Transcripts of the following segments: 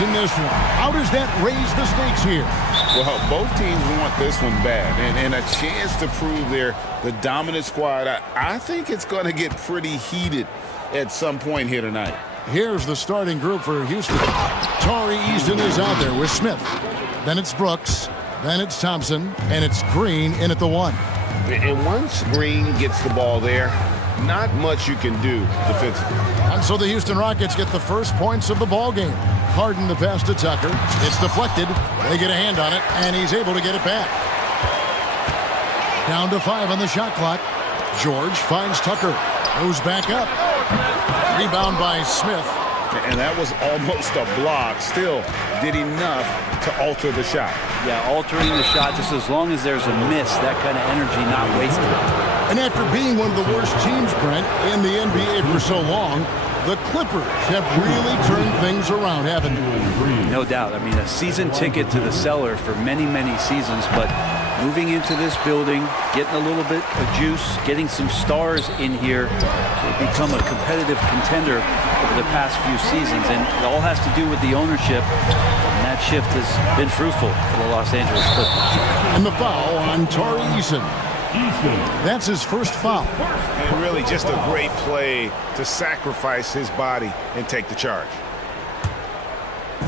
in this one. How does that raise the stakes here? Well, both teams want this one bad, and a chance to prove they're the dominant squad. I think it's going to get pretty heated at some point here tonight. Here's the starting group for Houston. Tari Eason is out there with Smith. Then it's Brooks. Then it's Thompson. And it's Green in at the 1. And once Green gets the ball there, not much you can do defensively. And so the Houston Rockets get the first points of the ball game. Harden the pass to Tucker. It's deflected. They get a hand on it, and he's able to get it back. Down to 5 on the shot clock. George finds Tucker. Goes back up. Rebound by Smith. And that was almost a block. Still did enough to alter the shot. Yeah, altering the shot just as long as there's a miss. That kind of energy not wasted. And after being one of the worst teams, Brent, in the NBA for so long, the Clippers have really turned things around, haven't they? No doubt. I mean, a season ticket to the cellar for many, many seasons, but moving into this building, getting a little bit of juice, getting some stars in here, they've become a competitive contender over the past few seasons, and it all has to do with the ownership, and that shift has been fruitful for the Los Angeles Clippers. And the foul on Tari Eason. That's his first foul. And really just a great play to sacrifice his body and take the charge.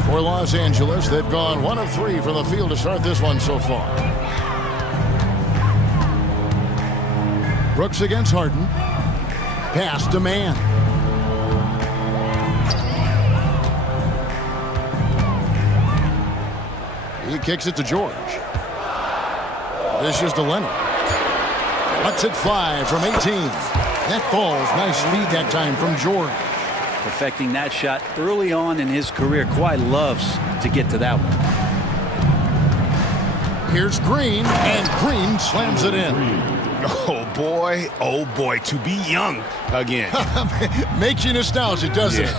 For Los Angeles, they've gone 1 of 3 from the field to start this one so far. Brooks against Harden. Pass to man. He kicks it to George. This is to Leonard. Lets it fly from 18. That falls. Nice speed that time from George. Perfecting that shot early on in his career. Kawhi loves to get to that one. Here's Green, and Green slams it in. Oh boy, to be young again. Makes you nostalgic, doesn't it?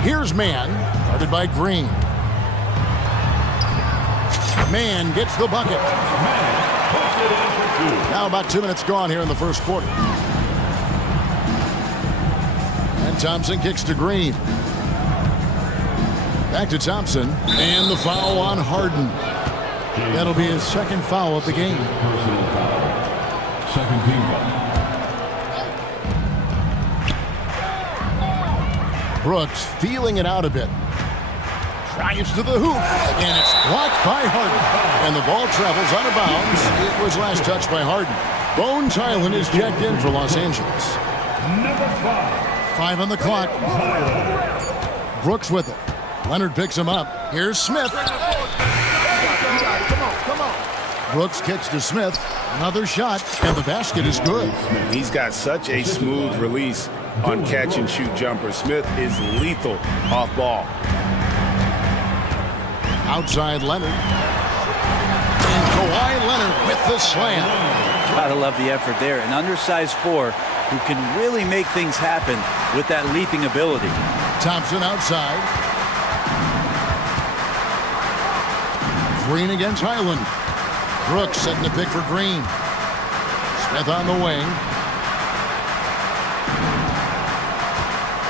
Here's Man, guarded by Green. Man gets the bucket. Now about 2 minutes gone here in the first quarter. And Thompson kicks to Green. Back to Thompson, and the foul on Harden. That'll be his second foul of the game. Second team foul. Brooks feeling it out a bit. Drives to the hoop, and it's blocked by Harden. And the ball travels out of bounds. It was last touched by Harden. Bones Hyland is checked in for Los Angeles. Number 5 on the clock. Brooks with it. Leonard picks him up. Here's Smith. Come on. Brooks kicks to Smith. Another shot, and the basket is good. He's got such a smooth release on catch-and-shoot jumper. Smith is lethal off ball. Outside Leonard. And Kawhi Leonard with the slam. Gotta love the effort there. An undersized 4 who can really make things happen with that leaping ability. Thompson outside. Green against Hyland. Brooks setting the pick for Green. Smith on the wing.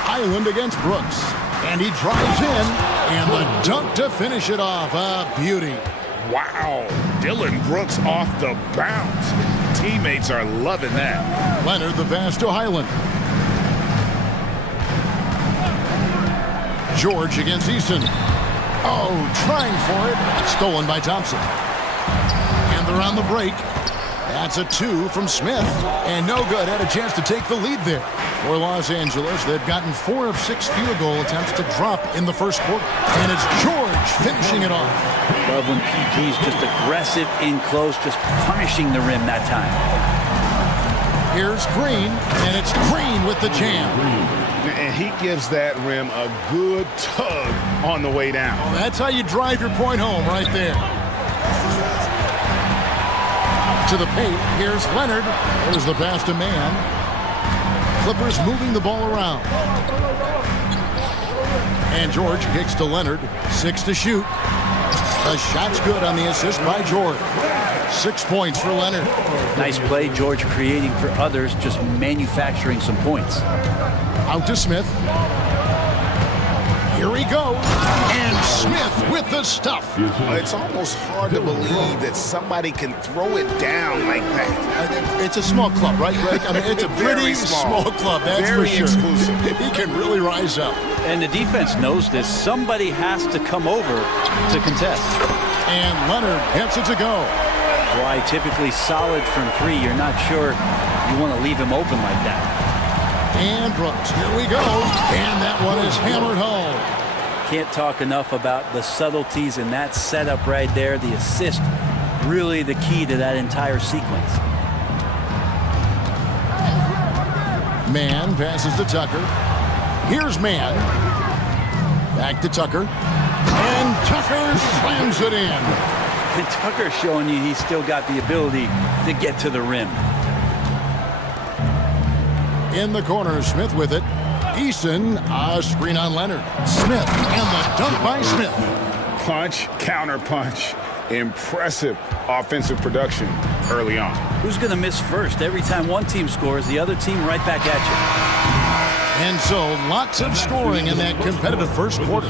Hyland against Brooks. And he drives in. And the dunk to finish it off. A beauty. Wow. Dylan Brooks off the bounce. Teammates are loving that. Leonard the pass to Hyland. George against Easton. Oh, trying for it. Stolen by Thompson. And they're on the break. That's a 2 from Smith. And no good. Had a chance to take the lead there. For Los Angeles, they've gotten 4 of 6 field goal attempts to drop in the first quarter. And it's George finishing it off. Love when PG's just aggressive in close, just punishing the rim that time. Here's Green, and it's Green with the jam. And he gives that rim a good tug on the way down. Well, that's how you drive your point home right there. To the paint, here's Leonard. There's the pass to Man. Clippers moving the ball around. And George kicks to Leonard. 6 to shoot. The shot's good on the assist by George. 6 points for Leonard. Nice play, George creating for others, just manufacturing some points. Out to Smith. Here he goes. And Smith with the stuff. It's almost hard to believe that somebody can throw it down like that. It's a small club, right, Greg? I mean, it's a pretty small club, that's Very for sure. exclusive. He can really rise up. And the defense knows this. Somebody has to come over to contest. And Leonard gets it to go. Why typically solid from three, you're not sure you want to leave him open like that. And Brooks, here we go. And that one is hammered home. Can't talk enough about the subtleties in that setup right there. The assist, really the key to that entire sequence. Mann passes to Tucker. Here's Mann. Back to Tucker. And Tucker slams it in. And Tucker's showing you he's still got the ability to get to the rim. In the corner, Smith with it. Eason, a screen on Leonard. Smith, and the dunk by Smith. Punch, counter punch. Impressive offensive production early on. Who's going to miss first? Every time one team scores, the other team right back at you. And so, lots of scoring in that competitive first quarter.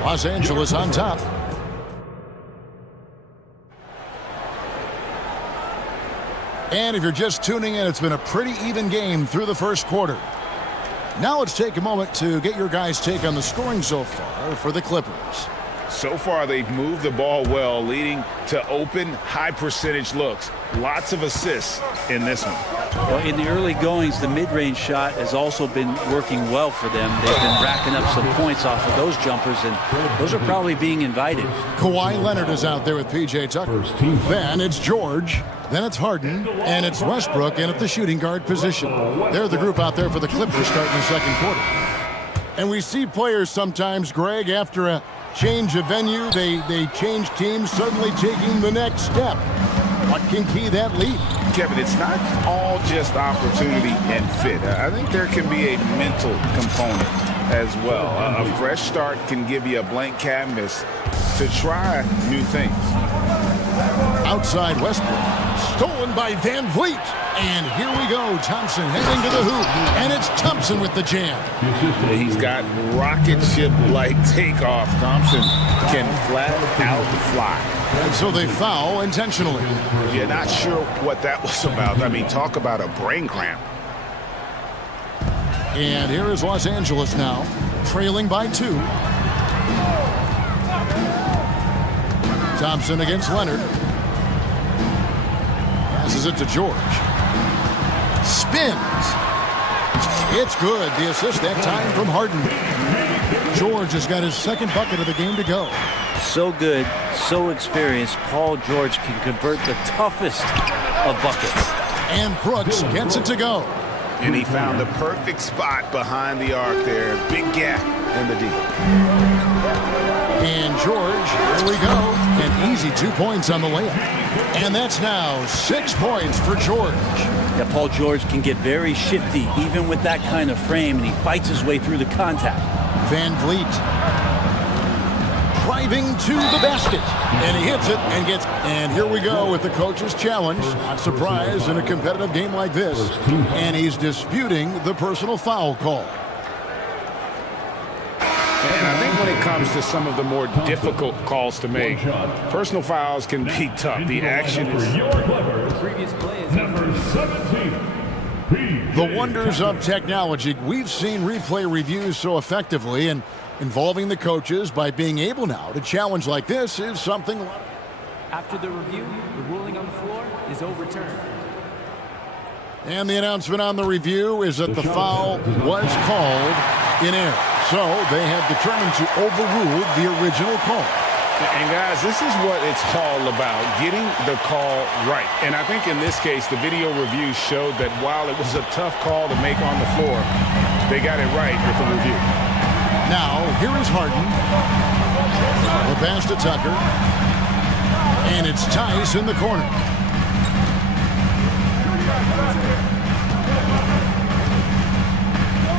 Los Angeles on top. And if you're just tuning in, it's been a pretty even game through the first quarter. Now let's take a moment to get your guys' take on the scoring so far for the Clippers. So far, they've moved the ball well, leading to open, high-percentage looks. Lots of assists in this one. Well, in the early goings, the mid-range shot has also been working well for them. They've been racking up some points off of those jumpers, and those are probably being invited. Kawhi Leonard is out there with P.J. Tucker. Then it's George. Then it's Harden. And it's Westbrook in at the shooting guard position. They're the group out there for the Clippers starting the second quarter. And we see players sometimes, Greg, after a change of venue, they change teams, suddenly taking the next step. What can key that lead? Kevin, it's not all just opportunity and fit. I think there can be a mental component as well. A fresh start can give you a blank canvas to try new things. Outside Westbrook, stolen by Van Vliet. And here we go, Thompson heading to the hoop, and it's Thompson with the jam. He's got rocket ship-like takeoff. Thompson can flat out fly. And so they foul intentionally. You're not sure what that was about. I mean, talk about a brain cramp. And here is Los Angeles now, trailing by 2. Thompson against Leonard. Passes it to George. Spins. It's good. The assist that time from Harden. George has got his second bucket of the game to go. So good, so experienced. Paul George can convert the toughest of buckets. And Brooks gets it to go. And he found the perfect spot behind the arc there. Big gap in the D. And George, here we go. An easy 2 points on the layup. And that's now 6 points for George. Yeah, Paul George can get very shifty, even with that kind of frame, and he fights his way through the contact. Van Vliet driving to the basket, and he hits it and gets. And here we go with the coach's challenge. Not surprised in a competitive game like this. And he's disputing the personal foul call. And I think when it comes to some of the more difficult calls to make, personal fouls can be tough. The action is... The wonders of technology. We've seen replay reviews so effectively, and involving the coaches by being able now to challenge like this is something... After the review, the ruling on the floor is overturned. And the announcement on the review is that the foul was called in error. So they have determined to overrule the original call. And guys, this is what it's all about, getting the call right. And I think in this case, the video review showed that while it was a tough call to make on the floor, they got it right with the review. Now, here is Harden. The pass to Tucker. And it's Tice in the corner.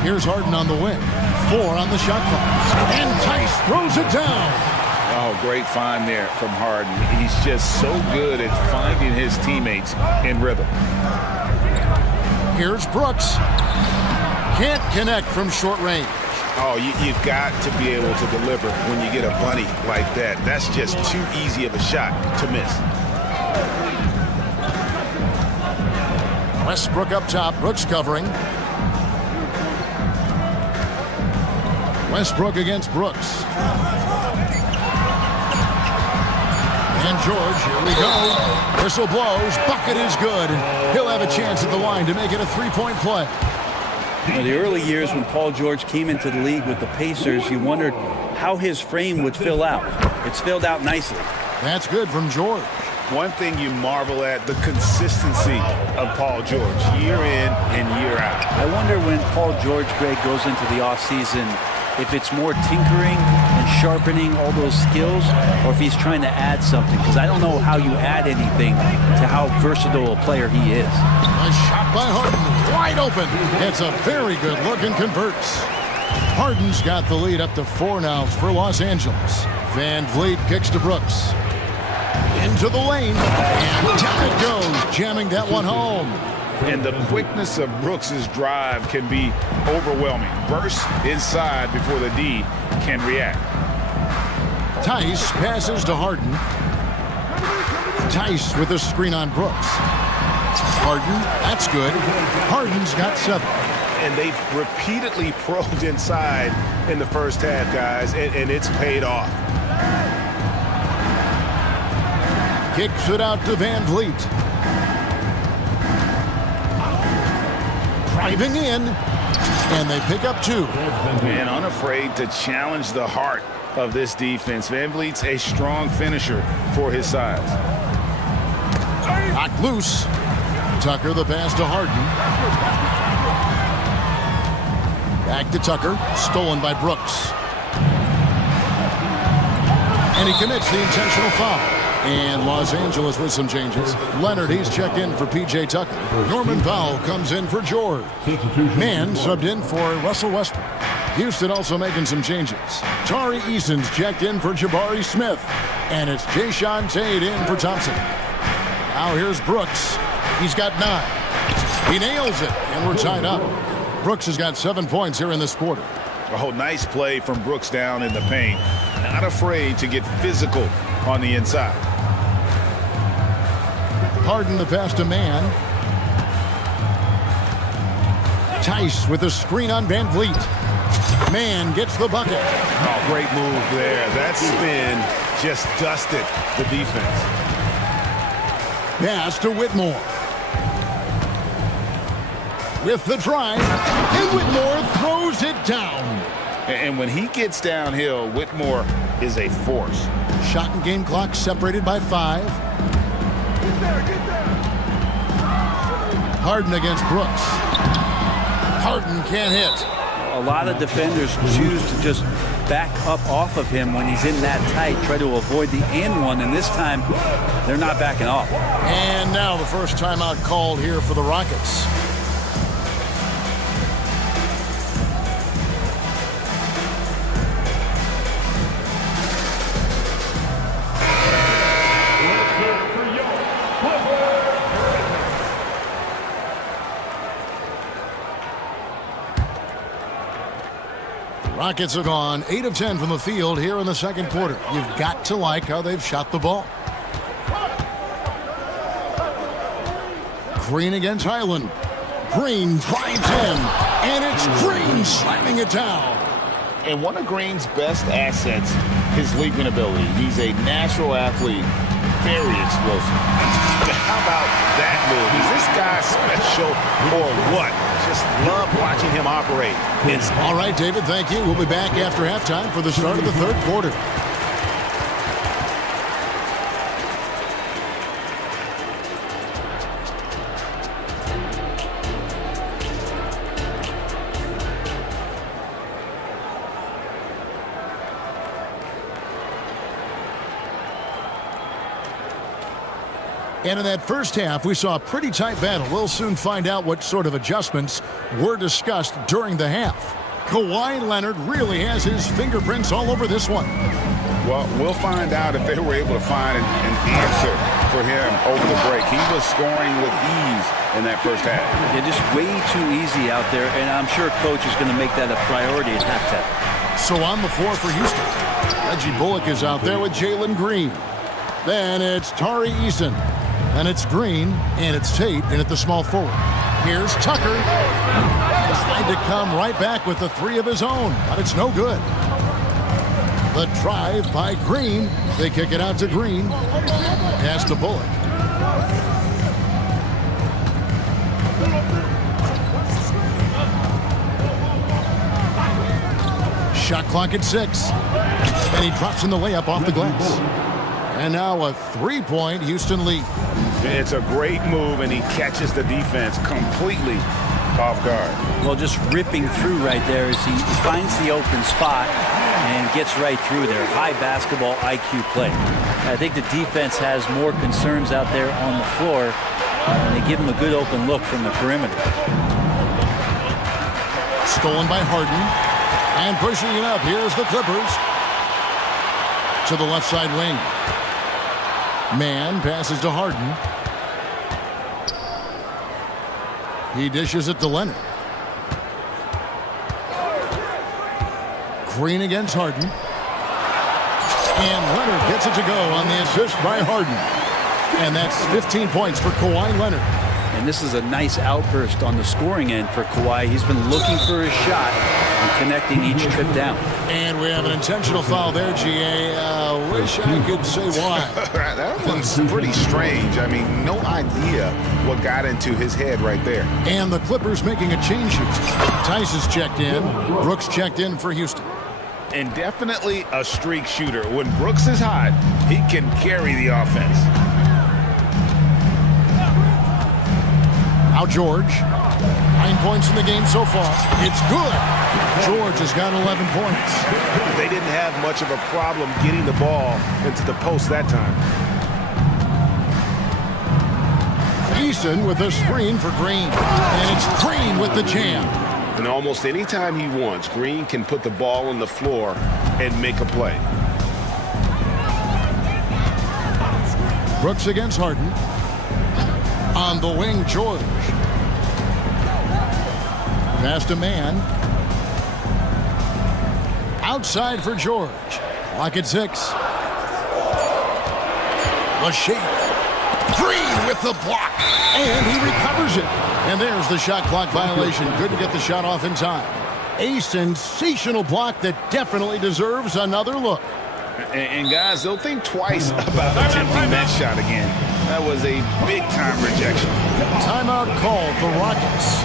Here's Harden on the wing. 4 on the shot clock. And Tice throws it down. Oh, great find there from Harden. He's just so good at finding his teammates in rhythm. Here's Brooks. Can't connect from short range. Oh, you've got to be able to deliver when you get a bunny like that. That's just too easy of a shot to miss. Westbrook up top. Brooks covering. Westbrook against Brooks. And George, here we go. Whistle blows. Bucket is good. And he'll have a chance at the line to make it a three-point play. In the early years when Paul George came into the league with the Pacers, you wondered how his frame would fill out. It's filled out nicely. That's good from George. One thing you marvel at, the consistency of Paul George, year in and year out. I wonder when Paul George, Greg, goes into the offseason, if it's more tinkering and sharpening all those skills, or if he's trying to add something. Because I don't know how you add anything to how versatile a player he is. A shot by Harden, wide open. It's a very good look and converts. Harden's got the lead up to 4 now for Los Angeles. Van Vliet kicks to Brooks. Into the lane, and down it goes, jamming that one home. And the quickness of Brooks's drive can be overwhelming. Burst inside before the D can react. Tice passes to Harden. Tice with a screen on Brooks. Harden, that's good. Harden's got 7. And they've repeatedly probed inside in the first half, guys, and it's paid off. Kicks it out to Van Vliet. Driving in, and they pick up 2. And unafraid to challenge the heart of this defense. Van Vliet's a strong finisher for his size. Knocked loose. Tucker the pass to Harden. Back to Tucker, stolen by Brooks. And he commits the intentional foul. And Los Angeles with some changes. Leonard, he's checked in for P.J. Tucker. Norman Powell comes in for George. Mann subbed in for Russell Westbrook. Houston also making some changes. Tari Eason's checked in for Jabari Smith. And it's Jayshawn Tate in for Thompson. Now here's Brooks. He's got 9. He nails it, and we're tied up. Brooks has got 7 points here in this quarter. Oh, nice play from Brooks down in the paint. Not afraid to get physical on the inside. Harden the pass to Mann. Tice with a screen on Van Vliet. Mann gets the bucket. Oh, great move there. That spin just dusted the defense. Pass to Whitmore. With the drive, and Whitmore throws it down. And when he gets downhill, Whitmore is a force. Shot and game clock separated by 5. Harden against Brooks. Harden can't hit. A lot of defenders choose to just back up off of him when he's in that tight, try to avoid the and one, and this time they're not backing off. And now the first timeout called here for the Rockets. Rockets have gone 8 of 10 from the field here in the second quarter. You've got to like how they've shot the ball. Green against Highland. Green drives in, and it's Green slamming it down. And one of Green's best assets, his leaping ability. He's a natural athlete, very explosive. How about that move? Is this guy special or what? Just love watching him operate. All right, David, thank you. We'll be back after halftime for the start of the third quarter. And in that first half, we saw a pretty tight battle. We'll soon find out what sort of adjustments were discussed during the half. Kawhi Leonard really has his fingerprints all over this one. Well, we'll find out if they were able to find an answer for him over the break. He was scoring with ease in that first half. Yeah, just way too easy out there, and I'm sure coach is going to make that a priority at halftime. So on the floor for Houston, Reggie Bullock is out there with Jalen Green. Then it's Tari Eason. Then it's Green, and it's Tate in at the small forward. Here's Tucker. Tried to come right back with the three of his own, but it's no good. The drive by Green. They kick it out to Green. Pass to Bullock. Shot clock at 6. And he drops in the layup off the glass. And now a three-point Houston lead. It's a great move, and he catches the defense completely off guard. Well, just ripping through right there as he finds the open spot and gets right through there. High basketball IQ play. I think the defense has more concerns out there on the floor, and they give him a good open look from the perimeter. Stolen by Harden. And pushing it up. Here's the Clippers. To the left side wing. Man passes to Harden. He dishes it to Leonard. Green against Harden. And Leonard gets it to go on the assist by Harden. And that's 15 points for Kawhi Leonard. And this is a nice outburst on the scoring end for Kawhi. He's been looking for his shot and connecting each trip down. And we have an intentional foul there, GA. Wish I could say why. That one's pretty strange. I mean, no idea what got into his head right there. And the Clippers making a change here. Tice is checked in. Brooks checked in for Houston. And definitely a streak shooter. When Brooks is hot, he can carry the offense. Now George. 9 points in the game so far. It's good. George has got 11 points. They didn't have much of a problem getting the ball into the post that time. Eason with a screen for Green. And it's Green with the jam. And almost any time he wants, Green can put the ball on the floor and make a play. Brooks against Harden. On the wing, George. Pass to Man. Outside for George. Clock at 6. The shape. Green with the block. And he recovers it. And there's the shot clock violation. Couldn't get the shot off in time. A sensational block that definitely deserves another look. And guys, they'll think twice about attempting that shot again. That was a big-time rejection. Timeout called the Rockets.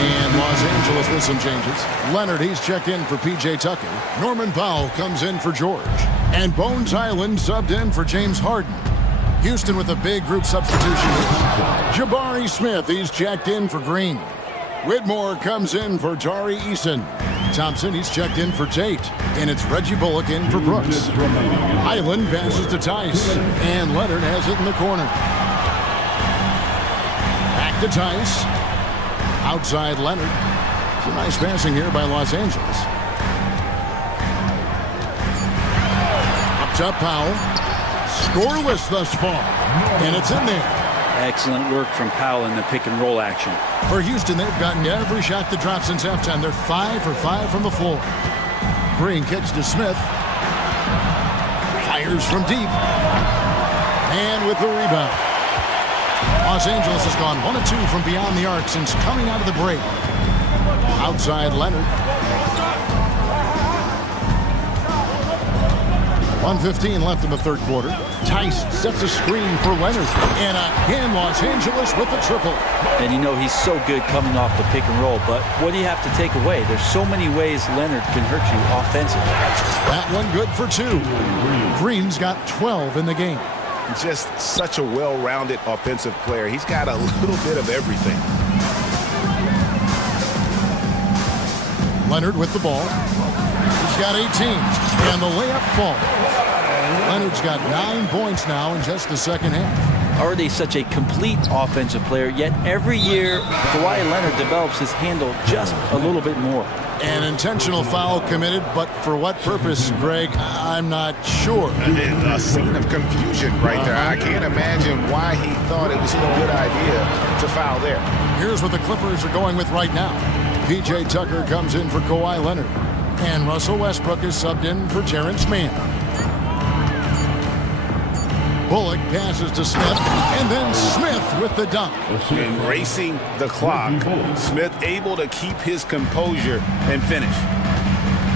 And Los Angeles with some changes. Leonard, he's checked in for P.J. Tucker. Norman Powell comes in for George. And Bones Highland subbed in for James Harden. Houston with a big group substitution. Jabari Smith, he's checked in for Green. Whitmore comes in for Tari Eason. Thompson, he's checked in for Tate. And it's Reggie Bullock in for Brooks. Highland passes to Tice. And Leonard has it in the corner. Back to Tice. Outside Leonard. It's a nice passing here by Los Angeles. Up top Powell. Scoreless thus far. And it's in there. Excellent work from Powell in the pick and roll action. For Houston, they've gotten every shot that dropped since halftime. They're 5 for 5 from the floor. Green kicks to Smith. Fires from deep. And with the rebound. Los Angeles has gone 1 of 2 from beyond the arc since coming out of the break. Outside Leonard. 1:15 left in the third quarter. Tice sets a screen for Leonard. And again, Los Angeles with the triple. And you know he's so good coming off the pick and roll, but what do you have to take away? There's so many ways Leonard can hurt you offensively. That one good for 2. Green's got 12 in the game. Just such a well-rounded offensive player. He's got a little bit of everything. Leonard with the ball. He's got 18. And the layup falls. Leonard's got 9 points now in just the second half. already such a complete offensive player, yet every year Kawhi Leonard develops his handle just a little bit more. An intentional foul committed, but for what purpose, Greg? I'm not sure. A scene of confusion right there. I can't imagine why he thought it was a good idea to foul there. Here's what the Clippers are going with right now. P.J. Tucker comes in for Kawhi Leonard, and Russell Westbrook is subbed in for Terrence Mann. Bullock passes to Smith, and then Smith with the dunk. And racing the clock, Smith able to keep his composure and finish.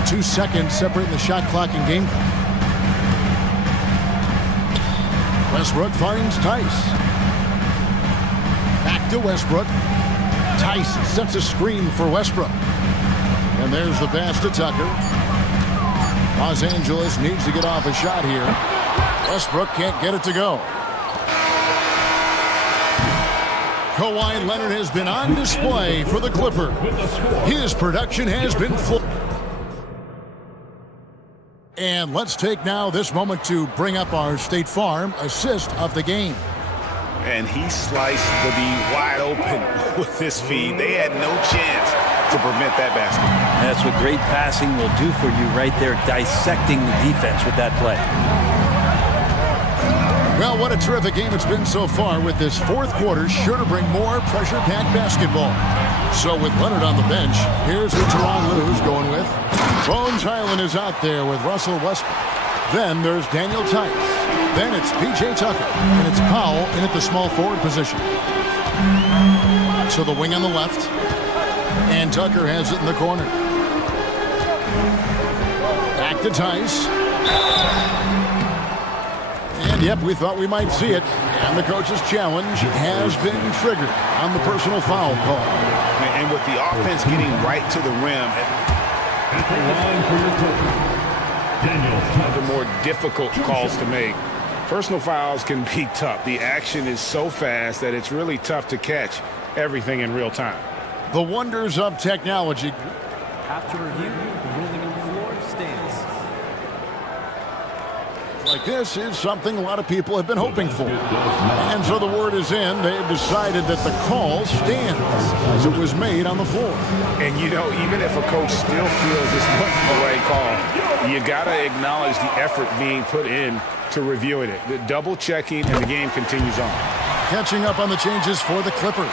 2 seconds separating the shot clock and game clock. Westbrook finds Tice. Back to Westbrook. Tice sets a screen for Westbrook. And there's the pass to Tucker. Los Angeles needs to get off a shot here. Westbrook can't get it to go. Kawhi Leonard has been on display for the Clippers. His production has been full. And let's take now this moment to bring up our State Farm assist of the game. And he sliced the D wide open with his feed. They had no chance to prevent that basket. That's what great passing will do for you right there, dissecting the defense with that play. Well, what a terrific game it's been so far, with this fourth quarter sure to bring more pressure-packed basketball. So with Leonard on the bench, here's who Teron Lue's going with. Bones Highland is out there with Russell Westbrook. Then there's Daniel Tice. Then it's P.J. Tucker, and it's Powell in at the small forward position. So the wing on the left, and Tucker has it in the corner. Back to Tice. And yep, we thought we might see it. And the coach's challenge has been triggered on the personal foul call. And with the offense getting right to the rim, At the line for your Clippers, Daniel Tice. the more difficult calls to make. Personal fouls can be tough. The action is so fast that it's really tough to catch everything in real time. The wonders of technology. After review, the ruling on the floor stands. Like this is something a lot of people have been hoping for. And so the word is in. They've decided that the call stands as it was made on the floor. And you know, even if a coach still feels this wasn't the right call, you got to acknowledge the effort being put in to reviewing it. The double checking, and the game continues on. Catching up on the changes for the Clippers.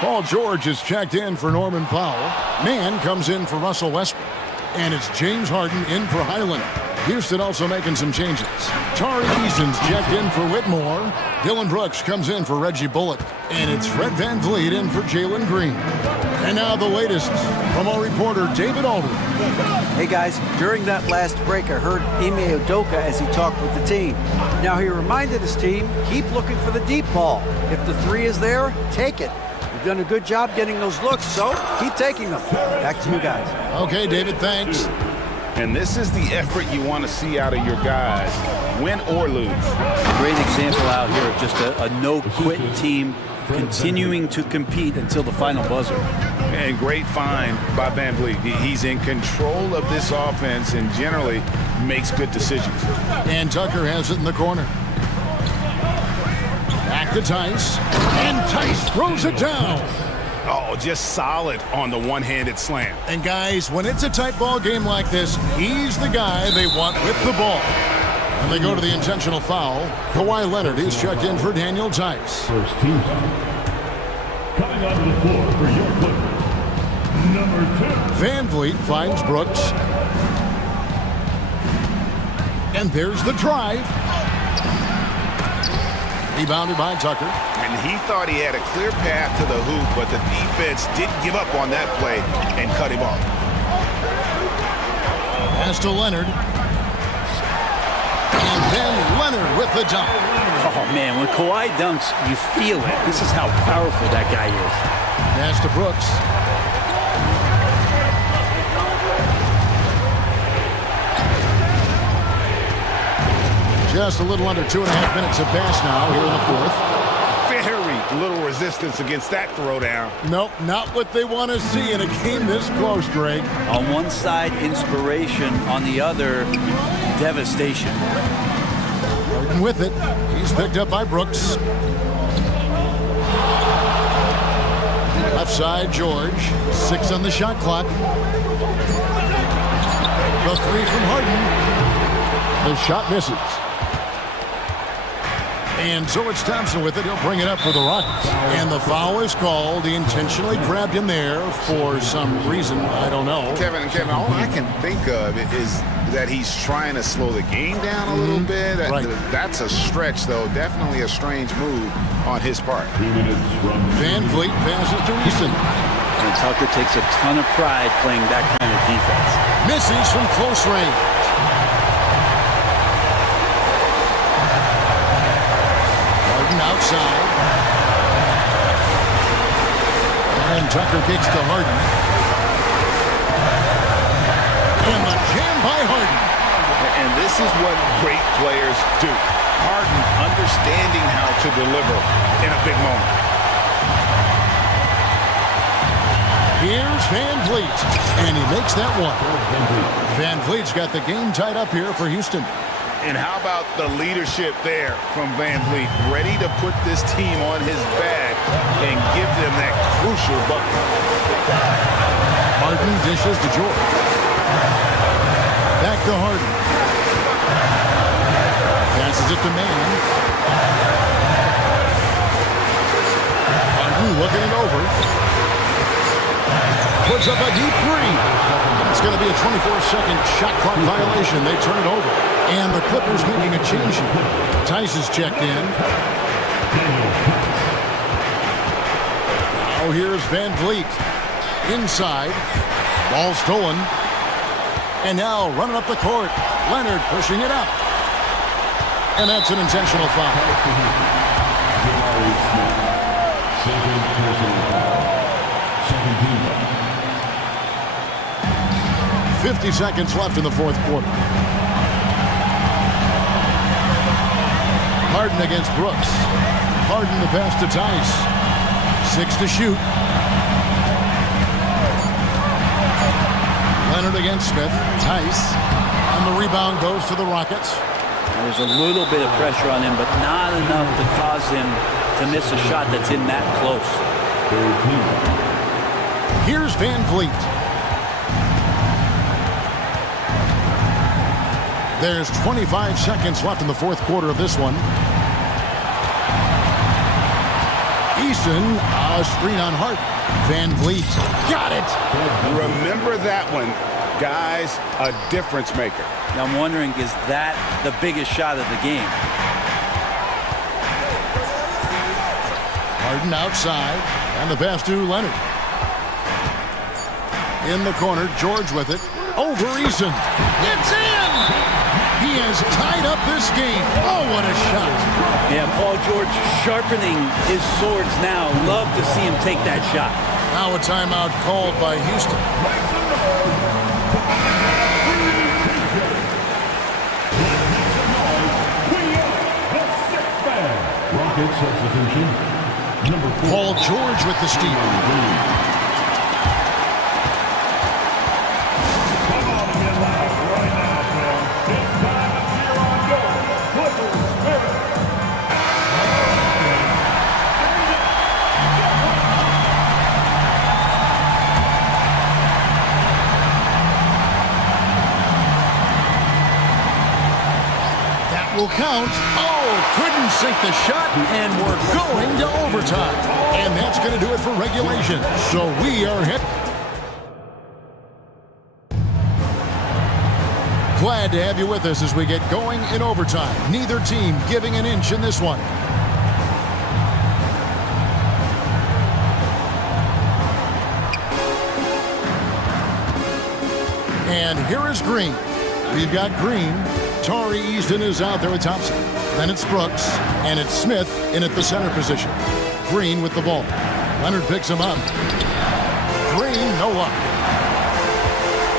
Paul George is checked in for Norman Powell. Mann comes in for Russell Westbrook. And it's James Harden in for Highland. Houston also making some changes. Tari Eason's checked in for Whitmore. Dylan Brooks comes in for Reggie Bullock. And it's Fred VanVleet in for Jalen Green. And now the latest from our reporter, David Aldridge. Hey guys, during that last break, I heard Ime Udoka as he talked with the team. Now he reminded his team, keep looking for the deep ball. If the three is there, take it. You've done a good job getting those looks, so keep taking them. Back to you guys. Okay, David, thanks. And this is the effort you want to see out of your guys, win or lose. Great example out here of just a no-quit team continuing to compete until the final buzzer. And great find by VanVleet. He's in control of this offense and generally makes good decisions. And Tucker has it in the corner. Back to Tice. And Tice throws it down. Oh, just solid on the one-handed slam. And guys, when it's a tight ball game like this, he's the guy they want with the ball. And they go to the intentional foul. Kawhi Leonard is checked in for Daniel Tice. First team foul. Coming onto the floor for your Clippers, number 10. VanVleet finds Brooks. And there's the drive. Rebounded by Tucker. And he thought he had a clear path to the hoop, but the defense didn't give up on that play and cut him off. Pass to Leonard. And then Leonard with the dunk. Oh, man, when Kawhi dunks, you feel it. This is how powerful that guy is. Pass to Brooks. Just a little under 2.5 minutes have passed now here in the fourth. Very little resistance against that throwdown. Nope, not what they want to see in a game this close, Greg. On one side, inspiration. On the other, devastation. Harden with it. He's picked up by Brooks. Left side, George. 6 on the shot clock. The 3 from Harden. The shot misses. And so it's Thompson with it. He'll bring it up for the Rockets. And the foul is called. He intentionally grabbed him there for some reason. I don't know. Kevin, all I can think of is that he's trying to slow the game down a little bit. Right. That's a stretch, though. Definitely a strange move on his part. 2 minutes from Van Vliet passes to Easton. And Tucker takes a ton of pride playing that kind of defense. Misses from close range. Harden outside. And Tucker kicks to Harden. And the jam by Harden. And this is what great players do. Harden understanding how to deliver in a big moment. Here's Van Vliet, and he makes that one. Van Vliet's got the game tied up here for Houston. And how about the leadership there from Van Vliet, ready to put this team on his back and give them that crucial bucket. Harden dishes to George. Back to Harden. Passes it to Mann. Harden looking it over. Puts up a deep 3. It's going to be a 24-second shot clock violation. They turn it over. And the Clippers making a change here. Tice is checked in. Oh, here's Van Vliet. Inside. Ball stolen. And now running up the court. Leonard pushing it up. And that's an intentional foul. 50 seconds left in the fourth quarter. Harden against Brooks. Harden the pass to Tice. 6 to shoot. Leonard against Smith. Tice. And the rebound goes to the Rockets. There's a little bit of pressure on him, but not enough to cause him to miss a shot that's in that close. Here's Van Vliet. There's 25 seconds left in the fourth quarter of this one. Easton, a screen on Hart. Van Vliet, got it. Remember that one, guys, a difference maker. Now I'm wondering, is that the biggest shot of the game? Harden outside, and the pass to Leonard. In the corner, George with it. Over Easton. It's in! He has tied up this game. Oh, what a shot. Yeah, Paul George sharpening his swords now. Love to see him take that shot. Now a timeout called by Houston. Rocket substitution. Number 4. Paul George with the steal. Will count. Oh, couldn't sink the shot, and we're going to overtime. And that's going to do it for regulation. So we are hit. Glad to have you with us as we get going in overtime. Neither team giving an inch in this one. And here is Green. We've got Green. Tari Easton is out there with Thompson. Then it's Brooks, and it's Smith in at the center position. Green with the ball. Leonard picks him up. Green, no luck.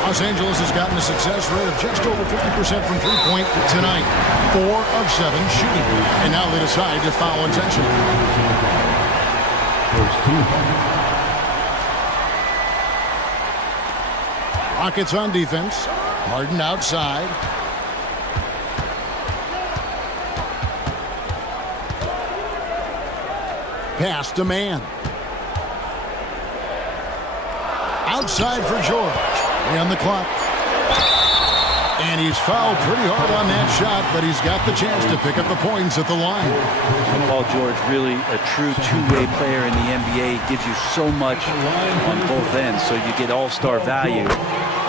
Los Angeles has gotten a success rate of just over 50% from three-point tonight. 4 of 7 shooting. And now they decide to foul intentionally. Rockets on defense. Harden outside. Pass to man. Outside for George. And the clock. And he's fouled pretty hard on that shot, but he's got the chance to pick up the points at the line. Paul George, really a true two-way player in the NBA, gives you so much on both ends, so you get all-star value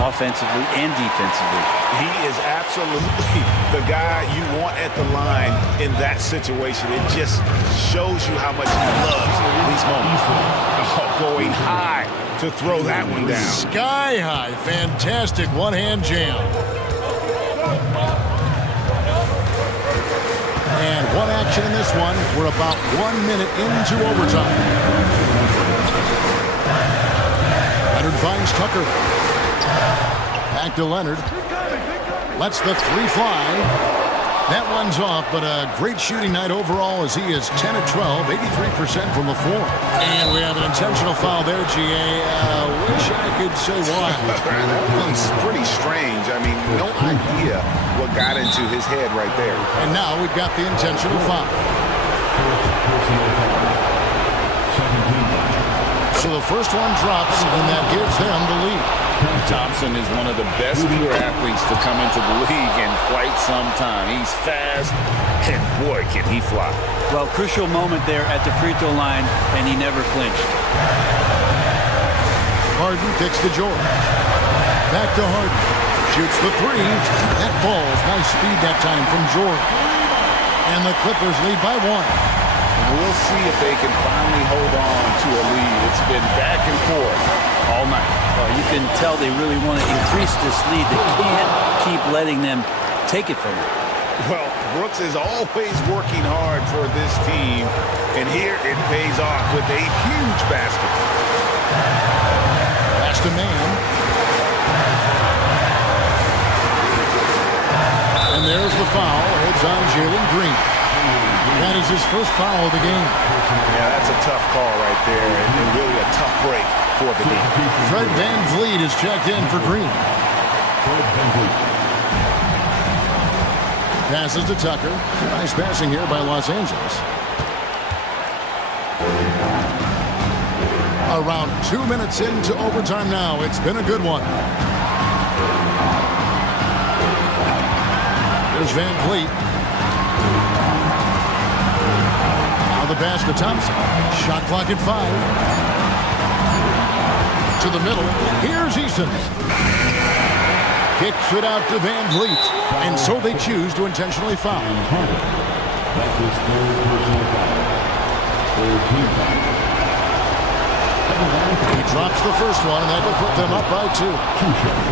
offensively and defensively. He is absolutely the guy you want at the line in that situation. It just shows you how much he loves these moments. Oh, going high to throw that one down. Sky high. Fantastic one-hand jam. And one action in this one. We're about 1 minute into overtime. Leonard finds Tucker. Back to Leonard. Lets the three fly. That one's off, but a great shooting night overall as he is 10 of 12, 83% from the floor. And we have an intentional foul there, GA. Wish I could say why. That one's pretty strange. I mean, no idea what got into his head right there. And now we've got the intentional foul. So the first one drops, and that gives them the lead. Thompson is one of the best pure athletes to come into the league in quite some time. He's fast, and boy, can he fly. Well, crucial moment there at the free throw line, and he never flinched. Harden kicks to George. Back to Harden. Shoots the three. That falls. Nice speed that time from George. And the Clippers lead by one. We'll see if they can finally hold on to a lead. It's been back and forth all night. Well, you can tell they really want to increase this lead. They can't keep letting them take it from them. Well, Brooks is always working hard for this team, and here it pays off with a huge basket. Pass to man. And there's the foul. It's on Jalen Green. That is his first foul of the game. Yeah, that's a tough call right there, and really a tough break for the game. Fred VanVleet is checked in for Green. Passes to Tucker. Nice passing here by Los Angeles. Around 2 minutes into overtime now. It's been a good one. Here's VanVleet. Now the pass to Thompson. Shot clock at 5. To the middle. Here's Eason. Kicks it out to VanVleet. And so they choose to intentionally foul. That's his third personal foul. Third team foul. He drops the first one, and that will put them up by 2.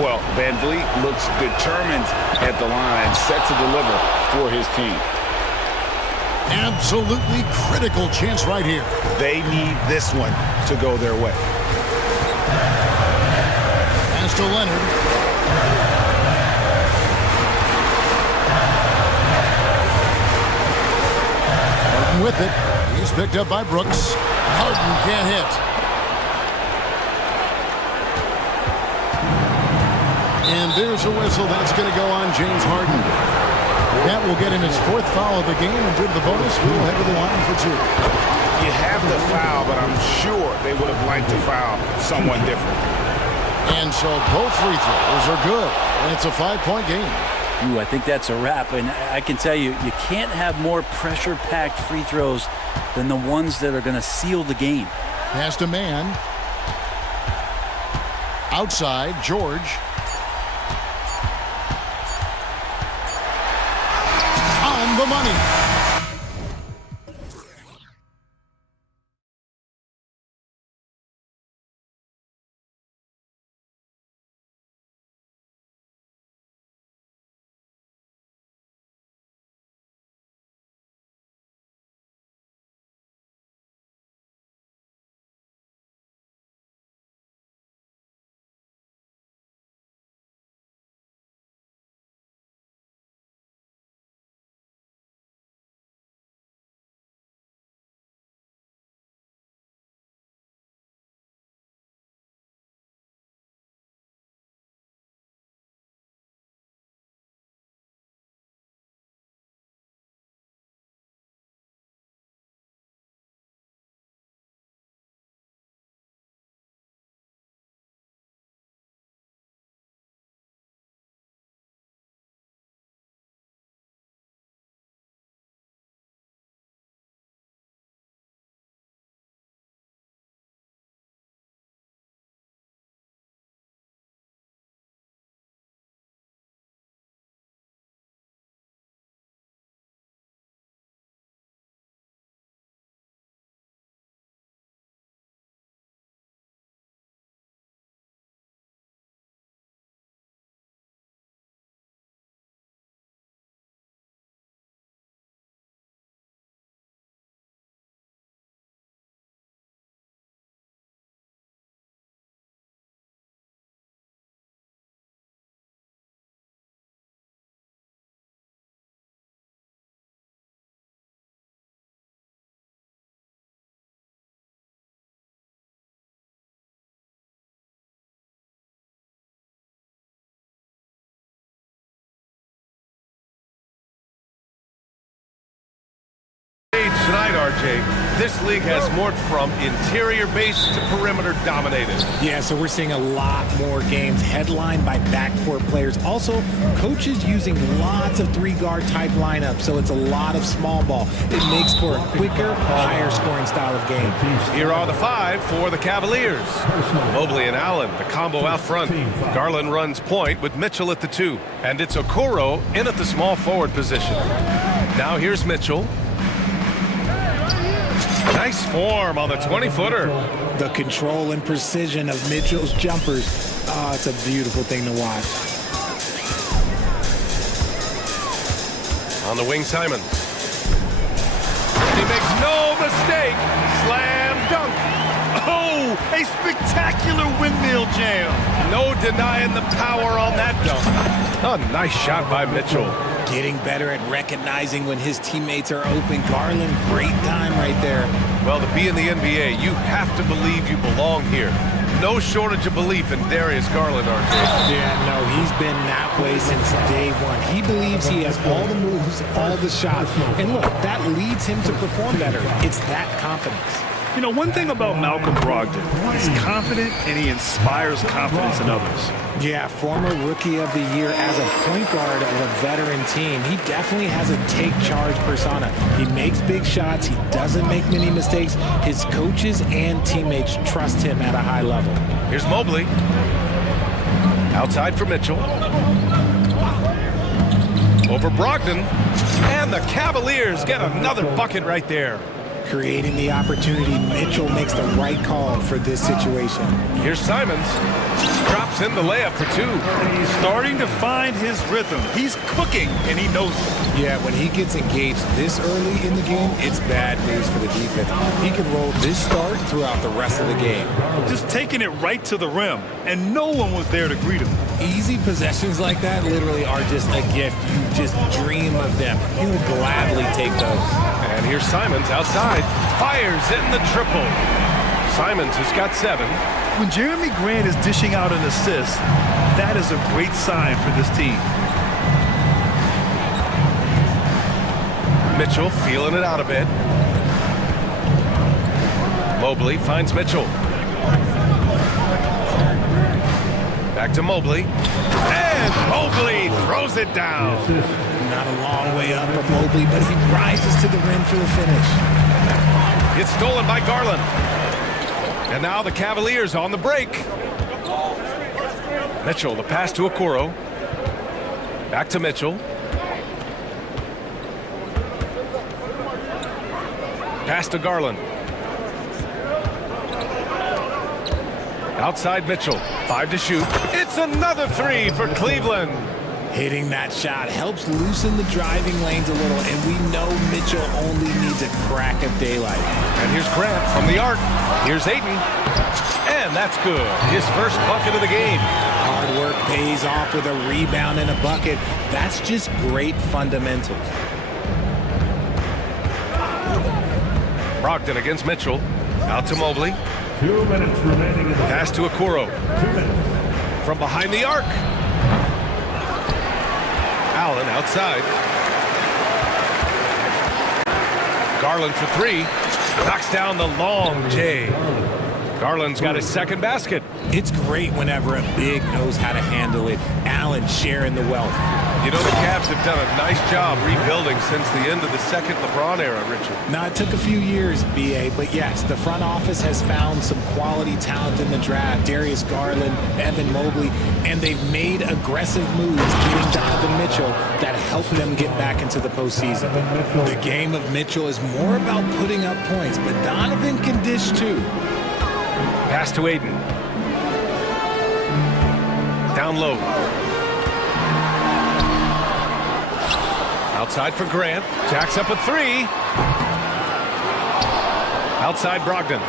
Well, VanVleet looks determined at the line, set to deliver for his team. Absolutely critical chance right here. They need this one to go their way. Pass to Leonard. Harden with it. He's picked up by Brooks. Harden can't hit. And there's a whistle. That's going to go on James Harden. That will get him his 4th foul of the game, and due to the bonus, we'll head to the line for 2. You have the foul, but I'm sure they would have liked to foul someone different. And so both free throws are good, and it's a 5-point game. Ooh, I think that's a wrap, and I can tell you, you can't have more pressure-packed free throws than the ones that are going to seal the game. Pass to man. Outside, George. On the money. Tonight, RJ, this league has morphed from interior-based to perimeter-dominated. Yeah, so we're seeing a lot more games headlined by backcourt players. Also, coaches using lots of three-guard type lineups, so it's a lot of small ball. It makes for a quicker, higher-scoring style of game. Here are the five for the Cavaliers. Mobley and Allen, the combo out front. Garland runs point with Mitchell at the 2. And it's Okoro in at the small forward position. Now here's Mitchell. Nice form on the 20-footer. The control and precision of Mitchell's jumpers. Oh, it's a beautiful thing to watch. On the wing, Simons. He makes no mistake. Slam dunk. Oh, a spectacular windmill jam. No denying the power on that dunk. A nice shot by Mitchell. Getting better at recognizing when his teammates are open. Garland, great time right there. Well, to be in the NBA, you have to believe you belong here. No shortage of belief in Darius Garland, RJ. Yeah, no, he's been that way since day one. He believes he has all the moves, all the shots. And look, that leads him to perform better. It's that confidence. You know, one thing about Malcolm Brogdon, he's confident and he inspires confidence in others. Yeah, former Rookie of the Year as a point guard of a veteran team. He definitely has a take-charge persona. He makes big shots. He doesn't make many mistakes. His coaches and teammates trust him at a high level. Here's Mobley. Outside for Mitchell. Over Brogdon. And the Cavaliers get another bucket right there. Creating the opportunity, Mitchell makes the right call for this situation. Here's Simons. Drops in the layup for 2. He's starting to find his rhythm. He's cooking, and he knows it. Yeah, when he gets engaged this early in the game, it's bad news for the defense. He can roll this start throughout the rest of the game. Just taking it right to the rim, and no one was there to greet him. Easy possessions like that literally are just a gift. You just dream of them. You'll gladly take those. And here's Simons outside. Fires in the triple. Simons has got 7. When Jeremy Grant is dishing out an assist, that is a great sign for this team. Mitchell feeling it out a bit. Mobley finds Mitchell. Back to Mobley. And Mobley throws it down. Not a long way up for Mobley, but he rises to the rim for the finish. It's stolen by Garland. And now the Cavaliers on the break. Mitchell, the pass to Okoro. Back to Mitchell. Pass to Garland. Outside Mitchell. 5 to shoot. It's another 3 for Cleveland. Hitting that shot helps loosen the driving lanes a little, and we know Mitchell only needs a crack of daylight. And here's Grant from the arc. Here's Ayton. And that's good. His first bucket of the game. Hard work pays off with a rebound and a bucket. That's just great fundamentals. Brogdon against Mitchell. Out to Mobley. 2 minutes remaining in the Pass to Okoro. 2 minutes. From behind the arc. Allen outside. Garland for 3. Knocks down the long J. Garland's got his second basket. It's great whenever a big knows how to handle it. Allen sharing the wealth. You know, the Cavs have done a nice job rebuilding since the end of the second LeBron era, Richard. Now, it took a few years, B.A., but yes, the front office has found some quality talent in the draft. Darius Garland, Evan Mobley, and they've made aggressive moves getting Donovan Mitchell that help them get back into the postseason. The game of Mitchell is more about putting up points, but Donovan can dish too. Pass to Ayton. Down low. Outside for Grant. Jacks up a 3. Outside Brogdon.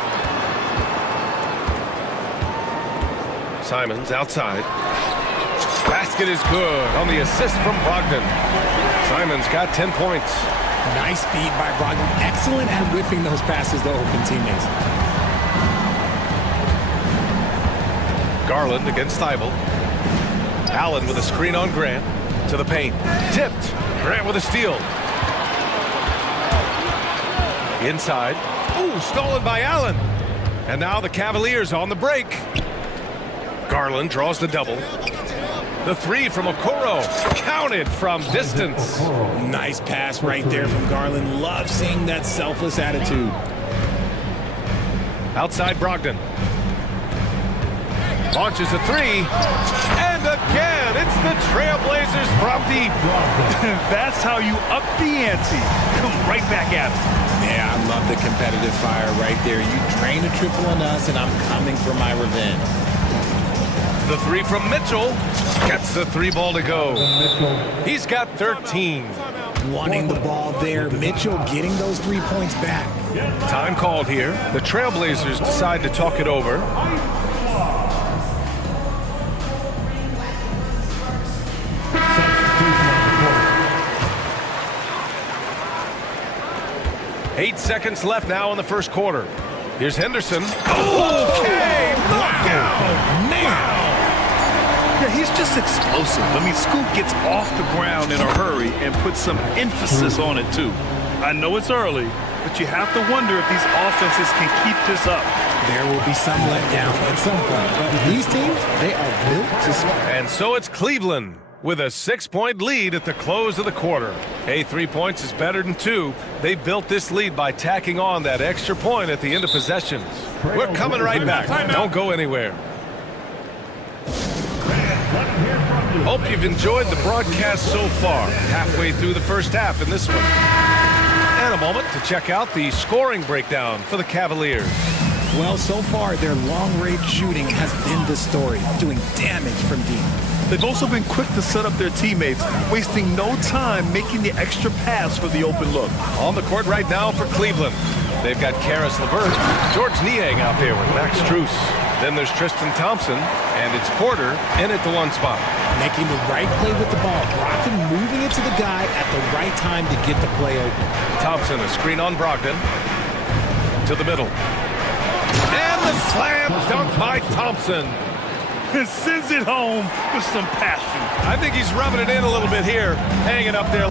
Simons outside. Basket is good on the assist from Brogdon. Simons got 10 points. Nice feed by Brogdon. Excellent at whipping those passes to open teammates. Garland against Thibault. Allen with a screen on Grant. To the paint. Tipped. Grant with a steal. Inside. Ooh, stolen by Allen. And now the Cavaliers on the break. Garland draws the double. The three from Okoro, counted from distance. Nice pass right there from Garland. Love seeing that selfless attitude. Outside Brogdon. Launches a three. And again, it's the Trailblazers from deep. That's how you up the ante. Come right back at it. Yeah, I love the competitive fire right there. You drain a triple on us, and I'm coming for my revenge. The three from Mitchell. Gets the three ball to go. He's got 13. Wanting the ball there. Mitchell getting those 3 points back. Time called here. The Trailblazers decide to talk it over. Eight seconds left now in the first quarter. Here's Henderson. Okay, knockout! Man! Yeah, he's just explosive. I mean, Scoot gets off the ground in a hurry and puts some emphasis on it, too. I know it's early, but you have to wonder if these offenses can keep this up. There will be some letdown at some point, but these teams, they are built to score. And so it's Cleveland with a 6-point lead at the close of the quarter. Hey, 3 points is better than 2. They built this lead by tacking on that extra point at the end of possessions. We're coming right back. Don't go anywhere. Hope you've enjoyed the broadcast so far. Halfway through the first half in this one. And a moment to check out the scoring breakdown for the Cavaliers. Well, so far, their long-range shooting has been the story, doing damage from deep. They've also been quick to set up their teammates, wasting no time making the extra pass for the open look. On the court right now for Cleveland. They've got Karis LeVert, George Niang out there with Max Strus. Then there's Tristan Thompson, and it's Porter in at the one spot. Making the right play with the ball. Brogdon moving it to the guy at the right time to get the play open. Thompson, a screen on Brogdon. To the middle. And the slam dunk by Thompson. Sends it home with some passion. I think he's rubbing it in a little bit here, hanging up there.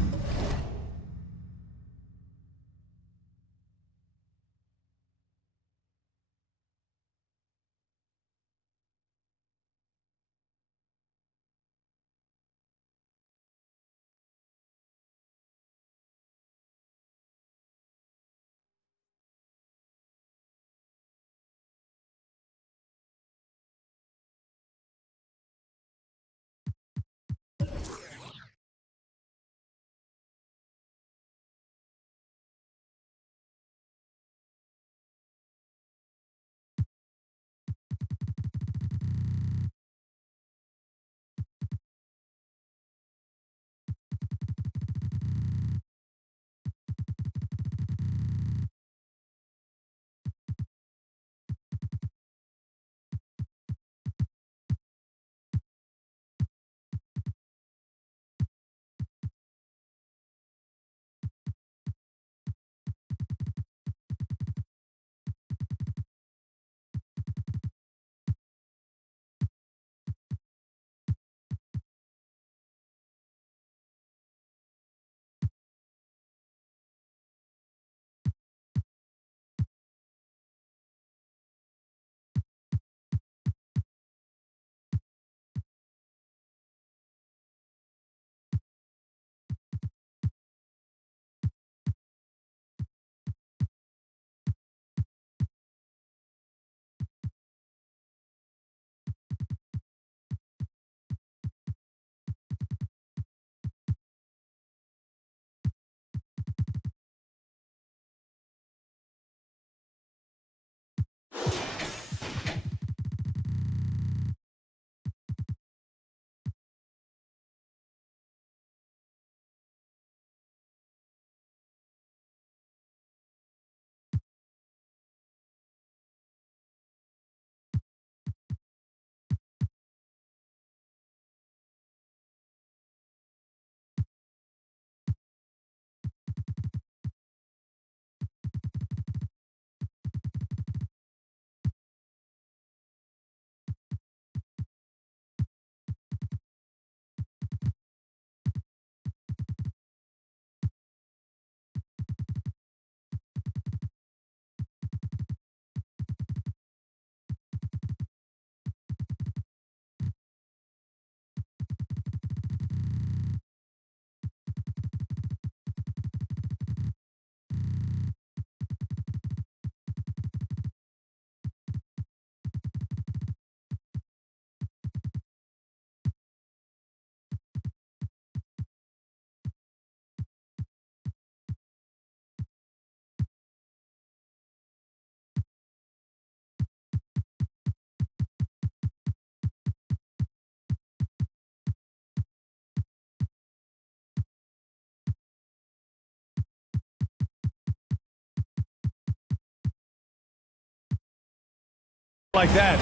like that.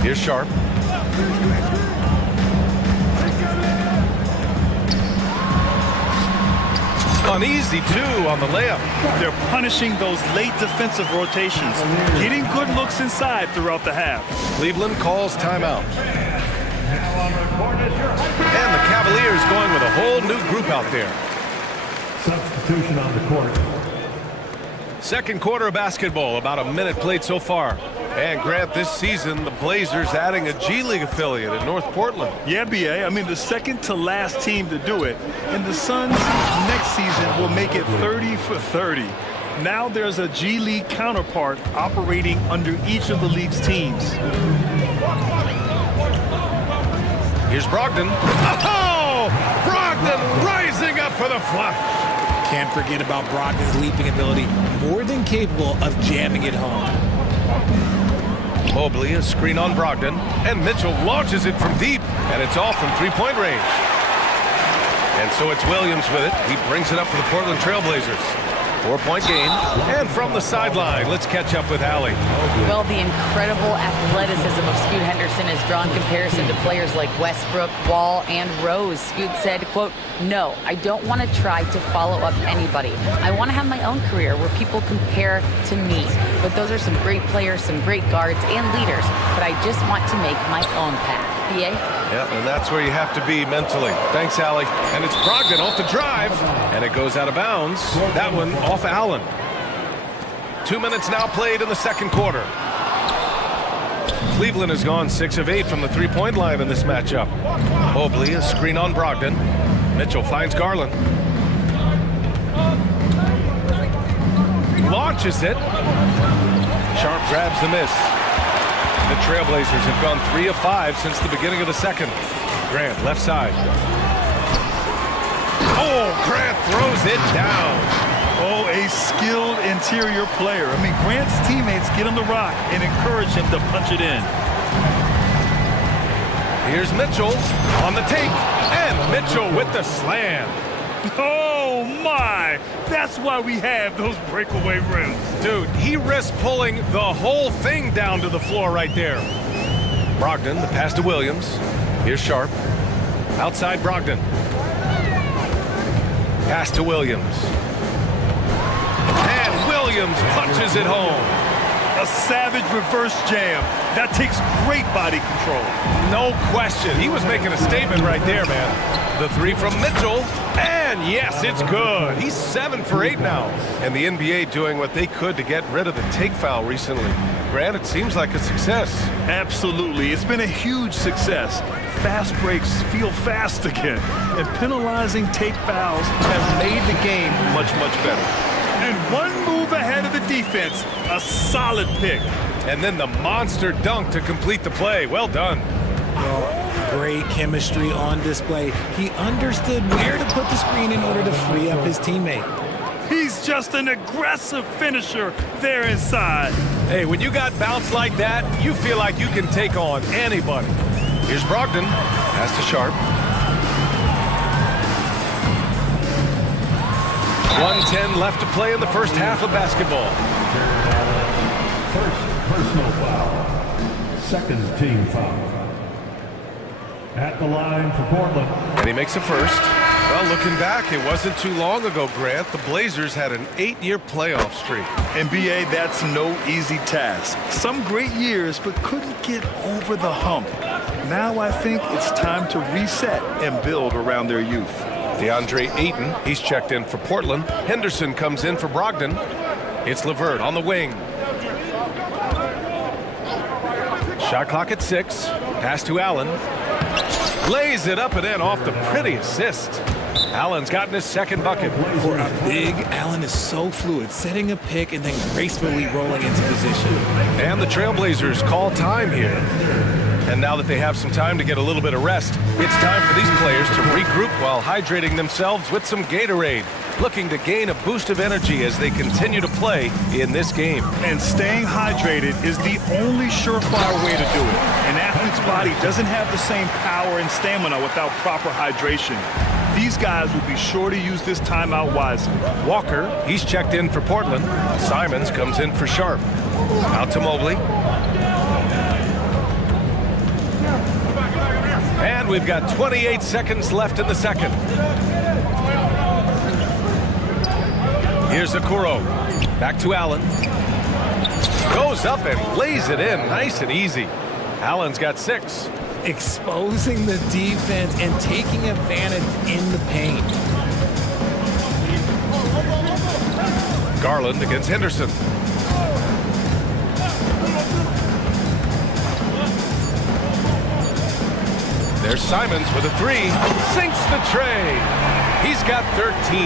Here's Sharp. An easy two on the layup. They're punishing those late defensive rotations, getting good looks inside throughout the half. Cleveland calls timeout. And the Cavaliers going with a whole new group out there. Substitution on the court. Second quarter of basketball, about a minute played so far. And Grant, this season, the Blazers adding a G League affiliate in North Portland. Yeah, BA. I mean, the second to last team to do it. And the Suns next season will make it 30 for 30. Now there's a G League counterpart operating under each of the league's teams. Here's Brogdon. Oh! Brogdon rising up for the flush. Can't forget about Brogdon's leaping ability. More than capable of jamming it home. Mobley, a screen on Brogdon, and Mitchell launches it from deep, and it's off from three-point range. And so it's Williams with it. He brings it up for the Portland Trailblazers. 4-point game, and from the sideline, let's catch up with Allie. Well, the incredible athleticism of Scoot Henderson has drawn comparison to players like Westbrook, Wall, and Rose. Scoot said, quote, "No, I don't want to try to follow up anybody. I want to have my own career where people compare to me. But those are some great players, some great guards and leaders. But I just want to make my own path." BA? Yeah, and that's where you have to be mentally. Thanks, Allie. And it's Brogdon off the drive, and it goes out of bounds. That one off Allen. 2 minutes now played in the second quarter. Cleveland has gone 6 of 8 from the three-point line in this matchup. Mobley, a screen on Brogdon. Mitchell finds Garland. Launches it. Sharp grabs the miss. The Trailblazers have gone 3 of 5 since the beginning of the second. Grant, left side. Oh, Grant throws it down. Oh, a skilled interior player. I mean, Grant's teammates get him the rock and encourage him to punch it in. Here's Mitchell on the take, and Mitchell with the slam. Oh, my! That's why we have those breakaway rims. Dude, he risked pulling the whole thing down to the floor right there. Brogdon, the pass to Williams. Here's Sharp. Outside Brogdon. Pass to Williams. And Williams punches it home. A savage reverse jam. That takes great body control. No question. He was making a statement right there, man. The three from Mitchell. And yes, it's good. He's 7 for 8 now. And the NBA doing what they could to get rid of the take foul recently. Grant, it seems like a success. Absolutely. It's been a huge success. Fast breaks feel fast again. And penalizing take fouls has made the game much, much better. And one move ahead of the defense. A solid pick. And then the monster dunk to complete the play. Well done. Great chemistry on display. He understood where to put the screen in order to free up his teammate. He's just an aggressive finisher there inside. Hey, when you got bounce like that, you feel like you can take on anybody. Here's Brogdon. Pass to Sharp. 1:10 left to play in the first half of basketball. First personal foul. Second team foul. At the line for Portland. And he makes a first. Well, looking back, it wasn't too long ago, Grant. The Blazers had an 8-year playoff streak. And BA, that's no easy task. Some great years, but couldn't get over the hump. Now I think it's time to reset and build around their youth. DeAndre Ayton, he's checked in for Portland. Henderson comes in for Brogdon. It's LeVert on the wing. Shot clock at 6. Pass to Allen. Lays it up and in off the pretty assist. Allen's gotten his second bucket. For a big, Allen is so fluid, setting a pick and then gracefully rolling into position. And the Trailblazers call time here. And now that they have some time to get a little bit of rest, it's time for these players to regroup while hydrating themselves with some Gatorade, looking to gain a boost of energy as they continue to play in this game. And staying hydrated is the only surefire way to do it. An athlete's body doesn't have the same power and stamina without proper hydration. These guys will be sure to use this timeout wisely. Walker, he's checked in for Portland. Simons comes in for Sharp. Out to Mobley. And we've got 28 seconds left in the second. Here's Okoro. Back to Allen. Goes up and lays it in nice and easy. Allen's got 6. Exposing the defense and taking advantage in the paint. Garland against Henderson. There's Simons with a 3. Sinks the tray. He's got 13.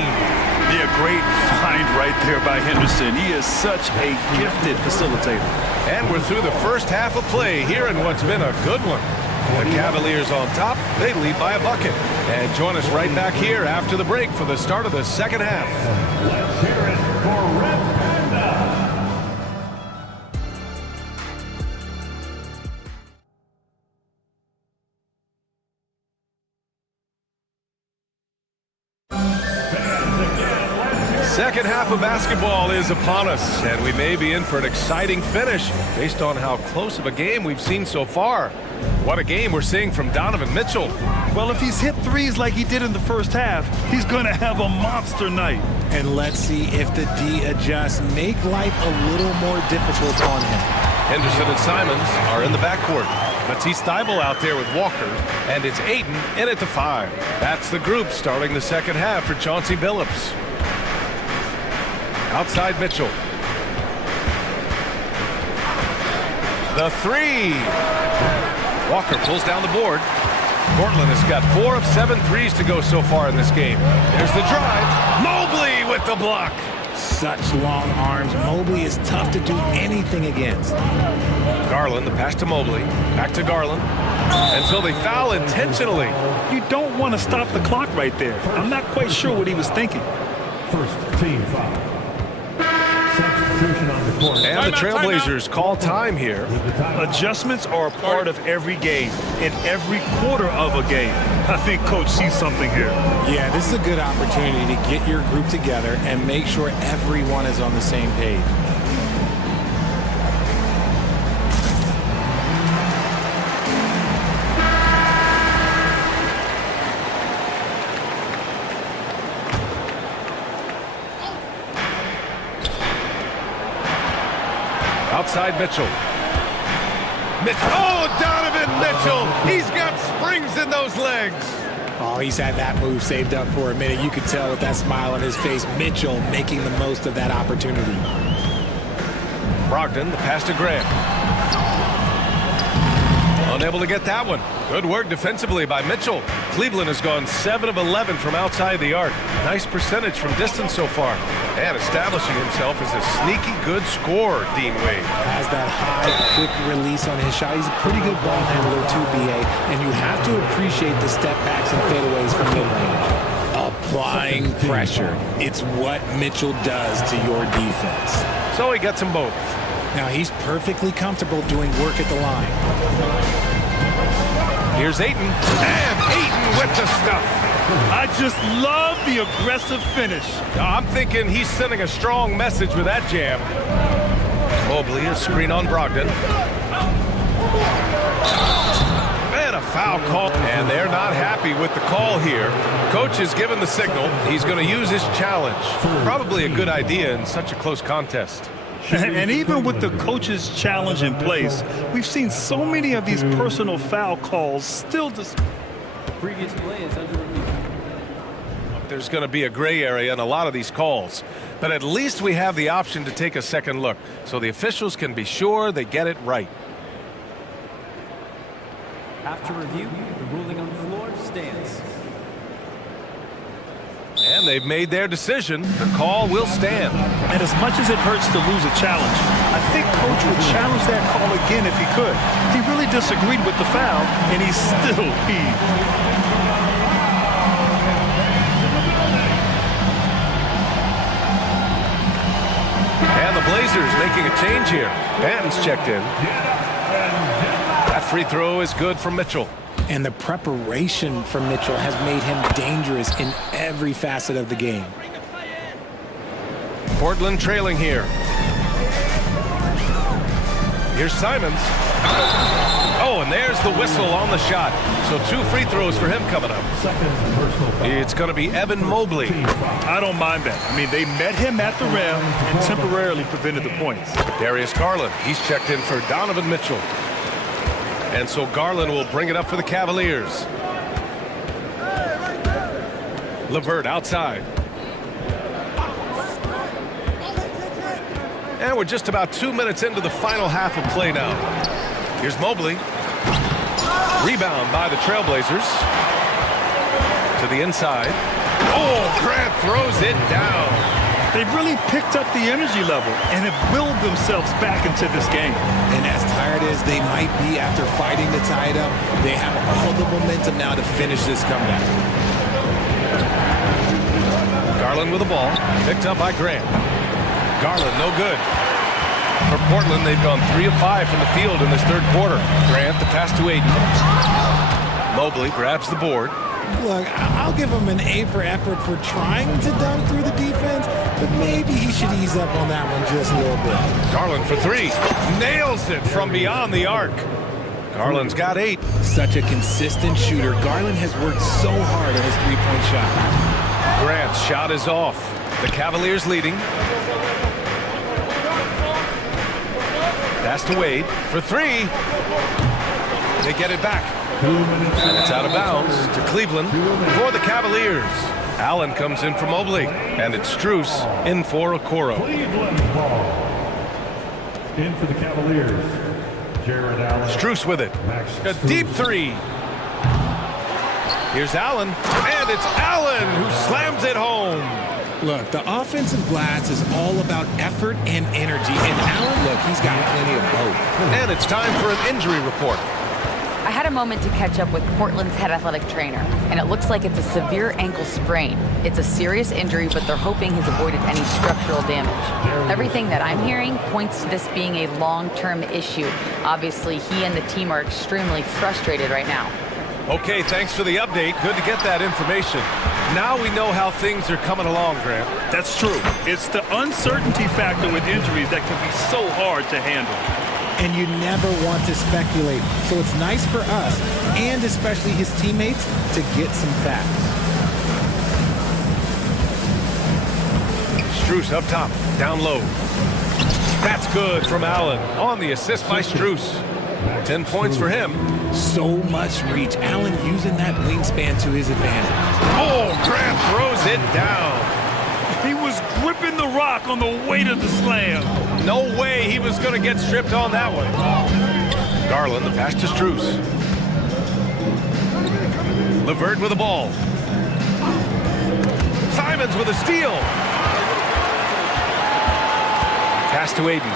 Yeah, great find right there by Henderson. He is such a gifted facilitator. And we're through the first half of play here in what's been a good one. The Cavaliers on top. They lead by a bucket. And join us right back here after the break for the start of the second half. Let's hear it for Red Panda. Second half of basketball is upon us, and we may be in for an exciting finish based on how close of a game we've seen so far. What a game we're seeing from Donovan Mitchell. Well, if he's hit threes like he did in the first half, he's going to have a monster night. And let's see if the D adjusts, make life a little more difficult on him. Henderson and Simons are in the backcourt. Matisse Thybulle out there with Walker, and it's Ayton in at the 5. That's the group starting the second half for Chauncey Billups. Outside Mitchell. The 3. Walker pulls down the board. Portland has got 4 of 7 threes to go so far in this game. There's the drive. Mobley with the block. Such long arms. Mobley is tough to do anything against. Garland, the pass to Mobley. Back to Garland. And so they foul intentionally. You don't want to stop the clock right there. I'm not quite sure what he was thinking. First team foul. Substitution on the court. And the Trailblazers call time here. Adjustments are a part of every game, in every quarter of a game. I think Coach sees something here. Yeah, this is a good opportunity to get your group together and make sure everyone is on the same page. Outside Mitchell. Oh, Donovan Mitchell! He's got springs in those legs. Oh, he's had that move saved up for a minute. You could tell with that smile on his face. Mitchell making the most of that opportunity. Brogdon, the pass to Graham. Unable to get that one. Good work defensively by Mitchell. Cleveland has gone 7 of 11 from outside the arc. Nice percentage from distance so far. And establishing himself as a sneaky good scorer, Dean Wade. Has that high, quick release on his shot. He's a pretty good ball handler too, BA. And you have to appreciate the step backs and fadeaways from mid-range. Applying pressure. It's what Mitchell does to your defense. So he gets them both. Now he's perfectly comfortable doing work at the line. Here's Ayton. And Ayton with the stuff. I just love the aggressive finish. I'm thinking he's sending a strong message with that jam. Mobley, a screen on Brogdon. And a foul call. And they're not happy with the call here. Coach has given the signal. He's going to use his challenge. Probably a good idea in such a close contest. And even with the coach's challenge in place, we've seen so many of these personal foul calls still. The previous play is under review. There's going to be a gray area in a lot of these calls, but at least we have the option to take a second look, so the officials can be sure they get it right. After review, the ruling on the floor stands. And they've made their decision. The call will stand. And as much as it hurts to lose a challenge, I think Coach would challenge that call again if he could. He really disagreed with the foul, and he still heaved. And the Blazers making a change here. Banton's checked in. That free throw is good from Mitchell. And the preparation from Mitchell has made him dangerous in every facet of the game. Portland trailing here. Here's Simons. Oh, and there's the whistle on the shot. So 2 free throws for him coming up. It's going to be Evan Mobley. I don't mind that. I mean, they met him at the rim and temporarily prevented the points. Darius Garland, he's checked in for Donovan Mitchell. And so Garland will bring it up for the Cavaliers. LeVert outside. And we're just about 2 minutes into the final half of play now. Here's Mobley. Rebound by the Trailblazers. To the inside. Oh, Grant throws it down. They've really picked up the energy level and have willed themselves back into this game. And as tired as they might be after fighting to tie it up, they have all the momentum now to finish this comeback. Garland with the ball. Picked up by Grant. Garland, no good. For Portland, they've gone 3 of 5 from the field in this third quarter. Grant, the pass to Aiden. Mobley grabs the board. Look, I'll give him an A for effort for trying to dunk through the defense, but maybe he should ease up on that one just a little bit. Garland for 3. Nails it from beyond the arc. Garland's got 8. Such a consistent shooter. Garland has worked so hard on his three-point shot. Grant's shot is off. The Cavaliers leading. Pass to Wade for 3. They get it back. And it's out of bounds to Cleveland for the Cavaliers. Allen comes in for Mobley. And it's Strus in for Okoro. Cleveland ball. In for the Cavaliers. Jared Allen. Strus with it. A deep 3. Here's Allen. And it's Allen who slams it home. Look, the offensive glass is all about effort and energy. And Allen, look, he's got plenty of both. And it's time for an injury report. I had a moment to catch up with Portland's head athletic trainer, and it looks like it's a severe ankle sprain. It's a serious injury, but they're hoping he's avoided any structural damage. Everything that I'm hearing points to this being a long-term issue. Obviously, he and the team are extremely frustrated right now. Okay, thanks for the update. Good to get that information. Now we know how things are coming along, Grant. That's true. It's the uncertainty factor with injuries that can be so hard to handle. And you never want to speculate. So it's nice for us, and especially his teammates, to get some facts. Strus up top, down low. That's good from Allen on the assist by Strus. 10 points for him. So much reach. Allen using that wingspan to his advantage. Oh, Grant throws it down. He was gripping the rock on the way to the slam. No way he was going to get stripped on that one. Garland, the pass to Strus. LeVert with the ball. Simons with a steal. Pass to Aiden.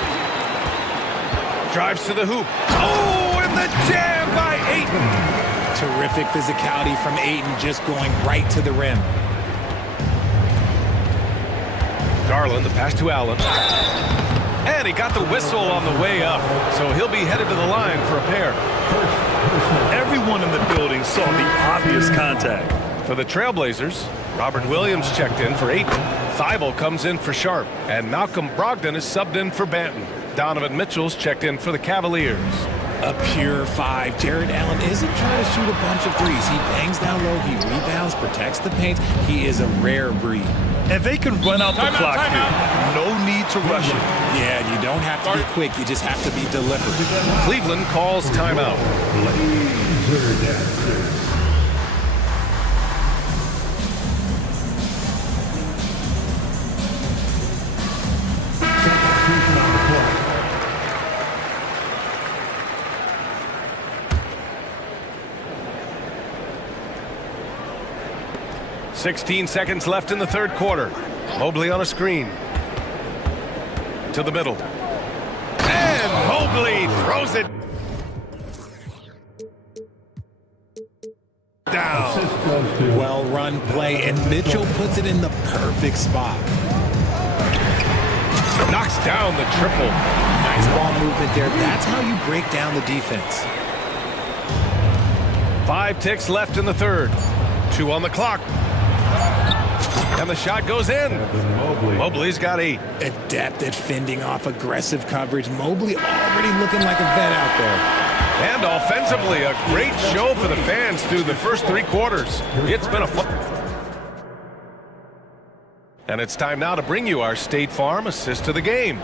Drives to the hoop. Oh, and the jam by Ayton. Terrific physicality from Ayton, just going right to the rim. Garland, the pass to Allen. And he got the whistle on the way up. So he'll be headed to the line for a pair. Everyone in the building saw the obvious contact. For the Trailblazers, Robert Williams checked in for Ayton. Thibault comes in for Sharp. And Malcolm Brogdon is subbed in for Banton. Donovan Mitchell's checked in for the Cavaliers. A pure 5. Jared Allen isn't trying to shoot a bunch of threes. He bangs down low, he rebounds, protects the paint. He is a rare breed. And they can run out the clock here. No need to rush it. Yeah, you don't have to be quick. You just have to be deliberate. Cleveland calls timeout. "16 seconds left in the third quarter. Mobley on a screen. To the middle. And Mobley throws it down. Well-run play, and Mitchell puts it in the perfect spot. Knocks down the triple. Nice ball movement there. That's how you break down the defense. 5 ticks left in the third. 2 on the clock. And the shot goes in. Mobley's got 8. Adept at fending off aggressive coverage. Mobley already looking like a vet out there. And offensively, a great show for the fans through the first 3 quarters. It's been a fun. And it's time now to bring you our State Farm assist of the game.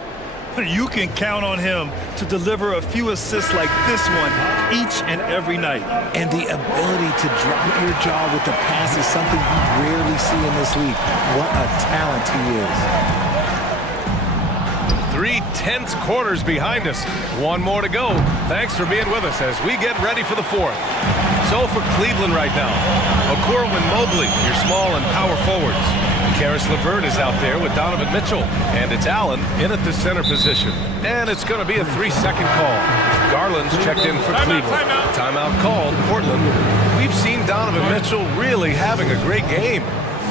You can count on him to deliver a few assists like this one each and every night. And the ability to drop your jaw with the pass is something you rarely see in this league. What a talent he is. 3 tense quarters behind us. 1 more to go. Thanks for being with us as we get ready for the 4th. So for Cleveland right now, Okoro and Mobley, your small and power forwards. Karis LeVert is out there with Donovan Mitchell. And it's Allen in at the center position. And it's going to be a 3-second call. Garland's checked in for Cleveland. Timeout called, Portland. We've seen Donovan Mitchell really having a great game.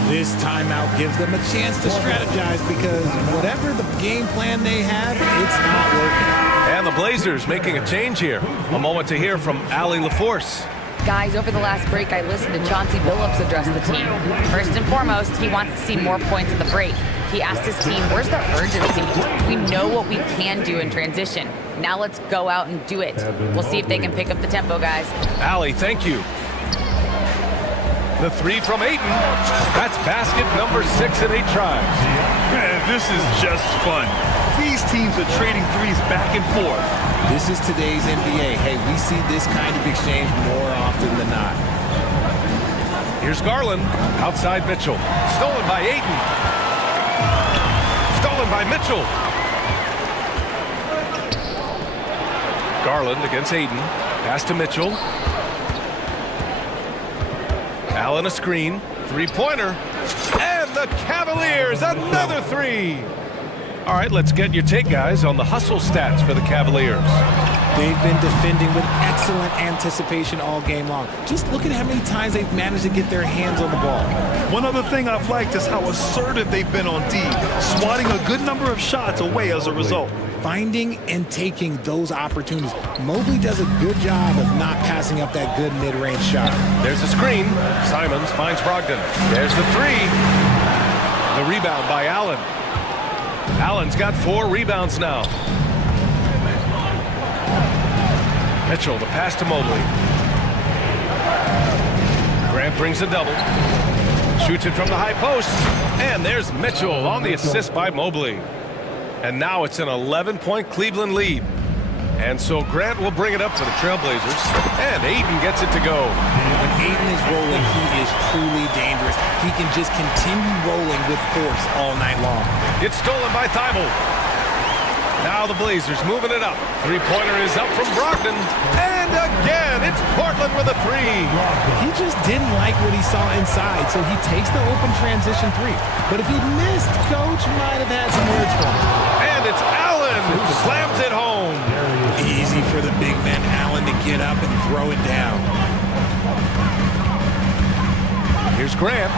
This timeout gives them a chance to strategize because whatever the game plan they have, it's not working. And the Blazers making a change here. A moment to hear from Allie LaForce. Guys, over the last break, I listened to Chauncey Billups address the team. First and foremost, he wants to see more points in the break. He asked his team, where's the urgency? We know what we can do in transition. Now let's go out and do it. We'll see if they can pick up the tempo, guys. Allie, thank you. The 3 from Ayton. That's basket number 6 in 8 tries. Man, this is just fun. These teams are trading threes back and forth. This is today's NBA. Hey, we see this kind of exchange more often than not. Here's Garland. Outside Mitchell. Stolen by Ayton. Stolen by Mitchell. Garland against Ayton. Pass to Mitchell. Allen a screen. 3-pointer. And the Cavaliers, another 3. All right, let's get your take, guys, on the hustle stats for the Cavaliers. They've been defending with excellent anticipation all game long. Just look at how many times they've managed to get their hands on the ball. One other thing I've liked is how assertive they've been on D, swatting a good number of shots away as a result. Finding and taking those opportunities. Mobley does a good job of not passing up that good mid-range shot. There's a screen. Simons finds Brogdon. There's the 3. The rebound by Allen. Allen's got 4 rebounds now. Mitchell, the pass to Mobley. Grant brings a double. Shoots it from the high post. And there's Mitchell on the assist by Mobley. And now it's an 11-point Cleveland lead. And so Grant will bring it up for the Trailblazers. And Ayton gets it to go. When Ayton is rolling, he is truly dangerous. He can just continue rolling with force all night long. It's stolen by Thibault. Now the Blazers moving it up. 3-pointer is up from Brogdon. And again, it's Portland with a 3. He just didn't like what he saw inside, so he takes the open transition 3. But if he missed, Coach might have had some words for him. And it's Allen who slams it home. Easy for the big man Allen to get up and throw it down. Here's Grant.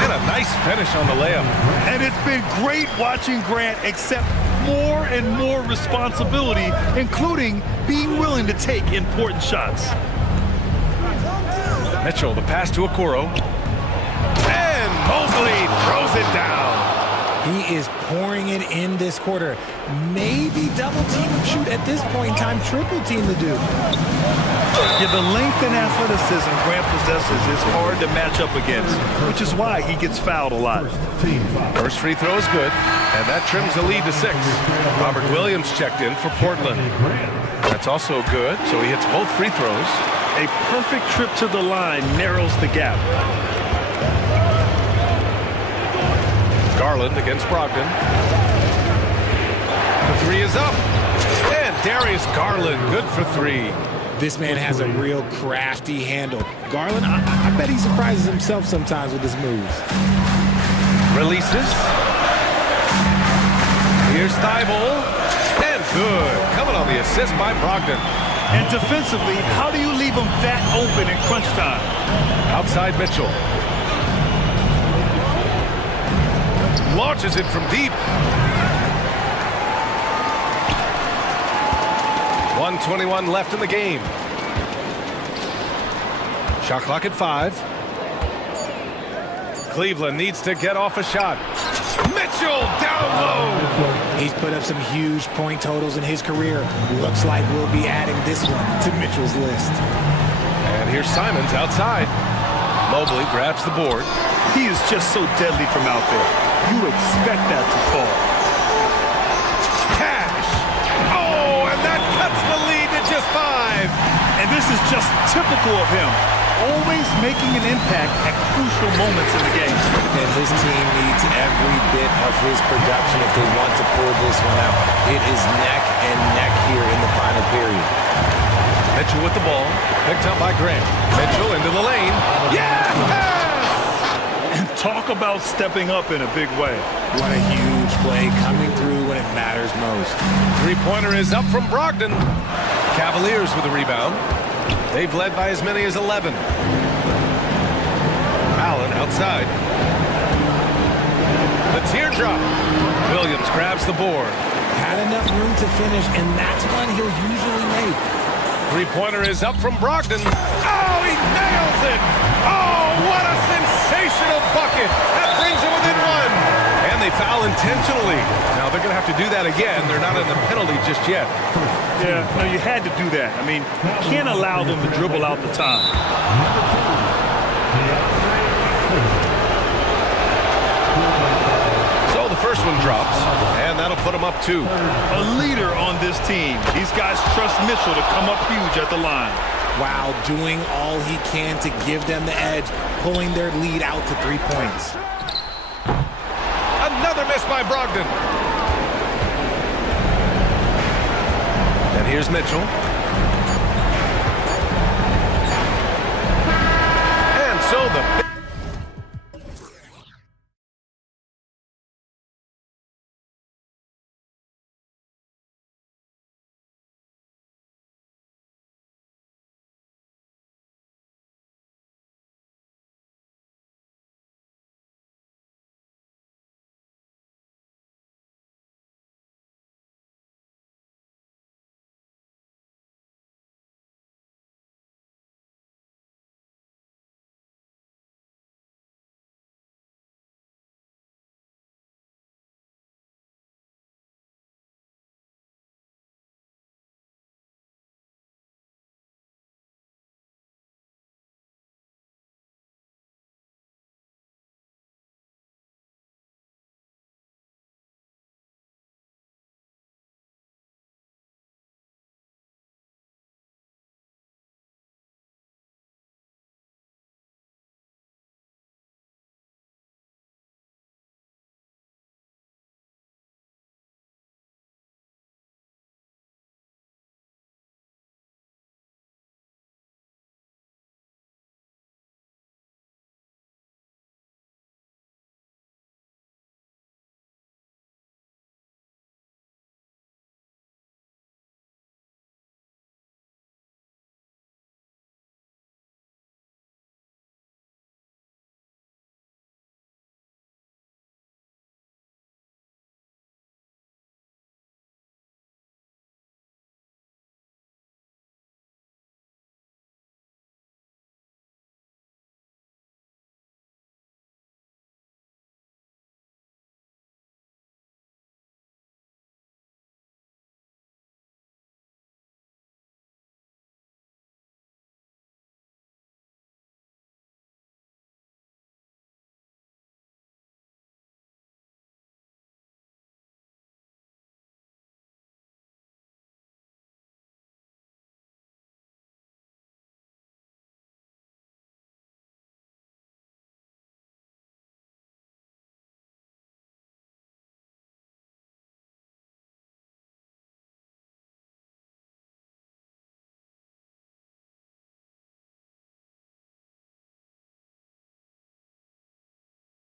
And a nice finish on the layup. And it's been great watching Grant accept more and more responsibility, including being willing to take important shots. Mitchell, the pass to Okoro. And Mobley throws it down. He is pouring it in this quarter. Maybe double team him, shoot at this point in time, triple team the dude. Yeah, the length and athleticism Grant possesses is hard to match up against, which is why he gets fouled a lot. First free throw is good, and that trims the lead to 6. Robert Williams checked in for Portland. That's also good, so he hits both free throws. A perfect trip to the line narrows the gap. Garland against Brogdon. The 3 is up. And Darius Garland, good for 3. This man has a real crafty handle. Garland, I bet he surprises himself sometimes with his moves. Releases. Here's Thibault. And good. Coming on the assist by Brogdon. And defensively, how do you leave him that open in crunch time? Outside Mitchell. Launches it from deep. 1:21 left in the game. Shot clock at 5. Cleveland needs to get off a shot. Mitchell down low. He's put up some huge point totals in his career. Looks like we'll be adding this one to Mitchell's list. And here's Simons outside. Mobley grabs the board. He is just so deadly from out there. You expect that to fall. Cash. Oh, and that cuts the lead to just 5. And this is just typical of him. Always making an impact at crucial moments in the game. And his team needs every bit of his production if they want to pull this one out. It is neck and neck here in the final period. Mitchell with the ball. Picked up by Grant. Mitchell into the lane. Yeah! And talk about stepping up in a big way. What a huge play coming through when it matters most. Three-pointer is up from Brogdon. Cavaliers with the rebound. They've led by as many as 11. Allen outside. The teardrop. Williams grabs the board. Had enough room to finish, and that's one he'll usually make. Three-pointer is up from Brogdon. Oh, he nails it! Oh, what a sensational bucket! That brings him within 1. And they foul intentionally. Now they're going to have to do that again. They're not in the penalty just yet. Yeah, no, you had to do that. I mean, you can't allow them to dribble out the time. So the first one drops, and that'll put them up 2. A leader on this team. These guys trust Mitchell to come up huge at the line. Wow, doing all he can to give them the edge, pulling their lead out to 3 points. Another miss by Brogdon. And here's Mitchell. And so the...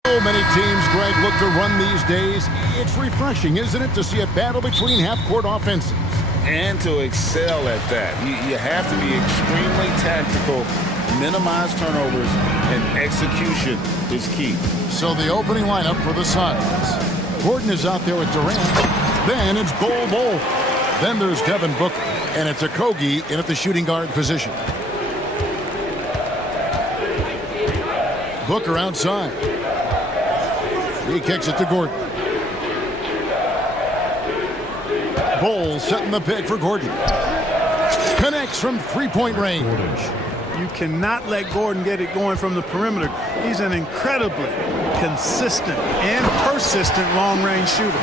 So many teams, Greg, look to run these days. It's refreshing, isn't it, to see a battle between half-court offenses? And to excel at that. You have to be extremely tactical, minimize turnovers, and execution is key. So the opening lineup for the Suns. Gordon is out there with Durant. Then it's Bol. Then there's Devin Booker. And it's Okogie in at the shooting guard position. Booker outside. He kicks it to Gordon. Bowles setting the pick for Gordon. Connects from three-point range. You cannot let Gordon get it going from the perimeter. He's an incredibly consistent and persistent long-range shooter.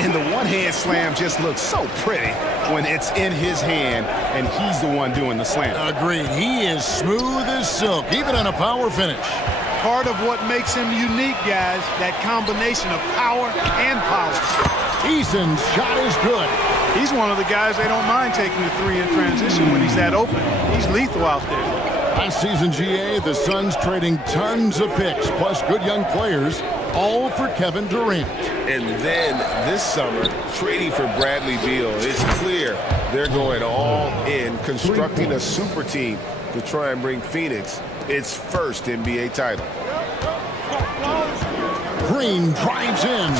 And the one-hand slam just looks so pretty when it's in his hand and he's the one doing the slam. Agreed. He is smooth as silk, even on a power finish. Part of what makes him unique, guys, that combination of power and polish. Eason's shot is good. He's one of the guys they don't mind taking the three in transition when he's that open. He's lethal out there. Last season, GA, the Suns trading tons of picks, plus good young players, all for Kevin Durant. And then this summer, trading for Bradley Beal, it's clear they're going all in, constructing a super team to try and bring Phoenix its first NBA title. Green drives in,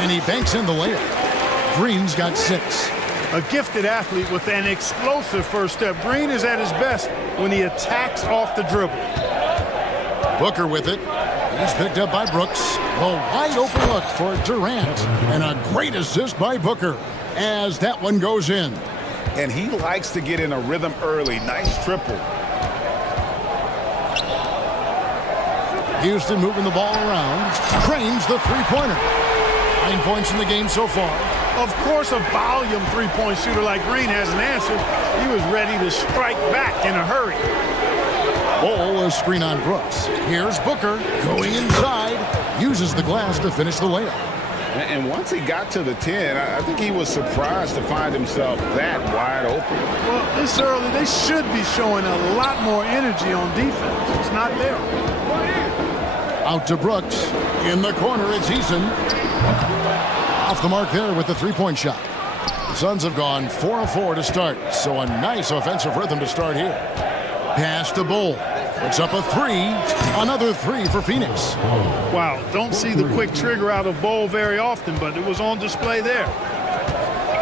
and he banks in the layup. Green's got 6. A gifted athlete with an explosive first step. Green is at his best when he attacks off the dribble. Booker with it. He's picked up by Brooks. A wide open look for Durant. And a great assist by Booker as that one goes in. And he likes to get in a rhythm early. Nice triple. Houston moving the ball around. Trains the three-pointer. 9 points in the game so far. Of course, a volume three-point shooter like Green has an answer. He was ready to strike back in a hurry. Ball, a screen on Brooks. Here's Booker going inside. Uses the glass to finish the layup. And once he got to the 10, I think he was surprised to find himself that wide open. Well, this early, they should be showing a lot more energy on defense. It's not there. Out to Brooks. In the corner, it's Eason. Off the mark there with the three-point shot. The Suns have gone 4 of 4 to start, so a nice offensive rhythm to start here. Pass to Bull. Puts up a 3. Another 3 for Phoenix. Wow, don't see the quick trigger out of Bull very often, but it was on display there.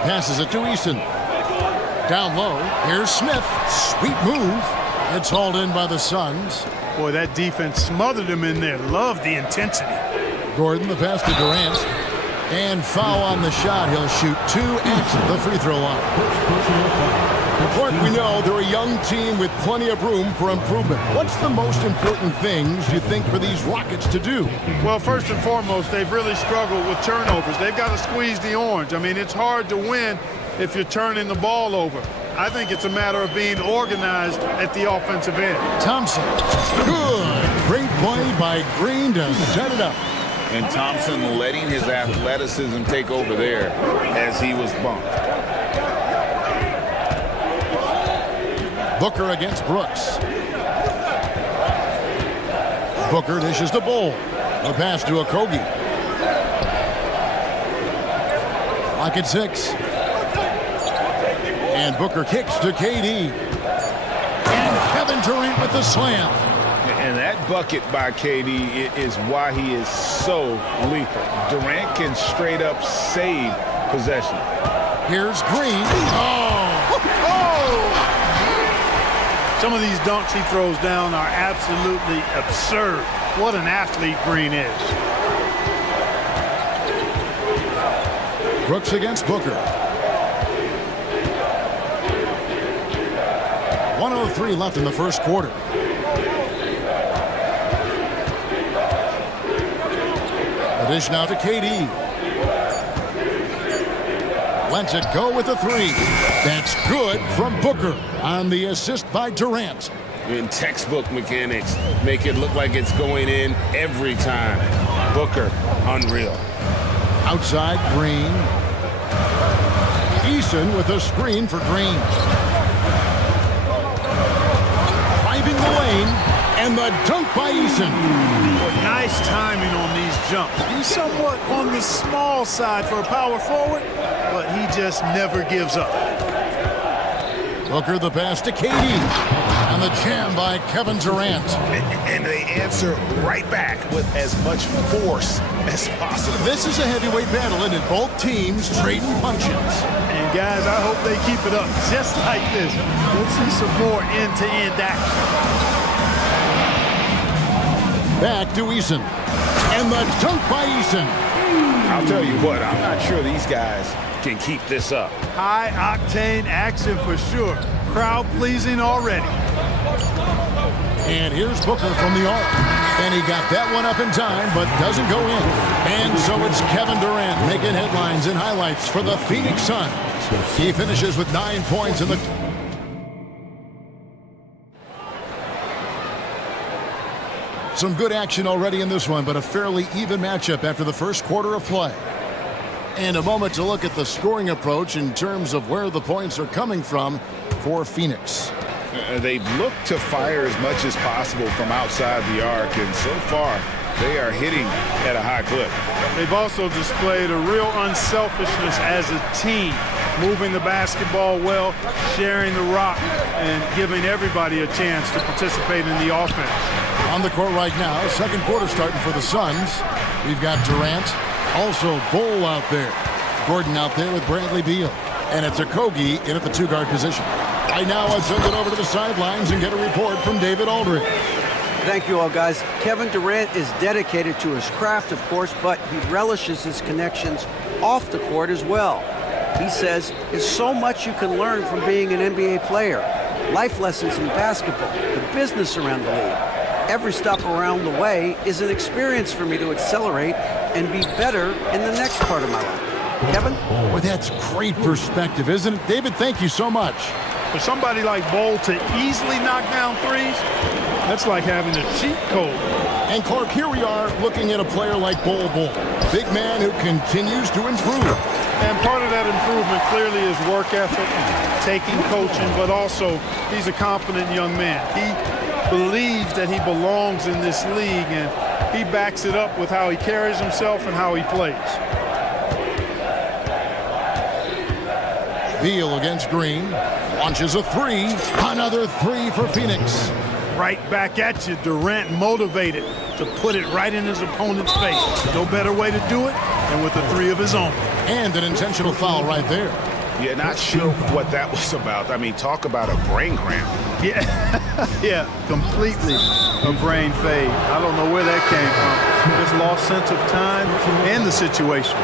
Passes it to Easton. Down low, here's Smith. Sweet move. It's hauled in by the Suns. Boy, that defense smothered him in there. Love the intensity. Gordon, the pass to Durant. And foul on the shot. He'll shoot 2 at the free throw line. Clark, we know they're a young team with plenty of room for improvement. What's the most important things you think for these Rockets to do? Well, first and foremost, they've really struggled with turnovers. They've got to squeeze the orange. I mean, it's hard to win if you're turning the ball over. I think it's a matter of being organized at the offensive end. Thompson. Good. Great play by Green to set it up. And Thompson letting his athleticism take over there as he was bumped. Booker against Brooks. Booker dishes to Bull. A pass to Okogie. Lock at 6. And Booker kicks to KD. And Kevin Durant with the slam. And that bucket by KD is why he is so lethal. Durant can straight up save possession. Here's Green. Some of these dunks he throws down are absolutely absurd. What an athlete Green is. Brooks against Booker. 1:03 left in the first quarter. Dish now to KD. Lets it go with a 3. That's good from Booker on the assist by Durant. In textbook mechanics, make it look like it's going in every time. Booker, unreal. Outside, Green. Eason with a screen for Green. Driving the lane, and the dunk by Eason. Nice timing on these jumps. He's somewhat on the small side for a power forward, but he just never gives up. Booker the pass to KD. And the jam by Kevin Durant. And they answer right back with as much force as possible. This is a heavyweight battle, and both teams trading punches. And guys, I hope they keep it up just like this. Let's see some more end-to-end action. Back to Eason. And the dunk by Eason. I'll tell you what, I'm not sure these guys can keep this up. High-octane action for sure. Crowd-pleasing already. And here's Booker from the arc. And he got that one up in time, but doesn't go in. And so it's Kevin Durant making headlines and highlights for the Phoenix Suns. He finishes with 9 points in the... Some good action already in this one, but a fairly even matchup after the first quarter of play. And a moment to look at the scoring approach in terms of where the points are coming from for Phoenix. They've looked to fire as much as possible from outside the arc, and so far they are hitting at a high clip. They've also displayed a real unselfishness as a team, moving the basketball well, sharing the rock, and giving everybody a chance to participate in the offense. On the court right now, second quarter starting for the Suns. We've got Durant, also Bull out there. Gordon out there with Bradley Beal. And it's Okogie in at the two-guard position. Right now, let's send it over to the sidelines and get a report from David Aldridge. Thank you all, guys. Kevin Durant is dedicated to his craft, of course, but he relishes his connections off the court as well. He says there's so much you can learn from being an NBA player. Life lessons in basketball, the business around the league. Every stop around the way is an experience for me to accelerate and be better in the next part of my life. Kevin? Well, that's great perspective, isn't it? David, thank you so much. For somebody like Bull to easily knock down threes, that's like having a cheat code. And Clark, here we are looking at a player like Bull. Big man who continues to improve. And part of that improvement clearly is work ethic, taking coaching, but also he's a confident young man. He believes that he belongs in this league, and he backs it up with how he carries himself and how he plays. Beal against Green. Launches a three. Another three for Phoenix. Right back at you. Durant motivated to put it right in his opponent's face. No better way to do it than with a three of his own. And an intentional foul right there. Yeah, not sure what that was about. I mean, talk about a brain cramp. Yeah, yeah, completely a brain fade. I don't know where that came from. Just lost sense of time and the situation.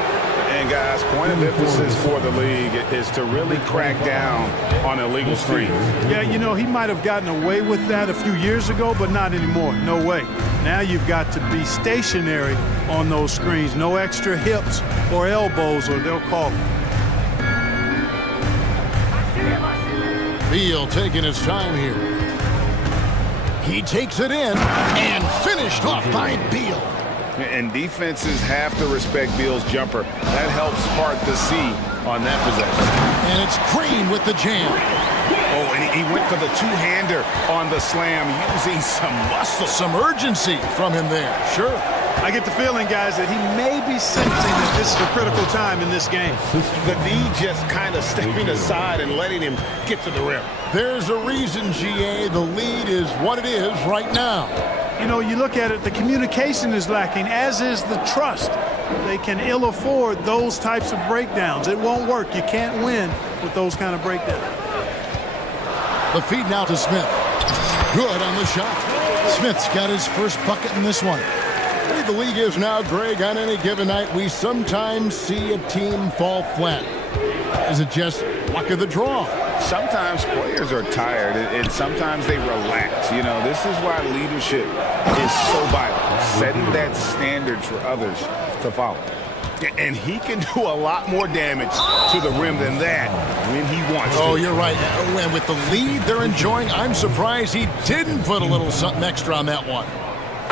And guys, point of emphasis for the league is to really crack down on illegal screens. Yeah, you know, he might have gotten away with that a few years ago, but not anymore. No way. Now you've got to be stationary on those screens. No extra hips or elbows, or they'll call it. Beal taking his time here. He takes it in and finished off by Beal. And defenses have to respect Beal's jumper. That helps part the C on that possession. And it's Green with the jam. Oh, and he went for the two-hander on the slam, using some muscle. Some urgency from him there, sure. I get the feeling, guys, that he may be sensing that this is a critical time in this game. The D just kind of stepping aside and letting him get to the rim. There's a reason, GA, the lead is what it is right now. You know, you look at it, the communication is lacking, as is the trust. They can ill afford those types of breakdowns. It won't work. You can't win with those kind of breakdowns. The feed now to Smith. Good on the shot. Smith's got his first bucket in this one. The way the league is now, Greg, on any given night, we sometimes see a team fall flat. Is it just luck of the draw? Sometimes players are tired, and sometimes they relax. You know, this is why leadership is so vital, setting that standard for others to follow. And he can do a lot more damage to the rim than that when he wants to. Oh, you're right. And with the lead they're enjoying, I'm surprised he didn't put a little something extra on that one.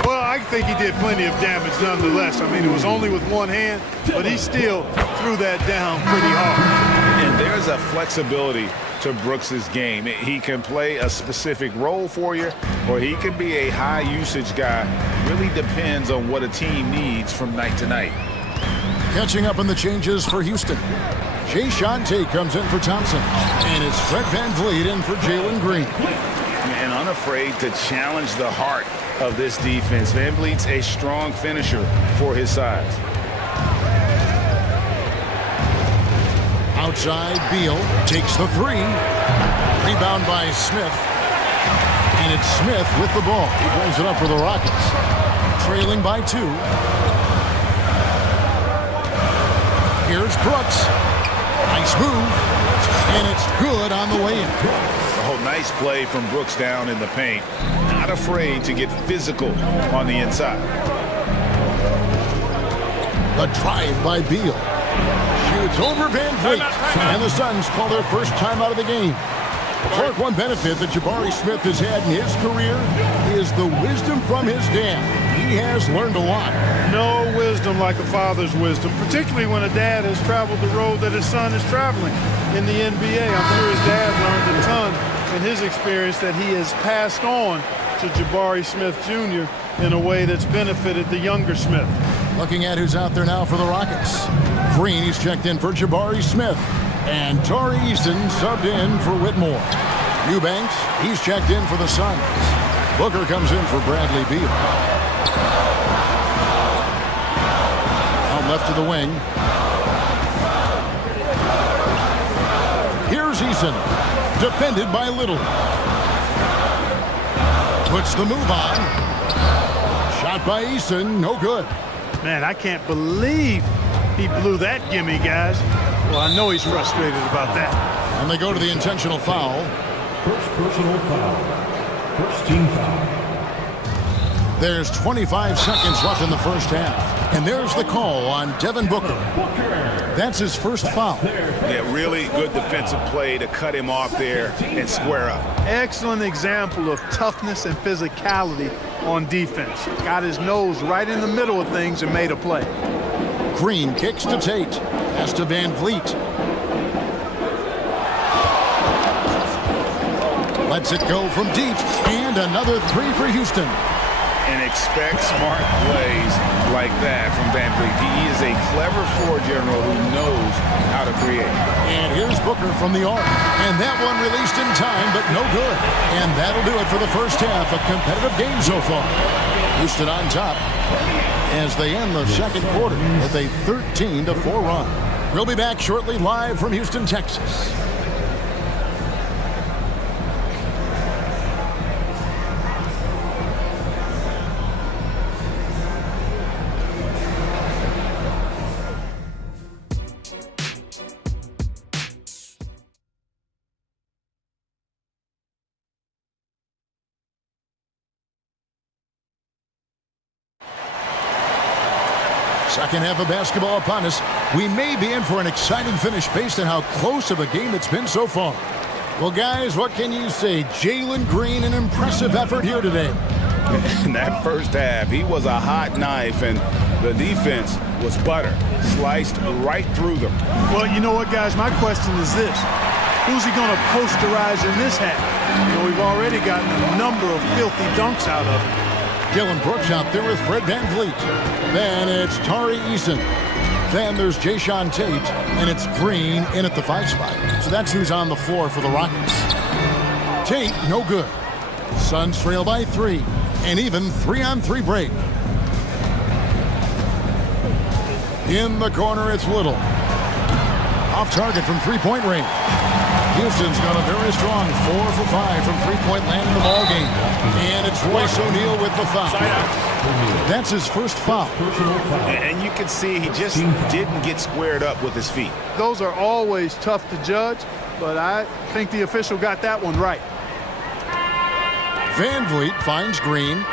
Well, I think he did plenty of damage nonetheless. I mean, it was only with one hand, but he still threw that down pretty hard. And there's a flexibility to Brooks's game. He can play a specific role for you, or he can be a high-usage guy. Really depends on what a team needs from night to night. Catching up on the changes for Houston. Jay Shante comes in for Thompson. And it's Fred VanVleet in for Jalen Green. And unafraid to challenge the heart of this defense. VanVleet's a strong finisher for his size. Outside, Beal takes the three. Rebound by Smith. And it's Smith with the ball. He brings it up for the Rockets. trailing by 2. Here's Brooks. Nice move. And it's good on the way in. Oh, nice play from Brooks down in the paint. Not afraid to get physical on the inside. The drive by Beal. Shoots over Van Vliet. And the Suns call their first time out of the game. Clark, one benefit that Jabari Smith has had in his career is the wisdom from his dad. He has learned a lot. No wisdom like a father's wisdom, particularly when a dad has traveled the road that his son is traveling in the NBA. I'm sure his dad learned a ton in his experience that he has passed on to Jabari Smith Jr. in a way that's benefited the younger Smith. Looking at who's out there now for the Rockets. Green, he's checked in for Jabari Smith. And Tari Eason subbed in for Whitmore. Eubanks, he's checked in for the Suns. Booker comes in for Bradley Beal. Out left to the wing. Here's Eason. Defended by Little. Puts the move on. Shot by Eason, no good. Man, I can't believe he blew that gimme, guys. Well, I know he's frustrated about that. And they go to the intentional foul. First personal foul. First team foul. There's 25 seconds left in the first half. And there's the call on Devin Booker. That's his first foul. Yeah, really good defensive play to cut him off there and square up. Excellent example of toughness and physicality on defense. Got his nose right in the middle of things and made a play. Green kicks to Tate. Pass to Van Vliet. Lets it go from deep. And another 3 for Houston. And expect smart plays like that from Van Vliet. He is a clever floor general who knows how to create. And here's Booker from the arc. And that one released in time, but no good. And that'll do it for the first half. A competitive game so far. Houston on top as they end the second quarter with a 13-4 run. We'll be back shortly live from Houston, Texas. Second half of basketball upon us. We may be in for an exciting finish based on how close of a game it's been so far. Well, guys, what can you say? Jalen Green, an impressive effort here today. In that first half, he was a hot knife, and the defense was butter. Sliced right through them. Well, you know what, guys? My question is this. Who's he going to posterize in this half? You know, we've already gotten a number of filthy dunks out of him. Dylan Brooks out there with Fred Van Vliet. Then it's Tari Eason. Then there's Jayshawn Tate, and it's Green in at the 5 spot. So that's who's on the floor for the Rockets. Tate, no good. Suns trail by 3, and even 3-on-3 break. In the corner, it's Little. Off target from three-point range. Houston's got a very strong 4 for 5 from three-point land in the ball game. And it's Royce O'Neal with the foul. That's his first foul. And you can see he just didn't get squared up with his feet. Those are always tough to judge, but I think the official got that one right. Van Vliet finds Green.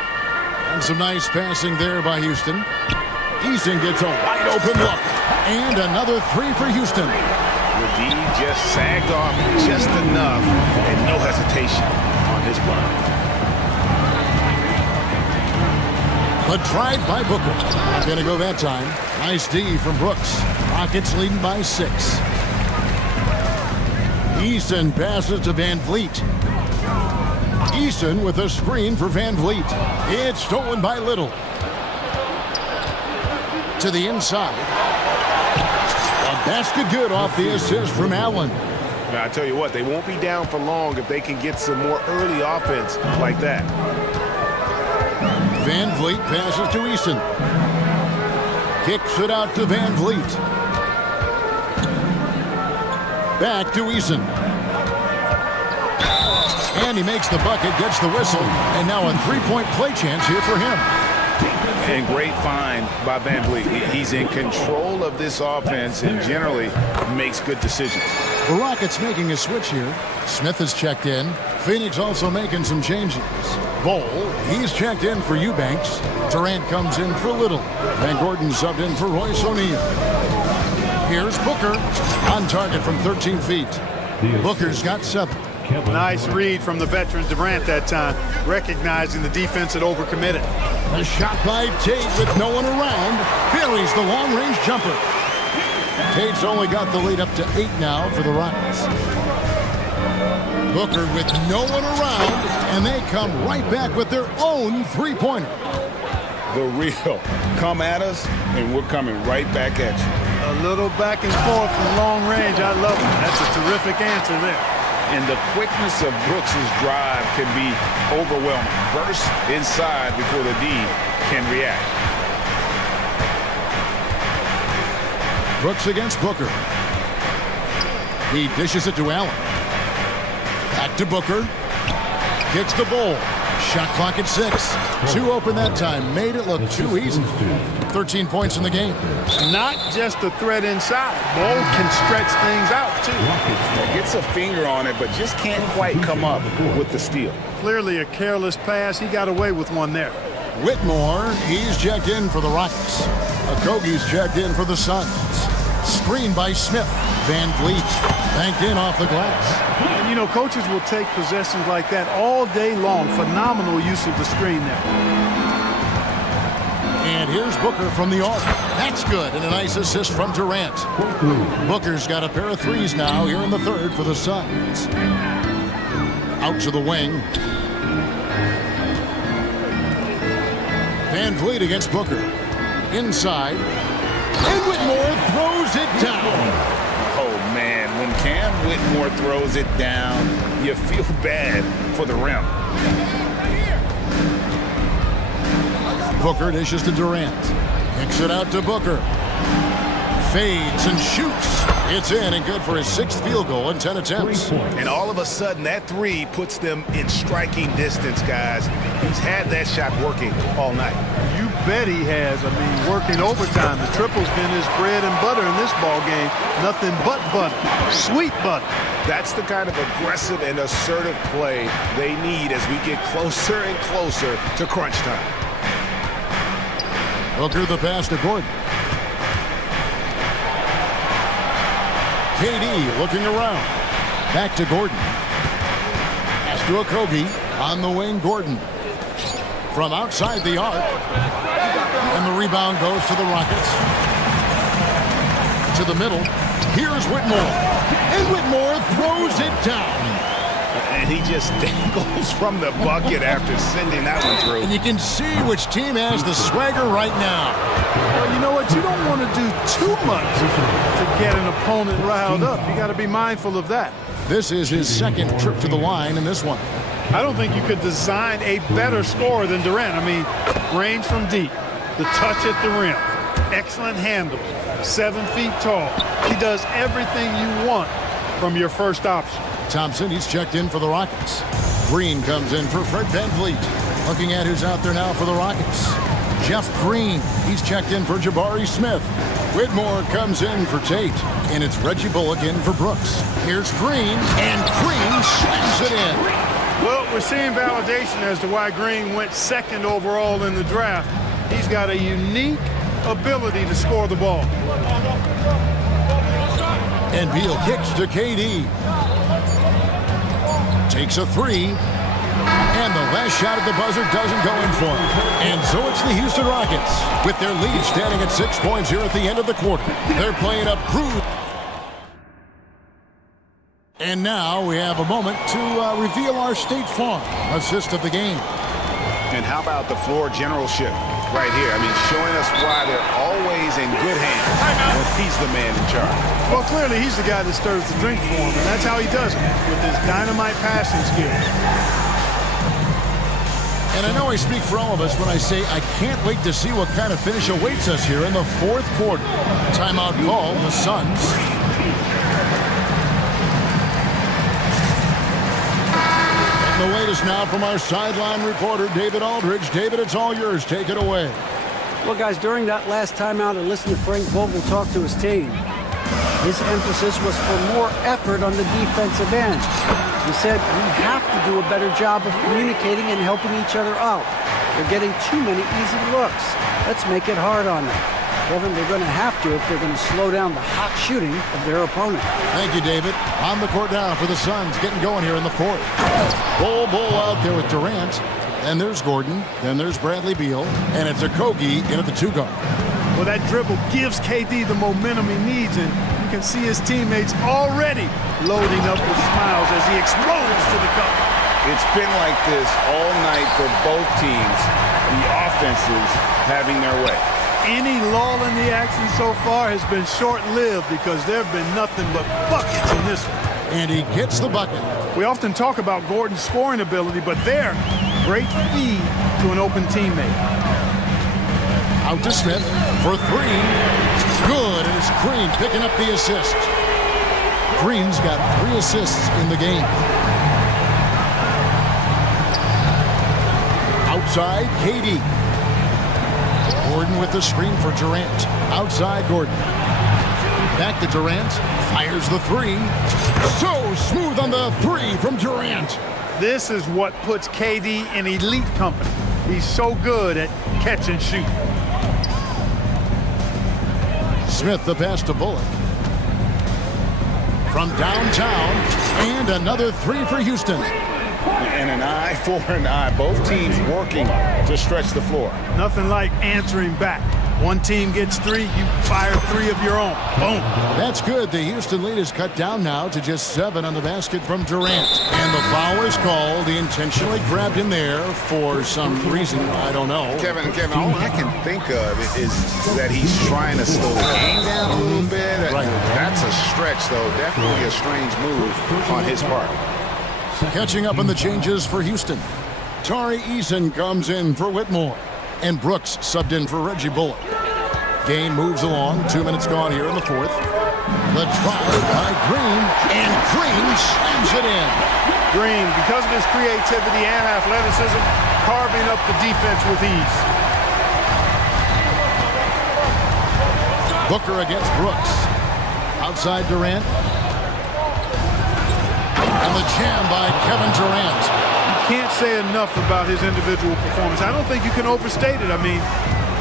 And some nice passing there by Houston. Eason gets a wide open look. And another 3 for Houston. The D just sagged off just enough and no hesitation on his part. A drive by Booker. Not going to go that time. Nice D from Brooks. Rockets leading by 6. Eason passes to Van Vliet. Eason with a screen for Van Vliet. It's stolen by Little. To the inside. A basket good off the assist from Allen. Now, I tell you what, they won't be down for long if they can get some more early offense like that. Van Vliet passes to Eason. Kicks it out to Van Vliet. Back to Eason. And he makes the bucket, gets the whistle, and now a 3-point play chance here for him. And great find by Van Vliet. He's in control of this offense and generally makes good decisions. The Rockets making a switch here. Smith has checked in. Phoenix also making some changes. Bowl, he's checked in for Eubanks. Durant comes in for Little. Van Gordon subbed in for Royce O'Neal. Here's Booker on target from 13 feet. Booker's got 7. Nice read from the veteran Durant that time, recognizing the defense had overcommitted. A shot by Tate with no one around. Buries the long-range jumper. Tate's only got the lead up to 8 now for the Rockets. Booker with no one around, and they come right back with their own three-pointer. The real come at us, and we're coming right back at you. A little back and forth from long range. I love it. That's a terrific answer there. And the quickness of Brooks's drive can be overwhelming. Burst inside before the D can react. Brooks against Booker. He dishes it to Allen. Back to Booker. Kicks the ball. Shot clock at 6. 2 open that time. Made it look too easy. 13 points in the game. Not just a threat inside. Bowl can stretch things out, too. Gets a finger on it, but just can't quite come up with the steal. Clearly a careless pass. He got away with one there. Whitmore, he's checked in for the Rockets. Okogie's checked in for the Suns. Screen by Smith. Van Vliet banked in off the glass. And, you know, coaches will take possessions like that all day long. Phenomenal use of the screen there. And here's Booker from the arc. That's good, and a nice assist from Durant. Booker's got a pair of threes now here in the third for the Suns. Out to the wing. Van Vliet against Booker. Inside. And Whitmore throws it down. Oh, man, when Cam Whitmore throws it down, you feel bad for the rim. Booker dishes to Durant. Kicks it out to Booker. Fades and shoots. It's in and good for his 6th field goal in 10 attempts. And all of a sudden, that 3 puts them in striking distance, guys. He's had that shot working all night. You bet he has. I mean, working overtime. The triple's been his bread and butter in this ball game. Nothing but butter. Sweet butter. That's the kind of aggressive and assertive play they need as we get closer and closer to crunch time. Booker the pass to Gordon. KD looking around. Back to Gordon. Pass to Okogie. On the wing, Gordon. From outside the arc. And the rebound goes to the Rockets. To the middle. Here's Whitmore. And Whitmore throws it down. And he just dangles from the bucket after sending that one through. And you can see which team has the swagger right now. Well, you know what? You don't want to do too much to get an opponent riled up. You got to be mindful of that. This is his 2nd trip to the line in this one. I don't think you could design a better scorer than Durant. I mean, range from deep, the touch at the rim, excellent handles, 7 feet tall. He does everything you want from your first option. Thompson, he's checked in for the Rockets. Green comes in for Fred Van Vliet. Looking at who's out there now for the Rockets. Jeff Green, he's checked in for Jabari Smith. Whitmore comes in for Tate. And it's Reggie Bullock in for Brooks. Here's Green, and Green slams it in. Well, we're seeing validation as to why Green went 2nd overall in the draft. He's got a unique ability to score the ball. And Beal kicks to KD. Takes a 3. And the last shot at the buzzer doesn't go in for him. And so it's the Houston Rockets with their lead standing at 6 points here at the end of the quarter. They're playing up crude. And now we have a moment to reveal our State Farm assist of the game. And how about the floor generalship right here? I mean, showing us why they're always in good hands when he's the man in charge. Well, clearly he's the guy that stirs the drink for him, and that's how he does it, with his dynamite passing skills. And I know I speak for all of us when I say I can't wait to see what kind of finish awaits us here in the 4th quarter. Timeout call, the Suns. And the latest now from our sideline reporter, David Aldridge. David, it's all yours. Take it away. Well, guys, during that last timeout, I listened to Frank Vogel talk to his team. His emphasis was for more effort on the defensive end. He said, we have to do a better job of communicating and helping each other out. They're getting too many easy looks. Let's make it hard on them. Kevin, they're going to have to if they're going to slow down the hot shooting of their opponent. Thank you, David. On the court now for the Suns, getting going here in the fourth. Bull out there with Durant. Then there's Gordon. Then there's Bradley Beal. And it's Okogie in at the 2 guard. Well, that dribble gives KD the momentum he needs, and you can see his teammates already loading up with smiles as he explodes to the cup. It's been like this all night for both teams. The offenses having their way. Any lull in the action so far has been short-lived because there have been nothing but buckets in this one. And he gets the bucket. We often talk about Gordon's scoring ability, but there, great feed to an open teammate. Out to Smith for 3. Good, and it's Green picking up the assist. Green's got 3 assists in the game. Outside, KD. Gordon with the screen for Durant. Outside, Gordon. Back to Durant. Fires the 3. So smooth on the 3 from Durant. This is what puts KD in elite company. He's so good at catch and shoot. Smith the pass to Bullock. From downtown, and another 3 for Houston. And an eye for an eye. Both teams working to stretch the floor. Nothing like answering back. One team gets 3, you fire 3 of your own. Boom. That's good. The Houston lead is cut down now to just 7 on the basket from Durant. And the foul is called. He intentionally grabbed him there for some reason. I don't know. Kevin, all I can think of is that he's trying to slow the game down a little bit. Right. That's a stretch, though. Definitely a strange move on his part. Catching up on the changes for Houston. Tari Eason comes in for Whitmore. And Brooks subbed in for Reggie Bullock. Game moves along. 2 minutes gone here in the fourth. The drive by Green. And Green slams it in. Green, because of his creativity and athleticism, carving up the defense with ease. Booker against Brooks. Outside Durant. And the jam by Kevin Durant. You can't say enough about his individual performance. I don't think you can overstate it. I mean,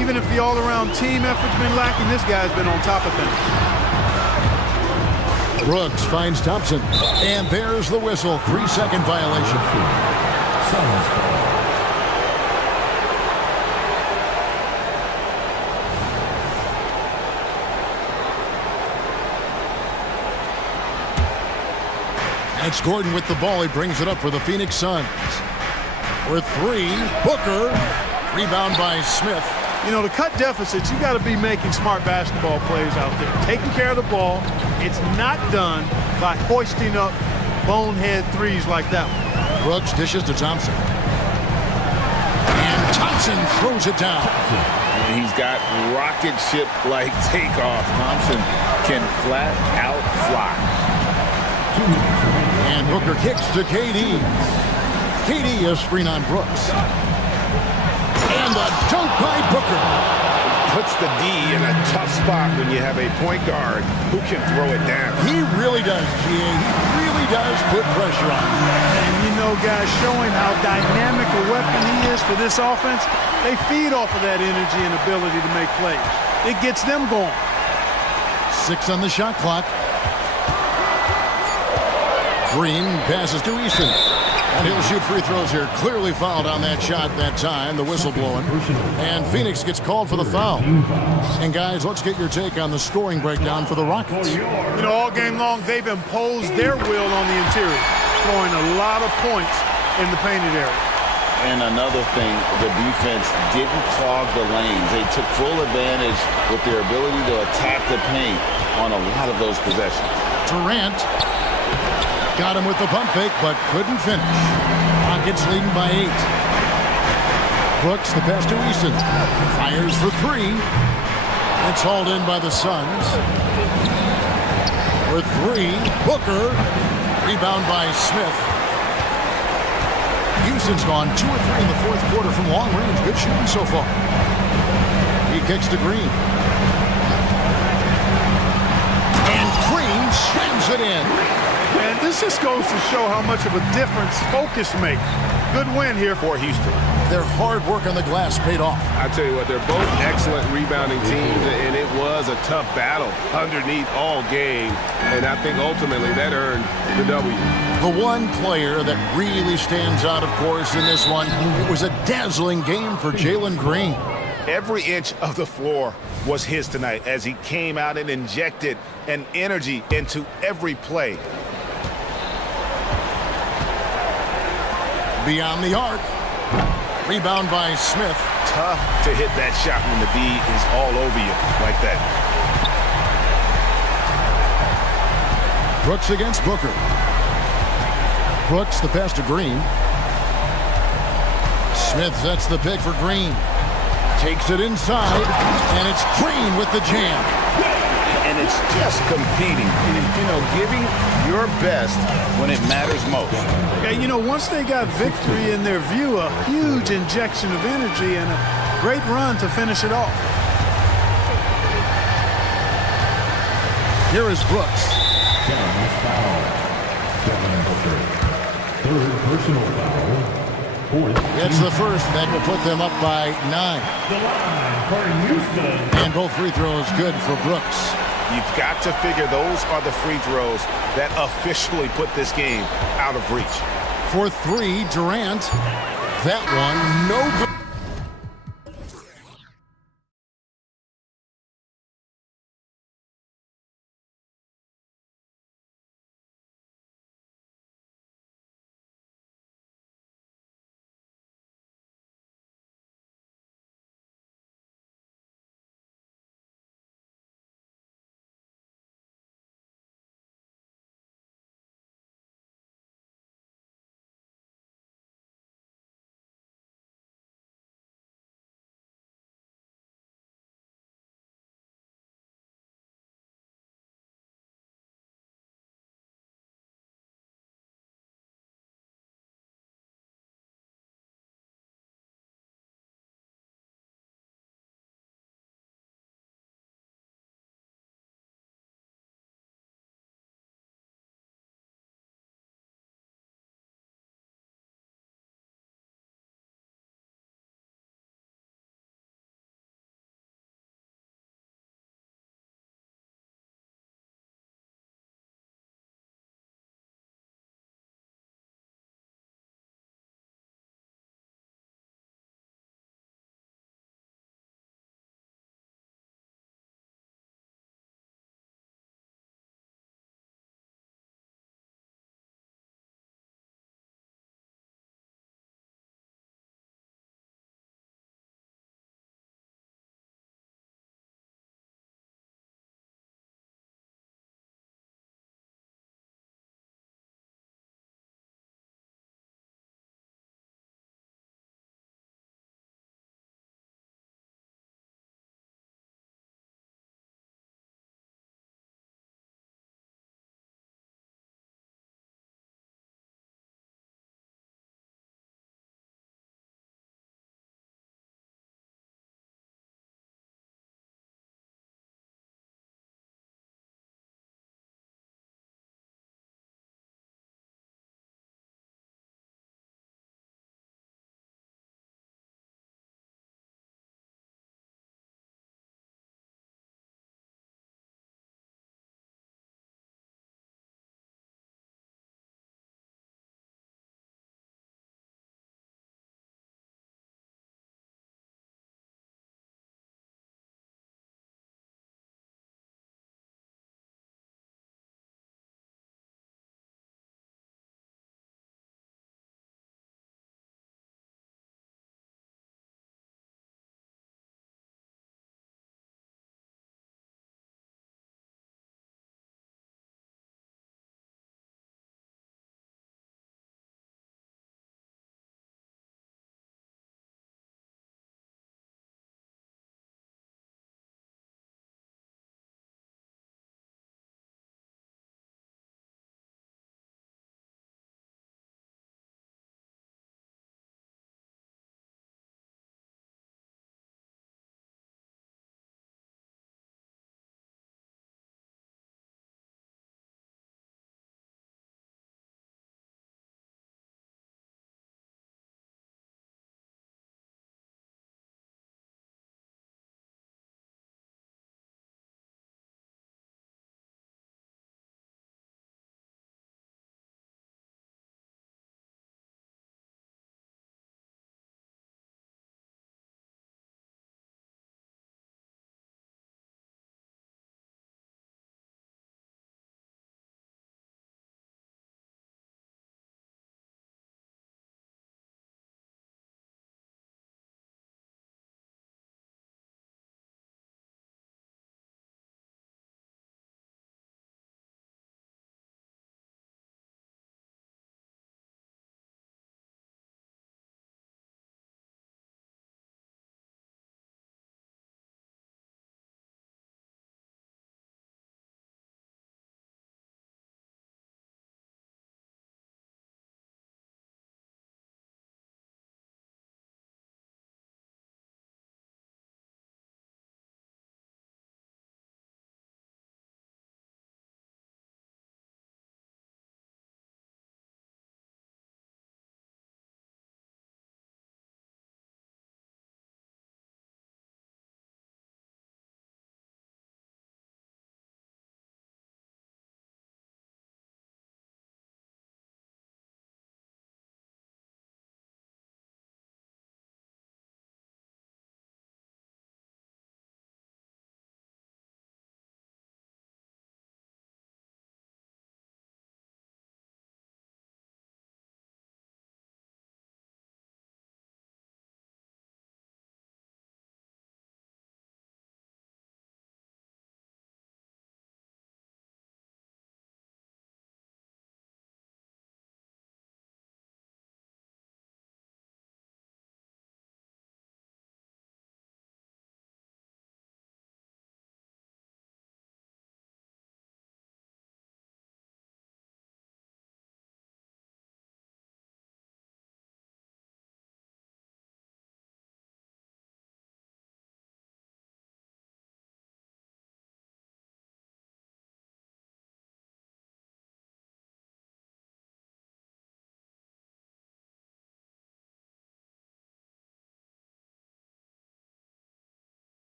even if the all-around team effort's been lacking, this guy's been on top of things. Brooks finds Thompson. And there's the whistle. 3-second violation. It's Gordon with the ball. He brings it up for the Phoenix Suns. For 3, Booker. Rebound by Smith. You know, to cut deficits, you got to be making smart basketball plays out there. Taking care of the ball. It's not done by hoisting up bonehead 3s like that one. Brooks dishes to Thompson. And Thompson throws it down. And he's got rocket ship-like takeoff. Thompson can flat out fly. And Booker kicks to KD. KD a screen on Brooks. And the dunk by Booker. Puts the D in a tough spot when you have a point guard who can throw it down. He really does, GA. He really does put pressure on him. And you know, guys, showing how dynamic a weapon he is for this offense, they feed off of that energy and ability to make plays. It gets them going. 6 on the shot clock. Green passes to Easton. And he'll shoot free throws here. Clearly fouled on that shot that time. The whistle blowing. And Phoenix gets called for the foul. And guys, let's get your take on the scoring breakdown for the Rockets. You know, all game long, they've imposed their will on the interior, scoring a lot of points in the painted area. And another thing, the defense didn't clog the lanes. They took full advantage with their ability to attack the paint on a lot of those possessions. Durant got him with the pump fake, but couldn't finish. Rockets leading by 8. Brooks, the pass to Easton. Fires for 3. It's hauled in by the Suns. For 3, Booker. Rebound by Smith. Houston's gone 2 or 3 in the fourth quarter from long range. Good shooting so far. He kicks to Green. And Green slams it in. And this just goes to show how much of a difference focus makes. Good win here for Houston. Their hard work on the glass paid off. I tell you what, they're both excellent rebounding teams, and it was a tough battle underneath all game. And I think ultimately that earned the W. The one player that really stands out, of course, in this one, it was a dazzling game for Jalen Green. Every inch of the floor was his tonight as he came out and injected an energy into every play. Beyond the arc. Rebound by Smith. Tough to hit that shot when the D is all over you like that. Brooks against Booker. Brooks, the pass to Green. Smith sets the pick for Green. Takes it inside, and it's Green with the jam. And it's just competing, you know, giving your best when it matters most. Yeah, you know, once they got victory in their view, a huge injection of energy and a great run to finish it off. Here is Brooks. Third personal foul. It's the first that will put them up by 9. The line for Houston. And both free throws good for Brooks. You've got to figure those are the free throws that officially put this game out of reach. For 3, Durant. That one, no good.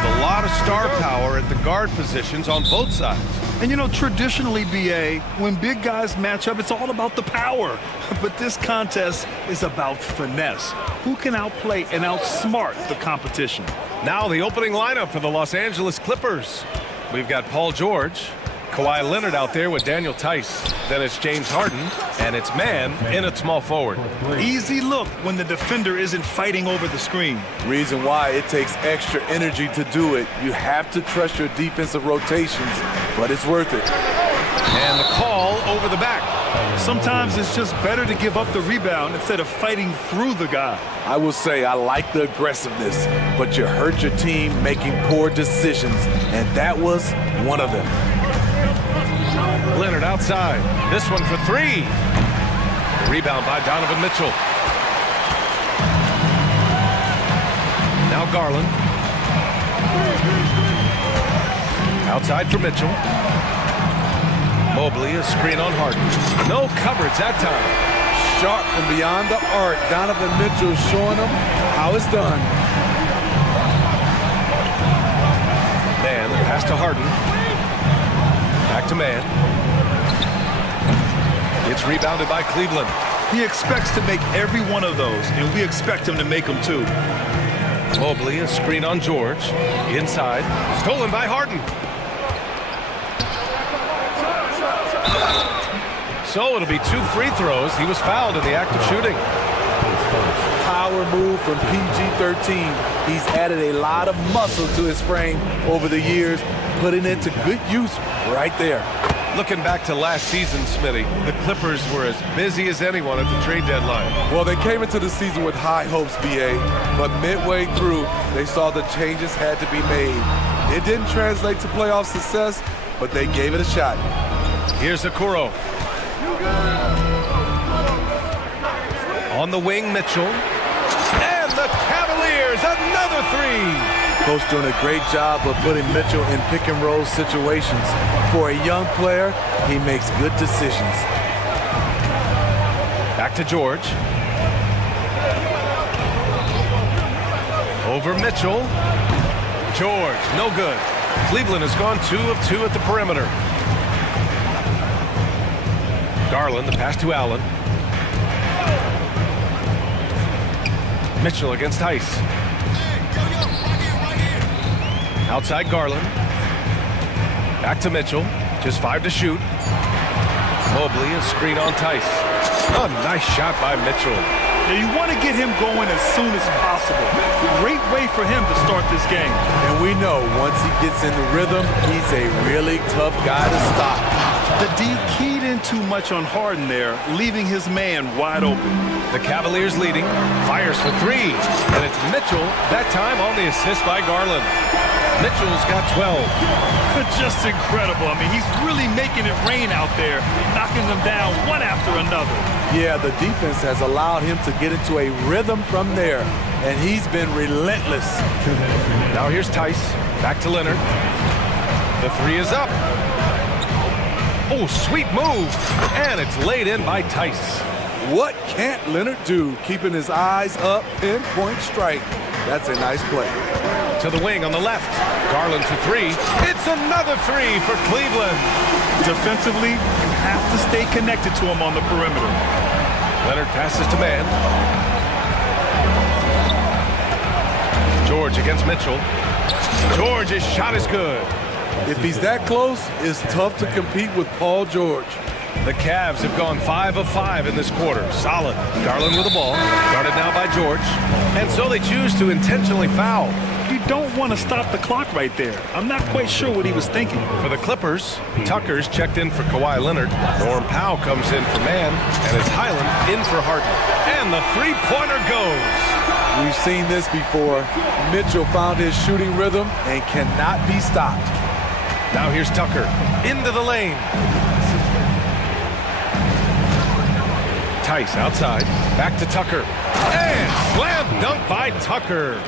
with a lot of star power at the guard positions on both sides. And you know, traditionally, BA, when big guys match up, it's all about the power. But this contest is about finesse. Who can outplay and outsmart the competition? Now the opening lineup for the Los Angeles Clippers. We've got Paul George, Kawhi Leonard out there with Daniel Tice. Then it's James Harden, and it's man in at small forward. Easy look when the defender isn't fighting over the screen. Reason why it takes extra energy to do it. You have to trust your defensive rotations, but it's worth it. And the call over the back. Sometimes it's just better to give up the rebound instead of fighting through the guy. I will say I like the aggressiveness, but you hurt your team making poor decisions, and that was one of them. Leonard outside. This one for three. Rebound by Donovan Mitchell. Now Garland. Outside for Mitchell. Mobley, a screen on Harden. No coverage that time. Sharp from beyond the arc. Donovan Mitchell showing them how it's done. Man, pass to Harden. Back to man. It's rebounded by Cleveland. He expects to make every one of those, and we expect him to make them too. Mobley, a screen on George. Inside. Stolen by Harden. So it'll be 2 free throws. He was fouled in the act of shooting. Power move from PG-13. He's added a lot of muscle to his frame over the years, putting it to good use right there. Looking back to last season, Smitty, the Clippers were as busy as anyone at the trade deadline. Well, they came into the season with high hopes, BA, but midway through, they saw the changes had to be made. It didn't translate to playoff success, but they gave it a shot. Here's Okoro. On the wing, Mitchell. And the Cavaliers, another three. Coach doing a great job of putting Mitchell in pick and roll situations. For a young player, he makes good decisions. Back to George. Over Mitchell. George, no good. Cleveland has gone 2 of 2 at the perimeter. Garland, the pass to Allen. Mitchell against Tice. Outside Garland. Back to Mitchell. Just 5 to shoot. Mobley, a screen on Tice. A nice shot by Mitchell. Now you want to get him going as soon as possible. Great way for him to start this game. And we know once he gets in the rhythm, he's a really tough guy to stop. The D keyed in too much on Harden there, leaving his man wide open. The Cavaliers leading. Fires for 3. And it's Mitchell, that time on the assist by Garland. Mitchell's got 12. Just incredible. I mean, he's really making it rain out there, knocking them down one after another. Yeah, the defense has allowed him to get into a rhythm from there, and he's been relentless. Now here's Tice. Back to Leonard. The 3 is up. Oh, sweet move. And it's laid in by Tice. What can't Leonard do? Keeping his eyes up, pinpoint strike. That's a nice play. To the wing on the left. Garland for 3. It's another 3 for Cleveland. Defensively, you have to stay connected to him on the perimeter. Leonard passes to man. George against Mitchell. George's shot is good. If he's that close, it's tough to compete with Paul George. The Cavs have gone 5 of 5 in this quarter. Solid. Garland with the ball. Guarded now by George. And so they choose to intentionally foul. You don't want to stop the clock right there. I'm not quite sure what he was thinking. For the Clippers, Tucker's checked in for Kawhi Leonard. Norm Powell comes in for man. And it's Highland in for Harden. And the three-pointer goes. We've seen this before. Mitchell found his shooting rhythm and cannot be stopped. Now here's Tucker. Into the lane. Tice outside. Back to Tucker. And slam dunk by Tucker.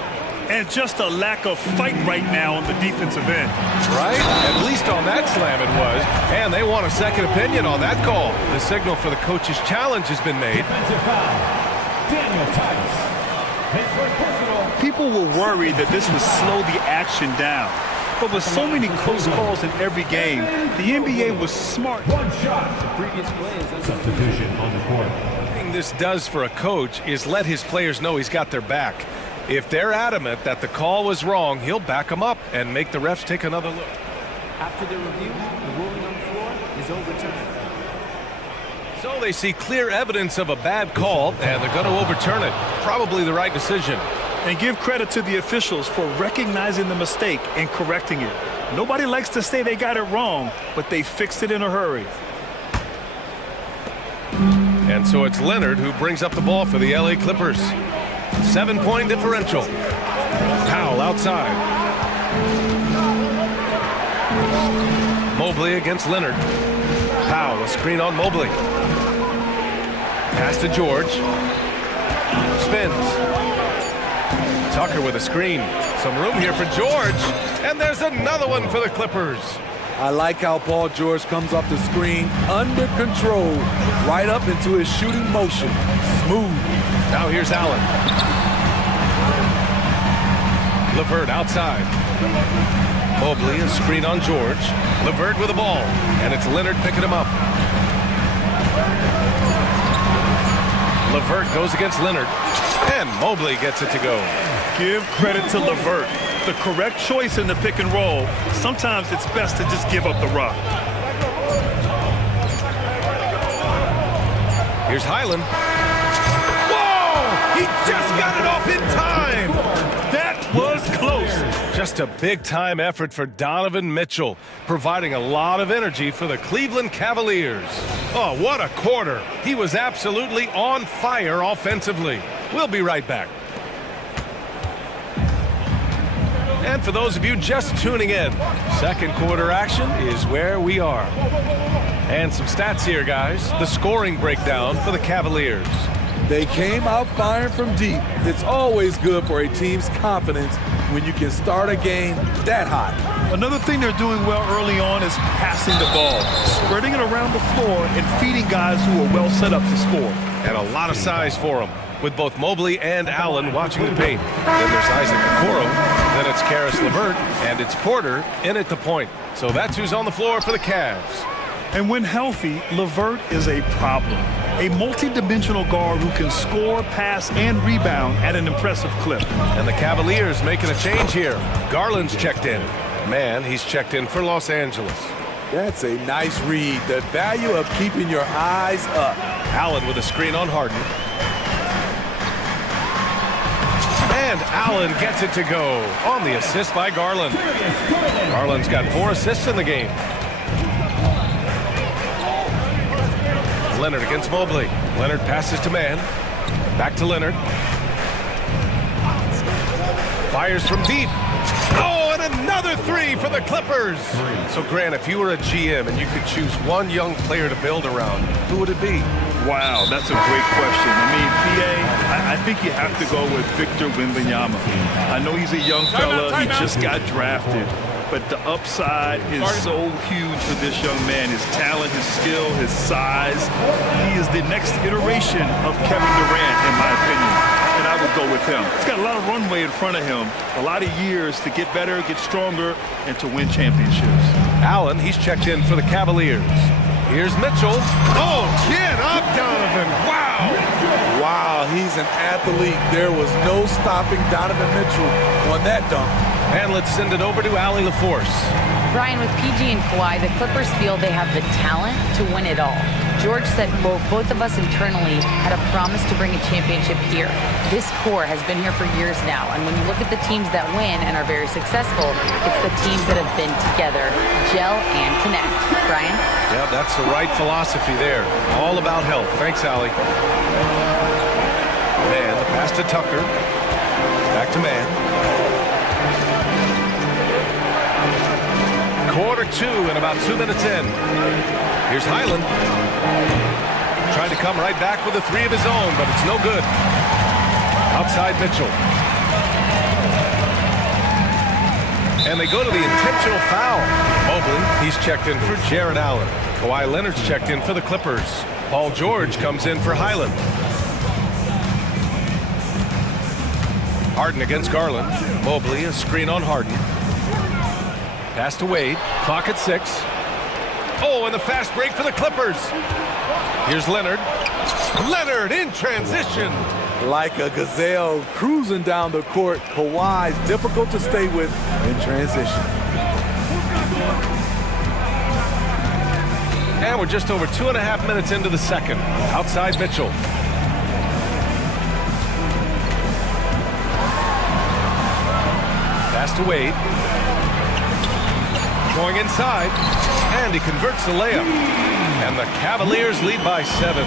And just a lack of fight right now on the defensive end. Right? At least on that slam it was. And they want a second opinion on that call. The signal for the coach's challenge has been made. Defensive foul. Daniel Tice. His first personal, people were worried that this would slow the action down. But with so many close calls in every game, the NBA was smart. One shot. Substitution on the court. The thing this does for a coach is let his players know he's got their back. If they're adamant that the call was wrong, he'll back them up and make the refs take another look. After the review, the ruling on the floor is overturned. So they see clear evidence of a bad call, and they're going to overturn it. Probably the right decision. And give credit to the officials for recognizing the mistake and correcting it. Nobody likes to say they got it wrong, but they fixed it in a hurry. And so it's Leonard who brings up the ball for the LA Clippers. 7-point differential. Powell outside. Mobley against Leonard. Powell, a screen on Mobley. Pass to George. Spins. Tucker with a screen. Some room here for George. And there's another one for the Clippers. I like how Paul George comes off the screen under control, right up into his shooting motion. Smooth. Now here's Allen. LeVert outside. Mobley, a screen on George. LeVert with the ball. And it's Leonard picking him up. LeVert goes against Leonard. And Mobley gets it to go. Give credit to LeVert. The correct choice in the pick and roll. Sometimes it's best to just give up the rock. Here's Highland. Whoa! He just got it off in time! That was close. Just a big-time effort for Donovan Mitchell, providing a lot of energy for the Cleveland Cavaliers. Oh, what a quarter. He was absolutely on fire offensively. We'll be right back. And for those of you just tuning in, second quarter action is where we are. And some stats here, guys. The scoring breakdown for the Cavaliers. They came out firing from deep. It's always good for a team's confidence when you can start a game that hot. Another thing they're doing well early on is passing the ball, spreading it around the floor and feeding guys who are well set up to score. And a lot of size for them, with both Mobley and Allen watching the paint. Then there's Isaac Okoro, then it's Karis LeVert, and it's Porter in at the point. So that's who's on the floor for the Cavs. And when healthy, LeVert is a problem. A multi-dimensional guard who can score, pass, and rebound at an impressive clip. And the Cavaliers making a change here. Garland's checked in. Man, he's checked in for Los Angeles. That's a nice read. The value of keeping your eyes up. Allen with a screen on Harden. And Allen gets it to go on the assist by Garland. Garland's got 4 assists in the game. Leonard against Mobley. Leonard passes to man. Back to Leonard. Fires from deep. Oh, and another 3 for the Clippers. So, Grant, if you were a GM and you could choose one young player to build around, who would it be? Wow, that's a great question. I mean, PA, I think you have to go with Victor Wembanyama. I know he's a young fella. He just got drafted. But the upside is so huge for this young man. His talent, his skill, his size. He is the next iteration of Kevin Durant, in my opinion. And I would go with him. He's got a lot of runway in front of him. A lot of years to get better, get stronger, and to win championships. Allen, he's checked in for the Cavaliers. Here's Mitchell. Oh, get up, Donovan. Wow. Wow, he's an athlete. There was no stopping Donovan Mitchell on that dunk. And let's send it over to Allie LaForce. Brian, with PG and Kawhi, the Clippers feel they have the talent to win it all. George said, quote, both of us internally had a promise to bring a championship here. This core has been here for years now, and when you look at the teams that win and are very successful, it's the teams that have been together, gel and connect. Brian? Yeah, that's the right philosophy there. All about health. Thanks, Allie. Man, the pass to Tucker. Back to man. Quarter 2 and about 2 minutes in. Here's Highland. Trying to come right back with a 3 of his own, but it's no good. Outside Mitchell. And they go to the intentional foul. Mobley, he's checked in for Jared Allen. Kawhi Leonard's checked in for the Clippers. Paul George comes in for Highland. Harden against Garland. Mobley, a screen on Harden. Pass to Wade. Clock at 6. Oh, and the fast break for the Clippers. Here's Leonard. Leonard in transition. Like a gazelle cruising down the court, Kawhi's difficult to stay with in transition. And we're just over 2.5 minutes into the second. Outside Mitchell. Pass to Wade. Going inside, and he converts the layup. And the Cavaliers lead by 7.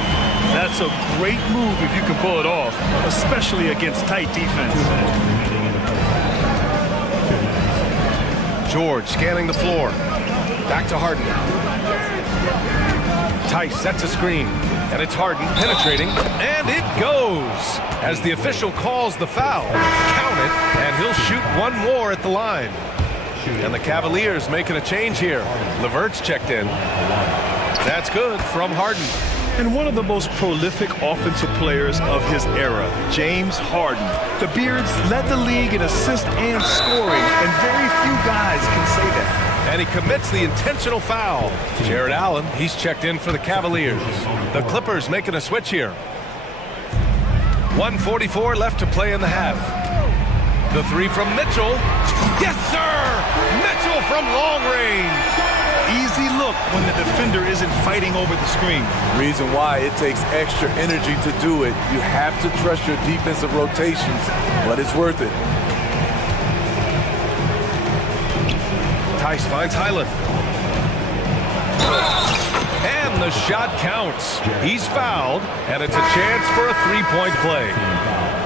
That's a great move if you can pull it off, especially against tight defense. George scanning the floor. Back to Harden. Tice sets a screen, and it's Harden penetrating, and it goes. As the official calls the foul, count it, and he'll shoot one more at the line. And the Cavaliers making a change here. LeVert's checked in. That's good from Harden. And one of the most prolific offensive players of his era, James Harden. The Beards led the league in assists and scoring, and very few guys can say that. And he commits the intentional foul. Jared Allen, he's checked in for the Cavaliers. The Clippers making a switch here. 1:44 left to play in the half. The three from Mitchell. Yes, sir! Mitchell from long range. Easy look when the defender isn't fighting over the screen. Reason why it takes extra energy to do it. You have to trust your defensive rotations, but it's worth it. Tice finds Highland. And the shot counts. He's fouled, and it's a chance for a three-point play.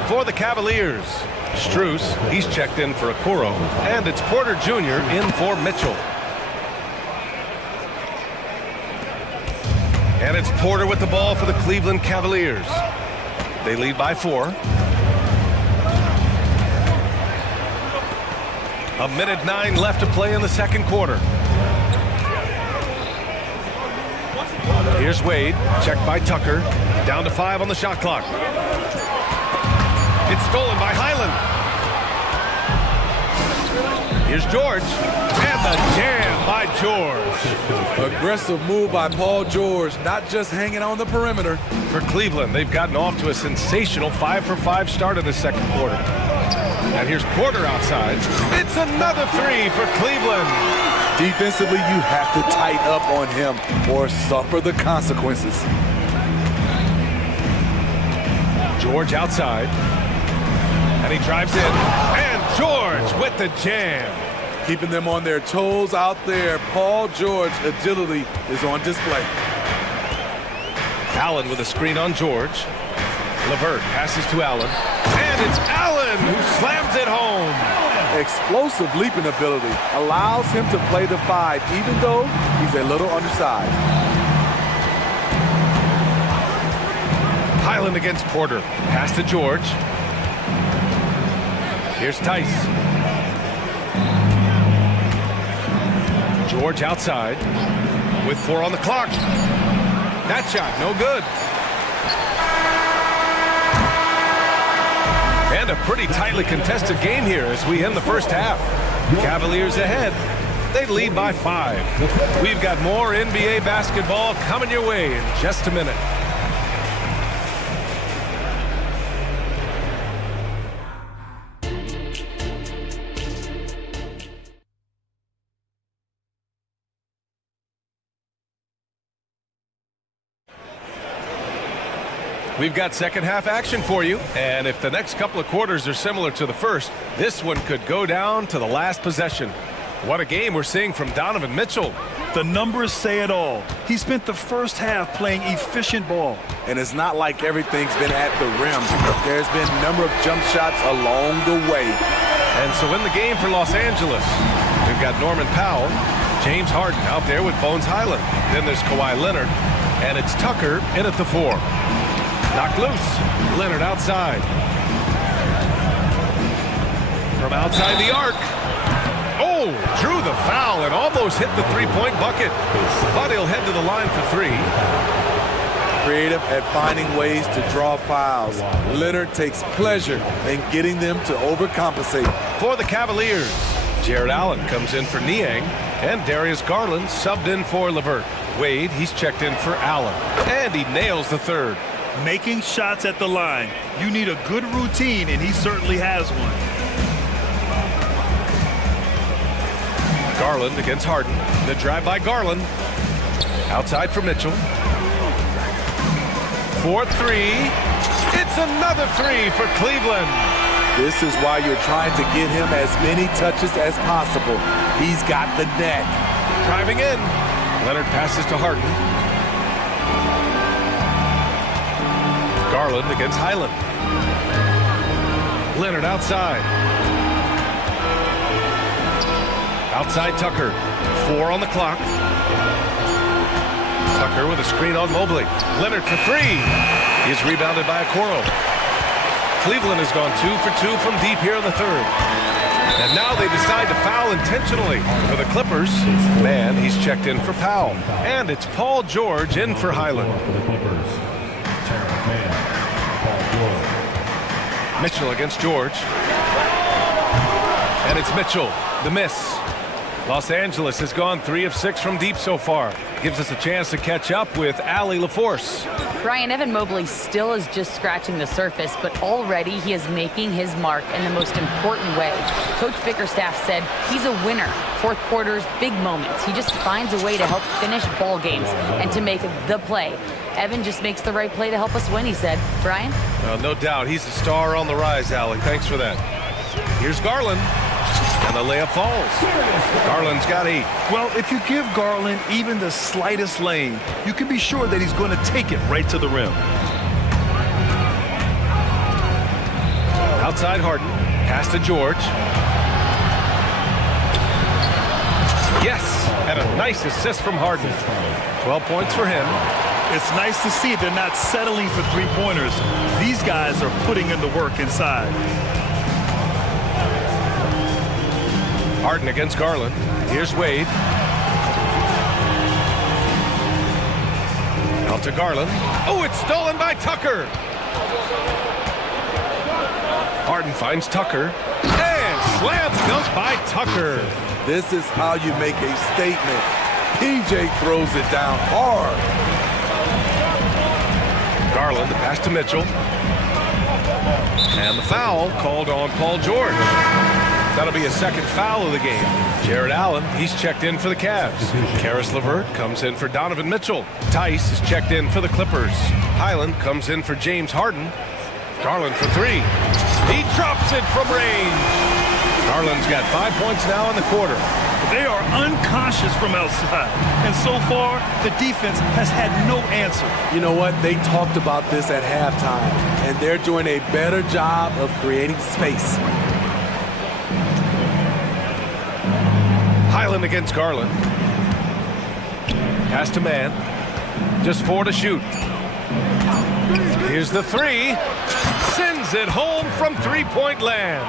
For the Cavaliers, Strus, he's checked in for Okoro, and it's Porter Jr. in for Mitchell. And it's Porter with the ball for the Cleveland Cavaliers. They lead by 4. A minute 9 left to play in the second quarter. Here's Wade, checked by Tucker. Down to 5 on the shot clock. It's stolen by Highland. Here's George, and the jam by George. Aggressive move by Paul George, not just hanging on the perimeter. For Cleveland, they've gotten off to a sensational 5-for-5 start in the second quarter. And here's Porter outside. It's another 3 for Cleveland. Defensively, you have to tighten up on him or suffer the consequences. George outside. And he drives in. And George with the jam. Keeping them on their toes out there. Paul George's agility is on display. Allen with a screen on George. LeVert passes to Allen. And it's Allen who slams it home. Explosive leaping ability allows him to play the 5, even though he's a little undersized. Highland against Porter. Pass to George. Here's Tice. George outside with 4 on the clock. That shot, no good. And a pretty tightly contested game here as we end the first half. Cavaliers ahead. They lead by 5. We've got more NBA basketball coming your way in just a minute. We've got second half action for you, and if the next couple of quarters are similar to the first, this one could go down to the last possession. What a game we're seeing from Donovan Mitchell. The numbers say it all. He spent the first half playing efficient ball. And it's not like everything's been at the rim. There's been a number of jump shots along the way. And so in the game for Los Angeles, we've got Norman Powell, James Harden out there with Bones Highland. Then there's Kawhi Leonard, and it's Tucker in at the 4. Knocked loose. Leonard outside. From outside the arc. Oh, drew the foul and almost hit the three-point bucket. But he'll head to the line for 3. creative at finding ways to draw fouls. Leonard takes pleasure in getting them to overcompensate. For the Cavaliers, Jared Allen comes in for Niang, and Darius Garland subbed in for LeVert. Wade, he's checked in for Allen, and he nails the third. Making shots at the line. You need a good routine, and he certainly has one. Garland against Harden. The drive by Garland. Outside for Mitchell. 4-3. It's another three for Cleveland. This is why you're trying to get him as many touches as possible. He's got the net. Driving in. Leonard passes to Harden. Garland against Highland. Leonard outside. Outside Tucker. 4 on the clock. Tucker with a screen on Mobley. Leonard for three. He's rebounded by Okoro. Cleveland has gone 2 for 2 from deep here in the third. And now they decide to foul intentionally for the Clippers. Man, he's checked in for Powell. And it's Paul George in for Highland. Mitchell against George. And it's Mitchell, the miss. Los Angeles has gone 3 of 6 from deep so far. Gives us a chance to catch up with Allie LaForce. Brian, Evan Mobley still is just scratching the surface, but already he is making his mark in the most important way. Coach Bickerstaff said he's a winner. Fourth quarters, big moments. He just finds a way to help finish ball games and to make the play. Evan just makes the right play to help us win, he said. Brian? No doubt. He's the star on the rise, Allie. Thanks for that. Here's Garland. And the layup falls. Garland's got 8. Well, if you give Garland even the slightest lane, you can be sure that he's going to take it right to the rim. Outside Harden. Pass to George. Yes! And a nice assist from Harden. 12 points for him. It's nice to see they're not settling for three-pointers. These guys are putting in the work inside. Harden against Garland. Here's Wade. Out to Garland. Oh, it's stolen by Tucker. Harden finds Tucker. And slam dunk by Tucker. This is how you make a statement. PJ throws it down hard. Garland, the pass to Mitchell. And the foul called on Paul George. That'll be a second foul of the game. Jared Allen, he's checked in for the Cavs. Karis LeVert comes in for Donovan Mitchell. Tice is checked in for the Clippers. Highland comes in for James Harden. Garland for 3. He drops it from range. Garland's got 5 points now in the quarter. They are unconscious from outside. And so far, the defense has had no answer. You know what? They talked about this at halftime, and they're doing a better job of creating space. Highland against Garland. Pass to man. Just 4 to shoot. Here's the 3. Sends it home from three-point land.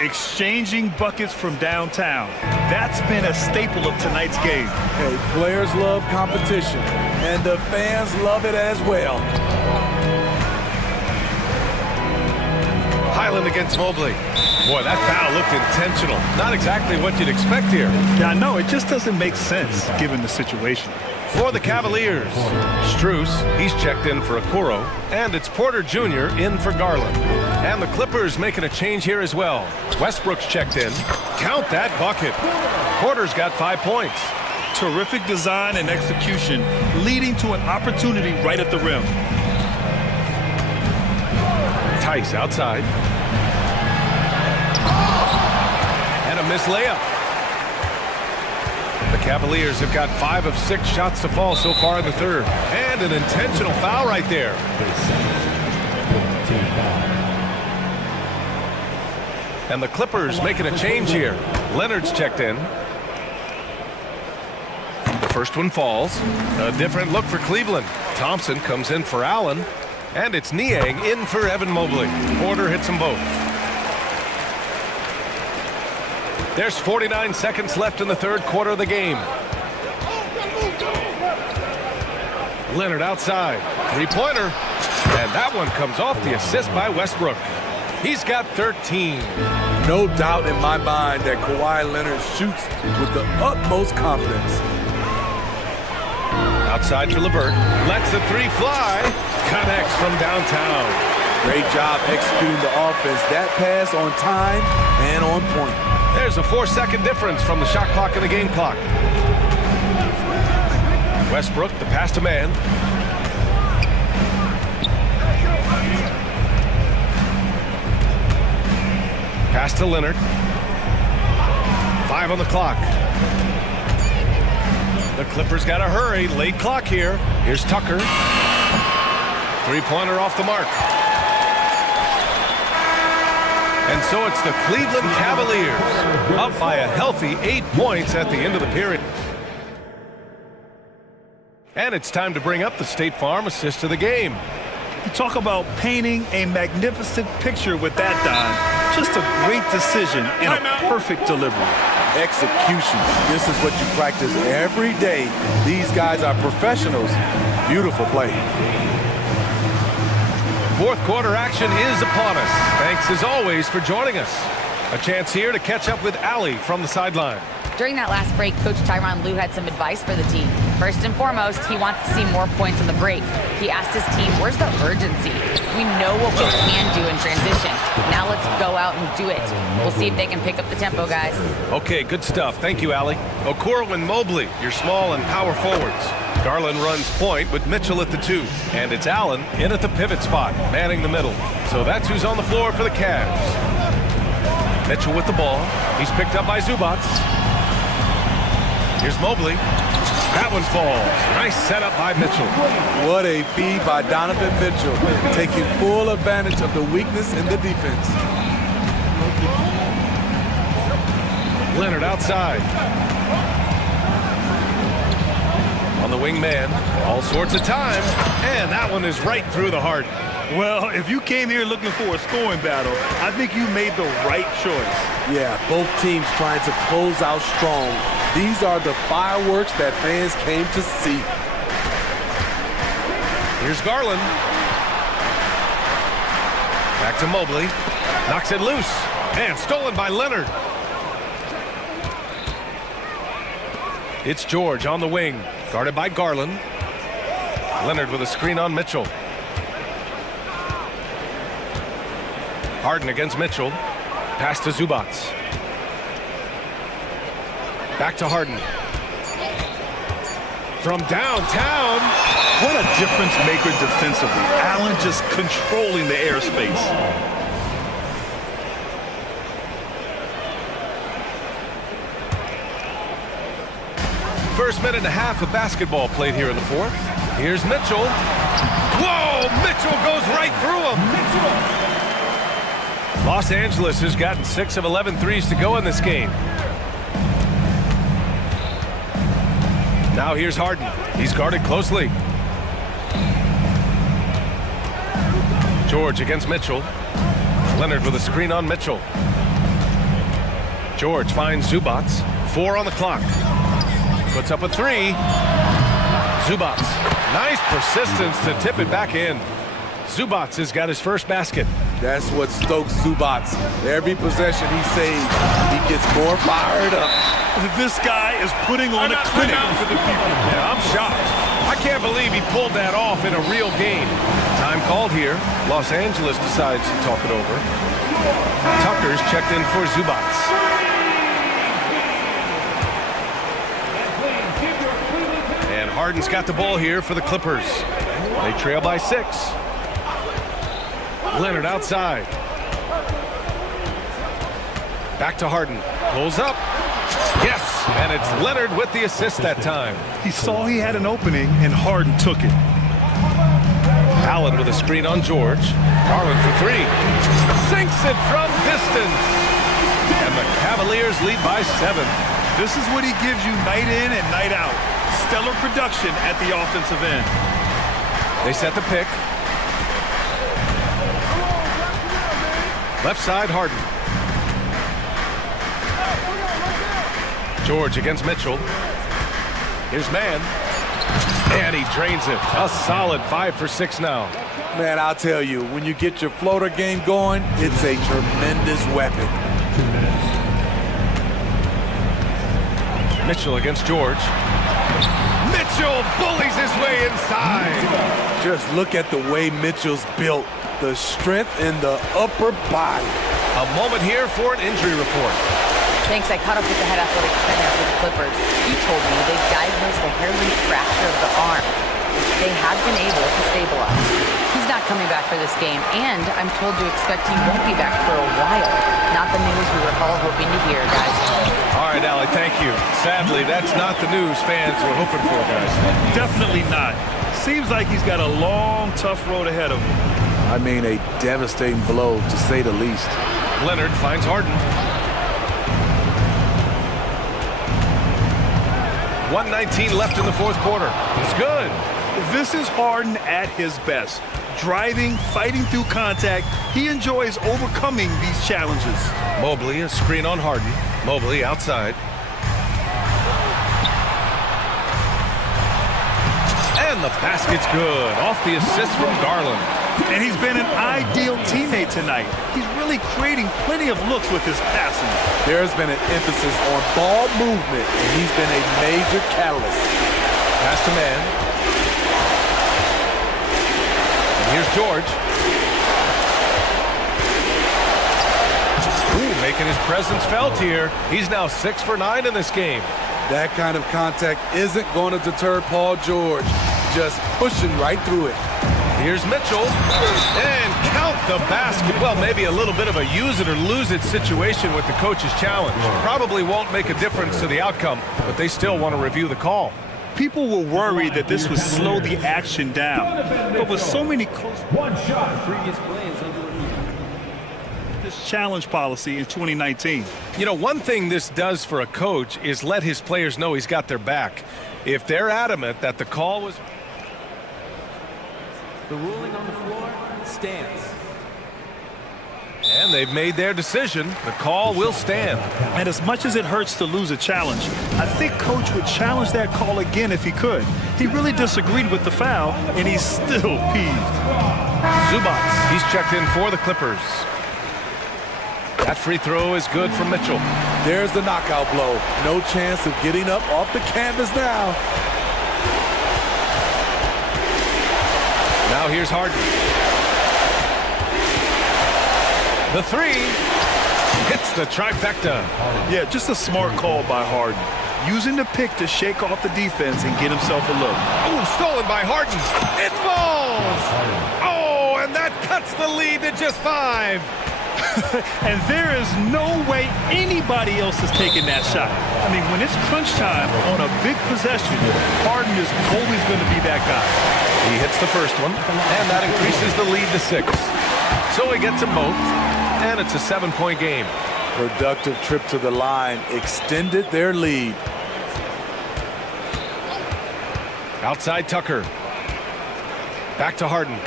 Exchanging buckets from downtown. That's been a staple of tonight's game. Hey, players love competition, and the fans love it as well. Highland against Mobley. Boy, that foul looked intentional. Not exactly what you'd expect here. Yeah, no, it just doesn't make sense given the situation. For the Cavaliers, Strus, he's checked in for Okoro, and it's Porter Jr. in for Garland. And the Clippers making a change here as well. Westbrook's checked in. Count that bucket. Porter's got 5 points. Terrific design and execution, leading to an opportunity right at the rim. Tice outside. And a missed layup. The Cavaliers have got 5 of 6 shots to fall so far in the third. And an intentional foul right there. And the Clippers making a change here. Leonard's checked in. The first one falls. A different look for Cleveland. Thompson comes in for Allen. And it's Niang in for Evan Mobley. Porter hits them both. There's 49 seconds left in the third quarter of the game. Leonard outside. Three-pointer. And that one comes off the assist by Westbrook. He's got 13. No doubt in my mind that Kawhi Leonard shoots with the utmost confidence. Outside to LeVert. Lets the three fly. Connects from downtown. Great job executing the offense. That pass on time and on point. There's a 4-second difference from the shot clock and the game clock. Westbrook, the pass to man. Pass to Leonard. 5 on the clock. The Clippers got to hurry. Late clock here. Here's Tucker. Three-pointer off the mark. And so it's the Cleveland Cavaliers up by a healthy 8 points at the end of the period. And it's time to bring up the State Farm assist of the game. You talk about painting a magnificent picture with that dive. Just a great decision and a perfect delivery. Execution. This is what you practice every day. These guys are professionals. Beautiful play. Fourth quarter action is upon us. Thanks as always for joining us. A chance here to catch up with Allie from the sideline. During that last break, Coach Tyronn Lue had some advice for the team. First and foremost, he wants to see more points on the break. He asked his team, where's the urgency? We know what we can do in transition. Now let's go out and do it. We'll see if they can pick up the tempo, guys. Okay, good stuff. Thank you, Allie. Okoro and Mobley, your small and power forwards. Garland runs point with Mitchell at the 2. And it's Allen in at the pivot spot, manning the middle. So that's who's on the floor for the Cavs. Mitchell with the ball. He's picked up by Zubats. Here's Mobley. That one falls. Nice setup by Mitchell. What a feed by Donovan Mitchell, taking full advantage of the weakness in the defense. Leonard outside. On the wing man. All sorts of time. And that one is right through the heart. Well, if you came here looking for a scoring battle, I think you made the right choice. Yeah, both teams trying to close out strong. These are the fireworks that fans came to see. Here's Garland. Back to Mobley. Knocks it loose. And stolen by Leonard. It's George on the wing. Guarded by Garland. Leonard with a screen on Mitchell. Harden against Mitchell. Pass to Zubats. Back to Harden. From downtown. What a difference maker defensively. Allen just controlling the airspace. First minute and a half of basketball played here in the fourth. Here's Mitchell. Whoa! Mitchell goes right through him. Los Angeles has gotten 6 of 11 threes to go in this game. Now here's Harden. He's guarded closely. George against Mitchell. Leonard with a screen on Mitchell. George finds Zubats. 4 on the clock. Puts up a 3. Zubats. Nice persistence to tip it back in. Zubats has got his first basket. That's what stokes Zubats. Every possession he saves, he gets more fired up. This guy is putting on a clinic for the people. Yeah, I'm shocked. I can't believe he pulled that off in a real game. Time called here. Los Angeles decides to talk it over. Tucker's checked in for Zubats. And Harden's got the ball here for the Clippers. They trail by 6. Leonard outside. Back to Harden. Pulls up. Yes, and it's Leonard with the assist that time. He saw he had an opening, and Harden took it. Allen with a screen on George. Garland for 3. Sinks it from distance. And the Cavaliers lead by 7. This is what he gives you night in and night out. Stellar production at the offensive end. They set the pick. Left side, Harden. George against Mitchell. Here's man. And he drains it. A solid 5 for 6 now. Man, I'll tell you, when you get your floater game going, it's a tremendous weapon. 2 minutes. Mitchell against George. Mitchell bullies his way inside. Just look at the way Mitchell's built. The strength in the upper body. A moment here for an injury report. Thanks, I caught up with the head athletic trainer for the Clippers. He told me they diagnosed a hairline fracture of the arm. They have been able to stabilize. He's not coming back for this game, and I'm told to expect he won't be back for a while. Not the news we were all hoping to hear, guys. All right, Allie, thank you. Sadly, that's not the news fans were hoping for, guys. Definitely not. Seems like he's got a long, tough road ahead of him. I mean, a devastating blow, to say the least. Leonard finds Harden. 1:19 left in the fourth quarter. It's good. This is Harden at his best. Driving, fighting through contact. He enjoys overcoming these challenges. Mobley, a screen on Harden. Mobley outside. And the basket's good. Off the assist from Garland. And he's been an ideal teammate tonight. He's really creating plenty of looks with his passing. There's been an emphasis on ball movement, and he's been a major catalyst. Pass to man. And here's George. Ooh, making his presence felt here. He's now 6 for 9 in this game. That kind of contact isn't going to deter Paul George. Just pushing right through it. Here's Mitchell, and count the basket. Well, maybe a little bit of a use it or lose it situation with the coach's challenge. Probably won't make a difference to the outcome, but they still want to review the call. People were worried that this would slow the action down, but with so many close... One shot. Previous play is under review. This challenge policy in 2019. You know, one thing this does for a coach is let his players know he's got their back. If they're adamant that the call was... The ruling on the floor stands. And they've made their decision. The call will stand. And as much as it hurts to lose a challenge, I think Coach would challenge that call again if he could. He really disagreed with the foul, and he's still peeved. Zubac, he's checked in for the Clippers. That free throw is good for Mitchell. There's the knockout blow. No chance of getting up off the canvas now. Now here's Harden. The three hits the trifecta. Yeah, just a smart call by Harden. Using the pick to shake off the defense and get himself a look. Oh, stolen by Harden. It falls. Oh, and that cuts the lead to just 5. And there is no way anybody else is taking that shot. I mean, when it's crunch time on a big possession, Harden is always going to be that guy. He hits the first one, and that increases the lead to 6. So he gets them both, and it's a 7-point game. Productive trip to the line extended their lead. Outside Tucker. Back to Harden.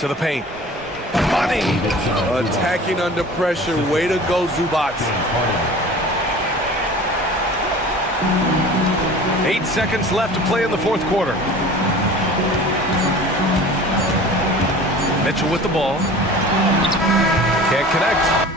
To the paint. Money! Attacking under pressure. Way to go, Zubac. 8 seconds left to play in the fourth quarter. Mitchell with the ball. Can't connect.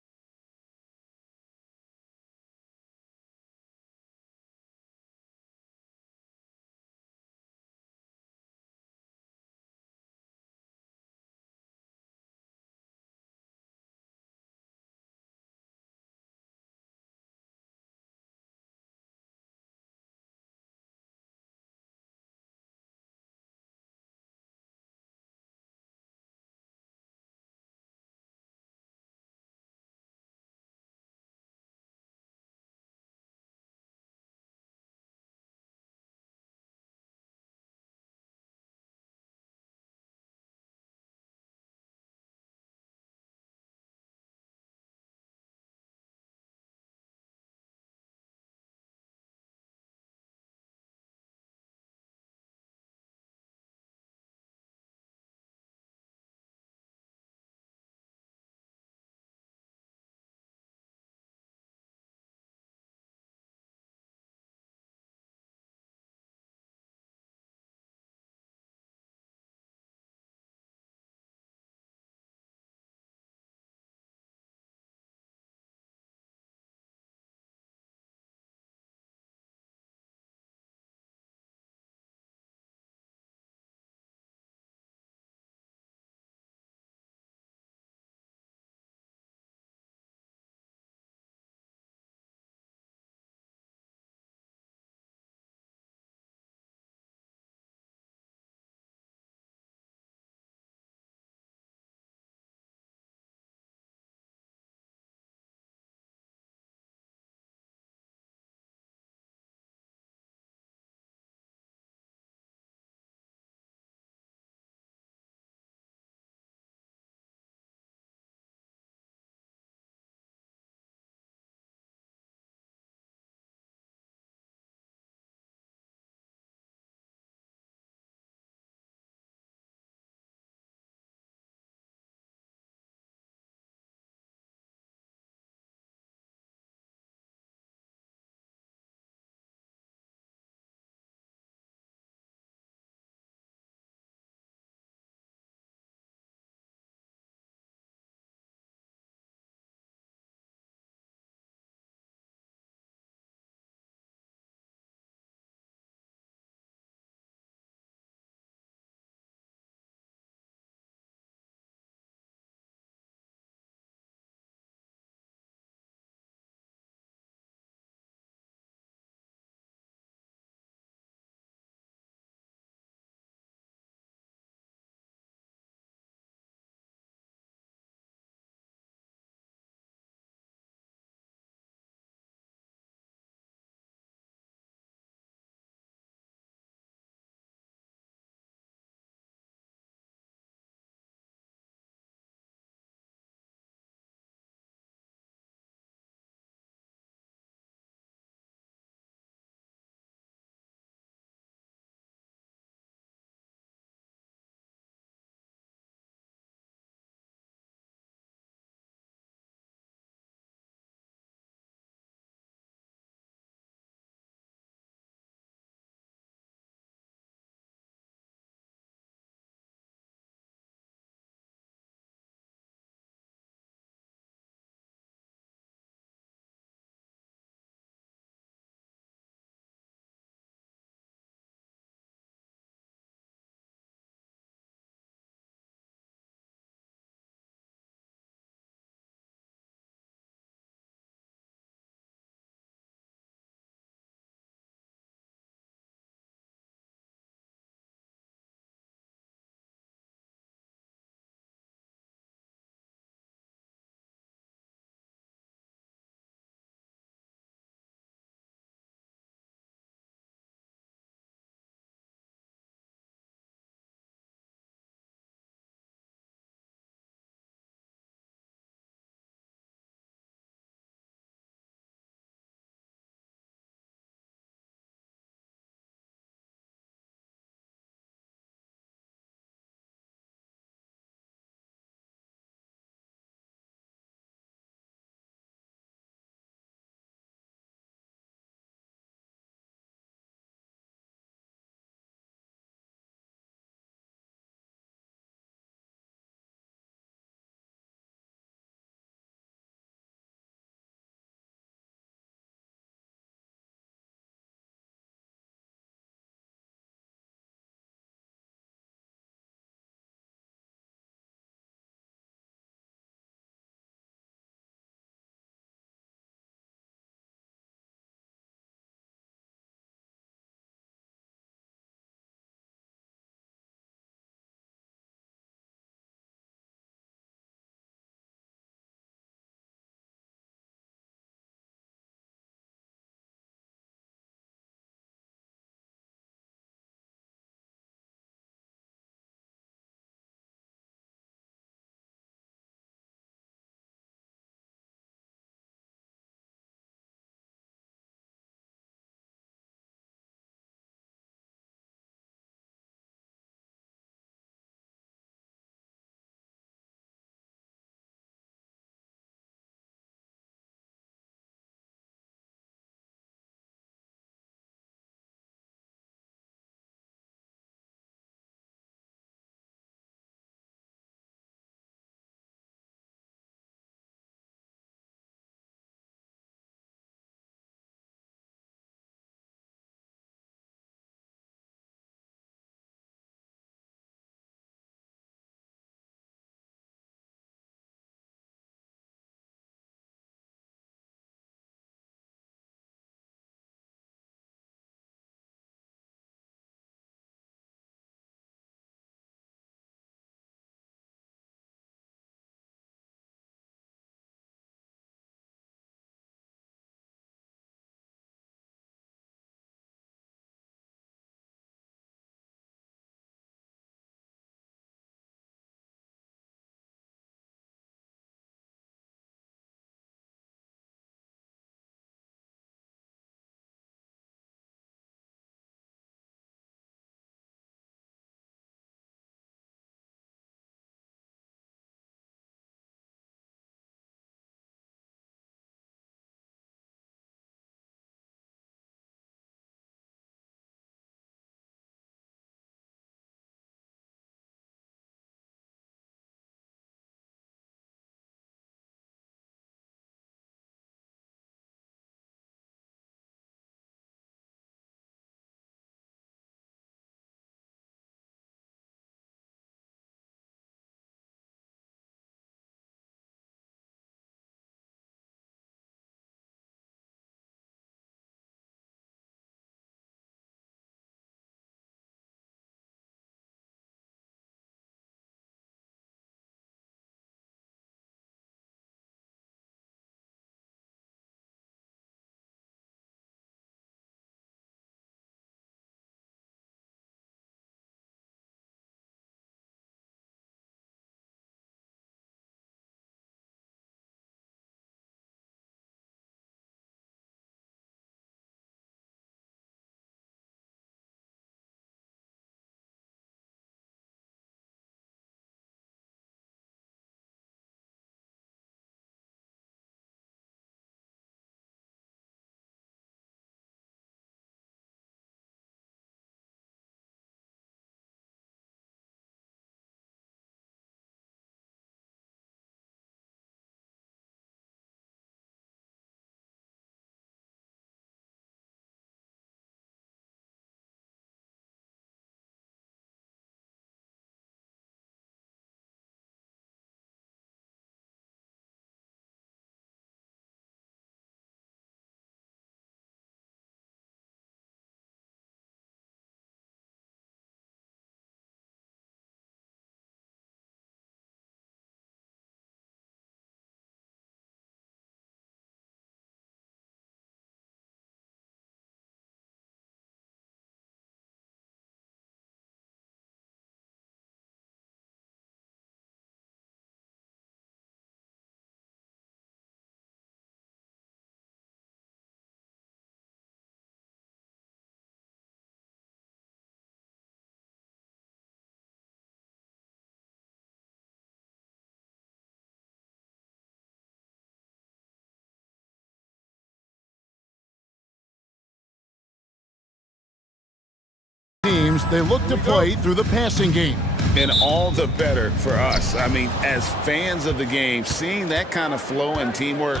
teams, they look to play through the passing game. And all the better for us. I mean, as fans of the game, seeing that kind of flow and teamwork,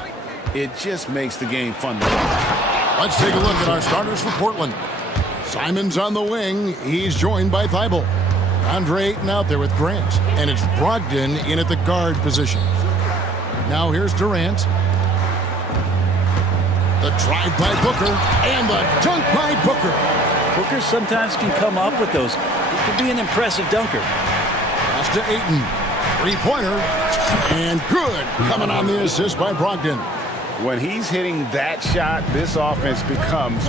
it just makes the game fun to watch. Let's take a look at our starters for Portland. Simon's on the wing. He's joined by Thibault. Andre Ayton out there with Grant. And it's Brogdon in at the guard position. Now here's Durant. The drive by Booker. And the dunk by Booker. Booker sometimes can come up with those. He can be an impressive dunker. Pass to Ayton. Three-pointer. And good. Coming on the assist by Brogdon. When he's hitting that shot, this offense becomes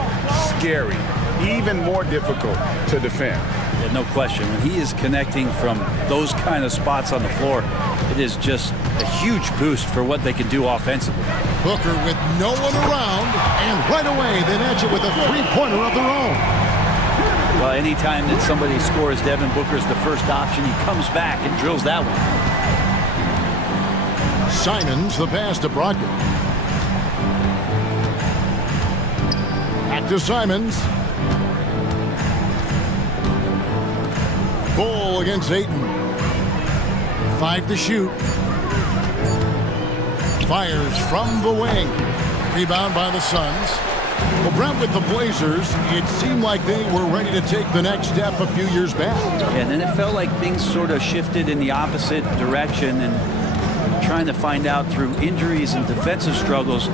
scary, even more difficult to defend. Yeah, no question. When he is connecting from those kind of spots on the floor, it is just a huge boost for what they can do offensively. Booker with no one around, and right away they match it with a three-pointer of their own. Well, anytime that somebody scores, Devin Booker's the first option. He comes back and drills that one. Simons the pass to Brogdon. Back to Simons. Bull against Ayton. 5 to shoot. Fires from the wing. Rebound by the Suns. Well, Brent, with the Blazers, it seemed like they were ready to take the next step a few years back. Yeah, and then it felt like things sort of shifted in the opposite direction, and trying to find out through injuries and defensive struggles,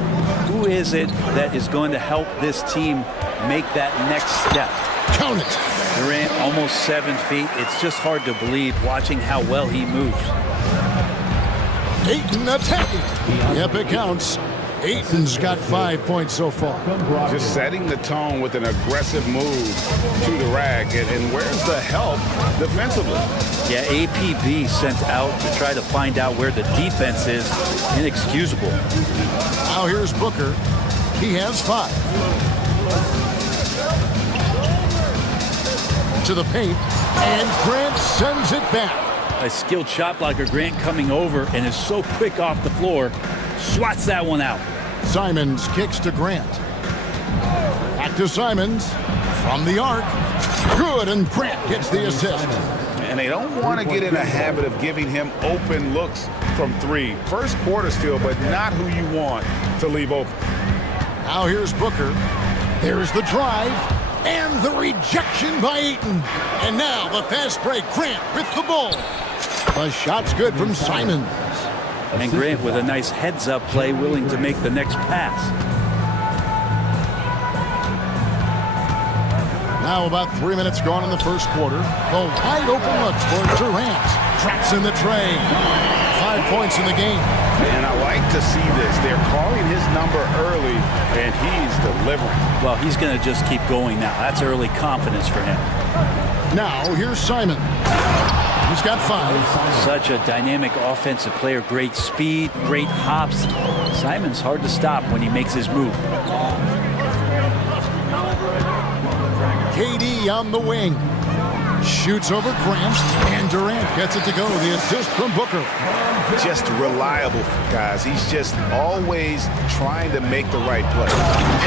who is it that is going to help this team make that next step? Count it. Durant, almost 7 feet. It's just hard to believe watching how well he moves. Ayton attacking. Yep, it counts. Ayton's got 5 points so far. Just setting the tone with an aggressive move to the rack. And where's the help defensively? Yeah, APB sent out to try to find out where the defense is. Inexcusable. Now here's Booker. He has 5. To the paint, and Grant sends it back. A skilled shot blocker, Grant, coming over and is so quick off the floor. Swats that one out. Simons kicks to Grant. Back to Simons. From the arc. Good, and Grant gets the assist. And they don't want to get in a habit of giving him open looks from 3. First quarter still, but not who you want to leave open. Now here's Booker. There's the drive. And the rejection by Ayton. And now the fast break. Grant with the ball. The shot's good from Simons. And Grant with a nice heads-up play, willing to make the next pass. Now about 3 minutes gone in the first quarter. The wide open look for Durant. Traps in the tray. 5 points in the game. And I like to see this. They're calling his number early, and he's delivering. Well, he's going to just keep going now. That's early confidence for him. Now here's Simon. He's got 5. Such a dynamic offensive player. Great speed, great hops. Simon's hard to stop when he makes his move. KD on the wing. Shoots over Grant, and Durant gets it to go. The assist from Booker. Just reliable, guys. He's just always trying to make the right play.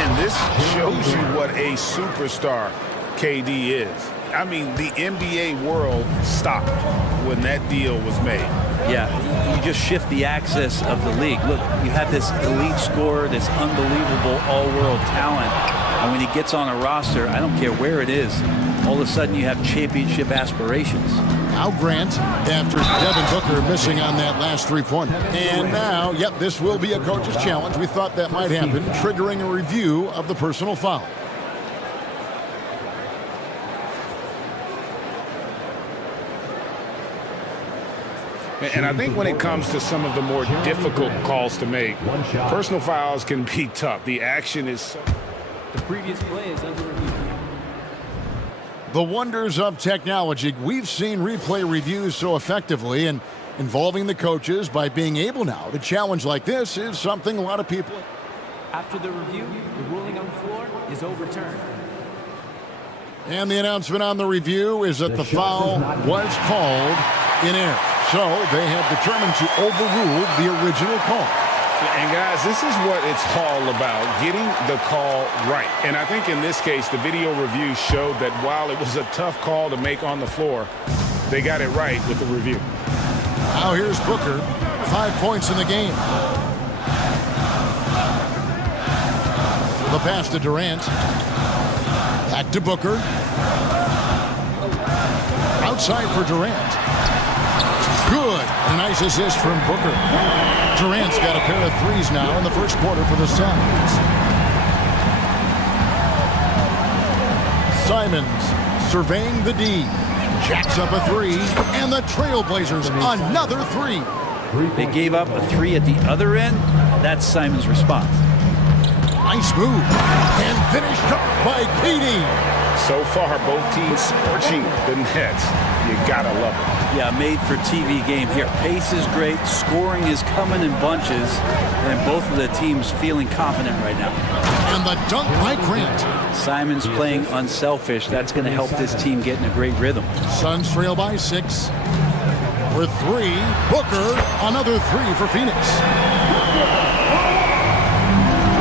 And this shows you what a superstar KD is. I mean, the NBA world stopped when that deal was made. Yeah, you just shift the axis of the league. Look, you have this elite scorer, this unbelievable all-world talent, and when he gets on a roster, I don't care where it is, all of a sudden you have championship aspirations. Now Grant, after Devin Booker missing on that last three-pointer. And now, yep, this will be a coach's challenge. We thought that might happen, triggering a review of the personal foul. And I think when it comes to some of the more difficult calls to make, personal fouls can be tough. The action is... The previous play is under review. The wonders of technology. We've seen replay reviews so effectively, and involving the coaches by being able now to challenge like this is something a lot of people... After the review, the ruling on the floor is overturned. And the announcement on the review is that the foul was called in error. So they have determined to overrule the original call. And guys, this is what it's all about, getting the call right. And I think in this case, the video review showed that while it was a tough call to make on the floor, they got it right with the review. Now here's Booker, 5 points in the game. The pass to Durant. Back to Booker. Outside for Durant. Good. A nice assist from Booker. Durant's got a pair of threes now in the first quarter for the Suns. Simons surveying the D. Jacks up a three, and the Trailblazers another three. They gave up a three at the other end. That's Simons' response. Nice move, and finished off by KD. So far, both teams scorching the nets. You gotta love it. Yeah, made for TV game here. Pace is great, scoring is coming in bunches, and both of the teams feeling confident right now. And the dunk by Grant. Simons playing unselfish. That's going to help this team get in a great rhythm. Suns trail by 6. With 3, Booker, another 3 for Phoenix.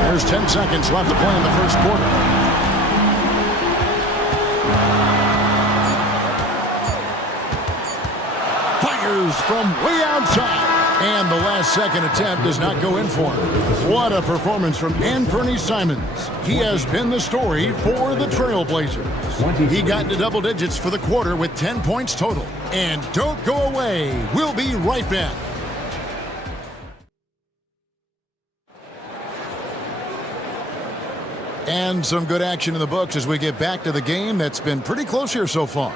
There's 10 seconds left to play in the first quarter. Fires from way outside. And the last second attempt does not go in for him. What a performance from Anthony Simons. He has been the story for the Trailblazers. He got into double digits for the quarter with 10 points total. And don't go away. We'll be right back. And some good action in the books as we get back to the game that's been pretty close here so far.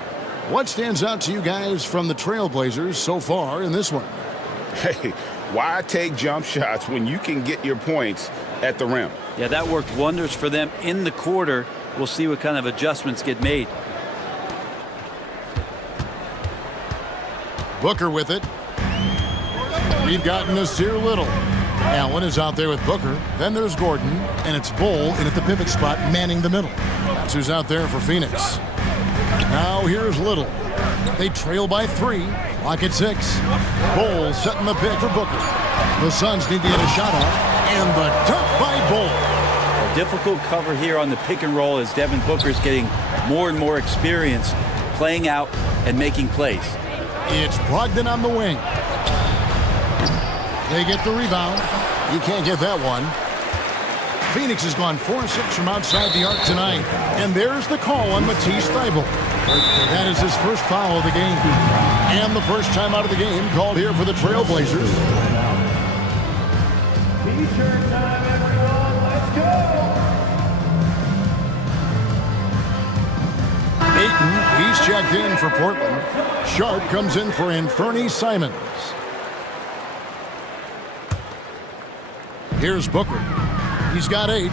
What stands out to you guys from the Trailblazers so far in this one? Hey, why take jump shots when you can get your points at the rim? Yeah, that worked wonders for them in the quarter. We'll see what kind of adjustments get made. Booker with it. We've got Nasir Little. Allen is out there with Booker. Then there's Gordon, and it's Bull in at the pivot spot, manning the middle. That's who's out there for Phoenix. Now here's Little. They trail by 3. Clock at 6. Bull setting the pick for Booker. The Suns need to get a shot off, and the dunk by Bull. A difficult cover here on the pick and roll as Devin Booker's getting more and more experience playing out and making plays. It's Brogdon on the wing. They get the rebound. You can't get that one. Phoenix has gone 4-6 from outside the arc tonight. And there's the call on Matisse Thybulle. That is his first foul of the game. And the first time out of the game called here for the Trailblazers. T-shirt time, everyone. Let's go. Ayton, he's checked in for Portland. Sharp comes in for Anthony Simons. Here's Booker. He's got 8.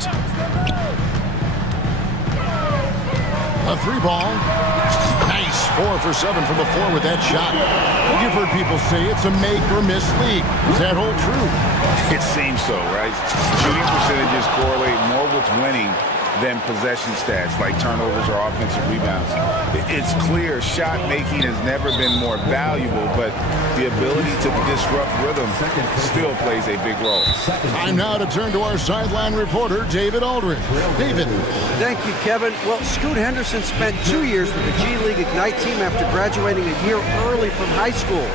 A 3 ball. Nice 4 for 7 from the floor with that shot. You've heard people say it's a make or miss league. Does that hold true? It seems so, right? Shooting percentages correlate more with winning than possession stats like turnovers or offensive rebounds. It's clear shot making has never been more valuable, but the ability to disrupt rhythm still plays a big role. Time now to turn to our sideline reporter, David Aldridge. David. Thank you, Kevin. Well, Scoot Henderson spent 2 years with the G League Ignite team after graduating a year early from high school.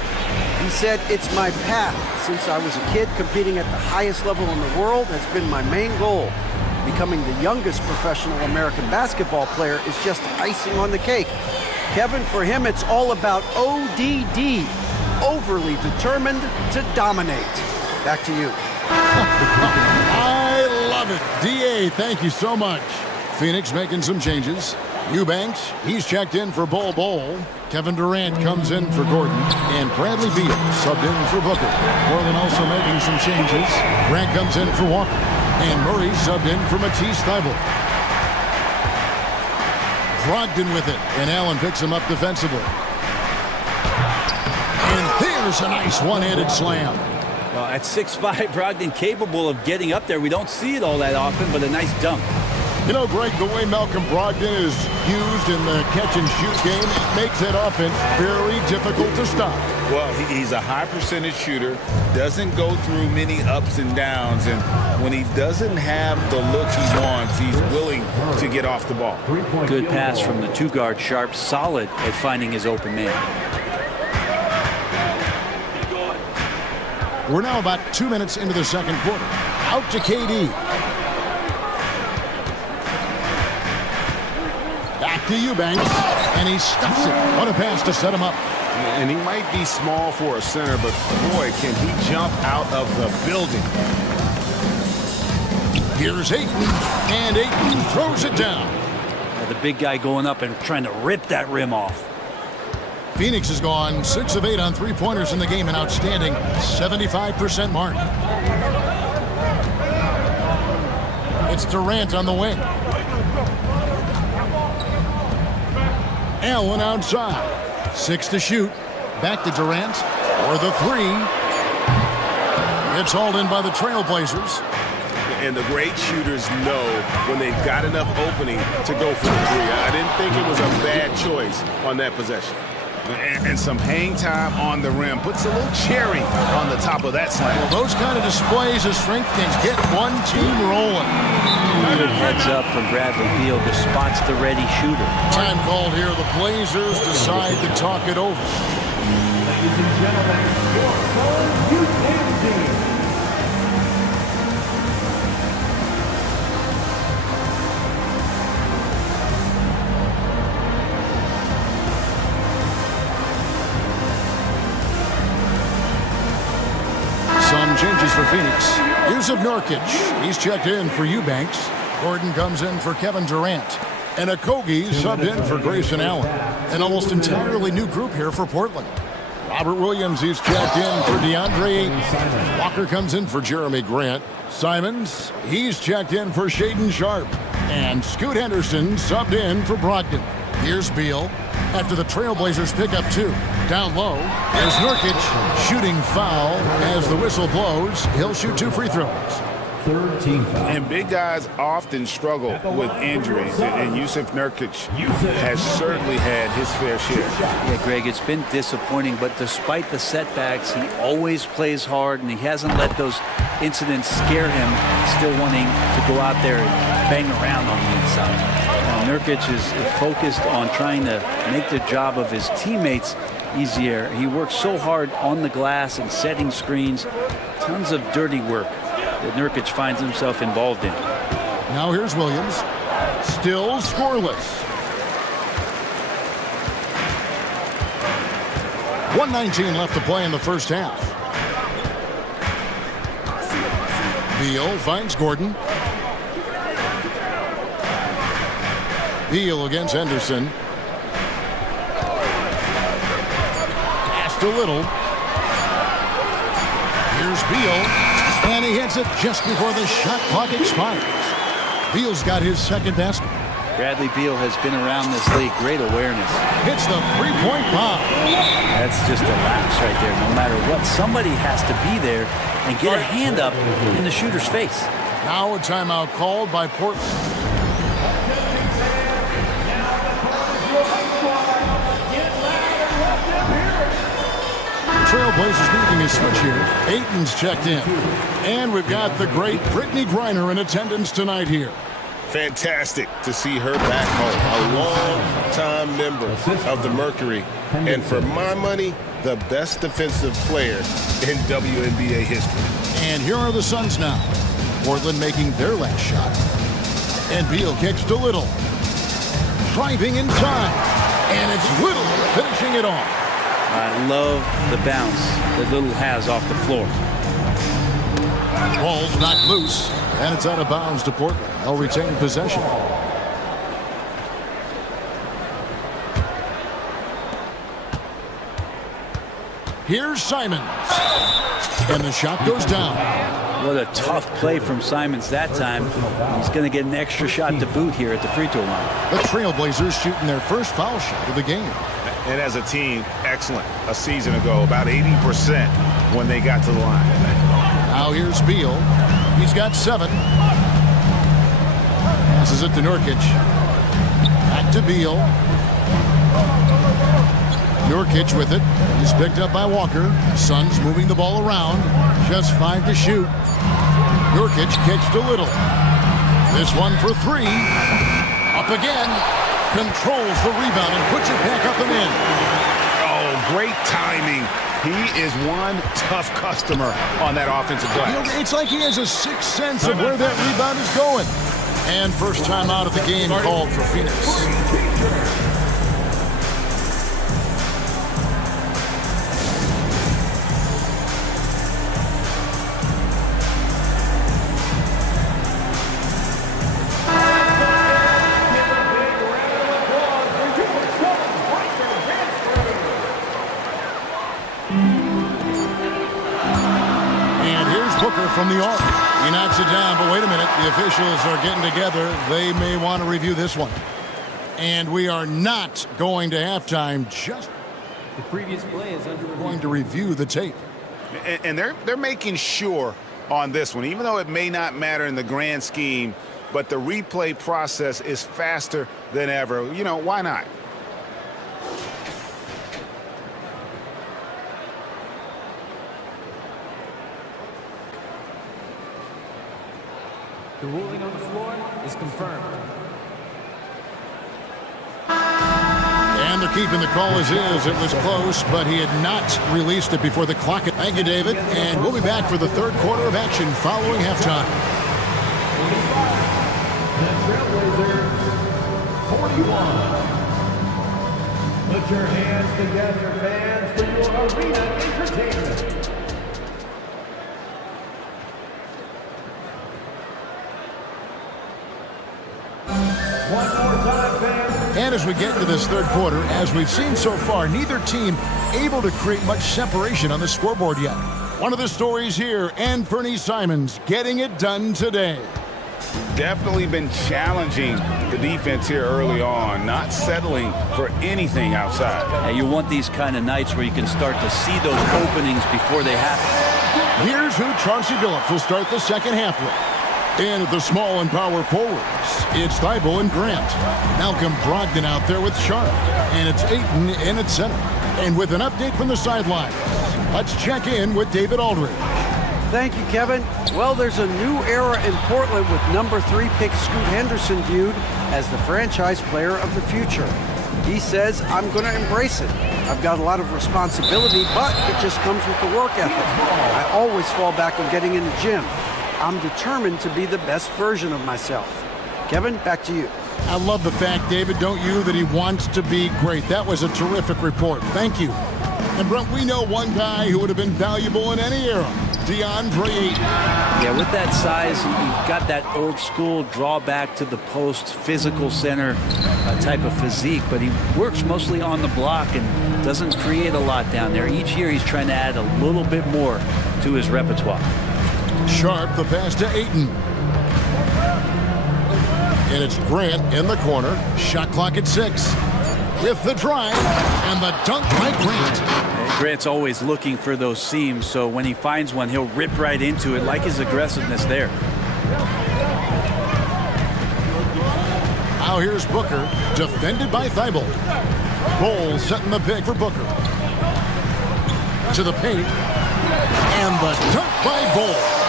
He said, "It's my path. Since I was a kid, competing at the highest level in the world has been my main goal. Becoming the youngest professional American basketball player is just icing on the cake." Kevin, for him, it's all about ODD, overly determined to dominate. Back to you. I love it. DA, thank you so much. Phoenix making some changes. Eubanks, he's checked in for Bol. Kevin Durant comes in for Gordon. And Bradley Beal subbed in for Booker. Portland also making some changes. Grant comes in for Walker. And Murray subbed in for Matisse Thybulle. Brogdon with it, and Allen picks him up defensively. And there's a nice one-handed slam. Well, at 6'5", Brogdon capable of getting up there. We don't see it all that often, but a nice dunk. You know, Greg, the way Malcolm Brogdon is used in the catch-and-shoot game, it makes that offense very difficult to stop. Well, he's a high percentage shooter, doesn't go through many ups and downs, and when he doesn't have the look he wants, he's willing to get off the ball. Good pass from the two-guard, Sharp, solid at finding his open man. We're now about 2 minutes into the second quarter. Out to KD. Back to Eubanks, and he stuffs it. What a pass to set him up. And he might be small for a center, but boy, can he jump out of the building. Here's Ayton, and Ayton throws it down. The big guy going up and trying to rip that rim off. Phoenix has gone 6 of 8 on three-pointers in the game, an outstanding 75% mark. It's Durant on the wing. Allen outside. 6 to shoot. Back to Durant. For the 3. It's hauled in by the Trailblazers. And the great shooters know when they've got enough opening to go for the 3. I didn't think it was a bad choice on that possession. And some hang time on the rim. Puts a little cherry on the top of that slam. Well, those kind of displays of strength can get one team rolling. Good heads up from Bradley Beal. Just spots the ready shooter. Time called here. The Blazers decide to talk it over. Ladies and gentlemen, your youth team. Some changes for Phoenix. Here's of Nurkic. He's checked in for Eubanks. Gordon comes in for Kevin Durant. And Okogie subbed in for Grayson Allen. An almost entirely new group here for Portland. Robert Williams, he's checked in for DeAndre Ayton. Walker comes in for Jeremy Grant. Simons, he's checked in for Shaedon Sharp. And Scoot Henderson subbed in for Brogdon. Here's Beal. After the Trailblazers pick up 2. Down low, there's Nurkic. Shooting foul as the whistle blows. He'll shoot 2 free throws. Third team foul. And big guys often struggle with injuries, and Yusuf Nurkic has certainly had his fair share. Yeah, Greg, it's been disappointing, but despite the setbacks, he always plays hard, and he hasn't let those incidents scare him, still wanting to go out there and bang around on the inside. Nurkic is focused on trying to make the job of his teammates easier. He works so hard on the glass and setting screens. Tons of dirty work that Nurkic finds himself involved in. Now here's Williams. Still scoreless. 1:19 left to play in the first half. Beal finds Gordon. Beal against Henderson. Passed a little. Here's Beal. And he hits it just before the shot clock expires. Beal's got his second basket. Bradley Beal has been around this league. Great awareness. Hits the three-point bomb. That's just a lapse right there. No matter what, somebody has to be there and get a hand up in the shooter's face. Now a timeout called by Portland. Trailblazers making a switch here. Ayton's checked in. And we've got the great Brittany Griner in attendance tonight here. Fantastic to see her back home. A long-time member of the Mercury. And for my money, the best defensive player in WNBA history. And here are the Suns now. Portland making their last shot. And Beal kicks to Little. Driving inside. And it's Little finishing it off. I love the bounce that Little has off the floor. Ball's knocked loose, and it's out of bounds to Portland. They'll retain possession. Here's Simons. And the shot goes down. What a tough play from Simons that time. He's going to get an extra shot to boot here at the free throw line. The Trailblazers shooting their first foul shot of the game. And as a team, excellent. A season ago, about 80% when they got to the line. Now here's Beal. He's got 7. Passes it to Nurkic. Back to Beal. Nurkic with it. He's picked up by Walker. Suns moving the ball around. Just 5 to shoot. Nurkic kicks to Little. This one for 3. Up again. Controls the rebound and puts it back up and in. Oh, great timing. He is one tough customer on that offensive glass. It's like he has a sixth sense of where that rebound is going. And first time out of the game called for Phoenix. From the arc. He knocks it down, but wait a minute. The officials are getting together. They may want to review this one. And we are not going to halftime. Just the previous play is under going to review the tape. And they're making sure on this one, even though it may not matter in the grand scheme, but the replay process is faster than ever. You know, why not? The ruling on the floor is confirmed. And they're keeping the call as is. It was close, but he had not released it before the clock. Thank you, David. And we'll be back for the third quarter of action following halftime. The Trailblazers, 41. Put your hands together, fans, for your arena entertainment. And as we get to this third quarter, as we've seen so far, neither team able to create much separation on the scoreboard yet. One of the stories here, and Fernie Simons getting it done today. Definitely been challenging the defense here early on, not settling for anything outside. And you want these kind of nights where you can start to see those openings before they happen. Here's who Chauncey Billups will start the second half with. And at the small and power forwards, it's Thibault and Grant. Malcolm Brogdon out there with Sharp. And it's Ayton in at center. And with an update from the sidelines, let's check in with David Aldridge. Thank you, Kevin. Well, there's a new era in Portland with number 3 pick Scoot Henderson viewed as the franchise player of the future. He says, I'm going to embrace it. I've got a lot of responsibility, but it just comes with the work ethic. I always fall back on getting in the gym. I'm determined to be the best version of myself. Kevin, back to you. I love the fact, David, don't you, that he wants to be great. That was a terrific report. Thank you. And Brent, we know one guy who would have been valuable in any era, DeAndre Ayton. Yeah, with that size, he got that old school drawback to the post, physical center type of physique, but he works mostly on the block and doesn't create a lot down there. Each year he's trying to add a little bit more to his repertoire. Sharp, the pass to Ayton. And it's Grant in the corner. Shot clock at 6. With the drive and the dunk by Grant. And Grant's always looking for those seams, so when he finds one, he'll rip right into it, like his aggressiveness there. Now here's Booker, defended by Thibault. Bowles setting the pick for Booker. To the paint. And the dunk by Bowles.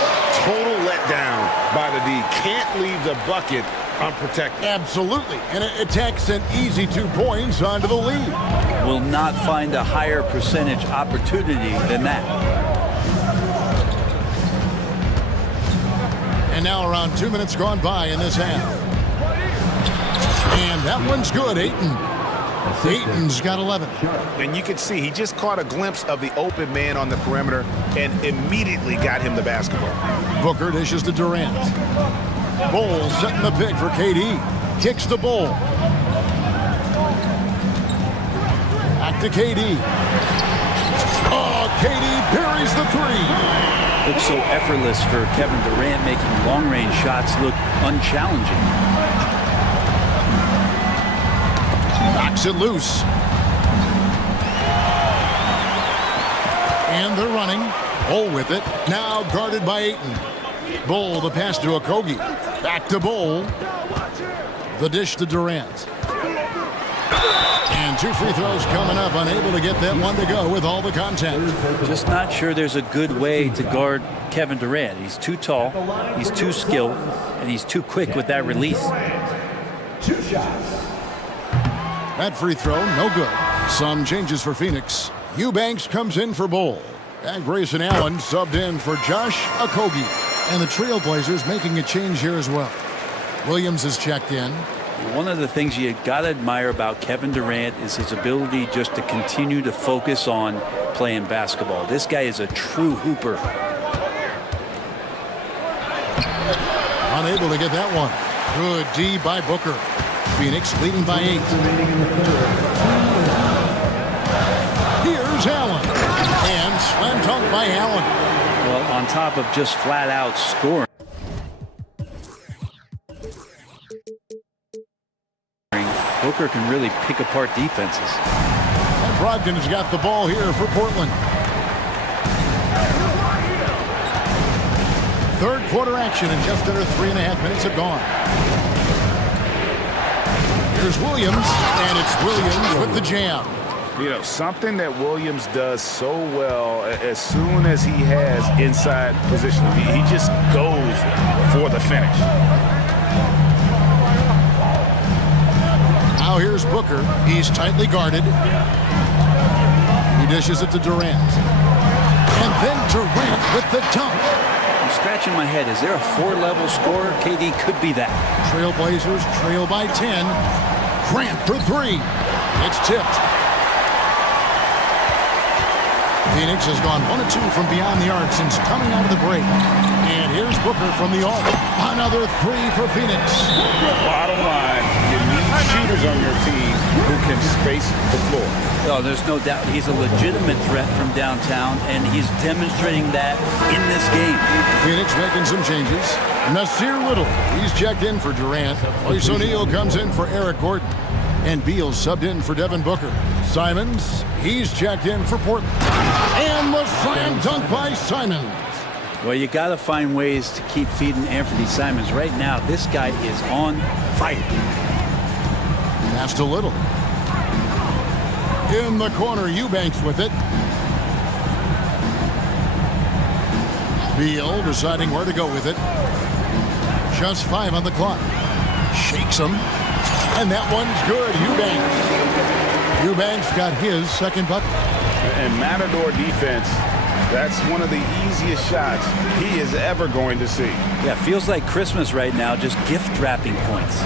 Total letdown by the D. Can't leave the bucket unprotected. Absolutely. And it takes an easy 2 points onto the lead. Will not find a higher percentage opportunity than that. And now around 2 minutes gone by in this half. And that one's good, Ayton. Ayton's got 11. And you can see he just caught a glimpse of the open man on the perimeter and immediately got him the basketball. Booker dishes to Durant. Bowles setting the pick for KD. Kicks the ball. Back to KD. Oh, KD buries the 3. Looks so effortless for Kevin Durant, making long-range shots look unchallenging. Knocks it loose. And they're running. Bull with it. Now guarded by Ayton. Bull, the pass to Okogie. Back to Bull. The dish to Durant. And 2 free throws coming up, unable to get that one to go with all the contact. Just not sure there's a good way to guard Kevin Durant. He's too tall, he's too skilled, and he's too quick with that release. 2 shots. That free throw, no good. Some changes for Phoenix. Eubanks comes in for Bull. And Grayson Allen subbed in for Josh Okogie. And the Trailblazers making a change here as well. Williams is checked in. One of the things you got to admire about Kevin Durant is his ability just to continue to focus on playing basketball. This guy is a true hooper. Unable to get that one. Good D by Booker. Phoenix leading by 8. Here's Allen. And slam dunk by Allen. Well, on top of just flat out scoring, Booker can really pick apart defenses. And Brogdon's got the ball here for Portland. Third quarter action and just under 3.5 minutes have gone. Here's Williams, and it's Williams with the jam. You know, something that Williams does so well, as soon as he has inside position, he just goes for the finish. Now here's Booker. He's tightly guarded. He dishes it to Durant. And then Durant with the dunk. I'm scratching my head. Is there a 4-level scorer? KD could be that. Trailblazers trail by 10. Grant for 3. It's tipped. Phoenix has gone 1 of 2 from beyond the arc since coming out of the break. And here's Booker from the arc. Another 3 for Phoenix. Bottom line, you need shooters on your team who can space the floor. Oh, there's no doubt he's a legitimate threat from downtown, and he's demonstrating that in this game. Phoenix making some changes. Nasir Little, he's checked in for Durant. Royce O'Neal comes in for Eric Gordon. And Beal subbed in for Devin Booker. Simons, he's checked in for Portland. And the slam dunk by Simons. Well, you got to find ways to keep feeding Anthony Simons. Right now, this guy is on fire. Pass to Little. In the corner, Eubanks with it. Beal deciding where to go with it. Just 5 on the clock. Shakes him. And that one's good. Eubanks got his second bucket. And Matador defense, that's one of the easiest shots he is ever going to see. Yeah, feels like Christmas right now, just gift wrapping points.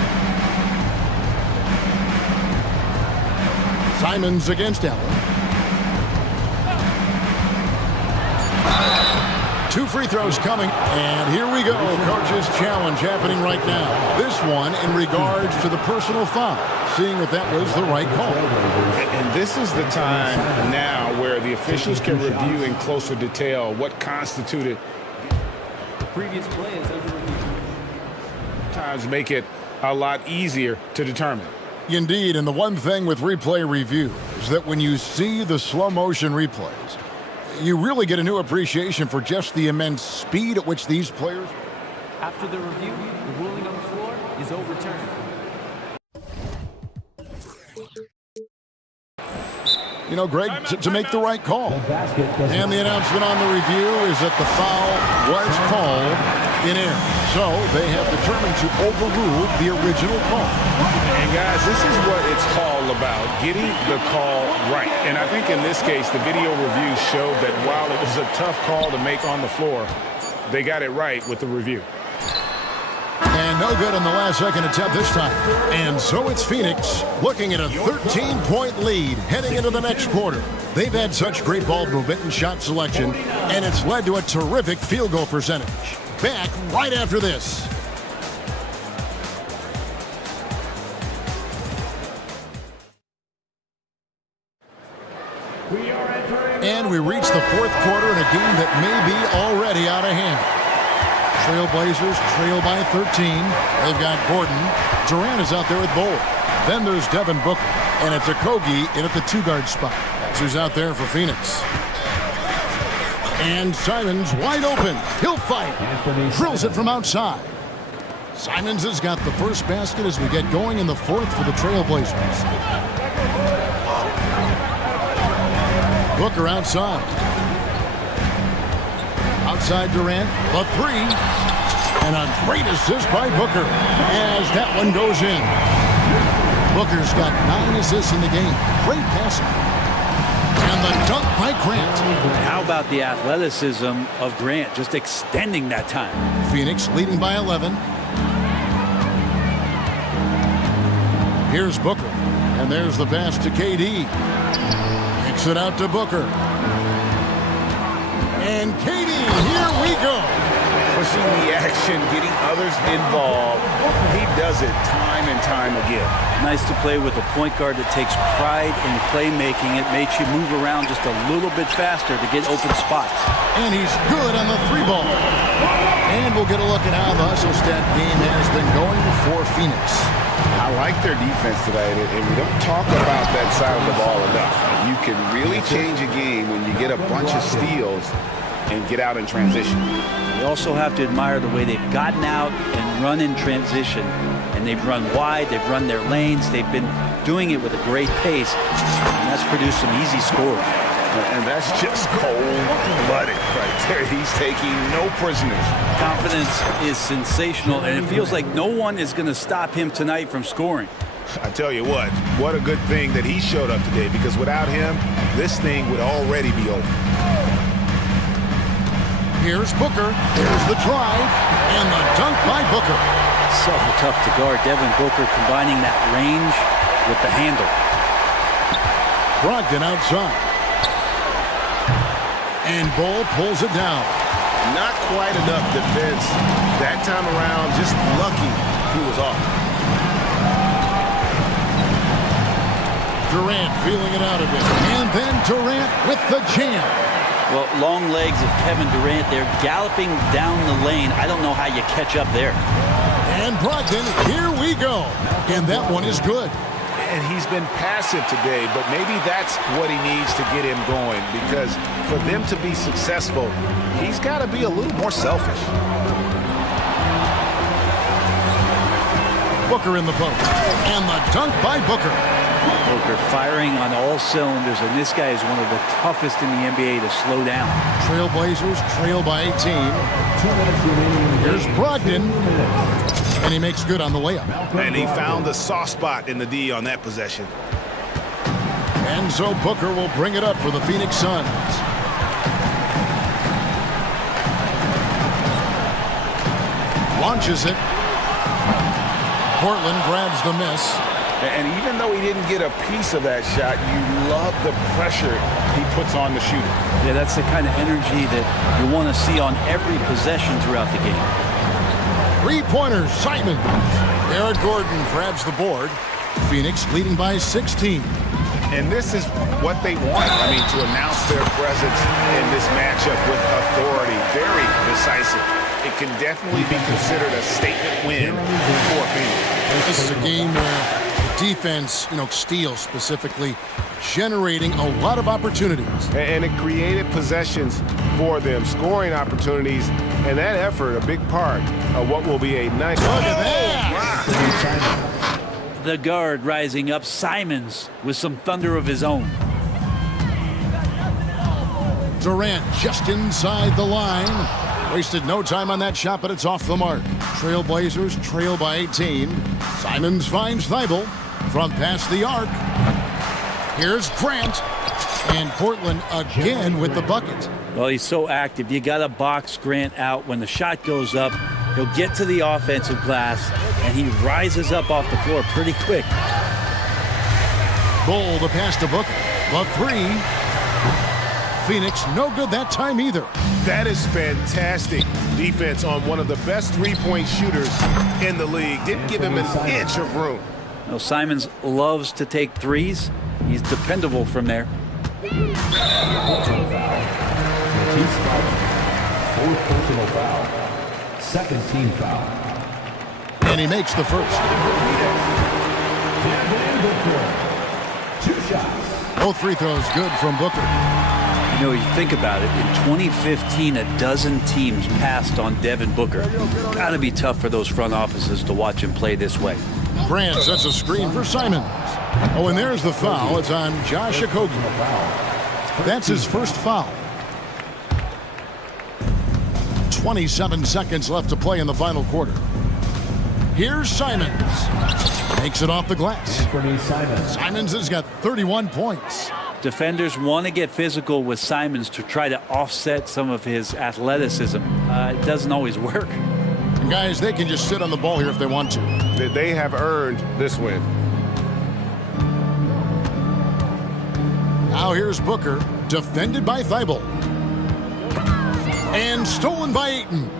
Simons against Allen. 2 free throws coming, and here we go. Coach's challenge happening right now. This one in regards to the personal foul, seeing if that was the right call. And this is the time now where the officials can review in closer detail what constituted. The previous play is under review. Times make it a lot easier to determine. Indeed, and the one thing with replay review is that when you see the slow motion replays, you really get a new appreciation for just the immense speed at which these players. After the review, the ruling on the floor is overturned. You know, Greg, to make the right call. And the announcement on the review is that the foul was called in air. So they have determined to overrule the original call. And guys, this is what it's all about, getting the call right. And I think in this case, the video review showed that while it was a tough call to make on the floor, they got it right with the review. And no good on the last second attempt this time. And so it's Phoenix looking at a 13-point lead heading into the next quarter. They've had such great ball movement and shot selection, and it's led to a terrific field goal percentage. Back right after this. And we reach the fourth quarter in a game that may be already out of hand. Trailblazers trail by 13. They've got Gordon. Durant is out there with Bull. Then there's Devin Booker. And it's Okogie in at the 2-guard spot. That's who's out there for Phoenix. And Simons wide open. He'll fight. Drills it from outside. Simons has got the first basket as we get going in the fourth for the Trailblazers. Booker outside. Outside Durant, the three. And a great assist by Booker as that one goes in. Booker's got 9 assists in the game. Great passing. And the dunk by Grant. How about the athleticism of Grant, just extending that time? Phoenix leading by 11. Here's Booker. And there's the pass to KD. Kicks it out to Booker. And KD, here we go. Pushing the action, getting others involved. He does it time and time again. Nice to play with a point guard that takes pride in playmaking. It makes you move around just a little bit faster to get open spots. And he's good on the 3 ball. And we'll get a look at how the hustle stat game has been going for Phoenix. I like their defense today, and we don't talk about that side of the ball enough. You can really change a game when you get a bunch of steals and get out in transition. You also have to admire the way they've gotten out and run in transition. And they've run wide, they've run their lanes, they've been doing it with a great pace. And that's produced some easy scores. And that's just cold-blooded right there. He's taking no prisoners. Confidence is sensational, and it feels like no one is going to stop him tonight from scoring. I tell you what a good thing that he showed up today, because without him, this thing would already be over. Here's Booker. Here's the drive. And the dunk by Booker. So tough to guard. Devin Booker combining that range with the handle. Brogdon outside. And Ball pulls it down. Not quite enough defense. That time around, just lucky he was off. Durant feeling it out a bit. And then Durant with the jam. Well, long legs of Kevin Durant. They're galloping down the lane. I don't know how you catch up there. And Brogdon, here we go. And that one is good. And he's been passive today, but maybe that's what he needs to get him going, because for them to be successful, he's got to be a little more selfish. Booker in the post. And the dunk by Booker. Booker firing on all cylinders, and this guy is one of the toughest in the NBA to slow down. Trailblazers trail by 18. Here's Brogdon. And he makes good on the layup. And he found the soft spot in the D on that possession. And so Booker will bring it up for the Phoenix Suns. Launches it. Portland grabs the miss. And even though he didn't get a piece of that shot, you love the pressure he puts on the shooter. Yeah, that's the kind of energy that you want to see on every possession throughout the game. 3-pointers, Simon. Eric Gordon grabs the board. Phoenix leading by 16. And this is what they want. I mean, to announce their presence in this matchup with authority. Very decisive. It can definitely be considered a statement win for Phoenix. This is a game where defense, steals specifically, generating a lot of opportunities. And it created possessions for them, scoring opportunities, and that effort, a big part of what will be a nice... Look at that! The guard rising up, Simons, with some thunder of his own. Durant just inside the line. Wasted no time on that shot, but it's off the mark. Trailblazers trail by 18. Simons finds Thibault from past the arc. Here's Grant. And Portland again with the bucket. Well, he's so active. You got to box Grant out. When the shot goes up, he'll get to the offensive glass, and he rises up off the floor pretty quick. Bull the pass to Booker. The three. Phoenix, no good that time either. That is fantastic defense on one of the best three-point shooters in the league. Didn't give him an inch of room. Well, Simons loves to take threes. He's dependable from there. Fourth personal foul. Second team foul. And he makes the first. Two shots. Both free throws good from Booker. You know, you think about it, in 2015, a dozen teams passed on Devin Booker. Gotta be tough for those front offices to watch him play this way. Grant sets a screen for Simons. Oh, and there's the foul. It's on Josh Okogie. That's his first foul. 27 seconds left to play in the final quarter. Here's Simons. Makes it off the glass. Simons has got 31 points. Defenders want to get physical with Simons to try to offset some of his athleticism. It doesn't always work. And guys, they can just sit on the ball here if they want to. They have earned this win. Now here's Booker, defended by Thibault. And stolen by Ayton.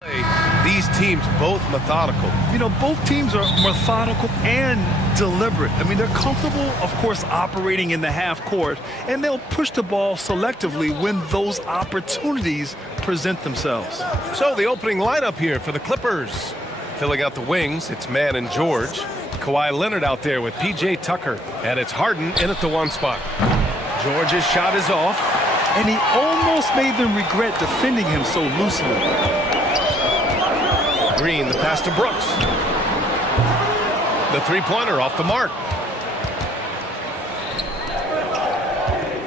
These teams both methodical. You know, both teams are methodical and deliberate. I mean, they're comfortable, of course, operating in the half court, and they'll push the ball selectively when those opportunities present themselves. So the opening lineup here for the Clippers. Filling out the wings, it's Mann and George. Kawhi Leonard out there with P.J. Tucker. And it's Harden in at the one spot. George's shot is off. And he almost made them regret defending him so loosely. Green, the pass to Brooks. The three-pointer off the mark.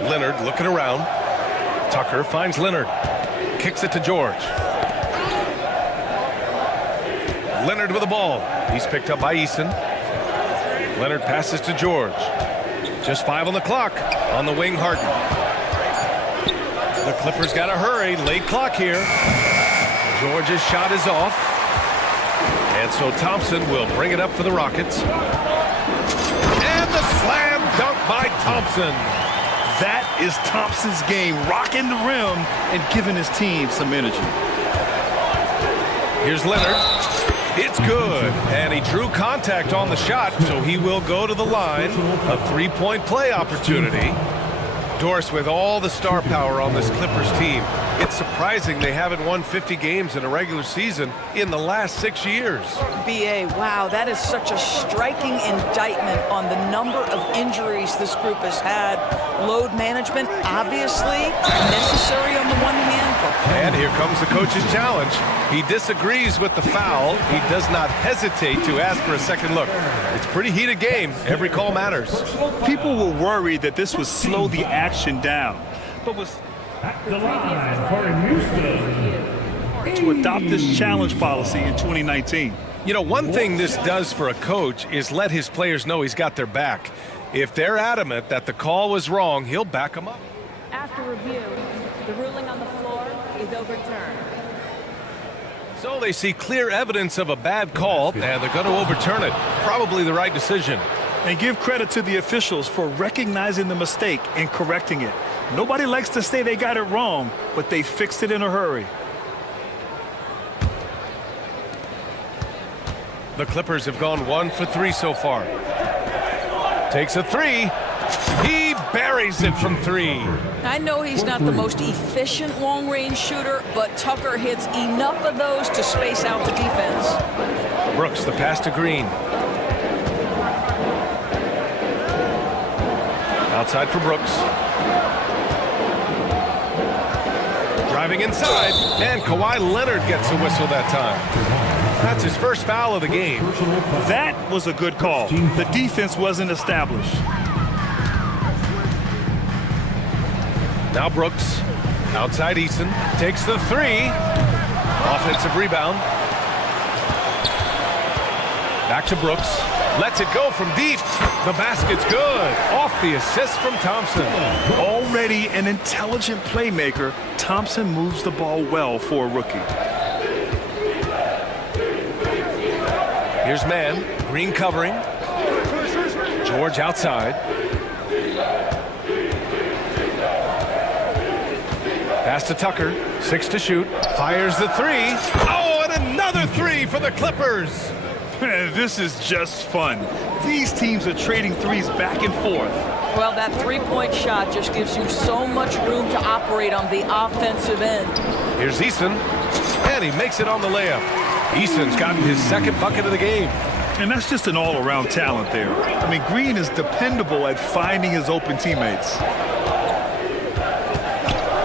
Leonard looking around. Tucker finds Leonard. Kicks it to George. Leonard with the ball. He's picked up by Eason. Leonard passes to George. Just 5 on the clock. On the wing, Harden. The Clippers got to hurry. Late clock here. George's shot is off. And so Thompson will bring it up for the Rockets. And the slam dunk by Thompson. That is Thompson's game, rocking the rim and giving his team some energy. Here's Leonard. It's good. And he drew contact on the shot, so he will go to the line. A three-point play opportunity. Doris, with all the star power on this Clippers team, it's surprising they haven't won 50 games in a regular season in the last 6 years. B.A., wow, that is such a striking indictment on the number of injuries this group has had. Load management, obviously, necessary on the one hand. And here comes the coach's challenge. He disagrees with the foul. He does not hesitate to ask for a second look. It's a pretty heated game. Every call matters. People were worried that this would slow the action down, but was to adopt this challenge policy in 2019. You know, one thing this does for a coach is let his players know he's got their back. If they're adamant that the call was wrong, he'll back them up. After review, the ruling on the floor is overturned. So they see clear evidence of a bad call, and they're going to overturn it. Probably the right decision. And give credit to the officials for recognizing the mistake and correcting it. Nobody likes to say they got it wrong, but they fixed it in a hurry. The Clippers have gone 1 for 3 so far. Takes a three. He buries it from 3. I know he's not the most efficient long-range shooter, but Tucker hits enough of those to space out the defense. Brooks, the pass to Green. Outside for Brooks. Driving inside, and Kawhi Leonard gets a whistle that time. That's his first foul of the game. That was a good call. The defense wasn't established. Now Brooks, outside Eason, takes the 3. Offensive rebound. Back to Brooks. Lets it go from deep. The basket's good. Off the assist from Thompson. Already an intelligent playmaker, Thompson moves the ball well for a rookie. Here's Mann. Green covering. George outside. Pass to Tucker. 6 to shoot. Fires the 3. Oh, and another 3 for the Clippers. This is just fun. These teams are trading threes back and forth. Well, that three-point shot just gives you so much room to operate on the offensive end. Here's Eason, and he makes it on the layup. Eason's gotten his second bucket of the game. And that's just an all-around talent there. I mean, Green is dependable at finding his open teammates.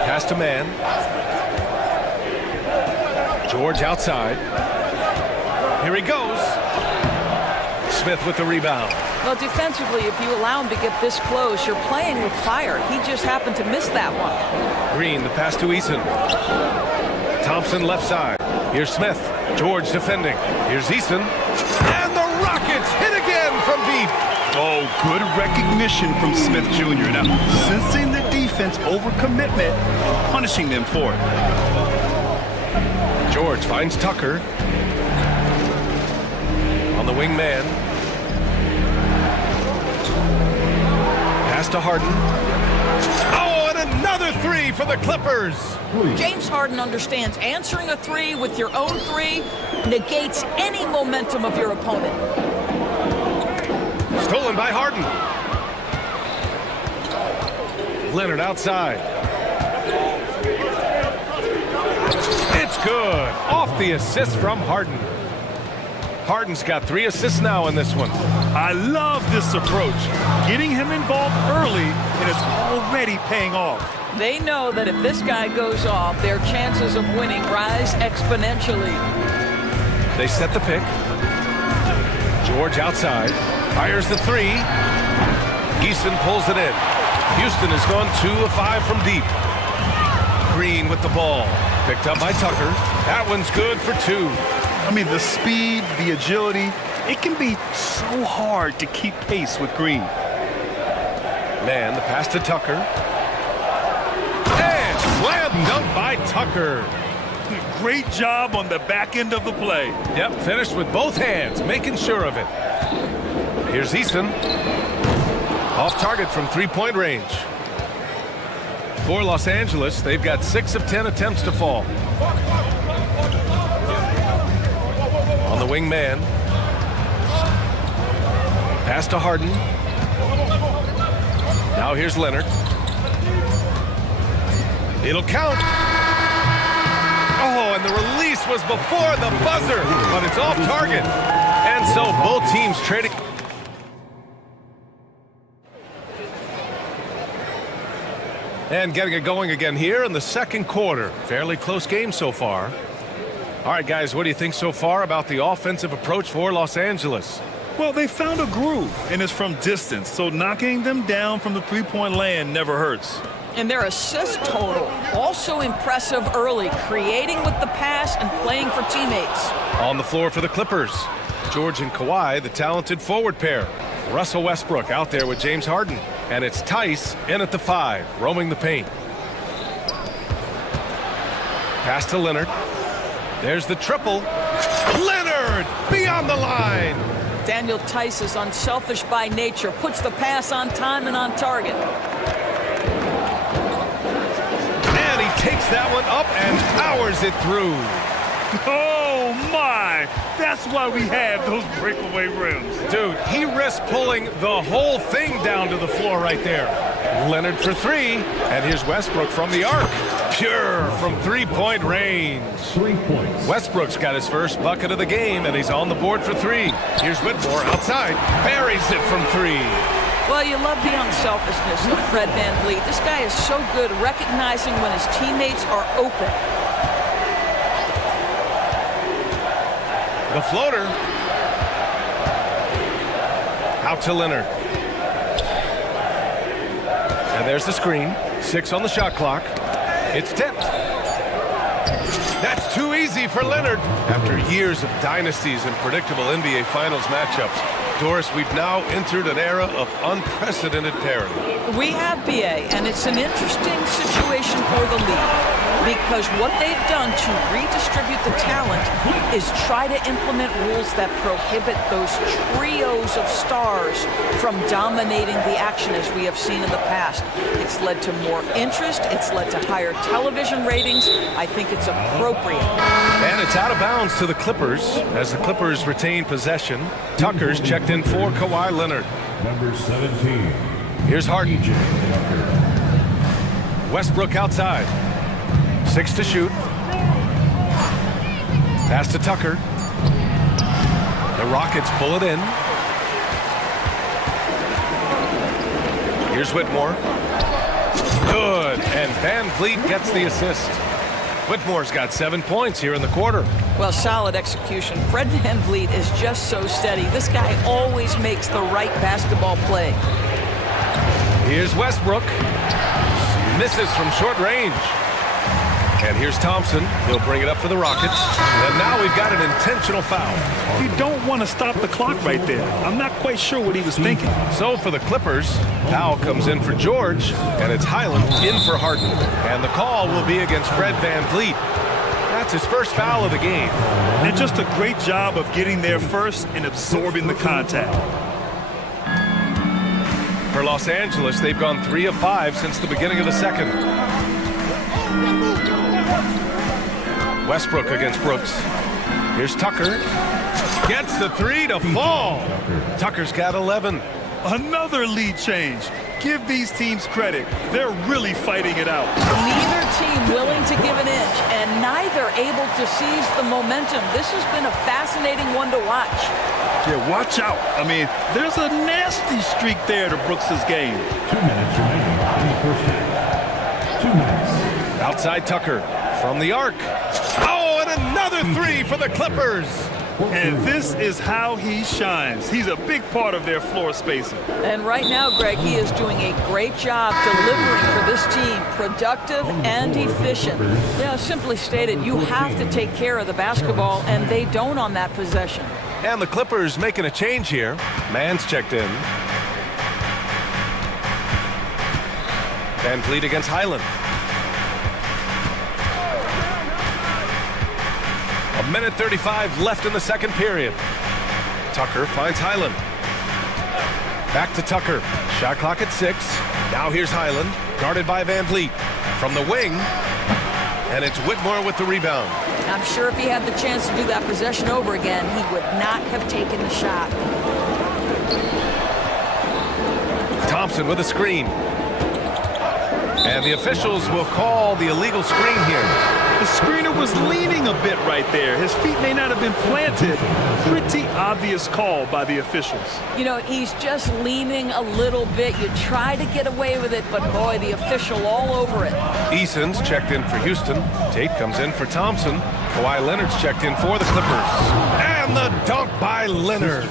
Pass to Mann. George outside. Here he goes. Smith with the rebound. Well, defensively, if you allow him to get this close, you're playing with fire. He just happened to miss that one. Green, the pass to Eason. Thompson left side. Here's Smith. George defending. Here's Eason. And the Rockets hit again from deep. Oh, good recognition from Smith Jr. Now, sensing the defense overcommitment and punishing them for it. George finds Tucker. On the wing man. Pass to Harden. Oh, and Another three for the Clippers. James Harden understands answering a three with your own three negates any momentum of your opponent. Stolen by Harden. Leonard outside. It's good. Off the assist from Harden. Harden's got 3 assists now in this one. I love this approach. Getting him involved early, and it's already paying off. They know that if this guy goes off, their chances of winning rise exponentially. They set the pick. George outside. Fires the 3. Easton pulls it in. Houston has gone 2 of 5 from deep. Green with the ball. Picked up by Tucker. That one's good for 2. I mean, the speed, the agility, it can be so hard to keep pace with Green. Man, the pass to Tucker. And slam dunk by Tucker. Great job on the back end of the play. Yep, finished with both hands, making sure of it. Here's Easton. Off target from 3-point range. For Los Angeles, they've got 6 of 10 attempts to fall. On the wing man. Pass to Harden. Now here's Leonard. It'll count. Oh, and the release was before the buzzer, but it's off target. And so both teams trading. And getting it going again here in the second quarter. Fairly close game so far. All right, guys, what do you think so far about the offensive approach for Los Angeles? Well, they found a groove, and it's from distance, so knocking them down from the three-point land never hurts. And their assist total, also impressive early, creating with the pass and playing for teammates. On the floor for the Clippers, George and Kawhi, the talented forward pair. Russell Westbrook out there with James Harden. And it's Tice in at the 5, roaming the paint. Pass to Leonard. There's the triple. Leonard beyond the line. Daniel Tice is unselfish by nature, puts the pass on time and on target. And he takes that one up and powers it through. Oh, my! That's why we have those breakaway rims. Dude, he risked pulling the whole thing down to the floor right there. Leonard for 3, and here's Westbrook from the arc. Pure from 3-point range. 3 points. Westbrook's got his first bucket of the game, and he's on the board for 3. Here's Whitmore outside. Buries it from 3. Well, you love the unselfishness of Fred VanVleet. This guy is so good recognizing when his teammates are open. The floater. Out to Leonard. And there's the screen. 6 on the shot clock. It's tipped. That's too easy for Leonard. After years of dynasties and predictable NBA Finals matchups, Doris, we've now entered an era of unprecedented parity. We have, BA, and it's an interesting situation for the league. Because what they've done to redistribute the talent is try to implement rules that prohibit those trios of stars from dominating the action as we have seen in the past. It's led to more interest. It's led to higher television ratings. I think it's appropriate. And it's out of bounds to the Clippers as the Clippers retain possession. Tucker's checked in for Kawhi Leonard. Number 17. Here's Harden. Westbrook outside. 6 to shoot. Pass to Tucker. The Rockets pull it in. Here's Whitmore. Good. And VanVleet gets the assist. Whitmore's got 7 points here in the quarter. Well, solid execution. Fred VanVleet is just so steady. This guy always makes the right basketball play. Here's Westbrook. Misses from short range. And here's Thompson. He'll bring it up for the Rockets. And now we've got an intentional foul. You don't want to stop the clock right there. I'm not quite sure what he was thinking. So for the Clippers, foul comes in for George, and it's Highland in for Harden. And the call will be against Fred VanVleet. That's his first foul of the game. And just a great job of getting there first and absorbing the contact. For Los Angeles, they've gone 3 of 5 since the beginning of the second. Westbrook against Brooks. Here's Tucker. Gets the 3 to fall. Tucker's got 11. Another lead change. Give these teams credit. They're really fighting it out. Neither team willing to give an inch, and neither able to seize the momentum. This has been a fascinating one to watch. Yeah, watch out. I mean, there's a nasty streak there to Brooks's game. 2 minutes remaining in the first half. 2 minutes. Outside Tucker from the arc. Oh, and another 3 for the Clippers. And this is how he shines. He's a big part of their floor spacing. And right now, Greg, he is doing a great job delivering for this team, productive and efficient. Yeah, simply stated, you have to take care of the basketball, and they don't on that possession. And the Clippers making a change here. Mann's checked in. Van Vliet against Highland. A minute 35 left in the second period. Tucker finds Highland. Back to Tucker. Shot clock at 6. Now here's Highland, guarded by Van Vliet. From the wing, and it's Whitmore with the rebound. I'm sure if he had the chance to do that possession over again, he would not have taken the shot. Thompson with a screen. And the officials will call the illegal screen here. The screener was leaning a bit right there. His feet may not have been planted. Pretty obvious call by the officials. You know, he's just leaning a little bit. You try to get away with it, but boy, the official all over it. Eason's checked in for Houston. Tate comes in for Thompson. Kawhi Leonard's checked in for the Clippers. And the dunk by Leonard.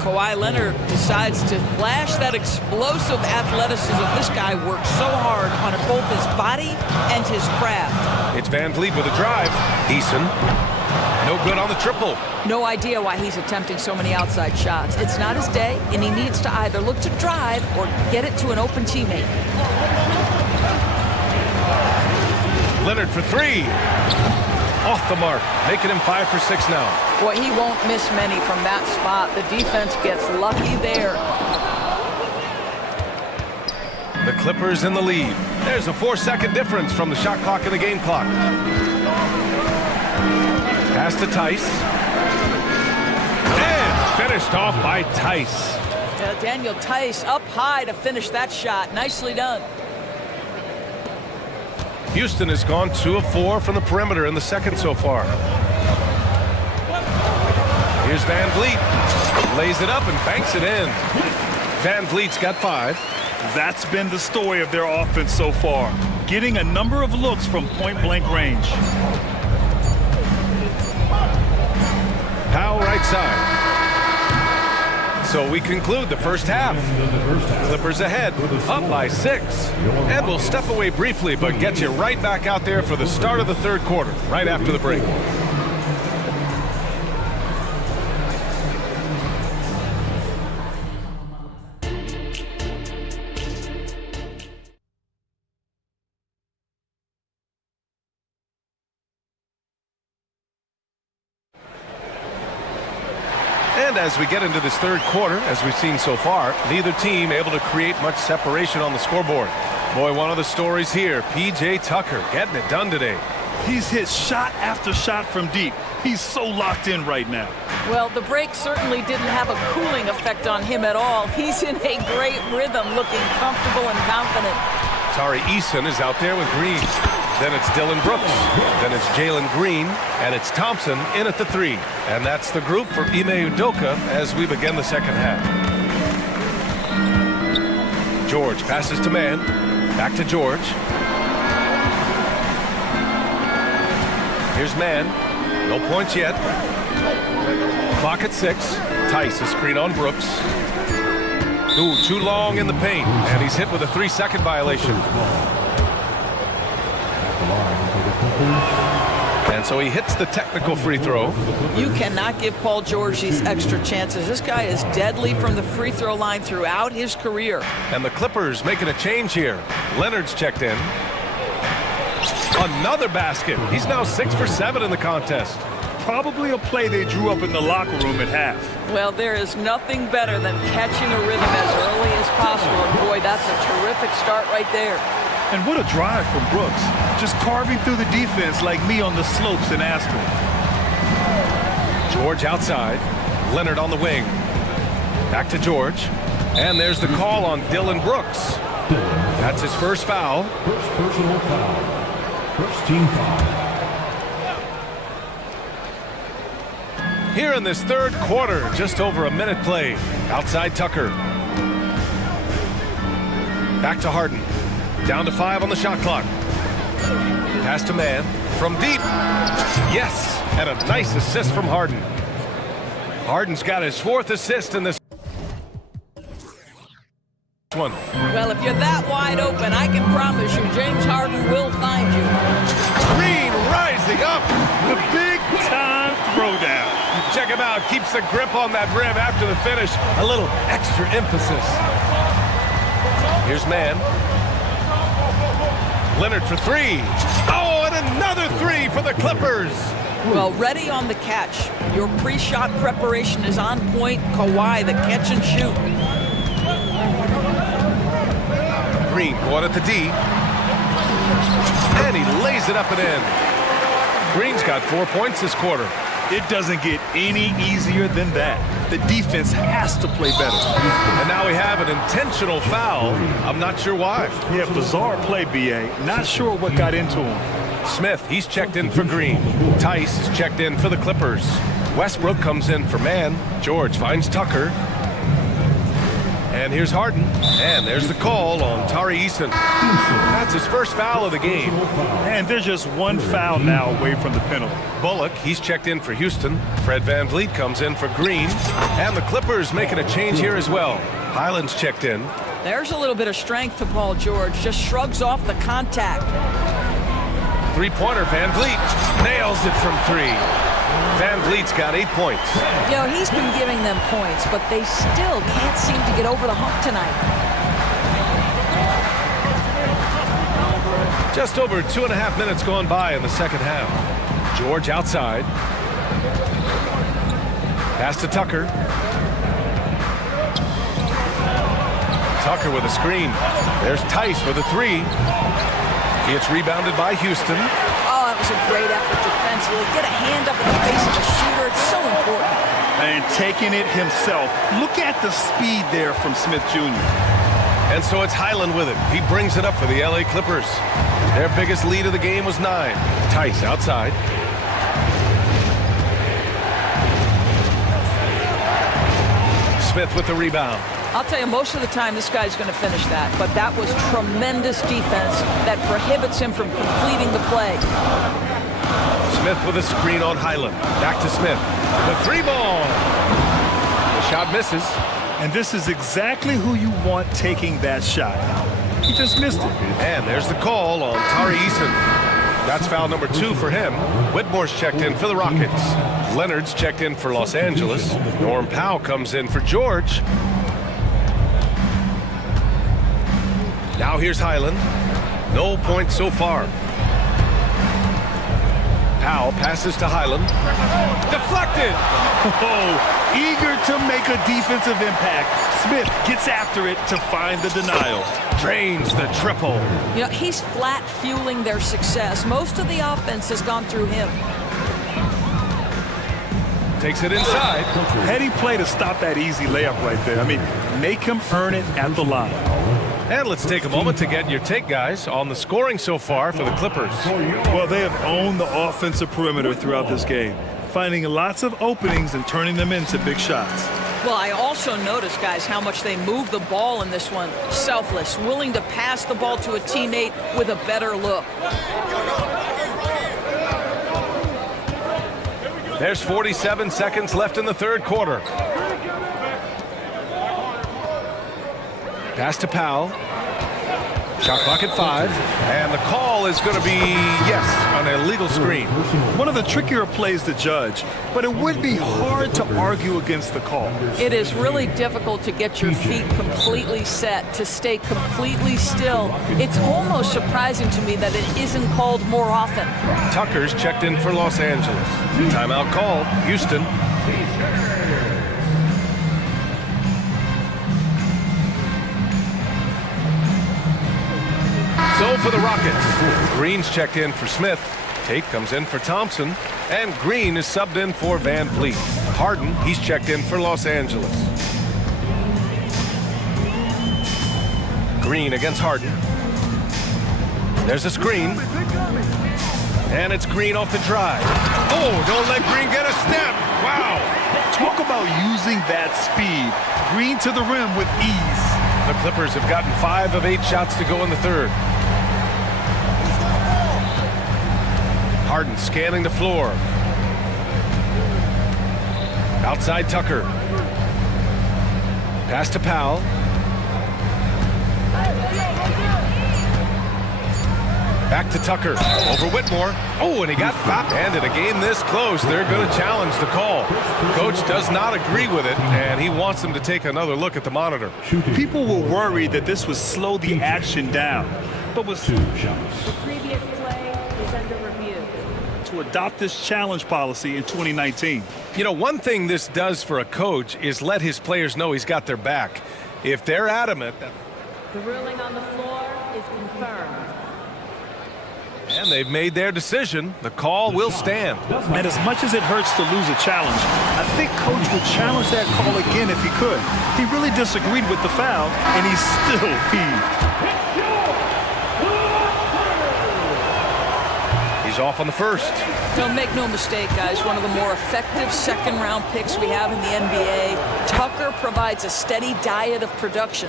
Kawhi Leonard decides to flash that explosive athleticism. This guy works so hard on both his body and his craft. It's Van Vliet with a drive. Eason, no good on the triple. No idea why he's attempting so many outside shots. It's not his day, and he needs to either look to drive or get it to an open teammate. Leonard for 3. Off the mark, making him 5 for 6 now. Boy, he won't miss many from that spot. The defense gets lucky there. The Clippers in the lead. There's a 4-second difference from the shot clock and the game clock. Pass to Tice. And finished off by Tice. Daniel Tice up high to finish that shot. Nicely done. Houston has gone 2 of 4 from the perimeter in the second so far. Here's Van Vliet. Lays it up and banks it in. Van Vliet's got 5. That's been the story of their offense so far. Getting a number of looks from point-blank range. Powell right side. So we conclude the first half. Clippers ahead, up by 6. And we'll step away briefly, but get you right back out there for the start of the third quarter, right after the break. And as we get into this third quarter, as we've seen so far, neither team able to create much separation on the scoreboard. Boy, one of the stories here, P.J. Tucker getting it done today. He's hit shot after shot from deep. He's so locked in right now. Well, the break certainly didn't have a cooling effect on him at all. He's in a great rhythm, looking comfortable and confident. Tari Eason is out there with Green. Then it's Dylan Brooks. Then it's Jalen Green. And it's Thompson in at the 3. And that's the group for Ime Udoka as we begin the second half. George passes to Mann. Back to George. Here's Mann. No points yet. Clock at 6. Tice a screen on Brooks. Ooh, too long in the paint. And he's hit with a 3-second violation. And so he hits the technical free throw. You cannot give Paul George these extra chances. This guy is deadly from the free throw line throughout his career. And the Clippers making a change here. Leonard's checked in. Another basket. He's now 6 for 7 in the contest. probably a play they drew up in the locker room at half. Well, there is nothing better than catching a rhythm as early as possible. And boy, that's a terrific start right there. And what a drive from Brooks. Just carving through the defense like me on the slopes in Aspen. George outside. Leonard on the wing. Back to George. And there's the call on Dylan Brooks. That's his first foul. First personal foul. First team foul. Here in this third quarter, just over a minute played. Outside Tucker. Back to Harden. Down to 5 on the shot clock. Pass to man. From deep. Yes. And a nice assist from Harden. Harden's got his 4th assist in this one. Well, if you're that wide open, I can promise you James Harden will find you. Green rising up. The big time throwdown. Check him out. Keeps the grip on that rim after the finish. A little extra emphasis. Here's man. Leonard for 3. Oh, and another 3 for the Clippers. Well, ready on the catch. Your pre-shot preparation is on point. Kawhi, the catch and shoot. Green going at the D. And he lays it up and in. Green's got 4 points this quarter. It doesn't get any easier than that. The defense has to play better. And now we have an intentional foul. I'm not sure why. Yeah, bizarre play, B.A. Not sure what got into him. Smith, he's checked in for Green. Tice is checked in for the Clippers. Westbrook comes in for man. George finds Tucker. And here's Harden. And there's the call on Tari Eason. That's his first foul of the game. And there's just one foul now away from the penalty. Bullock, he's checked in for Houston. Fred VanVleet comes in for Green. And the Clippers making a change here as well. Highland's checked in. There's a little bit of strength to Paul George. Just shrugs off the contact. Three-pointer, VanVleet nails it from 3. VanVleet's got 8 points. You know, he's been giving them points, but they still can't seem to get over the hump tonight. Just over 2.5 minutes gone by in the second half. George outside. Pass to Tucker. Tucker with a screen. There's Tice with a 3. It's rebounded by Houston. Oh, that was a great effort defensively. Get a hand up in the face of the shooter. It's so important. And taking it himself. Look at the speed there from Smith Jr. And so it's Highland with it. He brings it up for the LA Clippers. Their biggest lead of the game was 9. Tice outside. Smith with the rebound. I'll tell you, most of the time this guy's going to finish that, but that was tremendous defense that prohibits him from completing the play. Smith with a screen on Highland. Back to Smith. The 3-ball. The shot misses. And this is exactly who you want taking that shot. He just missed it. And there's the call on Tari Eason. That's foul number 2 for him. Whitmore's checked in for the Rockets. Leonard's checked in for Los Angeles. Norm Powell comes in for George. Now here's Highland. No points so far. Powell passes to Highland. Deflected! Oh, eager to make a defensive impact. Smith gets after it to find the denial. Drains the triple. You know, he's flat fueling their success. Most of the offense has gone through him. Takes it inside. Heady play to stop that easy layup right there. I mean, make him earn it at the line. And let's take a moment to get your take, guys, on the scoring so far for the Clippers. Well, they have owned the offensive perimeter throughout this game, finding lots of openings and turning them into big shots. Well, I also noticed, guys, how much they move the ball in this one. Selfless, willing to pass the ball to a teammate with a better look. There's 47 seconds left in the third quarter. Pass to Powell. Shot clock at 5, and the call is going to be, yes, an illegal screen. One of the trickier plays to judge, but it would be hard to argue against the call. It is really difficult to get your feet completely set, to stay completely still. It's almost surprising to me that it isn't called more often. Tucker's checked in for Los Angeles. Timeout called, Houston. So for the Rockets, Green's checked in for Smith. Tate comes in for Thompson. And Green is subbed in for Van Vliet. Harden, he's checked in for Los Angeles. Green against Harden. There's a screen. And it's Green off the drive. Oh, don't let Green get a step. Wow. Talk about using that speed. Green to the rim with ease. The Clippers have gotten 5 of 8 shots to go in the third. Harden scanning the floor. Outside Tucker. Pass to Powell. Back to Tucker. Over Whitmore. Oh, and he got fouled. And in a game this close, they're going to challenge the call. Coach does not agree with it, and he wants them to take another look at the monitor. People were worried that this would slow the action down, but was 2 shots. The previous play is under review. To adopt this challenge policy in 2019. You know, one thing this does for a coach is let his players know he's got their back. If they're adamant that... The ruling on the floor is confirmed. And they've made their decision. The call will stand. And as much as it hurts to lose a challenge, I think Coach would challenge that call again if he could. He really disagreed with the foul, and he still heaved. He's off on the first. Don't make no mistake, guys. One of the more effective second-round picks we have in the NBA. Tucker provides a steady diet of production.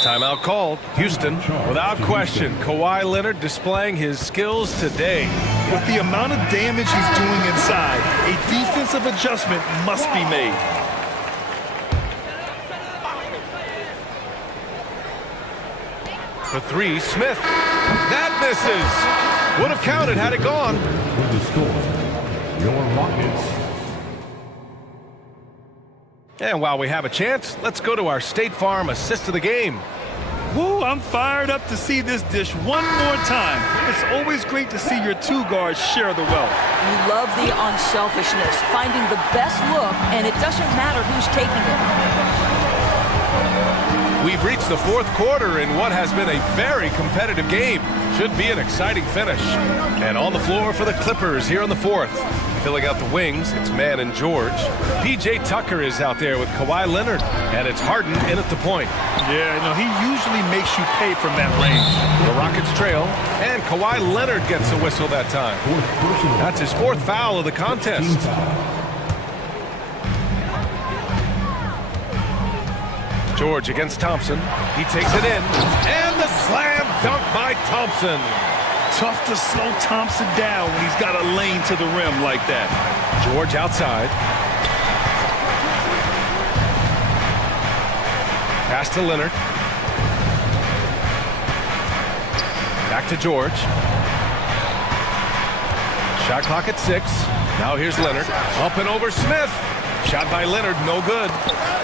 Timeout called. Houston, without question, Kawhi Leonard displaying his skills today. With the amount of damage he's doing inside, a defensive adjustment must be made. For 3, Smith. That misses. Would have counted had it gone. With the score, your Rockets. And while we have a chance, let's go to our State Farm assist of the game. Woo, I'm fired up to see this dish one more time. It's always great to see your 2 guards share the wealth. You love the unselfishness, finding the best look, and it doesn't matter who's taking it. We've reached the 4th quarter in what has been a very competitive game. Should be an exciting finish. And on the floor for the Clippers here in the 4th. Filling out the wings, it's Mann and George. P.J. Tucker is out there with Kawhi Leonard, and it's Harden in at the point. Yeah, no, he usually makes you pay from that range. The Rockets trail, and Kawhi Leonard gets a whistle that time. That's his 4th foul of the contest. George against Thompson. He takes it in, and the slam dunk by Thompson. Tough to slow Thompson down when he's got a lane to the rim like that. George outside. Pass to Leonard. Back to George. Shot clock at 6. Now here's Leonard. Up and over Smith. Shot by Leonard, no good.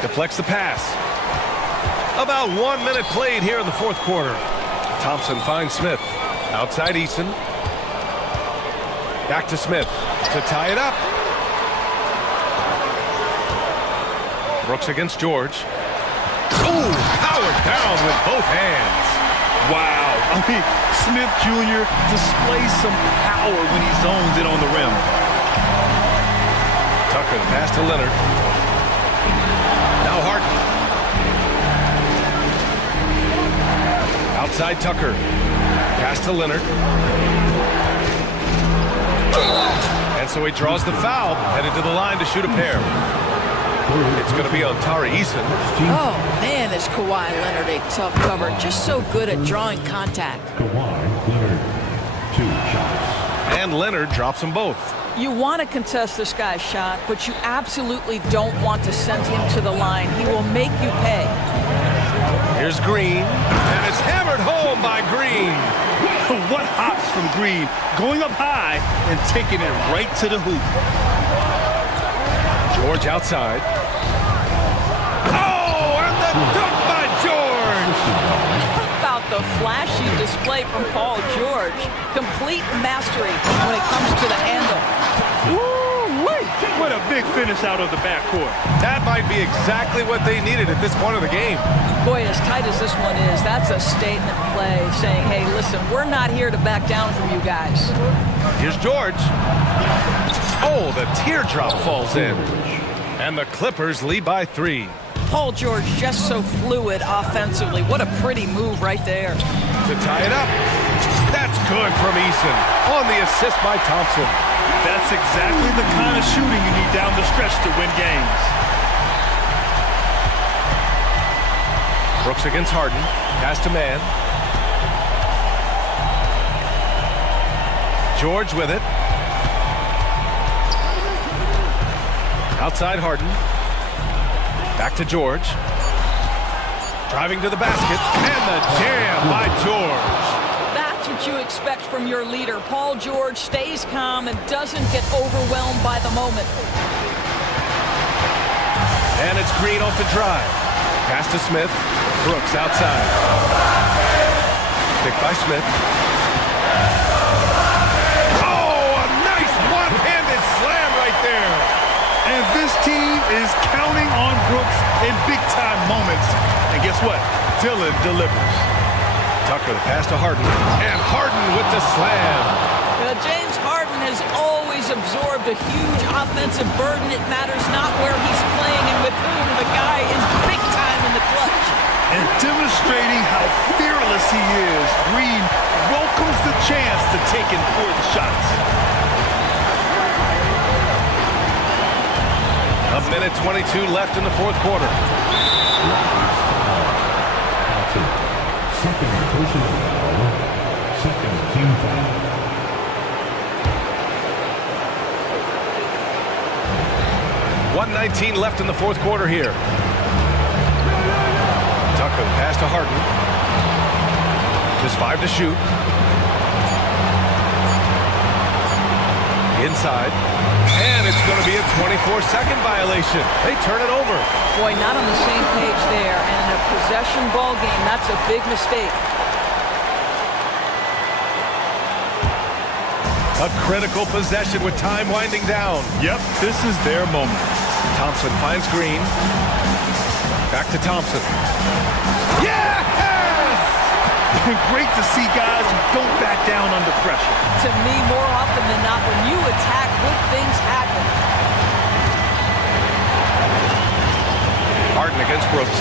Deflects the pass. About 1 minute played here in the 4th quarter. Thompson finds Smith. Outside Eason. Back to Smith to tie it up. Brooks against George. Oh, powered down with both hands. Wow. I mean, Smith Jr. displays some power when he zones it on the rim. Tucker, the pass to Leonard. Now Harden. Outside Tucker. Pass to Leonard. And so he draws the foul, headed to the line to shoot a pair. It's going to be on Tari Eason. Oh, man, is Kawhi Leonard a tough cover. Just so good at drawing contact. Kawhi Leonard, 2 shots. And Leonard drops them both. You want to contest this guy's shot, but you absolutely don't want to send him to the line. He will make you pay. Here's Green, and it's hammered home by Green. What hops from Green, going up high and taking it right to the hoop. George outside. Oh, and the dunk by George! How about the flashy display from Paul George? Complete mastery when it comes to the handle. Woo-wee! What a big finish out of the backcourt. That might be exactly what they needed at this point of the game. Boy, as tight as this one is, that's a statement play saying, hey, listen, we're not here to back down from you guys. Here's George. Oh, the teardrop falls in. And the Clippers lead by 3. Paul George just so fluid offensively. What a pretty move right there. To tie it up. That's good from Eason. On the assist by Thompson. That's exactly the kind of shooting you need down the stretch to win games. Brooks against Harden. Pass to man. George with it. Outside Harden. Back to George. Driving to the basket. And the jam by George. That's what you expect from your leader. Paul George stays calm and doesn't get overwhelmed by the moment. And it's Green off the drive. Pass to Smith. Brooks outside. Picked by Smith. Oh, a nice one-handed slam right there. And this team is counting on Brooks in big-time moments. And guess what? Dillon delivers. Tucker the pass to Harden. And Harden with the slam. James Harden has always absorbed a huge offensive burden. It matters not where he's playing and with whom. The guy is big time in the clutch. And demonstrating how fearless he is, Green welcomes the chance to take important shots. A minute 22 left in the fourth quarter. Second personal foul. Second team foul. .119 left in the fourth quarter here. Tucker, the pass to Harden. Just 5 to shoot. Inside. And it's going to be a 24-second violation. They turn it over. Boy, not on the same page there. And in a possession ball game, that's a big mistake. A critical possession with time winding down. Yep, this is their moment. Thompson finds Green. Back to Thompson. Yes! Great to see guys who don't back down under pressure. To me, more often than not, when you attack, good things happen. Harden against Brooks.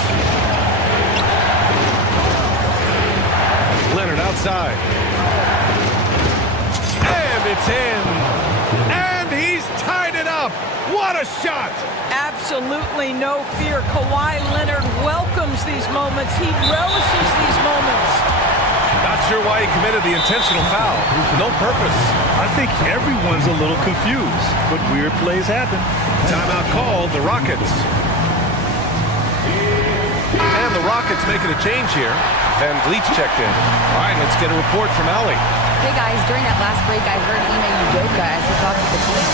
Leonard outside. And it's in. And he's tied it up. What a shot. Absolutely no fear. Kawhi Leonard welcomes these moments. He relishes these moments. Not sure why he committed the intentional foul. No purpose. I think everyone's a little confused, but weird plays happen. Timeout called, the Rockets. And the Rockets making a change here. Van Vliet checked in. All right, let's get a report from Allie. Hey guys, during that last break, I heard DOTA as he talked with the team.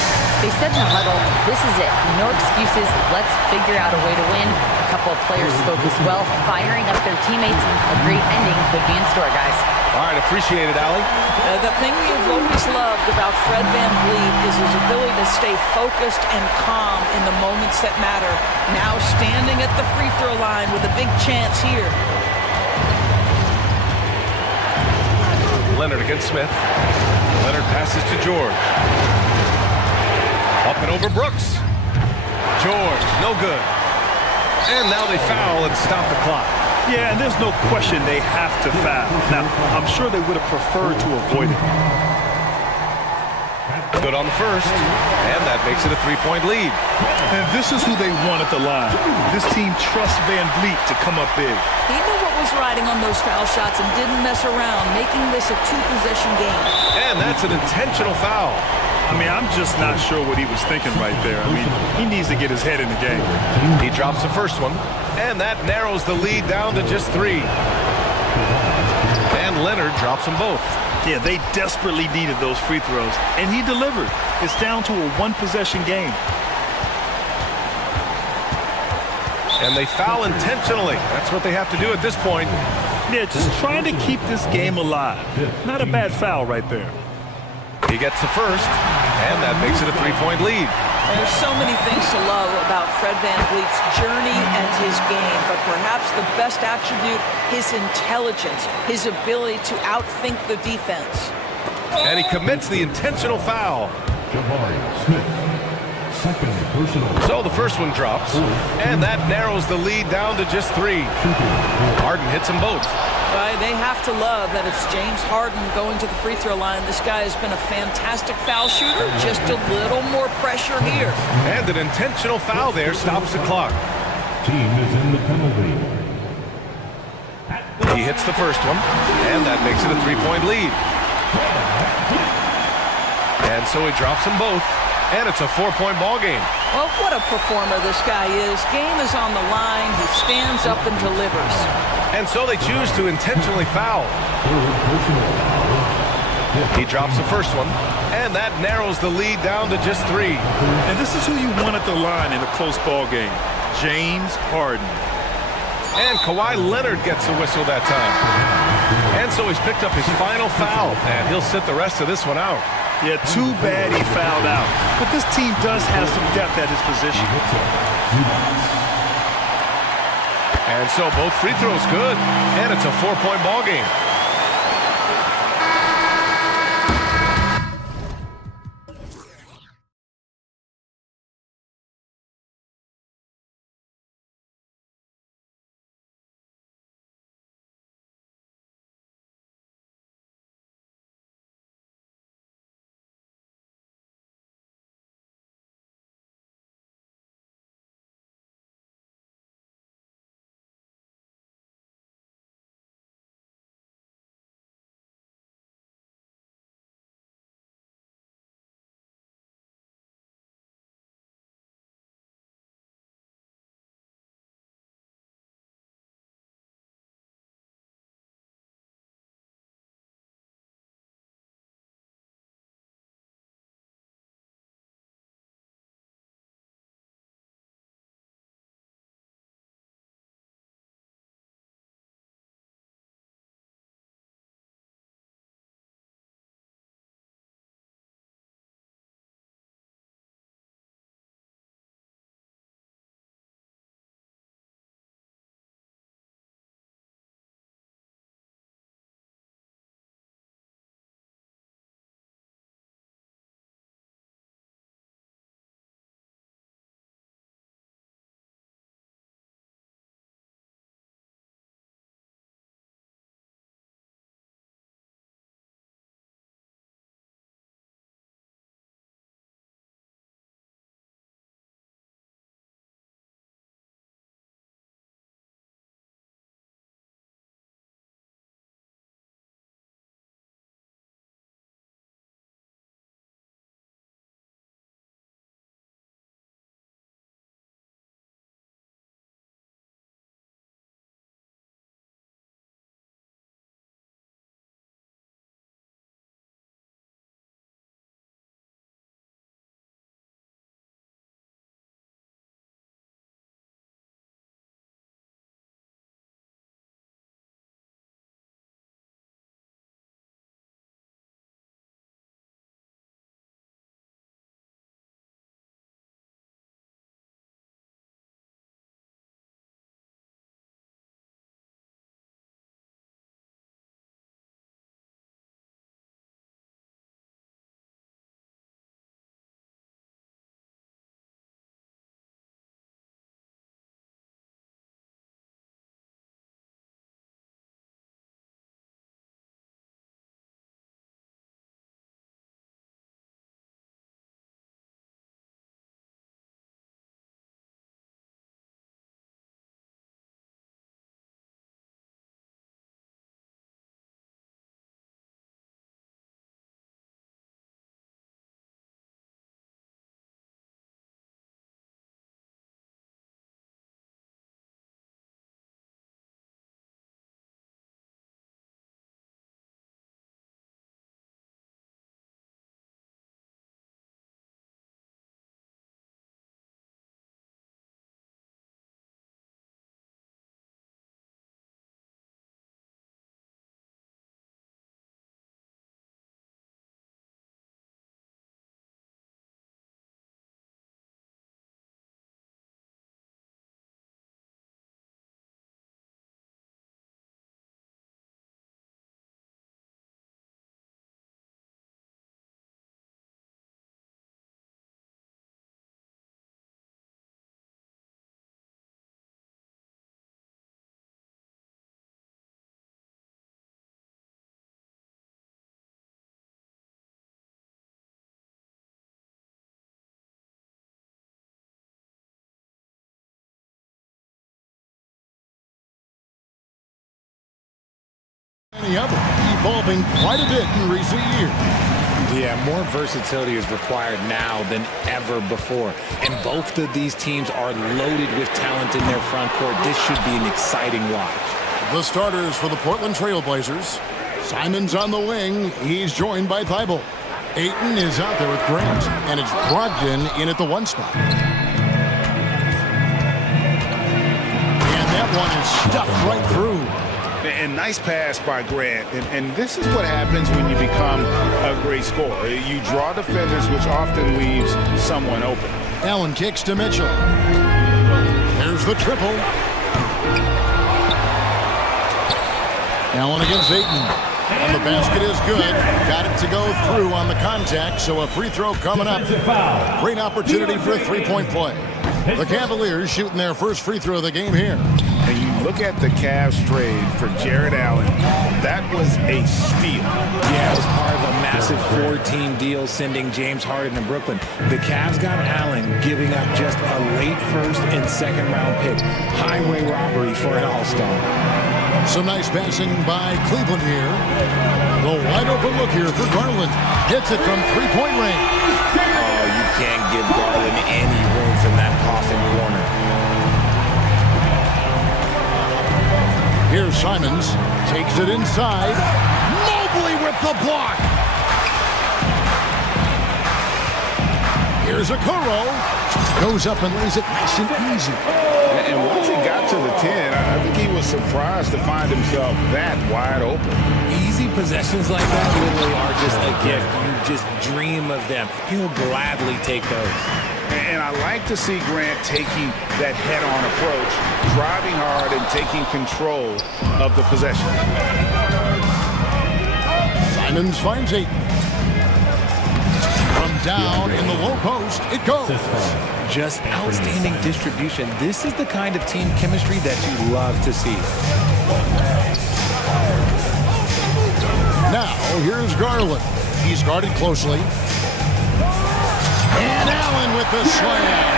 They said in the huddle, this is it. No excuses. Let's figure out a way to win. A couple of players spoke as well, firing up their teammates. A great ending could be in store, guys. All right, appreciate it, Allie. The thing we've always loved about Fred Van Vliet is his ability to stay focused and calm in the moments that matter. Now standing at the free throw line with a big chance here. Leonard against Smith. Leonard passes to George. Up and over Brooks. George, no good. And now they foul and stop the clock. Yeah, and there's no question they have to foul. Now, I'm sure they would have preferred to avoid it. Good on the first, and that makes it a three-point lead. And this is who they want at the line. This team trusts Van Vliet to come up big. He knew what was riding on those foul shots and didn't mess around, making this a two-possession game. And that's an intentional foul. I mean, I'm just not sure what he was thinking right there. I mean, he needs to get his head in the game. He drops the first one, and that narrows the lead down to just 3. And Leonard drops them both. Yeah, they desperately needed those free throws, and he delivered. It's down to a one-possession game. And they foul intentionally. That's what they have to do at this point. Yeah, just trying to keep this game alive. Not a bad foul right there. He gets the first, and that makes it a 3-point lead. There's so many things to love about Fred VanVleet's journey and his game, but perhaps the best attribute, his intelligence, his ability to outthink the defense. And he commits the intentional foul. So the first one drops, and that narrows the lead down to just 3. Harden hits them both. Right, they have to love that it's James Harden going to the free throw line. This guy has been a fantastic foul shooter, just a little more pressure here. And an intentional foul there stops the clock. Team is in the penalty. He hits the first one, and that makes it a 3-point lead. And so he drops them both, and it's a 4-point ball game. Well, what a performer this guy is. Game is on the line. He stands up and delivers. And so they choose to intentionally foul. He drops the first one, and that narrows the lead down to just 3. And this is who you want at the line in a close ball game, James Harden. And Kawhi Leonard gets the whistle that time. And so he's picked up his final foul, and he'll sit the rest of this one out. Yeah, too bad he fouled out. But this team does have some depth at his position. And so both free throws good, and it's a 4-point ball game. any other, evolving quite a bit in recent years. Yeah, more versatility is required now than ever before. And both of these teams are loaded with talent in their front court. This should be an exciting watch. The starters for the Portland Trailblazers. Simons on the wing. He's joined by Thibault. Ayton is out there with Grant, and it's Brogdon in at the 1 spot. And that one is stuffed right through. And nice pass by Grant. And this is what happens when you become a great scorer. You draw defenders, which often leaves someone open. Allen kicks to Mitchell. There's the triple. Allen against Ayton. And the basket is good. Got it to go through on the contact, so a free throw coming up. Great opportunity for a three-point play. The Cavaliers shooting their first free throw of the game here. And you look at the Cavs trade for Jared Allen, that was a steal. Yeah, it was part of a massive 4-team deal sending James Harden to Brooklyn. The Cavs got Allen, giving up just a late first and second round pick. Highway robbery for an all-star. Some nice passing by Cleveland here. The wide open look here for Garland. Hits it from three-point range. Oh, you can't give Garland any room from that coffin corner. Here's Simons. Takes it inside. Mobley with the block. Here's Okoro. Goes up and lays it nice and easy. And once he got to the 10, I think he was surprised to find himself that wide open. Easy possessions like that literally are just a gift. You just dream of them. He'll gladly take those. And I like to see Grant taking that head-on approach, driving hard and taking control of the possession. Simons finds Ayton. From down in the low post, it goes. Just outstanding distribution. This is the kind of team chemistry that you love to see. Now, here's Garland. He's guarded closely. And Allen with the slam.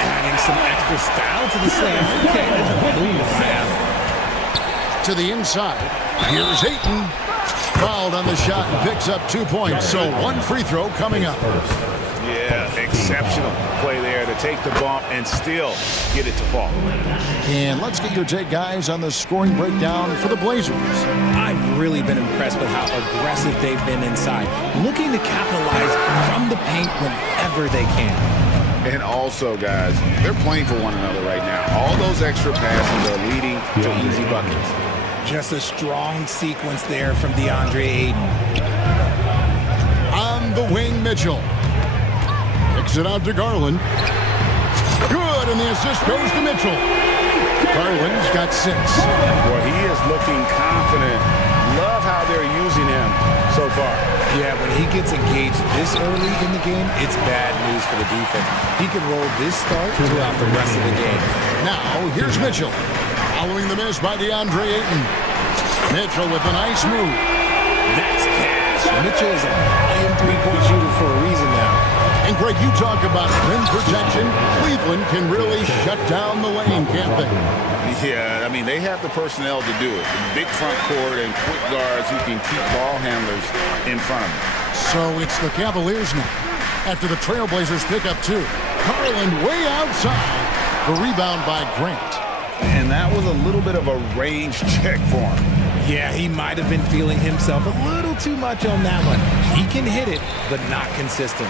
Adding some extra style to the slam. Okay, to the inside. Here's Ayton. Fouled on the shot and picks up 2 points. So one free throw coming up. Yeah, exceptional play there to take the bump and still get it to fall. And let's get your take, guys, on the scoring breakdown for the Blazers. I've really been impressed with how aggressive they've been inside, looking to capitalize from the paint whenever they can. And also, guys, they're playing for one another right now. All those extra passes are leading to easy buckets. Just a strong sequence there from DeAndre Ayton. On the wing, Mitchell. Kicks it out to Garland. Good, and the assist goes to Mitchell. Garland's got 6. Well, he is looking confident. Love how they're using him so far. Yeah, when he gets engaged this early in the game, it's bad news for the defense. He can roll this start throughout the rest of the game. Now, here's Mitchell. Following the miss by DeAndre Ayton. Mitchell with a nice move. That's cash. Mitchell is a volume three-point shooter for a reason now. And Greg, you talk about rim protection. Cleveland can really shut down the lane, can't they? Yeah, I mean, they have the personnel to do it. Big front court and quick guards who can keep ball handlers in front of them. So it's the Cavaliers now. After the Trailblazers pick up 2. Garland way outside. The rebound by Grant. And that was a little bit of a range check for him. Yeah, he might have been feeling himself a little too much on that one. He can hit it, but not consistently.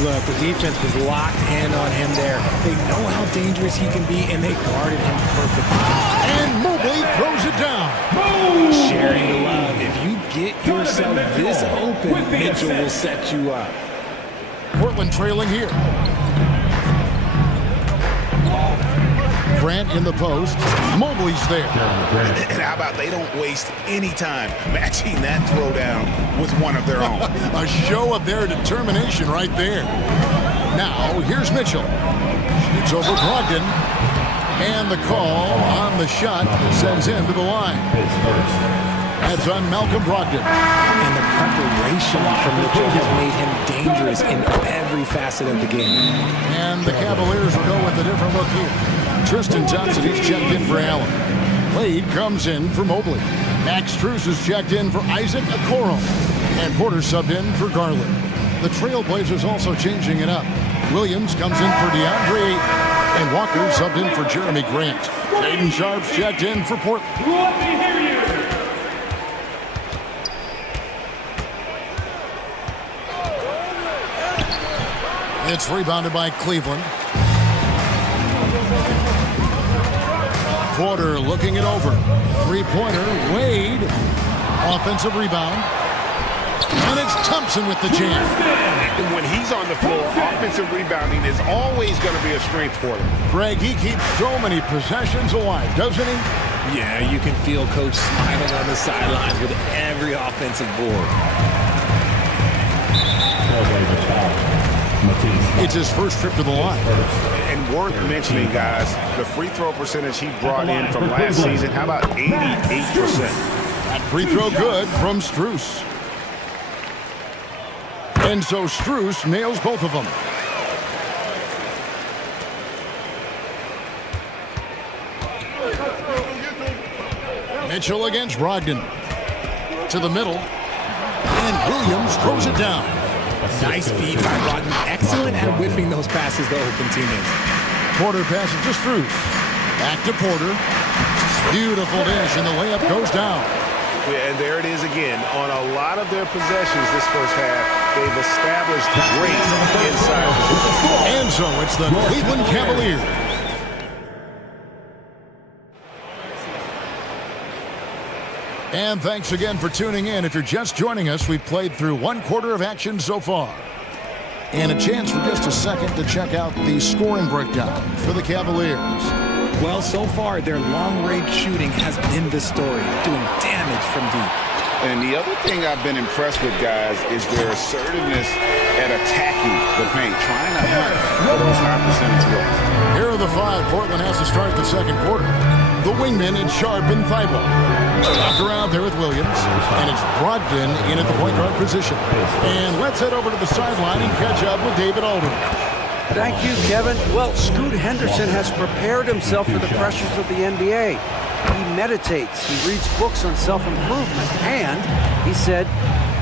Look, the defense was locked in on him there. They know how dangerous he can be, and they guarded him perfectly. And Mobley throws it down. Sharing the love. If you get yourself this open, Mitchell will set you up. Portland trailing here. Grant in the post. Mobley's there. And how about they don't waste any time matching that throwdown with one of their own. A show of their determination right there. Now, here's Mitchell. Shoots over Brogdon. And the call on the shot sends him to the line. That's on Malcolm Brogdon. And the preparation from Mitchell has made him dangerous in every facet of the game. And the Cavaliers will go with a different look here. Tristan Thompson, he's checked in for Allen. Wade comes in for Mobley. Max Strus is checked in for Isaac Okoro. And Porter subbed in for Garland. The Trailblazers also changing it up. Williams comes in for DeAndre Ayton. And Walker subbed in for Jeremy Grant. Jaden Sharp's checked in for Portland. It's rebounded by Cleveland. Porter looking it over. Three-pointer, Wade. Offensive rebound. And it's Thompson with the jam. When he's on the floor, offensive rebounding is always going to be a strength for him. Greg, he keeps so many possessions alive, doesn't he? Yeah, you can feel Coach smiling on the sidelines with every offensive board. It's his first trip to the line. And worth mentioning, guys, the free throw percentage he brought in from last season, how about 88%? That free throw good from Strus. And so Strus nails both of them. Mitchell against Brogdon. To the middle. And Williams throws it down. Nice feed by Brogdon. Excellent at whipping those passes to open teammates. Porter passes to Strus. Back to Porter. Beautiful dish, and the layup goes down. Yeah, and there it is again. On a lot of their possessions this first half, they've established great inside position. And so it's the Cleveland Cavaliers. And thanks again for tuning in. If you're just joining us, we've played through one quarter of action so far. And a chance for just a second to check out the scoring breakdown for the Cavaliers. Well, so far, their long-range shooting has been the story, doing damage from deep. And the other thing I've been impressed with, guys, is their assertiveness at attacking the paint, trying to hunt for those high percentage looks. Here are the five Portland has to start the second quarter. The wingmen in Sharp and Thibault. Locked around there with Williams. And it's Brogdon in at the point guard position. And let's head over to the sideline and catch up with David Aldridge. Thank you, Kevin. Well, Scoot Henderson has prepared himself for the pressures of the NBA. He meditates, he reads books on self-improvement, and he said,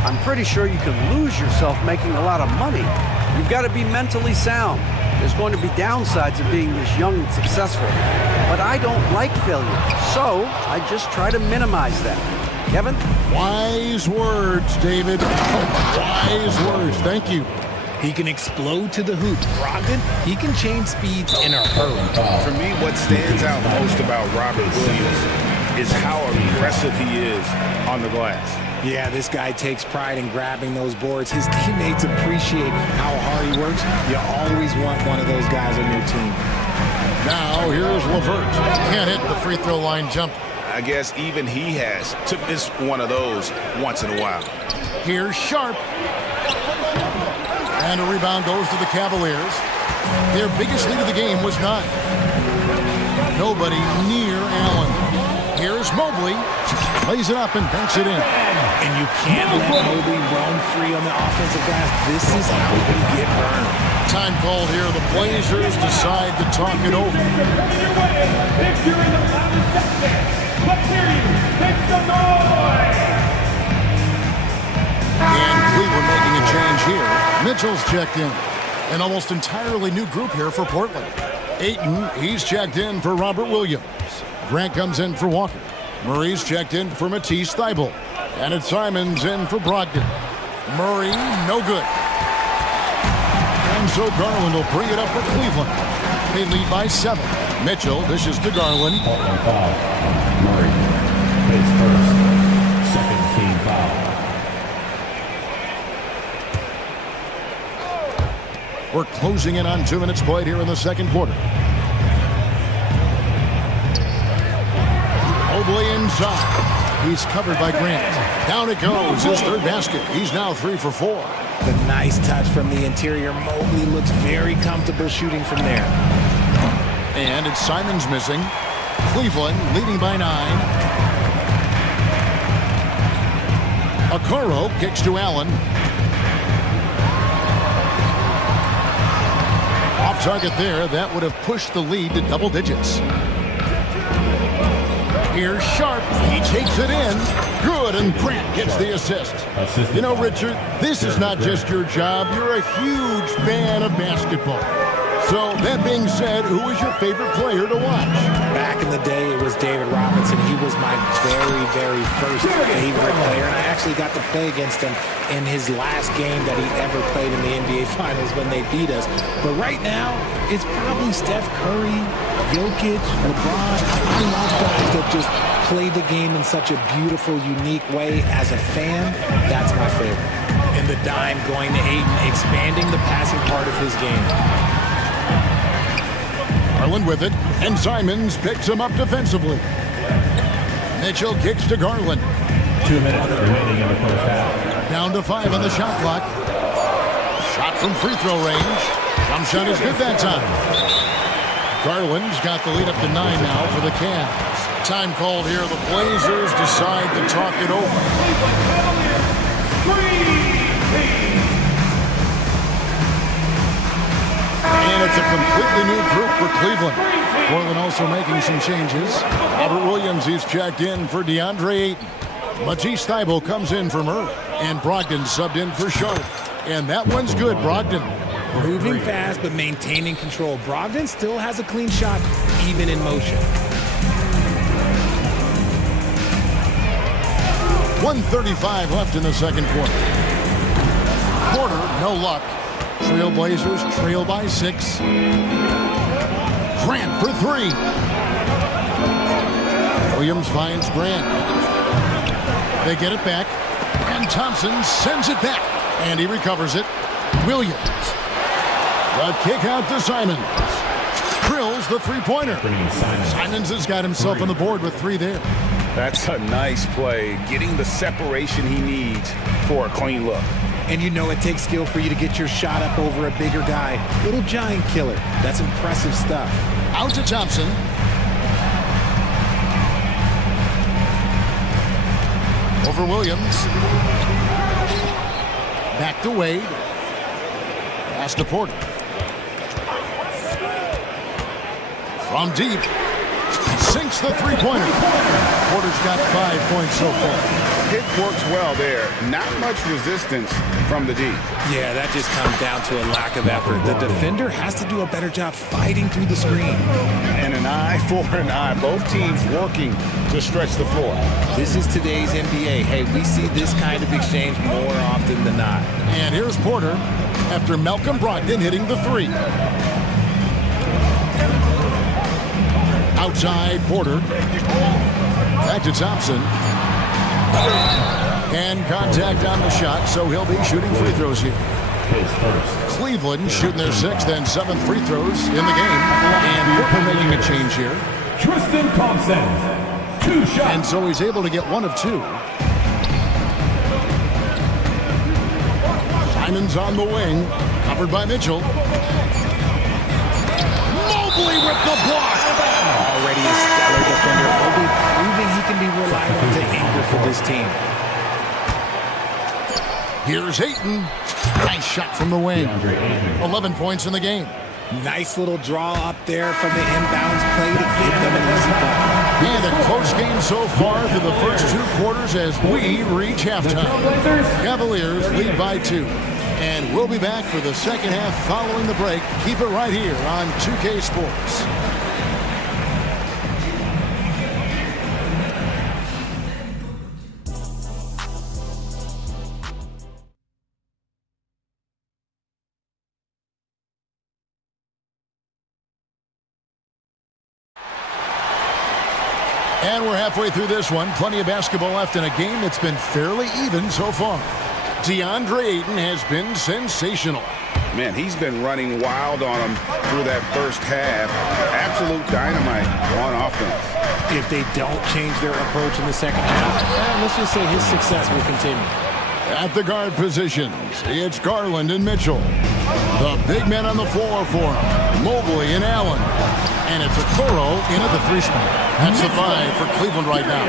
I'm pretty sure you can lose yourself making a lot of money. You've got to be mentally sound. There's going to be downsides of being this young and successful. But I don't like failure, so I just try to minimize that. Kevin? Wise words, David. Wise words. Thank you. He can explode to the hoop. Brogdon, he can change speeds in a hurry. For me, what stands out most about Robert Williams is how aggressive he is on the glass. Yeah, this guy takes pride in grabbing those boards. His teammates appreciate how hard he works. You always want one of those guys on your team. Now, here's LeVert. Can't hit the free throw line jump. I guess even he has to miss one of those once in a while. Here's Sharp. And a rebound goes to the Cavaliers. Their biggest lead of the game was 9. Nobody near Allen. Here's Mobley. Plays it up and banks it in. And you can't let Mobley roam free on the offensive glass. This is how you get burned. Time called here. The Blazers decide to talk it over. If you're in the loudest section, let's hear you. Make some noise. And Cleveland making a change here. Mitchell's checked in. An almost entirely new group here for Portland. Ayton, he's checked in for Robert Williams. Grant comes in for Walker. Murray's checked in for Matisse Thybulle. And it's Simons in for Brogdon. Murray, no good. And so Garland will bring it up for Cleveland. They lead by 7. Mitchell dishes to Garland. Portland foul. Murray pays first. Second team foul. We're closing in on 2 minutes played here in the second quarter. Mobley inside. He's covered by Grant. Down it goes. His third basket. He's now 3 for 4. The nice touch from the interior. Mobley looks very comfortable shooting from there. And it's Simons missing. Cleveland leading by 9. Okoro kicks to Allen. Off target there. That would have pushed the lead to double digits. Here's Sharp. He takes it in. Good, and Grant gets the assist. You know, Richard, this is not just your job. You're a huge fan of basketball. So, that being said, who is your favorite player to watch? Back in the day, it was David Robinson. He was my very, very first favorite player, and I actually got to play against him in his last game that he ever played in the NBA Finals when they beat us. But right now, it's probably Steph Curry, Jokic, LeBron. I love guys that just play the game in such a beautiful, unique way. As a fan, that's my favorite. And the dime going to Ayton, expanding the passing part of his game. Garland with it, and Simons picks him up defensively. Mitchell kicks to Garland. 2 minutes remaining in the first half. Down to 5 on the shot clock. Shot from free throw range. Jump shot is good that time. Garland's got the lead up to 9 now for the Cavs. Time called here. The Blazers decide to talk it over. And it's a completely new group for Cleveland. Portland also making some changes. Robert Williams, he's checked in for DeAndre Ayton. Matisse Thybulle comes in for Murray. And Brogdon subbed in for Sharp. And that one's good, Brogdon. Moving fast but maintaining control. Brogdon still has a clean shot, even in motion. 1:35 left in the second quarter. Porter, no luck. Trailblazers trail by 6. Grant for 3. Williams finds Grant. They get it back. And Thompson sends it back. And he recovers it. Williams. The kick out to Simons. Drills the three-pointer. Simons has got himself on the board with 3 there. That's a nice play, getting the separation he needs for a clean look. And you know it takes skill for you to get your shot up over a bigger guy. Little giant killer. That's impressive stuff. Out to Thompson. Over Williams. Back to Wade. Pass to Porter. From deep. Sinks the three-pointer. Porter's got 5 points so far. It works well there. Not much resistance from the D. Yeah, that just comes down to a lack of effort. The defender has to do a better job fighting through the screen. And an eye for an eye. Both teams working to stretch the floor. This is today's NBA. Hey, we see this kind of exchange more often than not. And here's Porter after Malcolm Brogdon hitting the 3. Outside Porter. Back to Thompson. And contact on the shot, so he'll be shooting free throws here. Cleveland shooting their 6th and 7th free throws in the game. And Portland making a change here. Tristan Thompson, 2 shots. And so he's able to get 1 of 2. Simons on the wing, covered by Mitchell. Mobley with the block. Already a stellar defender. Mobley proving he can be relied on to anchor for this team. Here's Ayton. Nice shot from the wing. 11 points in the game. Nice little draw up there from the inbounds play to give them an easy bucket. And a close game so far through the first 2 quarters as we reach halftime. Cavaliers lead by 2. And we'll be back for the second half following the break. Keep it right here on 2K Sports. And we're halfway through this one. Plenty of basketball left in a game that's been fairly even so far. DeAndre Ayton has been sensational. Man, he's been running wild on him through that first half. Absolute dynamite on offense. If they don't change their approach in the second half, let's just say his success will continue. At the guard positions, it's Garland and Mitchell. The big men on the floor for him, Mobley and Allen. And it's Okoro in at the 3 spot. That's the 5 for Cleveland right now.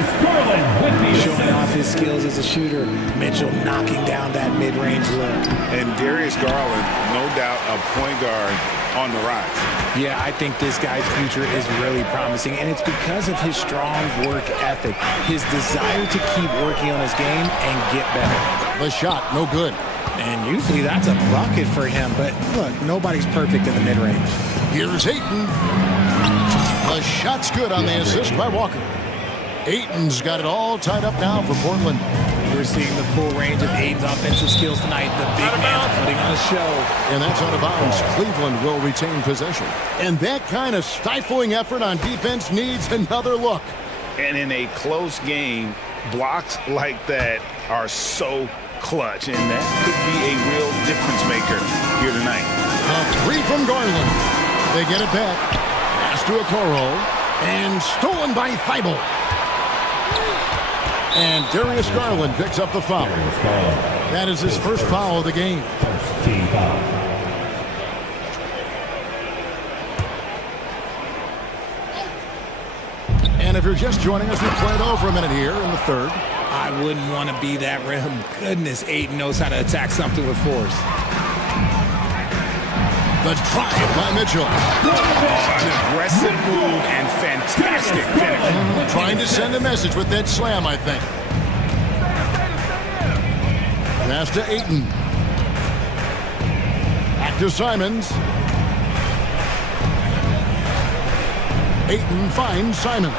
Showing off his skills as a shooter. Mitchell knocking down that mid-range look. And Darius Garland, no doubt a point guard on the rise. Yeah, I think this guy's future is really promising, and it's because of his strong work ethic, his desire to keep working on his game and get better. The shot, no good. And usually that's a bucket for him, but look, nobody's perfect in the mid-range. Here's Ayton. The shot's good on the assist by Walker. Ayton's got it all tied up now for Portland. We're seeing the full range of Ayton's offensive skills tonight. The big man's putting on a show. And that's out of bounds. Cleveland will retain possession. And that kind of stifling effort on defense needs another look. And in a close game, blocks like that are so clutch, and that could be a real difference maker here tonight. A three from Garland. They get it back. Pass to Okoro. And stolen by Thibault. And Darius Garland picks up the foul. That is his first foul of the game. First team foul. And if you're just joining us, we played over a minute here in the third. I wouldn't want to be that rim. Goodness, Ayton knows how to attack something with force. The drive by Mitchell. An aggressive move and fantastic finish. Trying to send a message with that slam, I think. Pass to Ayton. Back to Simons. Ayton finds Simons.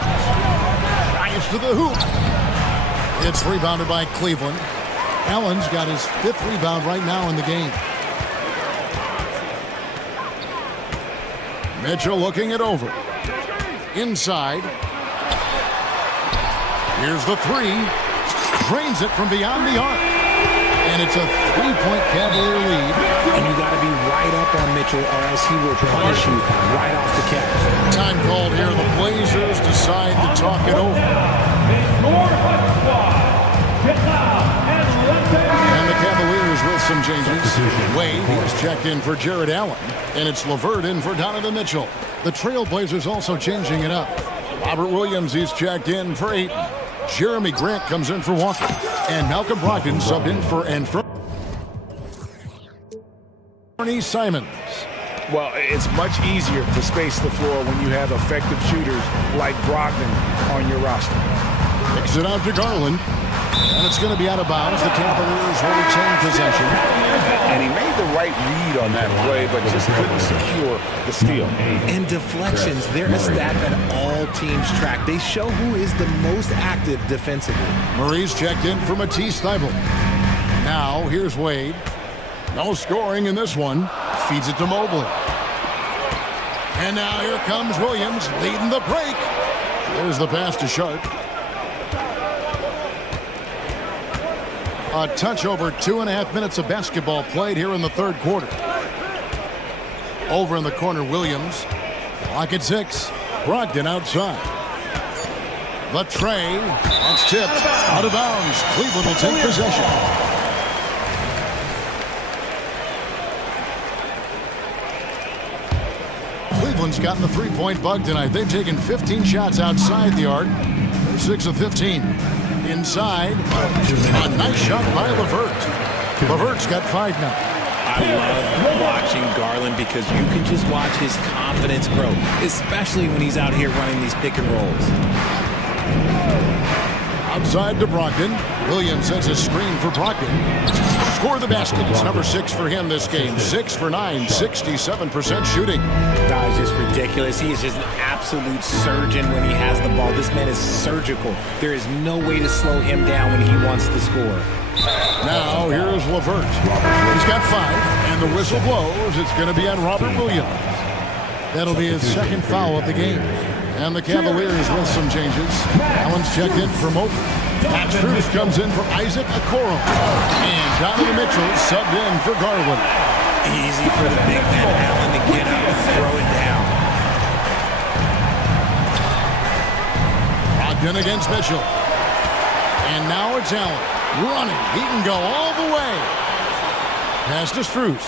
Drives to the hoop. It's rebounded by Cleveland. Allen's got his 5th rebound right now in the game. Mitchell looking it over. Inside. Here's the three. Drains it from beyond the arc. And it's a 3-point Cavalier lead. And you got to be right up on Mitchell or else he will punish you right off the catch. Time called here. The Blazers decide to talk it over. And the Cavaliers with some changes. Wade is checked in for Jared Allen. And it's LeVert in for Donovan Mitchell. The Trailblazers also changing it up. Robert Williams, he's checked in for Ayton. Jeremy Grant comes in for Walker. And Malcolm Brogdon subbed in for Anthony Simons. Well, it's much easier to space the floor when you have effective shooters like Brogdon on your roster. Kicks it out to Garland. And it's going to be out of bounds. The Cavaliers will retain possession. And he made the right read on that play, but just couldn't secure the steal. And deflections, they're a stat that all teams track. They show who is the most active defensively. Murray's checked in for Matisse Thybulle. Now, here's Wade. No scoring in this one. Feeds it to Mobley. And now here comes Williams leading the break. There's the pass to Sharp. A touch over 2.5 minutes of basketball played here in the third quarter. Over in the corner, Williams. Clock at 6. Brogdon outside. The tray. That's tipped. Out of bounds. Cleveland will take possession. Cleveland's gotten the three-point bug tonight. They've taken 15 shots outside the arc. They're 6 of 15. Inside, a nice shot by LeVert. LeVert's got 5 now. I love watching Garland because you can just watch his confidence grow, especially when he's out here running these pick and rolls. Outside to Brogdon. Williams sends a screen for Brogdon. Score the basket. It's number 6 for him this game. 6 for 9, 67% shooting. That is just ridiculous. He is just an absolute surgeon when he has the ball. This man is surgical. There is no way to slow him down when he wants to score. Now here's LeVert. He's got 5, and the whistle blows. It's going to be on Robert Williams. That'll be his 2nd foul of the game. And the Cavaliers with some changes. Allen's checked in for Mobley. Max Strus comes in for Isaac Okoro. And Donovan Mitchell subbed in for Garland. Easy for the big man Allen to get up and throw it down. Brogdon against Mitchell. And now it's Allen. Running. He can go all the way. Pass to Strus.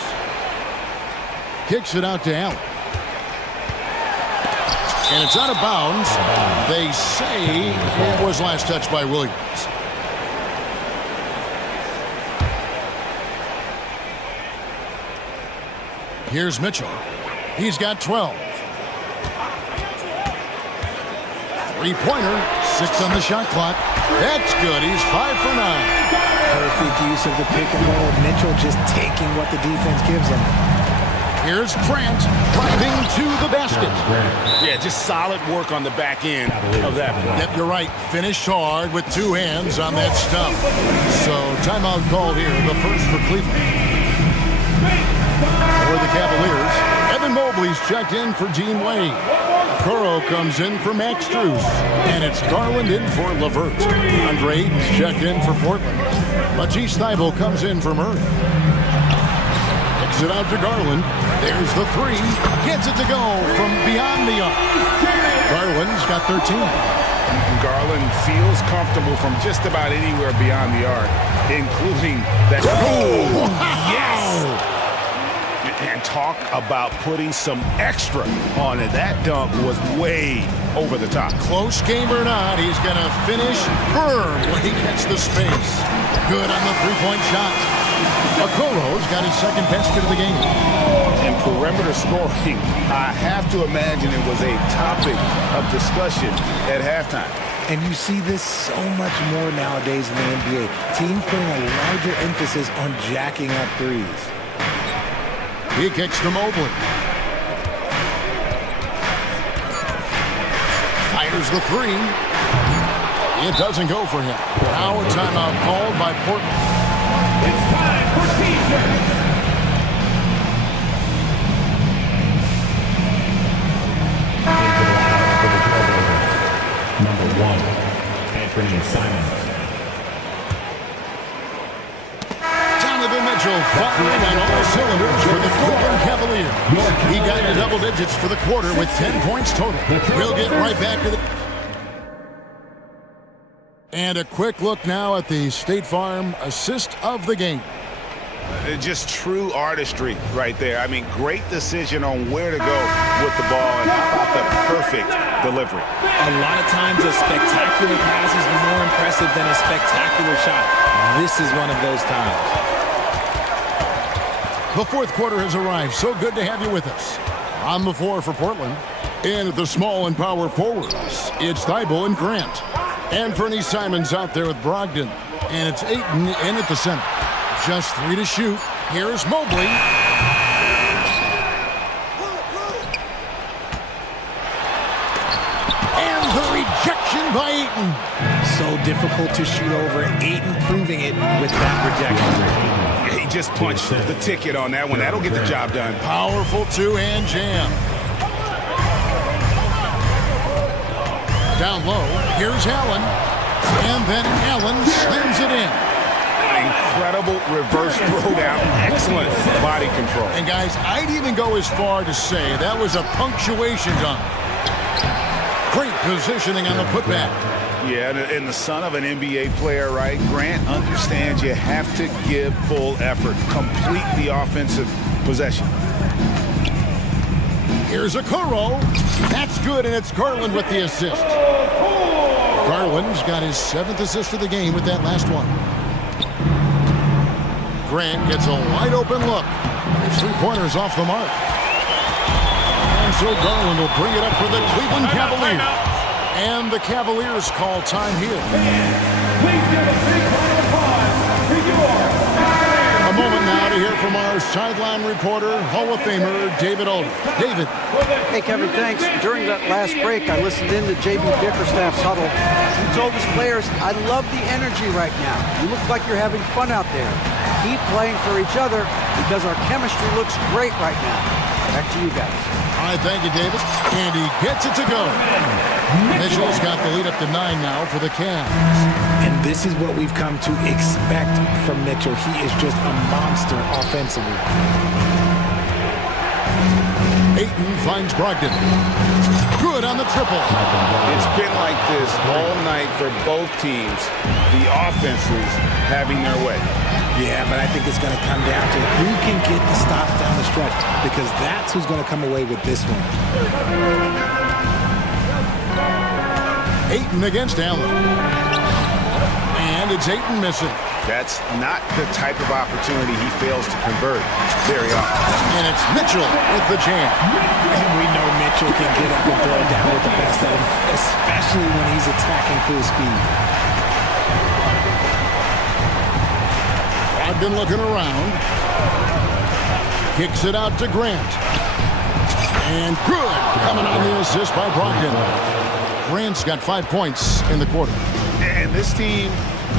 Kicks it out to Allen. And it's out of bounds. They say it was last touched by Williams. Here's Mitchell. He's got 12. Three-pointer, 6 on the shot clock. That's good. He's 5 for 9. Perfect use of the pick and roll. Mitchell just taking what the defense gives him. Here's Grant driving to the basket. Yeah, just solid work on the back end of that play. Yep, you're right. Finished hard with 2 hands on that stuff. So timeout called here, the first for Cleveland. For the Cavaliers, Evan Mobley's checked in for Dean Wade. Okoro comes in for Max Strus. And it's Garland in for LeVert. Andre Ayton's checked in for Portland. Matisse Thybulle comes in for Murray. Kicks it out to Garland. There's the 3. Gets it to go from beyond the arc. Garland's got 13. Garland feels comfortable from just about anywhere beyond the arc, including that. Oh, yes! And talk about putting some extra on it. That dunk was way over the top. Close game or not, he's going to finish firm when he gets the space. Good on the three-point shot. Okoro's got his second basket of the game. And perimeter scoring, I have to imagine it was a topic of discussion at halftime. And you see this so much more nowadays in the NBA. Teams putting a larger emphasis on jacking up threes. He kicks to Mobley. Fires the 3. It doesn't go for him. Now a timeout called by Portland. It's time for team. Number 1, Anthony Simons. Donovan Mitchell firing on all cylinders for the Cleveland Cavaliers. He got into double digits for the quarter with 10 points total. We'll get right back to the... And a quick look now at the State Farm assist of the game. Just true artistry right there. I mean, great decision on where to go with the ball, and how about the perfect delivery. A lot of times a spectacular pass is more impressive than a spectacular shot. This is one of those times. The fourth quarter has arrived. So good to have you with us. On the floor for Portland, and at the small and power forwards, it's Thybulle and Grant. And Fernie Simons out there with Brogdon. And it's Ayton in at the center. Just 3 to shoot. Here's Mobley. And the rejection by Ayton. So difficult to shoot over. Ayton proving it with that rejection. He just punched the ticket on that one. That'll get the job done. Powerful two-hand jam. Down low, here's Allen. And then Allen slams it in. Incredible reverse throwdown. Excellent body control. And guys, I'd even go as far to say that was a punctuation dunk. Great positioning on the putback. Yeah, and the son of an NBA player, right? Grant understands you have to give full effort. Complete the offensive possession. Here's Okoro. That's good, and it's Garland with the assist. Garland's got his 7th assist of the game with that last one. Grant gets a wide open look. His three-pointer's off the mark. And so Garland will bring it up for the Cleveland Cavaliers. And the Cavaliers call time here. Please give a big round of applause to your A moment now to hear from our sideline reporter, Hall of Famer David Older. David. Hey, Kevin, thanks. During that last break, I listened in to J.B. Bickerstaff's huddle. He told his players, I love the energy right now. You look like you're having fun out there. Keep playing for each other because our chemistry looks great right now. Back to you guys. All right, thank you, David. And he gets it to go. Mitchell's got the lead up to 9 now for the Cavs. And this is what we've come to expect from Mitchell. He is just a monster offensively. Ayton finds Brogdon. Good on the triple. It's been like this all night for both teams. The offenses having their way. Yeah, but I think it's going to come down to who can get the stops down the stretch, because that's who's going to come away with this one. Ayton against Allen. And it's Ayton missing. That's not the type of opportunity he fails to convert very often. And it's Mitchell with the jam. And we know Mitchell can get up and throw it down with the best of them, especially when he's attacking full speed. Brogdon looking around. Kicks it out to Grant. And good. Coming on the assist by Brogdon. Grant's got 5 points in the quarter. And this team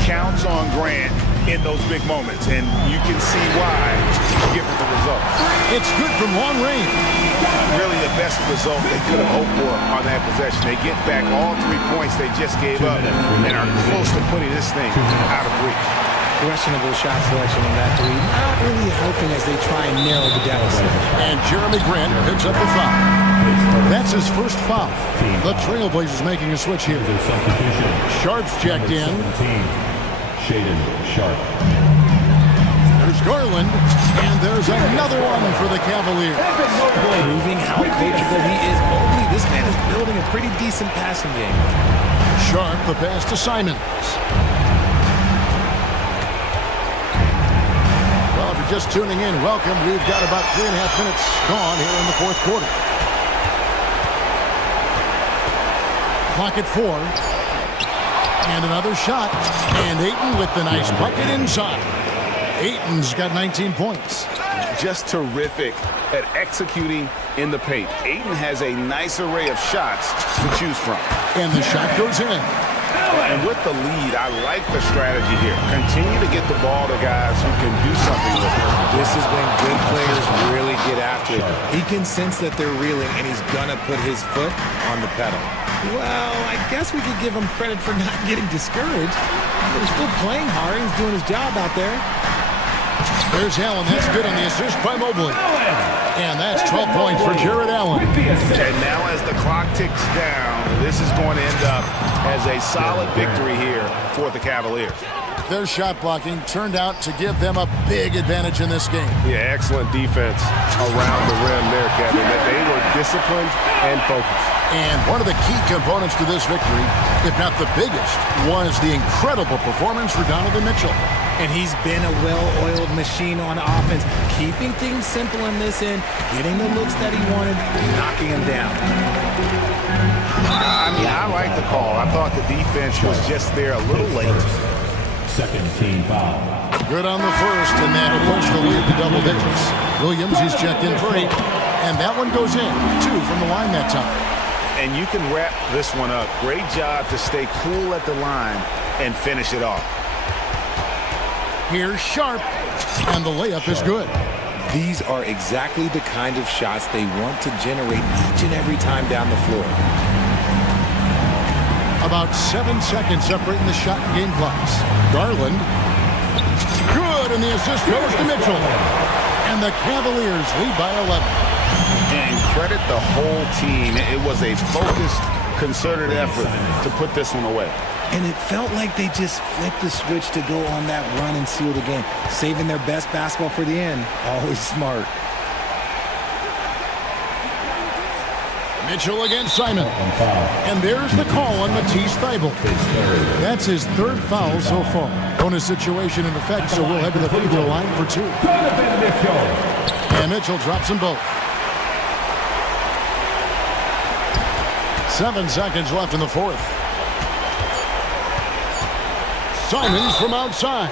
counts on Grant in those big moments, and you can see why, given the results. It's good from long range. Really the best result they could have hoped for on that possession. They get back all 3 points they just gave up and are close to putting this thing out of reach. Questionable shot selection on that three. Not really helping as they try and narrow the deficit. And Jeremy Grant picks up the foul. That's his first foul. The Trailblazers making a switch here. Sharp's checked in. Shaden Sharp. There's Garland, and there's another one for the Cavaliers. Proving how coachable he is. Mobley, this man is building a pretty decent passing game. Sharp, the pass to Simons. Well, if you're just tuning in, welcome. We've got about 3.5 minutes gone here in the fourth quarter. Clock at 4. And another shot. And Ayton with the nice bucket inside. Ayton's got 19 points. Just terrific at executing in the paint. Ayton has a nice array of shots to choose from. And the shot goes in. And with the lead, I like the strategy here. Continue to get the ball to guys who can do something with it. This is when good players really get after it. He can sense that they're reeling, and he's going to put his foot on the pedal. Well, I guess we could give him credit for not getting discouraged. But he's still playing hard. He's doing his job out there. There's Allen. That's good on the assist by Mobley. And that's 12 points for Jared Allen. And now as the clock ticks down, this is going to end up as a solid victory here for the Cavaliers. Their shot blocking turned out to give them a big advantage in this game. Yeah, excellent defense around the rim there, Kevin. They were disciplined and focused. And one of the key components to this victory, if not the biggest, was the incredible performance for Donovan Mitchell. And he's been a well-oiled machine on offense, keeping things simple in this end, getting the looks that he wanted, knocking them down. I mean, I like the call. I thought the defense was just there a little late. Second team foul. Good on the first, and that'll push the lead to double digits. Williams, he's checked in for 8, and that one goes in. 2 from the line that time. And you can wrap this one up. Great job to stay cool at the line and finish it off. Here's Sharp, and the layup is good. These are exactly the kind of shots they want to generate each and every time down the floor. About 7 seconds separating the shot and game clocks. Garland, good, and the assist goes to Mitchell. And the Cavaliers lead by 11. And credit the whole team. It was a focused, concerted effort to put this one away. And it felt like they just flipped the switch to go on that run and seal the game. Saving their best basketball for the end. Always smart. Mitchell against Simon. And there's the call on Matisse Thybulle. That's his 3rd foul so far. Bonus situation in effect, so we'll head to the free throw line for 2. And Mitchell drops them both. 7 seconds left in the fourth. Simons from outside.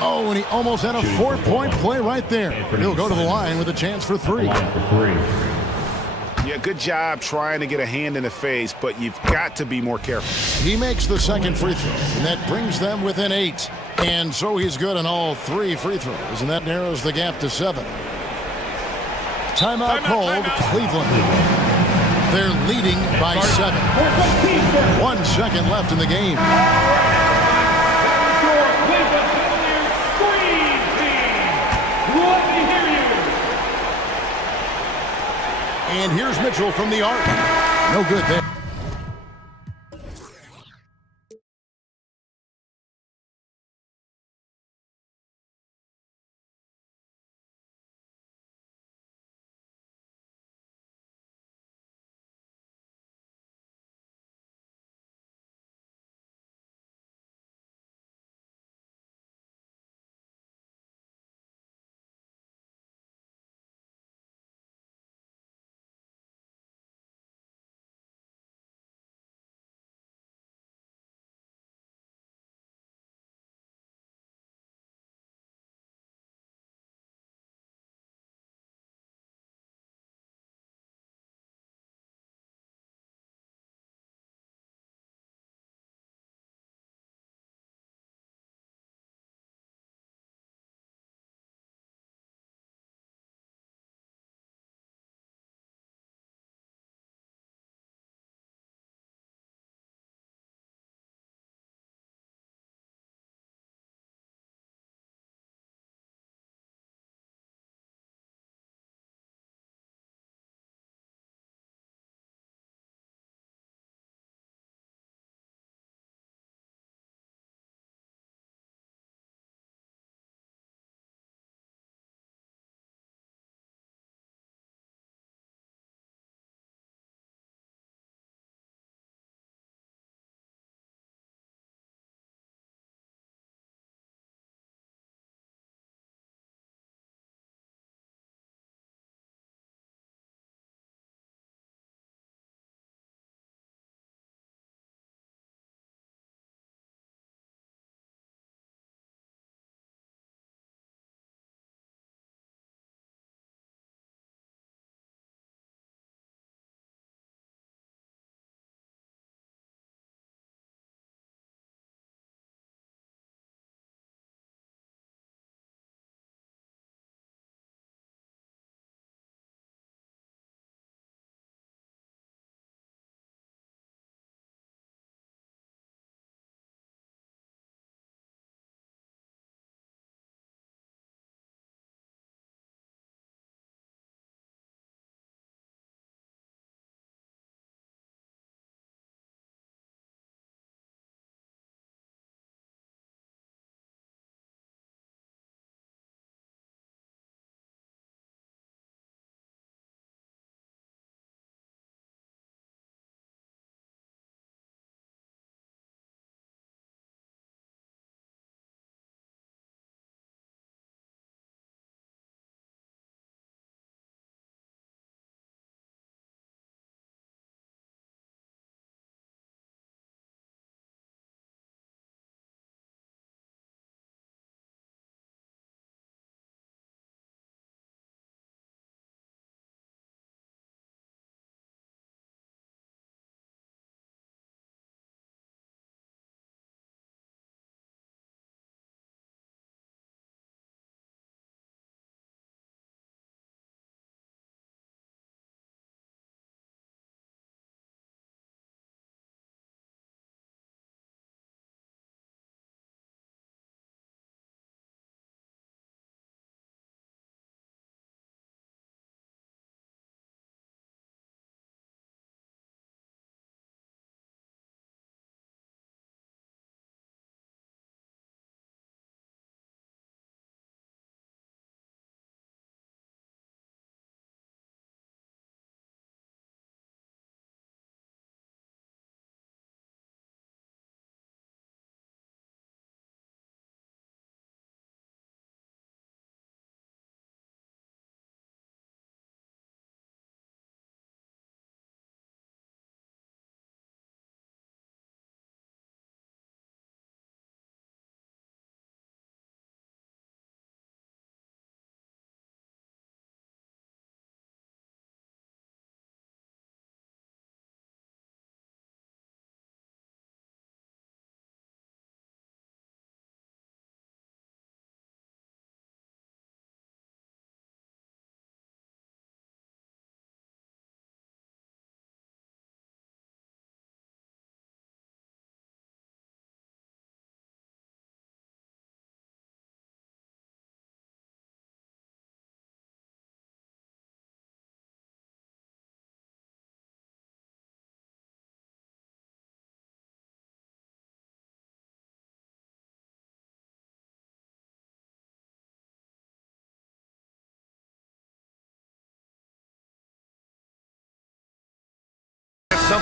Oh, and he almost had a 4-point play right there. He'll go to the line with a chance for 3. Yeah, good job trying to get a hand in the face, but you've got to be more careful. He makes the second free throw, and that brings them within 8. And so he's good on all 3 free throws, and that narrows the gap to 7. Timeout called Cleveland. They're leading by 7. 1 second left in the game. And here's Mitchell from the arc. No good there.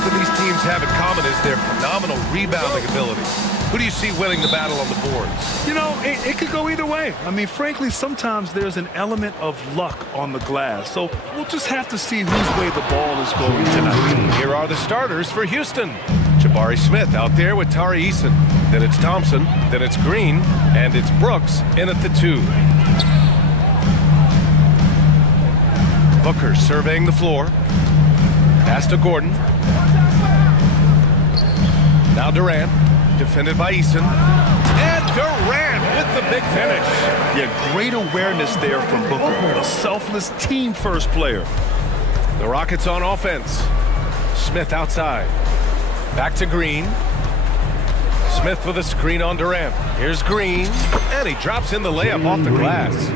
something these teams have in common is their phenomenal rebounding ability. Who do you see winning the battle on the boards? You know, it could go either way. I mean, frankly, sometimes there's an element of luck on the glass. So we'll just have to see whose way the ball is going tonight. Here are the starters for Houston. Jabari Smith out there with Tari Eason. Then it's Thompson, then it's Green, and it's Brooks in at the 2. Booker surveying the floor. Pass to Gordon. Now Durant, defended by Eason. And Durant with the big finish. Yeah, great awareness there from Booker. A selfless team-first player. The Rockets on offense. Smith outside. Back to Green. Smith with a screen on Durant. Here's Green. And he drops in the layup off the glass.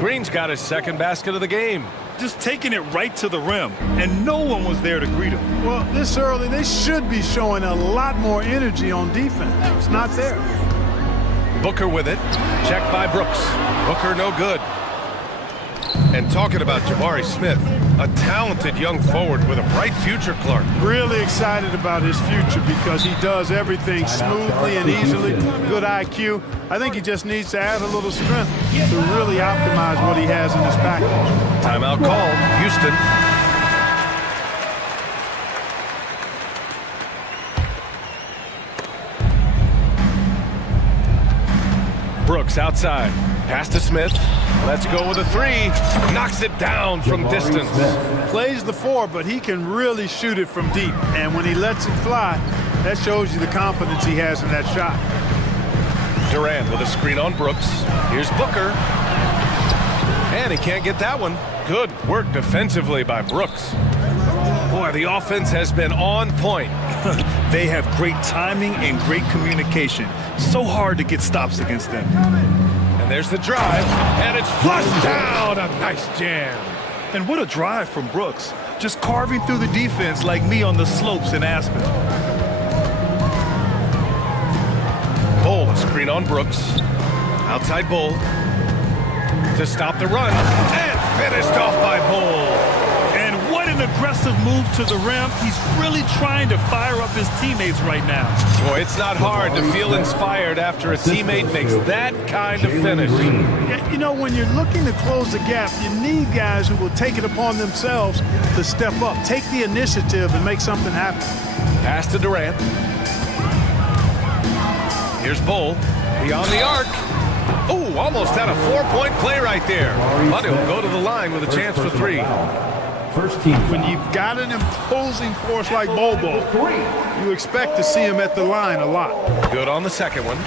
Green's got his second basket of the game. Just taking it right to the rim, and no one was there to greet him. Well, this early, they should be showing a lot more energy on defense. It's not there. Booker with it. Checked by Brooks. Booker no good. And talking about Jabari Smith, a talented young forward with a bright future, Clark. Really excited about his future because he does everything smoothly and easily. Good IQ. I think he just needs to add a little strength to really optimize what he has in his package. Timeout called. Houston. Brooks outside. Pass to Smith. Let's go with a 3. Knocks it down from distance. Plays the 4, but he can really shoot it from deep. And when he lets it fly, that shows you the confidence he has in that shot. Durant with a screen on Brooks. Here's Booker. And he can't get that one. Good work defensively by Brooks. Boy, the offense has been on point. They have great timing and great communication. So hard to get stops against them. And there's the drive, and it's flushed down. A nice jam. And what a drive from Brooks. Just carving through the defense like me on the slopes in Aspen. Bull, a screen on Brooks. Outside Bull. To stop the run. And finished off by Bull. And what an aggressive move to the rim. He's really trying to fire up his teammates right now. Boy, it's not hard to feel inspired after a teammate makes that kind of finish. You know, when you're looking to close the gap, you need guys who will take it upon themselves to step up, take the initiative and make something happen. Pass to Durant. Here's Bull. Beyond the arc. Oh, almost had a 4-point play right there. But he'll go to the line with a chance for 3. First team. When you've got an imposing force like Bobo, you expect to see him at the line a lot. Good on the second one.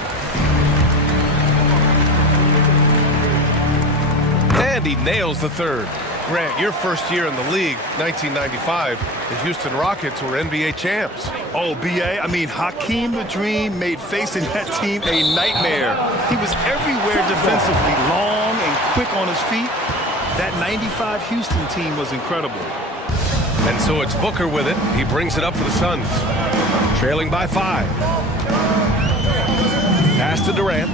And he nails the third. Grant, your first year in the league, 1995, the Houston Rockets were NBA champs. Oh, B.A., I mean, Hakeem the Dream made facing that team a nightmare. He was everywhere defensively, long and quick on his feet. That 95 Houston team was incredible. And so it's Booker with it. He brings it up for the Suns. Trailing by 5. Pass to Durant.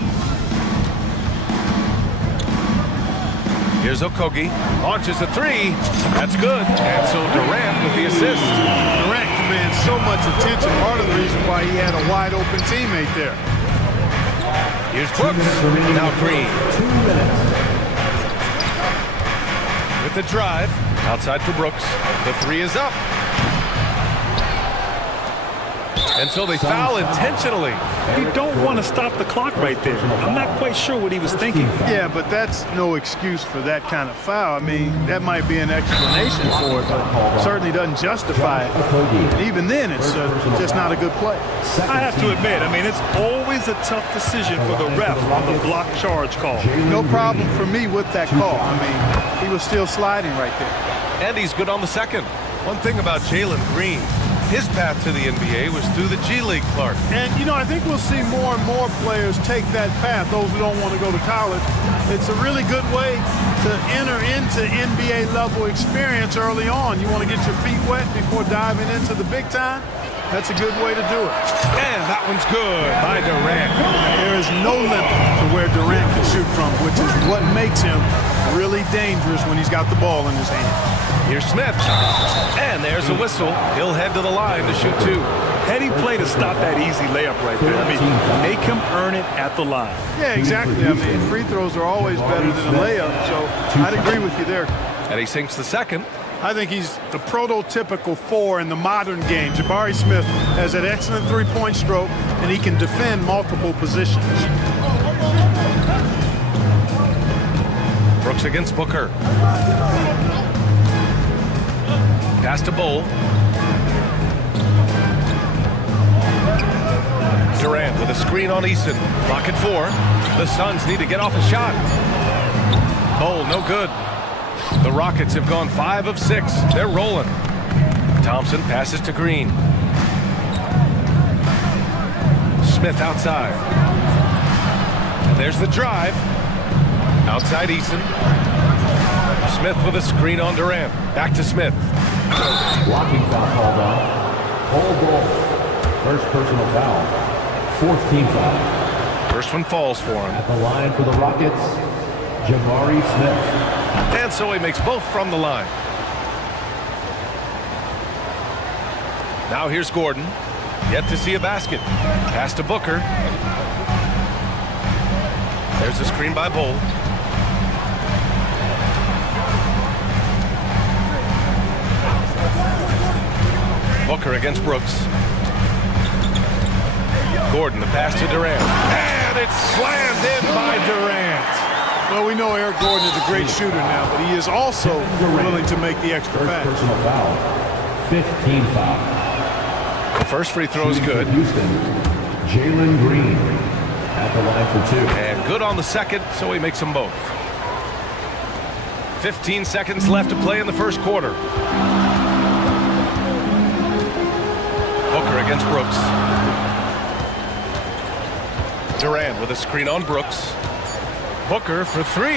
Here's Okogie. Launches a 3. That's good. And so Durant with the assist. Durant commands so much attention. Part of the reason why he had a wide open teammate there. Here's Brooks. Now Green. 2 minutes. With the drive. Outside for Brooks. The 3 is up. And so they foul intentionally. You don't want to stop the clock right there. I'm not quite sure what he was thinking. Yeah, but that's no excuse for that kind of foul. I mean, that might be an explanation for it, but certainly doesn't justify it. Even then, it's just not a good play. I have to admit, I mean, it's always a tough decision for the ref on the block charge call. No problem for me with that call. I mean, he was still sliding right there. And he's good on the second. One thing about Jalen Green, his path to the NBA was through the G League, Clark. And, you know, I think we'll see more and more players take that path, those who don't want to go to college. It's a really good way to enter into NBA-level experience early on. You want to get your feet wet before diving into the big time? That's a good way to do it. And that one's good by Durant. There is no limit to where Durant can shoot from, which is what makes him really dangerous when he's got the ball in his hand. Here's Smith. And there's a whistle. He'll head to the line to shoot two. Heady play to stop that easy layup right there. I mean, make him earn it at the line. Yeah, exactly. I mean, free throws are always better than a layup, so I'd agree with you there. And he sinks the second. I think he's the prototypical four in the modern game. Jabari Smith has an excellent three-point stroke, and he can defend multiple positions. Brooks against Booker. Pass to Bowl. Durant with a screen on Easton. Clock at 4. The Suns need to get off a shot. Bowl, no good. The Rockets have gone 5 of 6. They're rolling. Thompson passes to Green. Smith outside. And there's the drive. Outside Easton. Smith with a screen on Durant. Back to Smith. Blocking foul called on. Paul Ball. First personal foul. 4th team foul. First one falls for him. At the line for the Rockets, Jabari Smith. And so he makes both from the line. Now here's Gordon. Yet to see a basket. Pass to Booker. There's a screen by Bowl. Booker against Brooks. Gordon, the pass to Durant. And it's slammed in by Durant. Well, we know Eric Gordon is a great shooter now, but he is also willing to make the extra pass. Personal foul. 5th team foul. The first free throw is good. Houston, Jalen Green at the line for 2. And good on the second, so he makes them both. 15 seconds left to play in the first quarter. Booker against Brooks. Durant with a screen on Brooks. Booker for 3.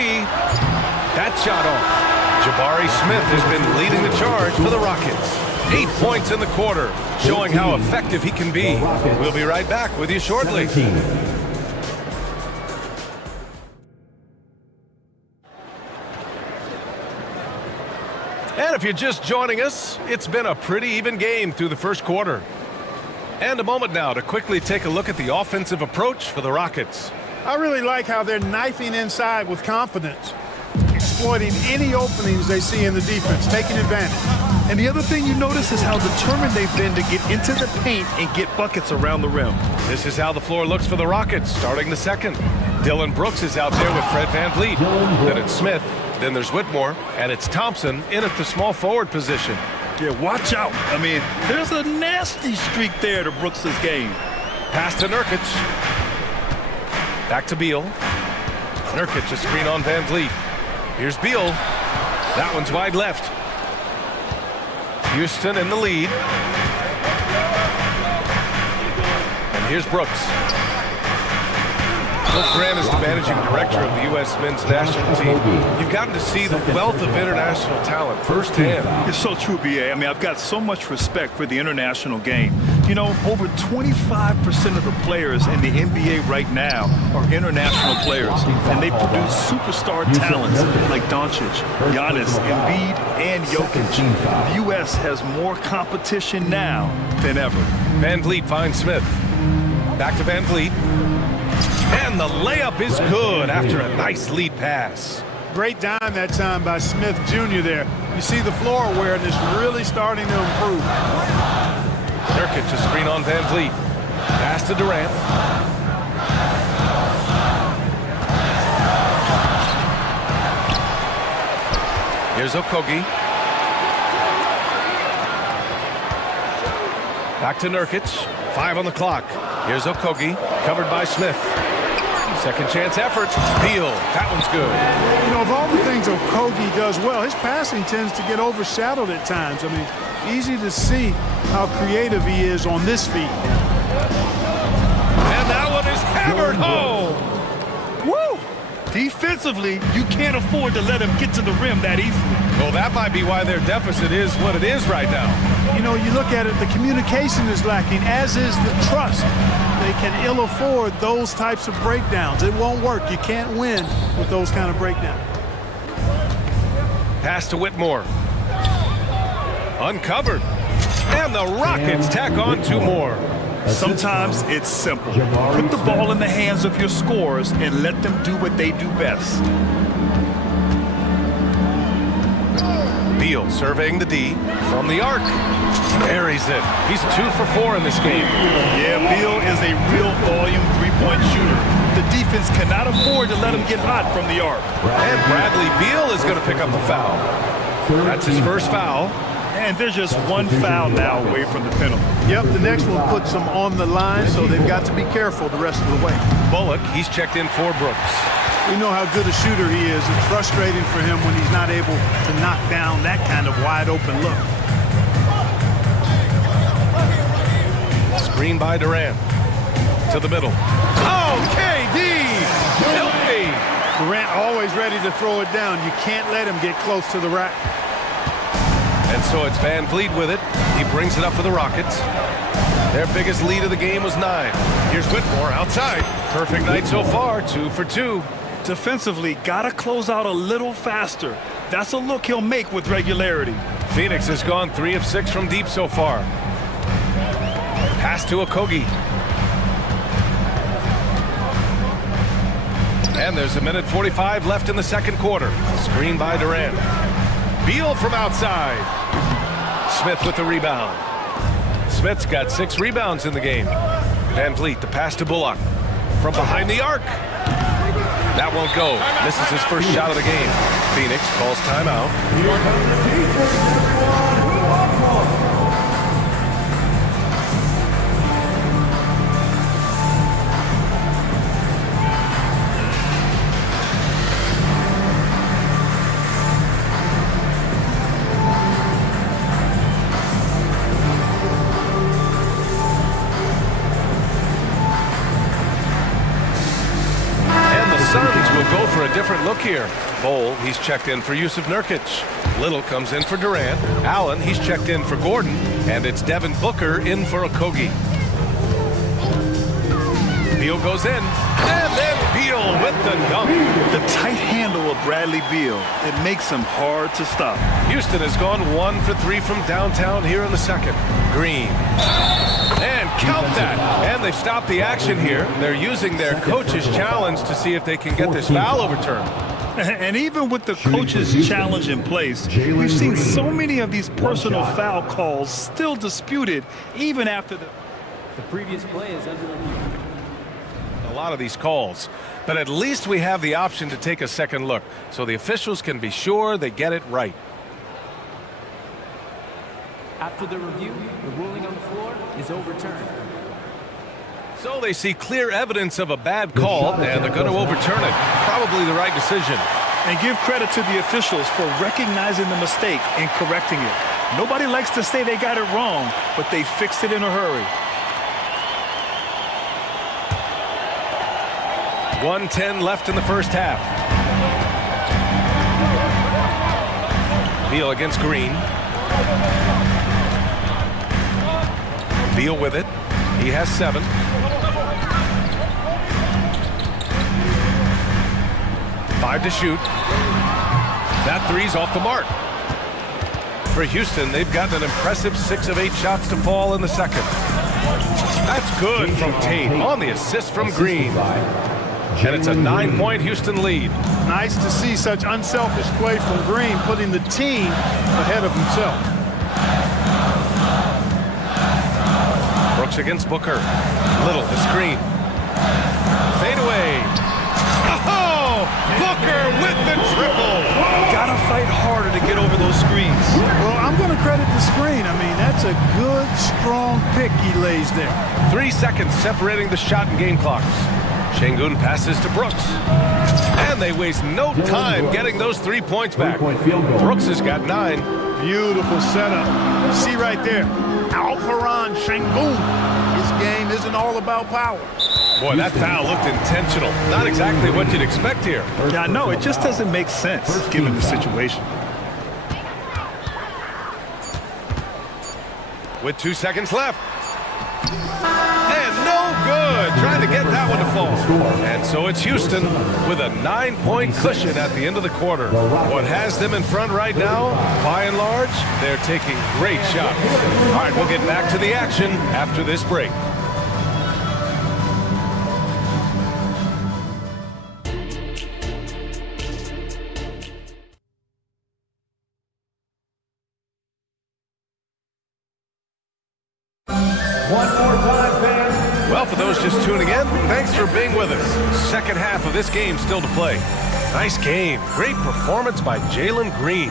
That shot off. Jabari Smith has been leading the charge for the Rockets. 8 points in the quarter, showing how effective he can be. We'll be right back with you shortly. 17. And if you're just joining us, it's been a pretty even game through the first quarter. And a moment now to quickly take a look at the offensive approach for the Rockets. I really like how they're knifing inside with confidence, exploiting any openings they see in the defense, taking advantage. And the other thing you notice is how determined they've been to get into the paint and get buckets around the rim. This is how the floor looks for the Rockets, starting the second. Dillon Brooks is out there with Fred VanVleet. Then it's Smith. Then there's Whitmore. And it's Thompson in at the small forward position. Yeah, watch out. I mean, there's a nasty streak there to Brooks' game. Pass to Nurkic. Back to Beal. Nurkic, a screen on VanVleet. Here's Beal. That one's wide left. Houston in the lead. And here's Brooks. Bill Graham is the managing director of the U.S. men's national team. You've gotten to see the wealth of international talent firsthand. It's so true, B.A. I mean, I've got so much respect for the international game. You know, over 25% of the players in the NBA right now are international players, and they produce superstar talents like Doncic, Giannis, Embiid, and Jokic. The U.S. has more competition now than ever. VanVleet finds Smith. Back to VanVleet. And the layup is good after a nice lead pass. Great dime that time by Smith Jr. there. You see the floor awareness really starting to improve. Nurkic, a screen on VanVleet. Pass to Durant. Here's Okogie. Back to Nurkic. 5 on the clock. Here's Okogie, covered by Smith. Second chance effort. Beal. That one's good. You know, of all the things Okogie does well, his passing tends to get overshadowed at times. I mean, easy to see how creative he is on this feed. And that one is hammered home. Woo! Defensively, you can't afford to let him get to the rim that easily. Well, that might be why their deficit is what it is right now. you know, you look at it, the communication is lacking, as is the trust. They can ill afford those types of breakdowns. It won't work. You can't win with those kind of breakdowns. Pass to Whitmore. Uncovered. And the Rockets tack on 2 more. Sometimes it's simple. Put the ball in the hands of your scorers and let them do what they do best. Beal surveying the D from the arc. Buries it. He's 2 for 4 in this game. Yeah, Beal is a real volume three-point shooter. The defense cannot afford to let him get hot from the arc. And Bradley Beal is going to pick up a foul. That's his first foul. And there's just 1 foul now away from the penalty. Yep, the next one puts them on the line, so they've got to be careful the rest of the way. Bullock, he's checked in for Brooks. We know how good a shooter he is. It's frustrating for him when he's not able to knock down that kind of wide open look. Screen by Durant. To the middle. Oh, KD! Filthy! Durant always ready to throw it down. You can't let him get close to the rack. And so it's Van Vliet with it. He brings it up for the Rockets. Their biggest lead of the game was 9. Here's Whitmore outside. Perfect night so far, 2 for 2. Defensively, gotta close out a little faster. That's a look he'll make with regularity. Phoenix has gone 3 of 6 from deep so far. Pass to Okogie. And there's 1:45 left in the second quarter. Screen by Durant. Beal from outside. Smith with the rebound. Smith's got 6 rebounds in the game. Van Vliet, the pass to Bullock. From behind the arc. That won't go. Misses his first shot of the game. Phoenix calls timeout. Go for a different look here. Bowl, he's checked in for Yusuf Nurkic. Little comes in for Durant. Allen, he's checked in for Gordon. And it's Devin Booker in for Okogie. Beal goes in. And then Beal with the dunk. The tight handle of Bradley Beal. It makes him hard to stop. Houston has gone 1 for 3 from downtown here in the second. Green. And count that. And they've stopped the action here. They're using their coach's challenge to see if they can get this foul overturned. And even with the coach's challenge in place, we've seen so many of these personal foul calls still disputed even after the previous play is under review. A lot of these calls, but at least we have the option to take a second look so the officials can be sure they get it right. After the review, the ruling on the floor is overturned. So they see clear evidence of a bad call, and they're going to overturn it. Probably the right decision. And give credit to the officials for recognizing the mistake and correcting it. Nobody likes to say they got it wrong, but they fixed it in a hurry. 1:10 left in the first half. Beal against Green. Beal with it. He has 7. Five to shoot. That three's off the mark. For Houston, they've gotten an impressive 6 of 8 shots to fall in the second. That's good from Tate on the assist from Green. And it's a 9-point Houston lead. Nice to see such unselfish play from Green, putting the team ahead of himself. Brooks against Booker. Little, the screen. Fade away. Oh! Booker with the triple. Gotta fight harder to get over those screens. Well, I'm going to credit the screen. I mean, that's a good, strong pick he lays there. 3 seconds separating the shot and game clocks. Şengün passes to Brooks. And they waste no time getting those 3 points back. Brooks has got 9. Beautiful setup. See right there. Alperen Şengün. His game isn't all about power. Boy, that foul looked intentional. Not exactly what you'd expect here. Yeah, no, it just doesn't make sense given the situation. with 2 seconds left. And no good. Trying to get that one to fall. And so it's Houston with a 9-point cushion at the end of the quarter. What has them in front right now, by and large, they're taking great shots. All right, we'll get back to the action after this break. One more time, fans. Well, for those just tuning in, thanks for being with us. Second half of this game still to play. Nice game. Great performance by Jalen Green.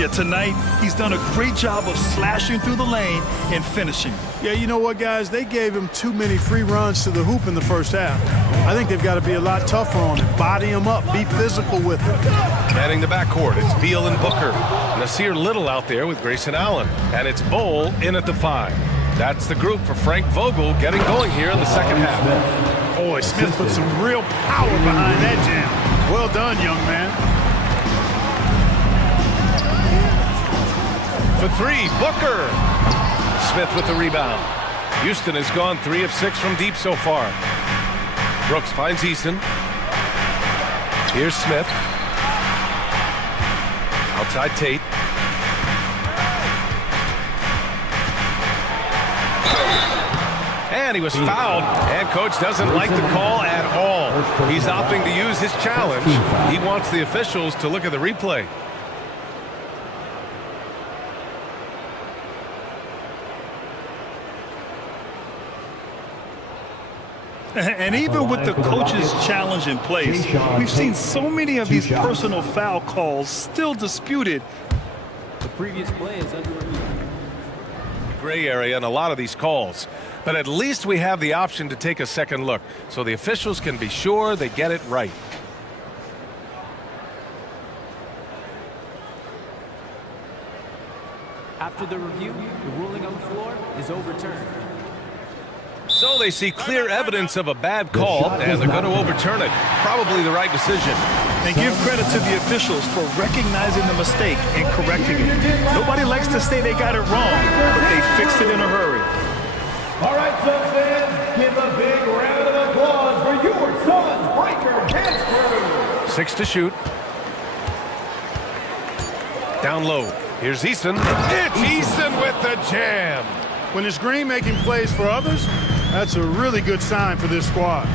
Yeah, tonight, he's done a great job of slashing through the lane and finishing. Yeah, you know what, guys? They gave him too many free runs to the hoop in the first half. I think they've got to be a lot tougher on him. Body him up. Be physical with him. Manning the backcourt, it's Beal and Booker. Nasir Little out there with Grayson Allen. And it's Bowl in at the 5. That's the group for Frank Vogel getting going here in the second half. Boy, Smith put some real power behind that jam. Well done, young man. For 3, Booker. Smith with the rebound. Houston has gone 3 of 6 from deep so far. Brooks finds Eason. Here's Smith. Outside Tate. And he was fouled, and coach doesn't like the call at all. He's opting to use his challenge. He wants the officials to look at the replay. And even with the coach's challenge in place, we've seen so many of these personal foul calls still disputed. The previous play is under review. Gray area in a lot of these calls, but at least we have the option to take a second look so the officials can be sure they get it right. After the review, the ruling on the floor is overturned. So they see clear evidence of a bad call, and they're going to overturn it. Probably the right decision. And give credit to the officials for recognizing the mistake and correcting it. Nobody likes to say they got it wrong, but they fixed it in a hurry. All right, Suns fans, give a big round of applause for your Suns breaker dance crew. 6 to shoot. Down low. Here's Eason. It's Eason with the jam. When it's Green making plays for others, that's a really good sign for this squad.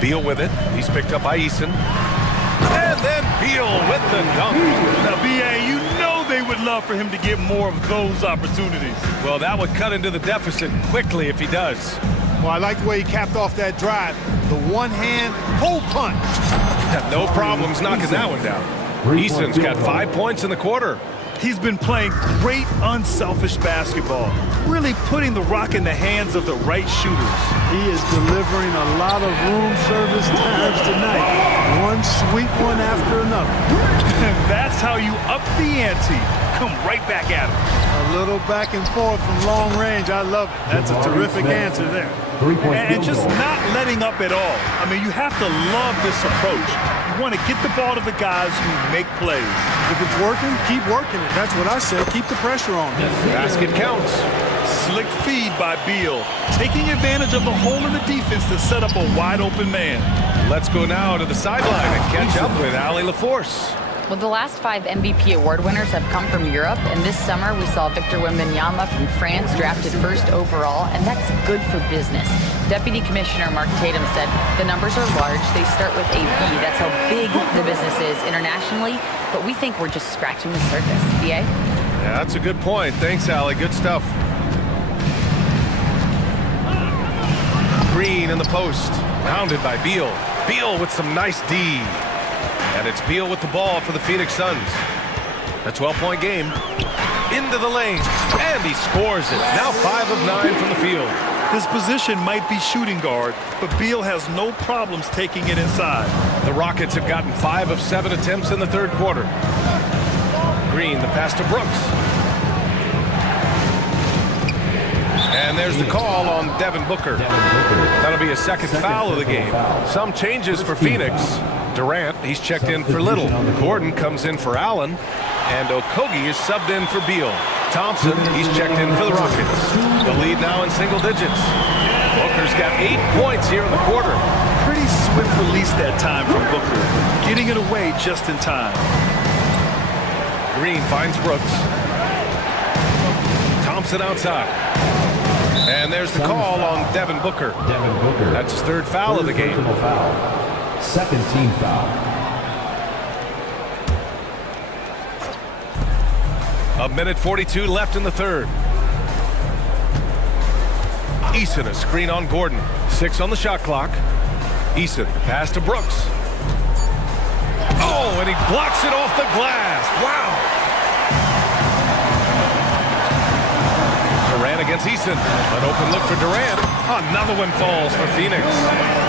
Beal with it. He's picked up by Eason. And then Beal with the dunk. Now, B.A., you know they would love for him to get more of those opportunities. Well, that would cut into the deficit quickly if he does. Well, I like the way he capped off that drive. The one-hand hole punch. No problems knocking that one down. Eason's got 5 points in the quarter. He's been playing great, unselfish basketball, really putting the rock in the hands of the right shooters. He is delivering a lot of room service times tonight. One sweet one after another. That's how you up the ante. Come right back at him. A little back and forth from long range. I love it. That's a terrific answer there. And just not letting up at all. I mean, you have to love this approach. You want to get the ball to the guys who make plays. If it's working, keep working it. That's what I say. Keep the pressure on. Basket counts. Slick feed by Beal, taking advantage of the hole in the defense to set up a wide open man. Let's go now to the sideline and catch up with Allie LaForce. Well, the last 5 MVP award winners have come from Europe, and this summer we saw Victor Wembanyama from France drafted 1st overall, and that's good for business. Deputy Commissioner Mark Tatum said the numbers are large. They start with a B. That's how big the business is internationally, but we think we're just scratching the surface. BA? Yeah, that's a good point. Thanks, Allie. Good stuff. Green in the post, pounded by Beal. Beal with some nice D. And it's Beal with the ball for the Phoenix Suns. A 12-point game. Into the lane. And he scores it. Now 5 of 9 from the field. His position might be shooting guard, but Beal has no problems taking it inside. The Rockets have gotten 5 of 7 attempts in the 3rd quarter. Green, the pass to Brooks. And there's the call on Devin Booker. That'll be a 2nd foul of the game. Some changes for Phoenix. Durant, he's checked in for Little. Gordon comes in for Allen. And Okogie is subbed in for Beal. Thompson, he's checked in for the Rockets. The lead now in single digits. Booker's got 8 points here in the quarter. Pretty swift release that time from Booker. Getting it away just in time. Green finds Brooks. Thompson outside. And there's the call on Devin Booker. That's his third foul of the game. Second team foul. A minute 42 left in the third. Eason, a screen on Gordon. 6 on the shot clock. Eason, pass to Brooks. Oh, and he blocks it off the glass. Wow. Durant against Eason. An open look for Durant. Another one falls for Phoenix.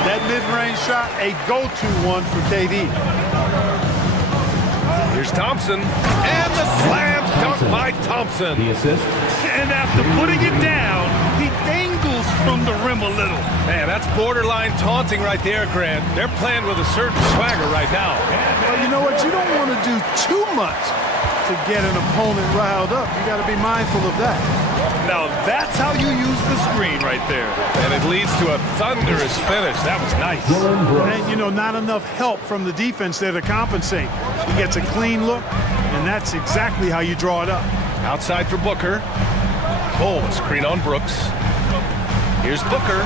That mid-range shot, a go-to one for KD. Here's Thompson. And the slam dunk by Thompson. The assist. And after putting it down, he dangles from the rim a little. Man, that's borderline taunting right there, Grant. They're playing with a certain swagger right now. Well, you know what? You don't want to do too much to get an opponent riled up. You got to be mindful of that. Now that's how you use the screen right there. And it leads to a thunderous finish. That was nice. And, you know, not enough help from the defense there to compensate. He gets a clean look, and that's exactly how you draw it up. Outside for Booker. Oh, screen on Brooks. Here's Booker.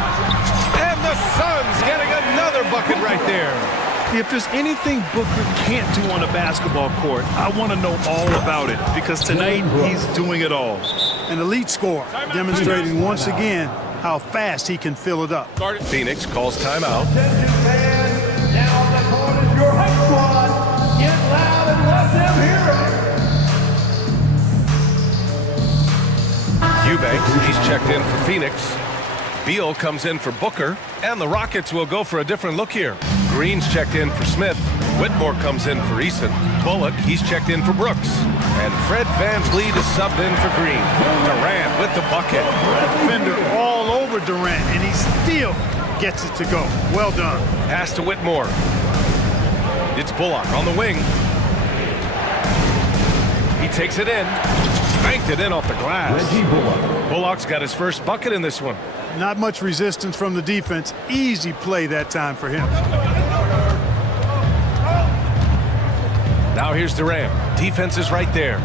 And the Suns getting another bucket right there. If there's anything Booker can't do on a basketball court, I want to know all about it, because tonight he's doing it all. An elite scorer, demonstrating once again how fast he can fill it up. Phoenix calls timeout. Now on the court is your high squad. Get loud and let them hear it. Eubanks, he's checked in for Phoenix. Beal comes in for Booker, and the Rockets will go for a different look here. Green's checked in for Smith. Whitmore comes in for Eason. Bullock, he's checked in for Brooks. And Fred VanVleet is subbed in for Green. Durant with the bucket. Defender all over Durant, and he still gets it to go. Well done. Pass to Whitmore. It's Bullock on the wing. He takes it in. Banked it in off the glass. Bullock's got his first bucket in this one. Not much resistance from the defense. Easy play that time for him. Now here's Durant. Defense is right there.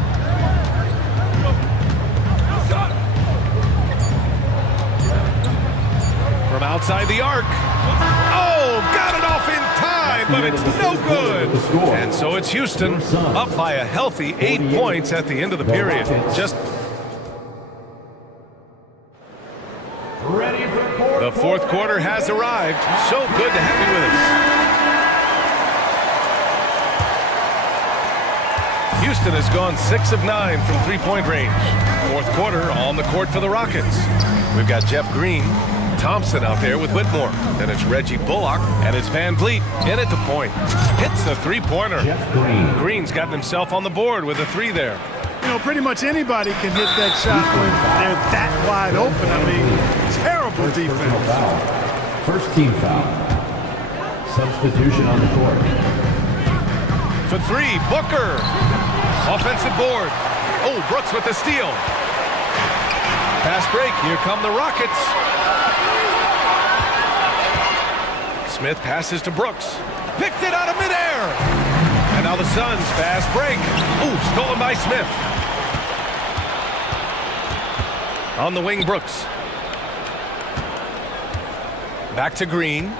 From outside the arc. Oh, got it off in time, but it's no good. And so it's Houston up by a healthy 8 points at the end of the period. Just the fourth quarter has arrived. So good to have you with us. Houston has gone 6 of 9 from three-point range. Fourth quarter on the court for the Rockets. We've got Jeff Green, Thompson out there with Whitmore. Then it's Reggie Bullock, and it's VanVleet in at the point. Hits the three-pointer. Green's gotten himself on the board with a 3 there. You know, pretty much anybody can hit that shot when they're that wide open. I mean, terrible defense. First team foul. Substitution on the court. For 3, Booker. Offensive board. Oh, Brooks with the steal. Pass break. Here come the Rockets. Smith passes to Brooks. Picked it out of midair. And now the Suns fast break. Ooh, stolen by Smith. On the wing, Brooks. Back to Green.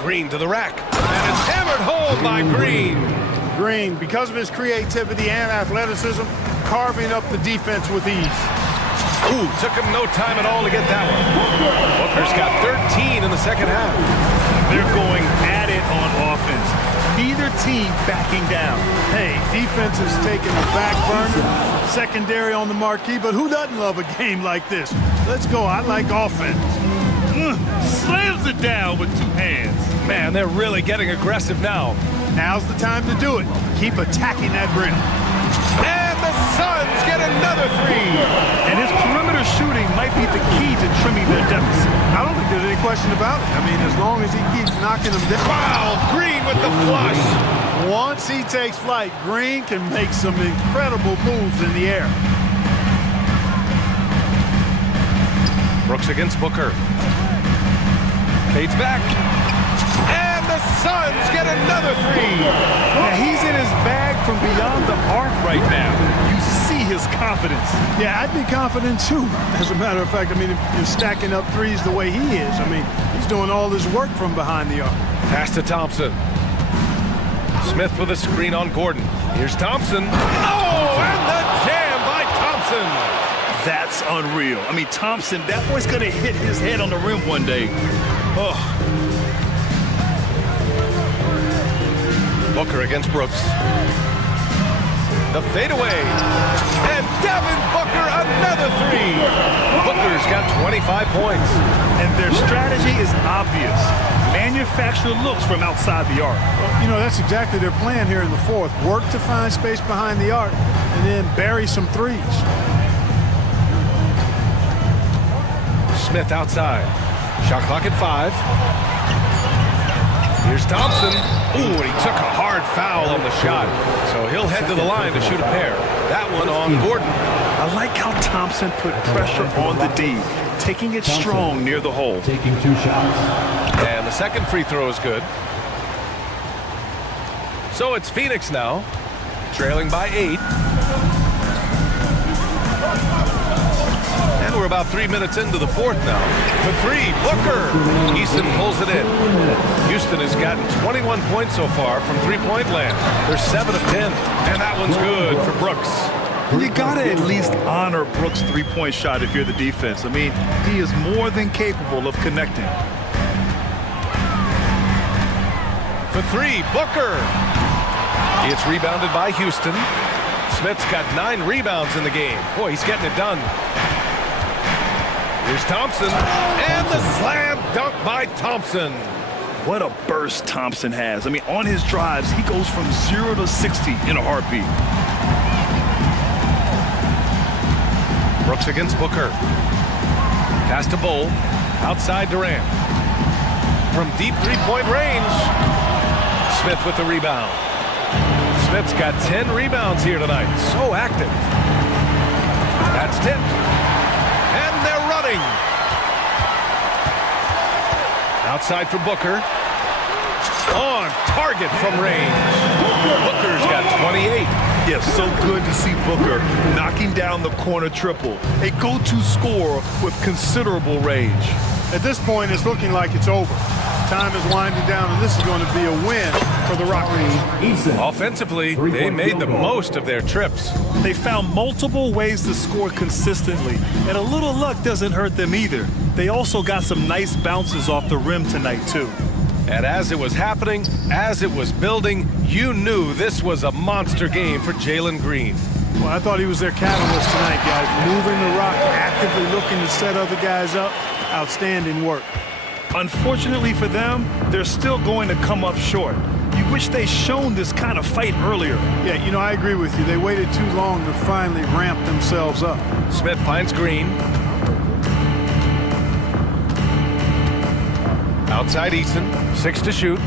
Green to the rack. And it's hammered home by Green. Green, because of his creativity and athleticism, carving up the defense with ease. Ooh, took him no time at all to get that one. Booker's got 13 in the second half. They're going at it on offense. Neither team backing down. Hey, defense is taking the back burner, secondary on the marquee, but who doesn't love a game like this? Let's go. I like offense. Slams it down with 2 hands. Man, they're really getting aggressive now. Now's the time to do it. Keep attacking that rim. And the Suns get another 3. And his perimeter shooting might be the key to trimming their deficit. I don't think there's any question about it. I mean, as long as he keeps knocking them down. Wow, Green with the flush. Once he takes flight, Green can make some incredible moves in the air. Brooks against Booker. Fades back. And the Suns get another three. Yeah, he's in his bag from beyond the arc right now. You see his confidence. Yeah, I'd be confident too. As a matter of fact, I mean, if you're stacking up threes the way he is, I mean, he's doing all his work from behind the arc. Pass to Thompson. Smith with a screen on Gordon. Here's Thompson. Oh, and the jam by Thompson. That's unreal. I mean, Thompson, that boy's going to hit his head on the rim one day. Oh. Booker against Brooks. The fadeaway. And Devin Booker, another three. Booker's got 25 points. And their strategy is obvious. Manufacture looks from outside the arc. Well, you know, that's exactly their plan here in the fourth. Work to find space behind the arc and then bury some threes. Smith outside. Shot clock at 5. Here's Thompson. Ooh, and he took a hard foul on the shot. So he'll head to the line to shoot a pair. That one on Gordon. I like how Thompson put pressure on the D, taking it strong near the hole. Taking 2 shots. And the second free throw is good. So it's Phoenix now, trailing by 8. And we're about 3 minutes into the fourth now. For 3, Booker. Easton pulls it in. Houston has gotten 21 points so far from three-point land. They're 7 of 10, and that one's good for Brooks. You gotta at least honor Brooks' three-point shot if you're the defense. I mean, he is more than capable of connecting. For 3, Booker. It's rebounded by Houston. Smith's got 9 rebounds in the game. Boy, he's getting it done. Here's Thompson, and the slam dunk by Thompson. What a burst Thompson has. I mean, on his drives, he goes from 0 to 60 in a heartbeat. Brooks against Booker. Pass to Bowl. Outside Durant. From deep three-point range. Smith with the rebound. Smith's got 10 rebounds here tonight. So active. That's tipped. And they're running. Outside for Booker. On target from range. Booker's got 28. Yeah, so good to see Booker knocking down the corner triple. A go-to scorer with considerable range. At this point, it's looking like it's over. Time is winding down, and this is going to be a win for the Rockets. Offensively, they made the most of their trips. They found multiple ways to score consistently, and a little luck doesn't hurt them either. They also got some nice bounces off the rim tonight, too. And as it was happening, as it was building, you knew this was a monster game for Jalen Green. Well, I thought he was their catalyst tonight, guys. Moving the rock, actively looking to set other guys up. Outstanding work. Unfortunately for them, they're still going to come up short. You wish they'd shown this kind of fight earlier. Yeah, you know, I agree with you. They waited too long to finally ramp themselves up. Smith finds Green. Outside Easton, 6 to shoot.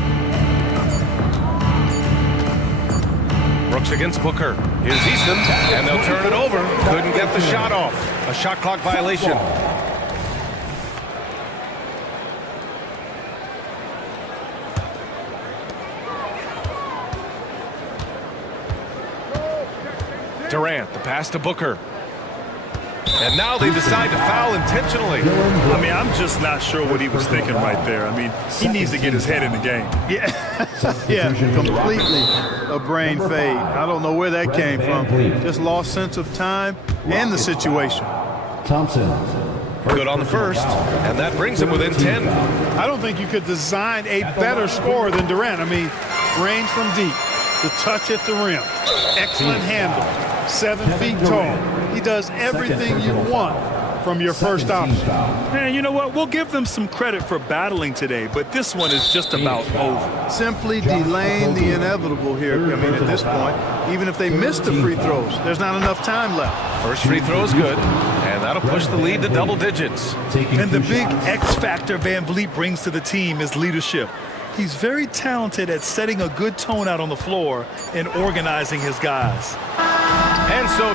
Brooks against Booker. Here's Easton, and they'll turn it over. Couldn't get the shot off. A shot clock violation. Durant, the pass to Booker. And now they decide to foul intentionally. I mean, I'm just not sure what he was thinking right there. I mean, he needs to get his head in the game. Yeah, completely a brain fade. I don't know where that came from. Just lost sense of time and the situation. Thompson. Good on the first, and that brings him within 10. I don't think you could design a better scorer than Durant. I mean, range from deep, the touch at the rim, excellent handle, 7 feet tall. He does everything you want from your first option. Man, you know what? We'll give them some credit for battling today, but this one is just about over. Simply delaying the inevitable here. I mean, at this point, even if they miss the free throws, there's not enough time left. First free throw is good, and that'll push the lead to double digits. And the big X factor Van Vliet brings to the team is leadership. He's very talented at setting a good tone out on the floor and organizing his guys. And so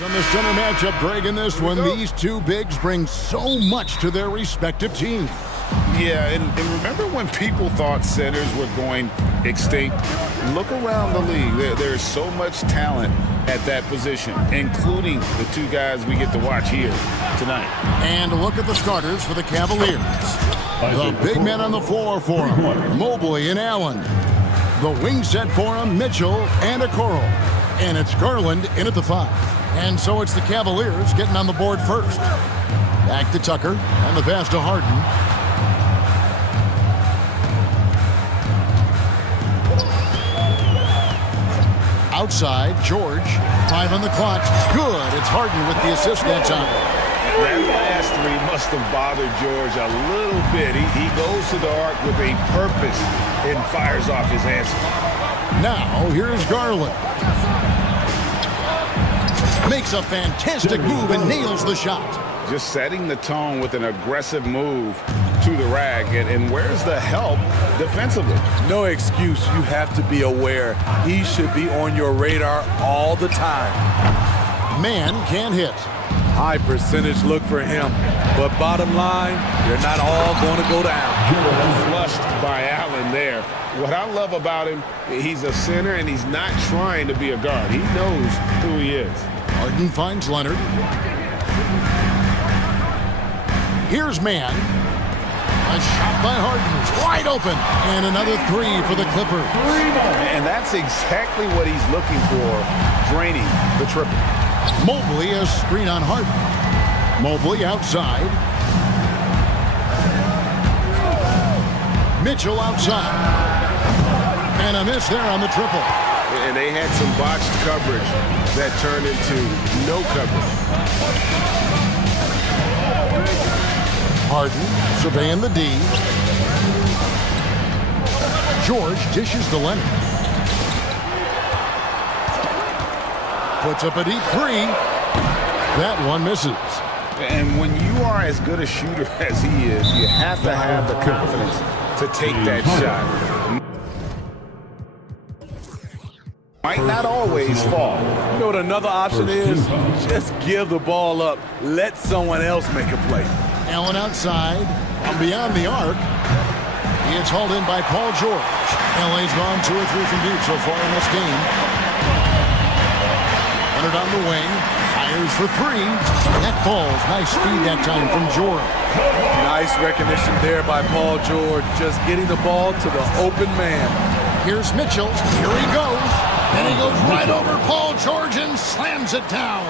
On the center matchup, Greg, in this one, these two bigs bring so much to their respective teams. Yeah, and remember when people thought centers were going extinct? Look around the league. There's so much talent at that position, including the two guys we get to watch here tonight. And look at the starters for the Cavaliers. The big men on the floor for them, Mobley and Allen. The wing set for them, Mitchell and Okoro. And it's Garland in at the 5. And so it's the Cavaliers getting on the board first. Back to Tucker, and the pass to Harden. Outside, George, 5 on the clock. Good, it's Harden with the assist that time. That last three must have bothered George a little bit. He goes to the arc with a purpose and fires off his answer. Now, here's Garland. Makes a fantastic move and nails the shot. Just setting the tone with an aggressive move to the rack. And where's the help defensively? No excuse. You have to be aware. He should be on your radar all the time. Man can hit. High percentage look for him. But bottom line, they're not all going to go down. Flushed by Allen there. What I love about him, he's a center and he's not trying to be a guard. He knows who he is. Harden finds Leonard. Here's Mann. A shot by Harden. Wide open. And another 3 for the Clippers. And that's exactly what he's looking for, draining the triple. Mobley, a screen on Harden. Mobley outside. Mitchell outside. And a miss there on the triple. And they had some botched coverage that turned into no coverage. Harden surveying the D. George dishes to Leonard. Puts up a deep 3. That one misses. And when you are as good a shooter as he is, you have to have the confidence to take that shot. Might not always fall. You know what another option is? Just give the ball up. Let someone else make a play. Allen outside, from beyond the arc. He gets hauled in by Paul George. LA's gone 2 or 3 from deep so far in this game. Leonard on the wing, fires for 3. That falls. Nice speed that time from George. Nice recognition there by Paul George, just getting the ball to the open man. Here's Mitchell. Here he goes. And he goes right over Paul George and slams it down.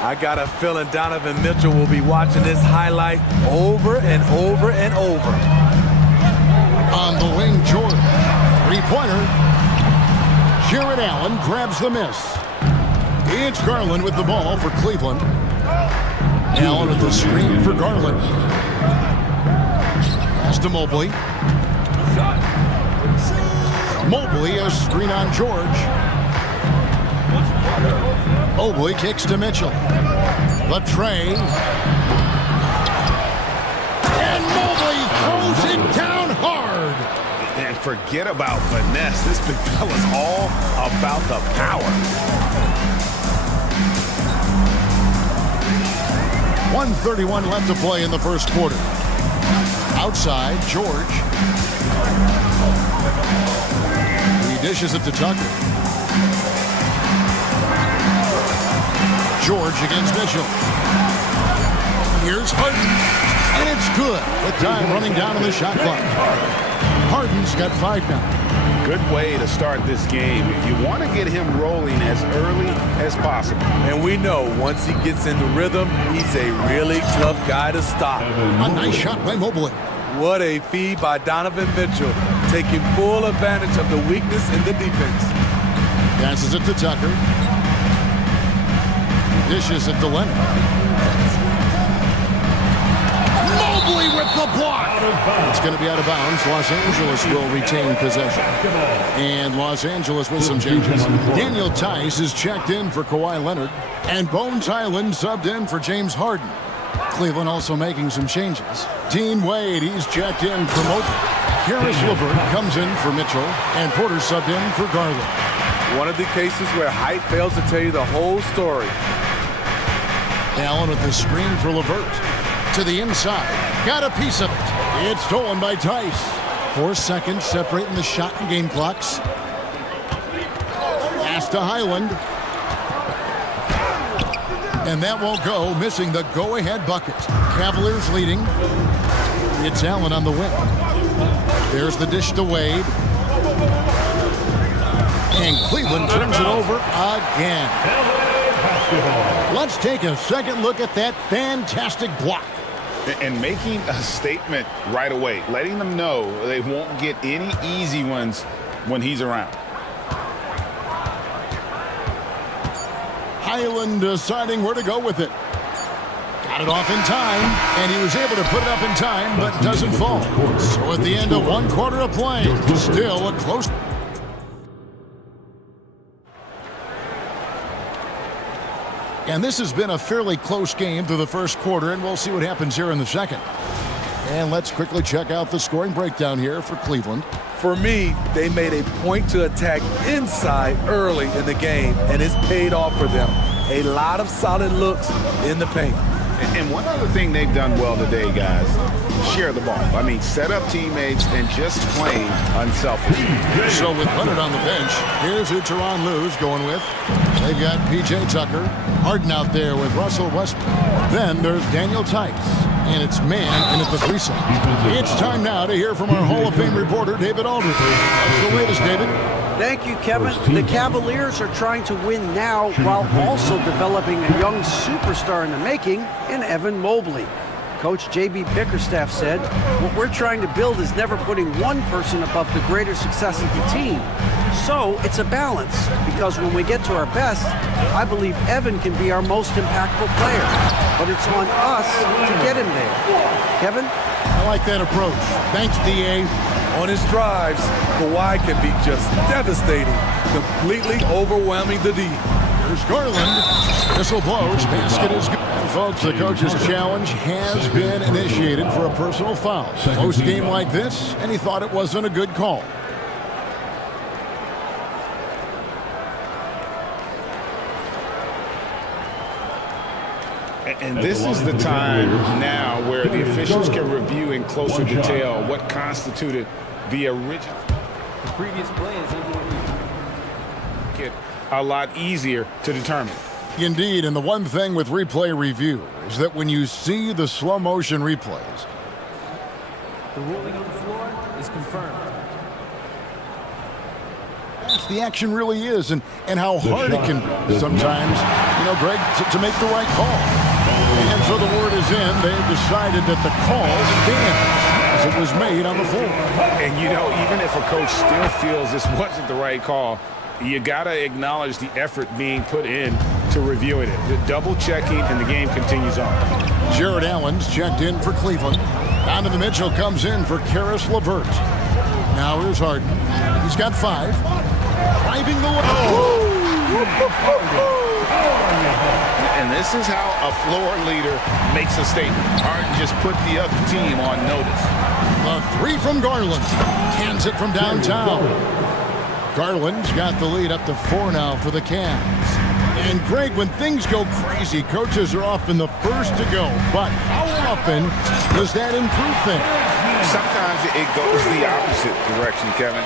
I got a feeling Donovan Mitchell will be watching this highlight over and over and over. On the wing, George. 3-pointer. Jared Allen grabs the miss. It's Garland with the ball for Cleveland. Allen with the screen for Garland. Pass to Mobley. Mobley, a screen on George. Mobley kicks to Mitchell. The tray. And Mobley throws it down hard. And forget about finesse. This big fella's all about the power. 1:31 left to play in the first quarter. Outside, George. He dishes it to Tucker. George against Mitchell. Here's Harden. And it's good. With time running down on the shot clock. Harden's got 5 now. Good way to start this game. You want to get him rolling as early as possible. And we know once he gets into rhythm, he's a really tough guy to stop. A nice shot by Mobley. What a feed by Donovan Mitchell, taking full advantage of the weakness in the defense. Passes it to Tucker. Dishes it to Leonard. Mobley with the block. It's going to be out of bounds. Los Angeles will retain possession. And Los Angeles with some changes. Daniel Tice is checked in for Kawhi Leonard. And Bones Highland subbed in for James Harden. Cleveland also making some changes. Dean Wade, he's checked in for Mobley. Harris LeVert comes in for Mitchell. And Porter subbed in for Garland. One of the cases where height fails to tell you the whole story. Allen with the screen for LeVert. To the inside. Got a piece of it. It's stolen by Tice. 4 seconds separating the shot and game clocks. Pass to Highland. And that won't go, missing the go-ahead bucket. Cavaliers leading. It's Allen on the wing. There's the dish to Wade. And Cleveland turns it over again. Let's take a second look at that fantastic block. And making a statement right away, letting them know they won't get any easy ones when he's around. Highland deciding where to go with it. Got it off in time, and he was able to put it up in time, but doesn't fall. So at the end of 1 quarter of play, still a close. And this has been a fairly close game through the first quarter, and we'll see what happens here in the second. And let's quickly check out the scoring breakdown here for Cleveland. For me, they made a point to attack inside early in the game, and it's paid off for them. A lot of solid looks in the paint. And one other thing they've done well today, guys, share the ball. I mean, set up teammates and just plain unselfish. So with Leonard on the bench, here's who Tyronn Lue's going with. They've got P.J. Tucker, Harden out there with Russell Westbrook. Then there's Daniel Tice, and it's man in at the 3 side. It's time now to hear from our Hall of Fame reporter, David Aldridge. What's the latest, David? Thank you, Kevin. The Cavaliers are trying to win now while also developing a young superstar in the making in Evan Mobley. Coach J.B. Bickerstaff said, "What we're trying to build is never putting one person above the greater success of the team. So it's a balance, because when we get to our best, I believe Evan can be our most impactful player. But it's on us to get him there." Kevin? I like that approach. Thanks, D.A. On his drives, Kawhi can be just devastating, completely overwhelming the D. Here's Garland. Whistle blows. Basket is good. And folks, the coach's challenge has been initiated for a personal foul. Close game like this, and he thought it wasn't a good call. And this is the time now where the officials can review in closer detail what constituted the original. The previous play is get a lot easier to determine. Indeed, and the one thing with replay review is that when you see the slow motion replays, the ruling on the floor is confirmed. The action really is, and how hard it can be sometimes, you know, Greg, to make the right call. And so the word is in. They've decided that the call stands as it was made on the floor. And, you know, even if a coach still feels this wasn't the right call, you got to acknowledge the effort being put in to reviewing it. The double checking, and the game continues on. Jared Allen's checked in for Cleveland. Donovan Mitchell comes in for Karis LeVert. Now here's Harden. He's got 5. Driving the And this is how a floor leader makes a statement. Harden just put the other team on notice. A 3 from Garland. Cans it from downtown. Garland's got the lead up to 4 now for the Cavs. And Greg, when things go crazy, coaches are often the first to go. But how often does that improve things? Sometimes it goes the opposite direction, Kevin.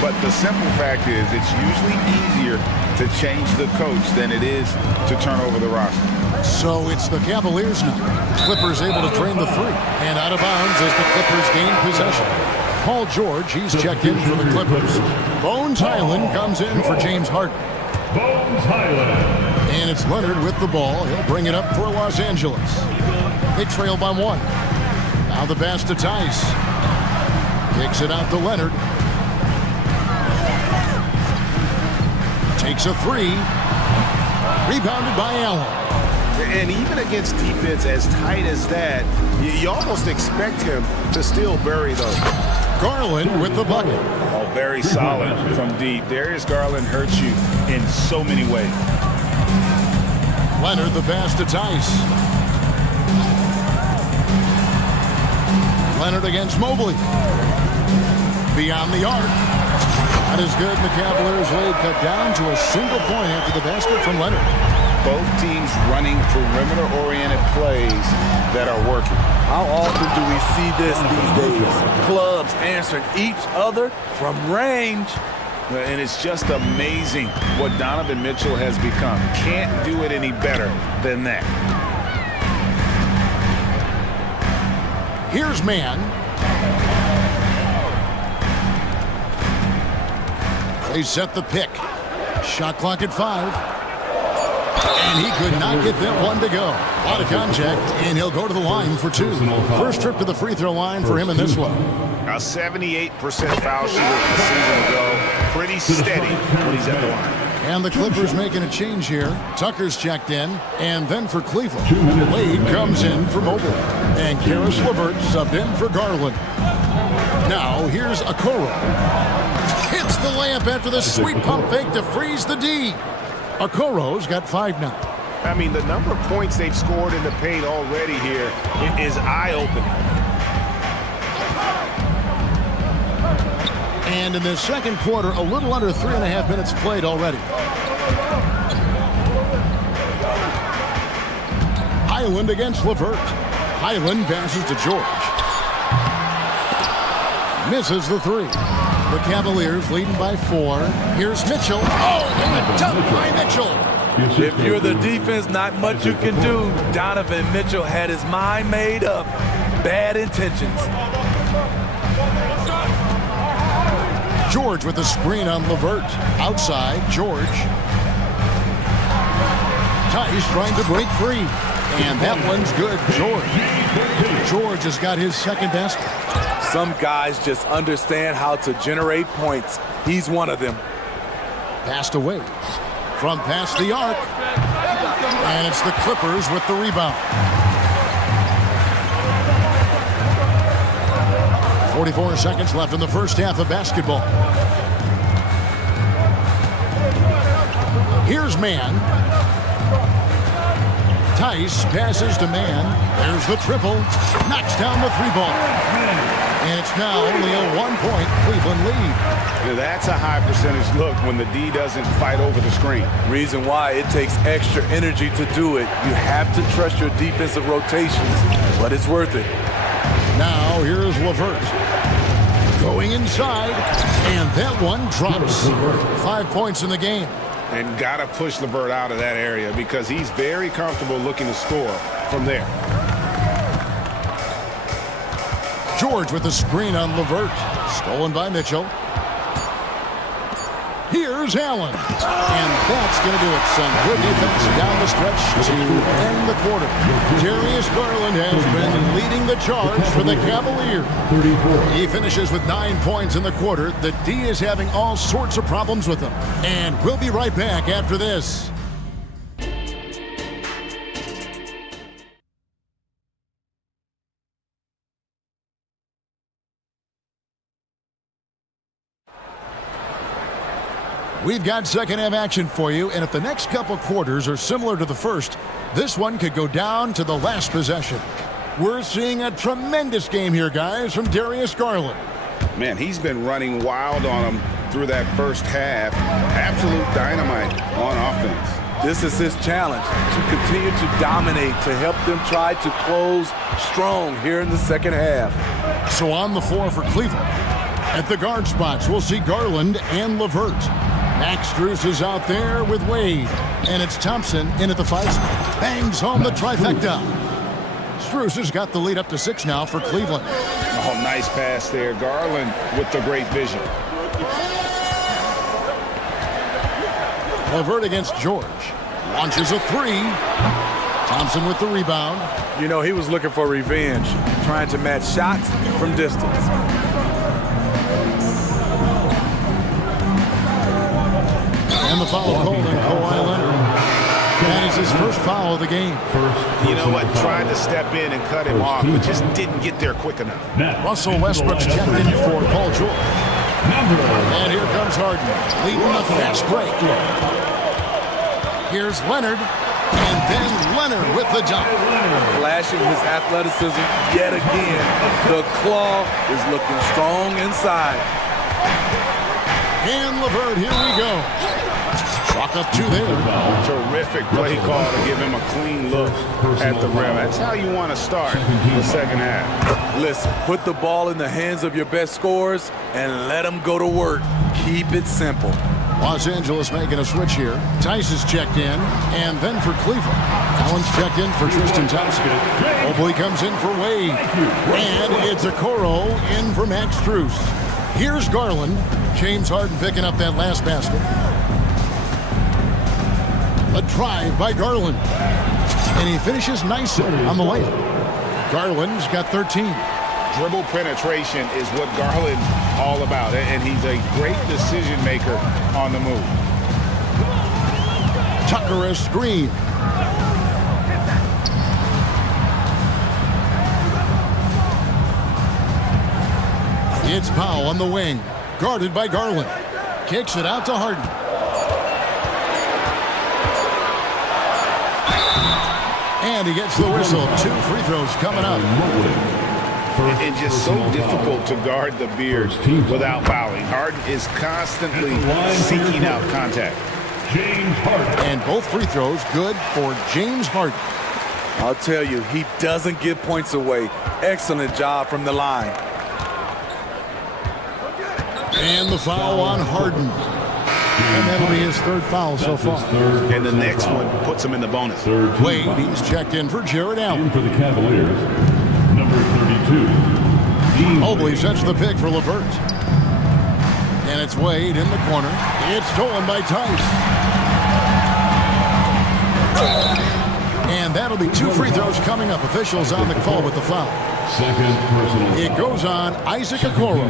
But the simple fact is it's usually easier to change the coach than it is to turn over the roster. So it's the Cavaliers now. Clippers able to drain the 3. And out of bounds as the Clippers gain possession. Paul George, he's checked in for the Clippers. Bones Highland comes in for James Harden. Bones Highland. And it's Leonard with the ball. He'll bring it up for Los Angeles. They trail by 1. Now the pass to Tice. Kicks it out to Leonard. Takes a 3. Rebounded by Allen. And even against defense as tight as that, you almost expect him to still bury those. Garland with the bucket. Oh, very solid from deep. Darius Garland hurts you in so many ways. Leonard the pass to Tice. Leonard against Mobley. Beyond the arc. That is good. The Cavaliers lead cut down to a single point after the basket from Leonard. Both teams running perimeter-oriented plays that are working. How often do we see this these days? Clubs answering each other from range. And it's just amazing what Donovan Mitchell has become. Can't do it any better than that. Here's man. They set the pick. Shot clock at 5. And he could not get that one to go. Out of contact, and he'll go to the line for 2. First trip to the free throw line for him in this one. A 78% foul shooter a season ago. Pretty steady when he's at the line. And the Clippers making a change here. Tucker's checked in, and then for Cleveland, Wade comes in for Mobley. And Karis LeVert subbed in for Garland. Now here's Okoro. Hits the layup after the sweet pump fake to freeze the D. Okoro's got 5 now. I mean, the number of points they've scored in the paint already here is eye-opening. And in the second quarter, a little under 3.5 minutes played already. Highland against LeVert. Highland passes to George. Misses the 3. The Cavaliers leading by 4. Here's Mitchell. Oh, and a dunk by Mitchell. If you're the defense, not much you can do. Donovan Mitchell had his mind made up. Bad intentions. George with the screen on LeVert. Outside, George. Tice trying to break free. And that one's good. George has got his second basket. Some guys just understand how to generate points. He's one of them. Passed away from past the arc. And it's the Clippers with the rebound. 44 seconds left in the first half of basketball. Here's man. Tice passes to man. There's the triple. Knocks down the 3-ball. And it's now only a 1-point Cleveland lead. Now that's a high percentage look when the D doesn't fight over the screen. Reason why it takes extra energy to do it. You have to trust your defensive rotations, but it's worth it. Now here's LeVert. Going inside, and that one drops. 5 points in the game. And got to push LeVert out of that area because he's very comfortable looking to score from there. George with the screen on LeVert. Stolen by Mitchell. Here's Allen. And that's going to do it. Some good defense down the stretch to end the quarter. Darius Garland has been leading the charge for the Cavaliers. He finishes with 9 points in the quarter. The D is having all sorts of problems with him. And we'll be right back after this. We've got second half action for you, and if the next couple quarters are similar to the first, this one could go down to the last possession. We're seeing a tremendous game here, guys, from Darius Garland. Man, he's been running wild on him through that first half. Absolute dynamite on offense. This is his challenge, to continue to dominate, to help them try to close strong here in the second half. So on the floor for Cleveland. At the guard spots, we'll see Garland and LeVert. Max Strus is out there with Wade. And it's Thompson in at the 5 spot. Bangs home the trifecta. Strus has got the lead up to 6 now for Cleveland. Oh, nice pass there. Garland with the great vision. LeVert against George. Launches a 3. Thompson with the rebound. You know, he was looking for revenge, trying to match shots from distance. And the foul called on Kawhi Leonard. That is his first foul of the game. You know what? Tried to step in and cut him off, but just didn't get there quick enough. Russell Westbrook's checked in for Paul George. And here comes Harden, leading the fast break. Here's Leonard, and then Leonard with the dunk. Flashing his athleticism yet again. The claw is looking strong inside. And LeVert, here we go. Chalk up 2 there. Terrific play call to give him a clean look at the rim. That's how you want to start the second half. Listen, put the ball in the hands of your best scorers and let them go to work. Keep it simple. Los Angeles making a switch here. Tice is checked in, and then for Cleveland. Allen's checked in for Tristan Thompson. Mobley comes in for Wade. And it's Okoro in for Max Strus. Here's Garland. James Harden picking up that last basket. A drive by Garland. And he finishes nicely on the layup. Garland's got 13. Dribble penetration is what Garland's all about, and he's a great decision maker on the move. Tucker a screen. It's Powell on the wing, guarded by Garland. Kicks it out to Harden. And he gets the whistle. 2 free throws coming up. It's just so difficult to guard the beard without fouling. Harden is constantly seeking out contact. James Harden. And both free throws good for James Harden. I'll tell you, he doesn't give points away. Excellent job from the line. And the foul on Harden. And that'll be his 3rd foul so far. And the next one puts him in the bonus. Wade, he's checked in for Jared Allen. In for the Cavaliers, number 32. Mobley sets the pick for LeVert. And it's Wade in the corner. It's stolen by Tice. And that'll be 2 free throws coming up. Officials on the call with the foul. Second personal. It goes on Isaac Okoro.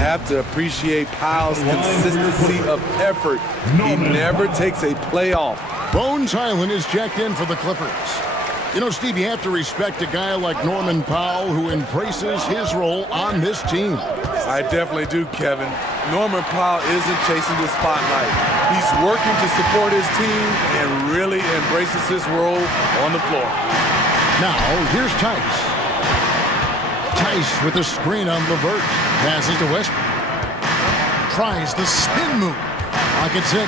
Have to appreciate Powell's consistency of effort. He never takes a play off. Bones Highland is checked in for the Clippers. You know, Steve, you have to respect a guy like Norman Powell who embraces his role on this team. I definitely do, Kevin. Norman Powell isn't chasing the spotlight. He's working to support his team and really embraces his role on the floor. Now, here's Tice. Tice with a screen on LeVert. Passes to Westbrook. Tries the spin move. Lock at 6.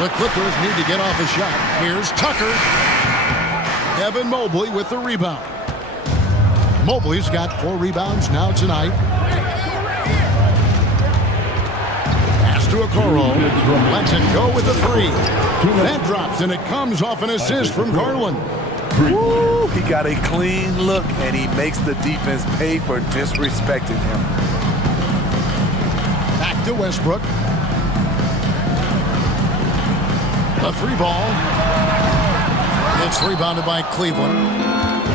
The Clippers need to get off a shot. Here's Tucker. Evan Mobley with the rebound. Mobley's got 4 rebounds now tonight. Pass to Okoro. Lets it go with the 3. That drops, and it comes off an assist from Garland. Woo, he got a clean look, and he makes the defense pay for disrespecting him. Back to Westbrook. A 3 ball. It's rebounded by Cleveland.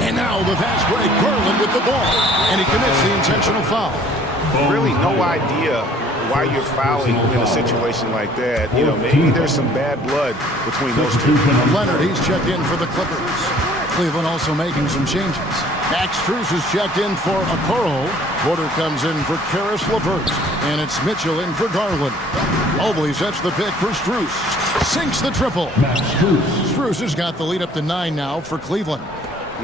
And now the fast break. Garland with the ball. And he commits the intentional foul. Really no idea why you're fouling in a situation like that. You know, maybe there's some bad blood between those two. Leonard, he's checked in for the Clippers. Cleveland also making some changes. Max Strus is checked in for Okoro. Porter comes in for Karis LeVert. And it's Mitchell in for Garland. Mobley sets the pick for Strus. Sinks the triple. Strus has got the lead up to 9 now for Cleveland.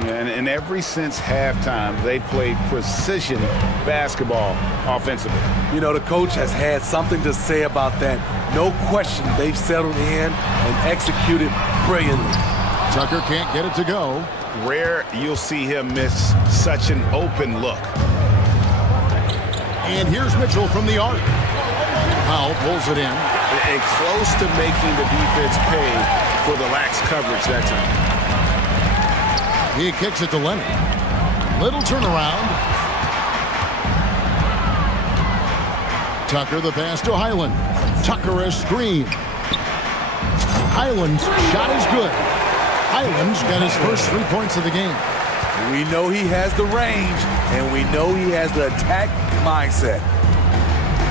Yeah, and ever since halftime, they played precision basketball offensively. You know, the coach has had something to say about that. No question, they've settled in and executed brilliantly. Tucker can't get it to go. Rare you'll see him miss such an open look. And here's Mitchell from the arc. Powell pulls it in. And close to making the defense pay for the lax coverage that time. He kicks it to Leonard. Little turnaround. Tucker the pass to Highland. Tucker a screen. Highland's shot is good. Highland's got his first 3 points of the game. We know he has the range, and we know he has the attack mindset.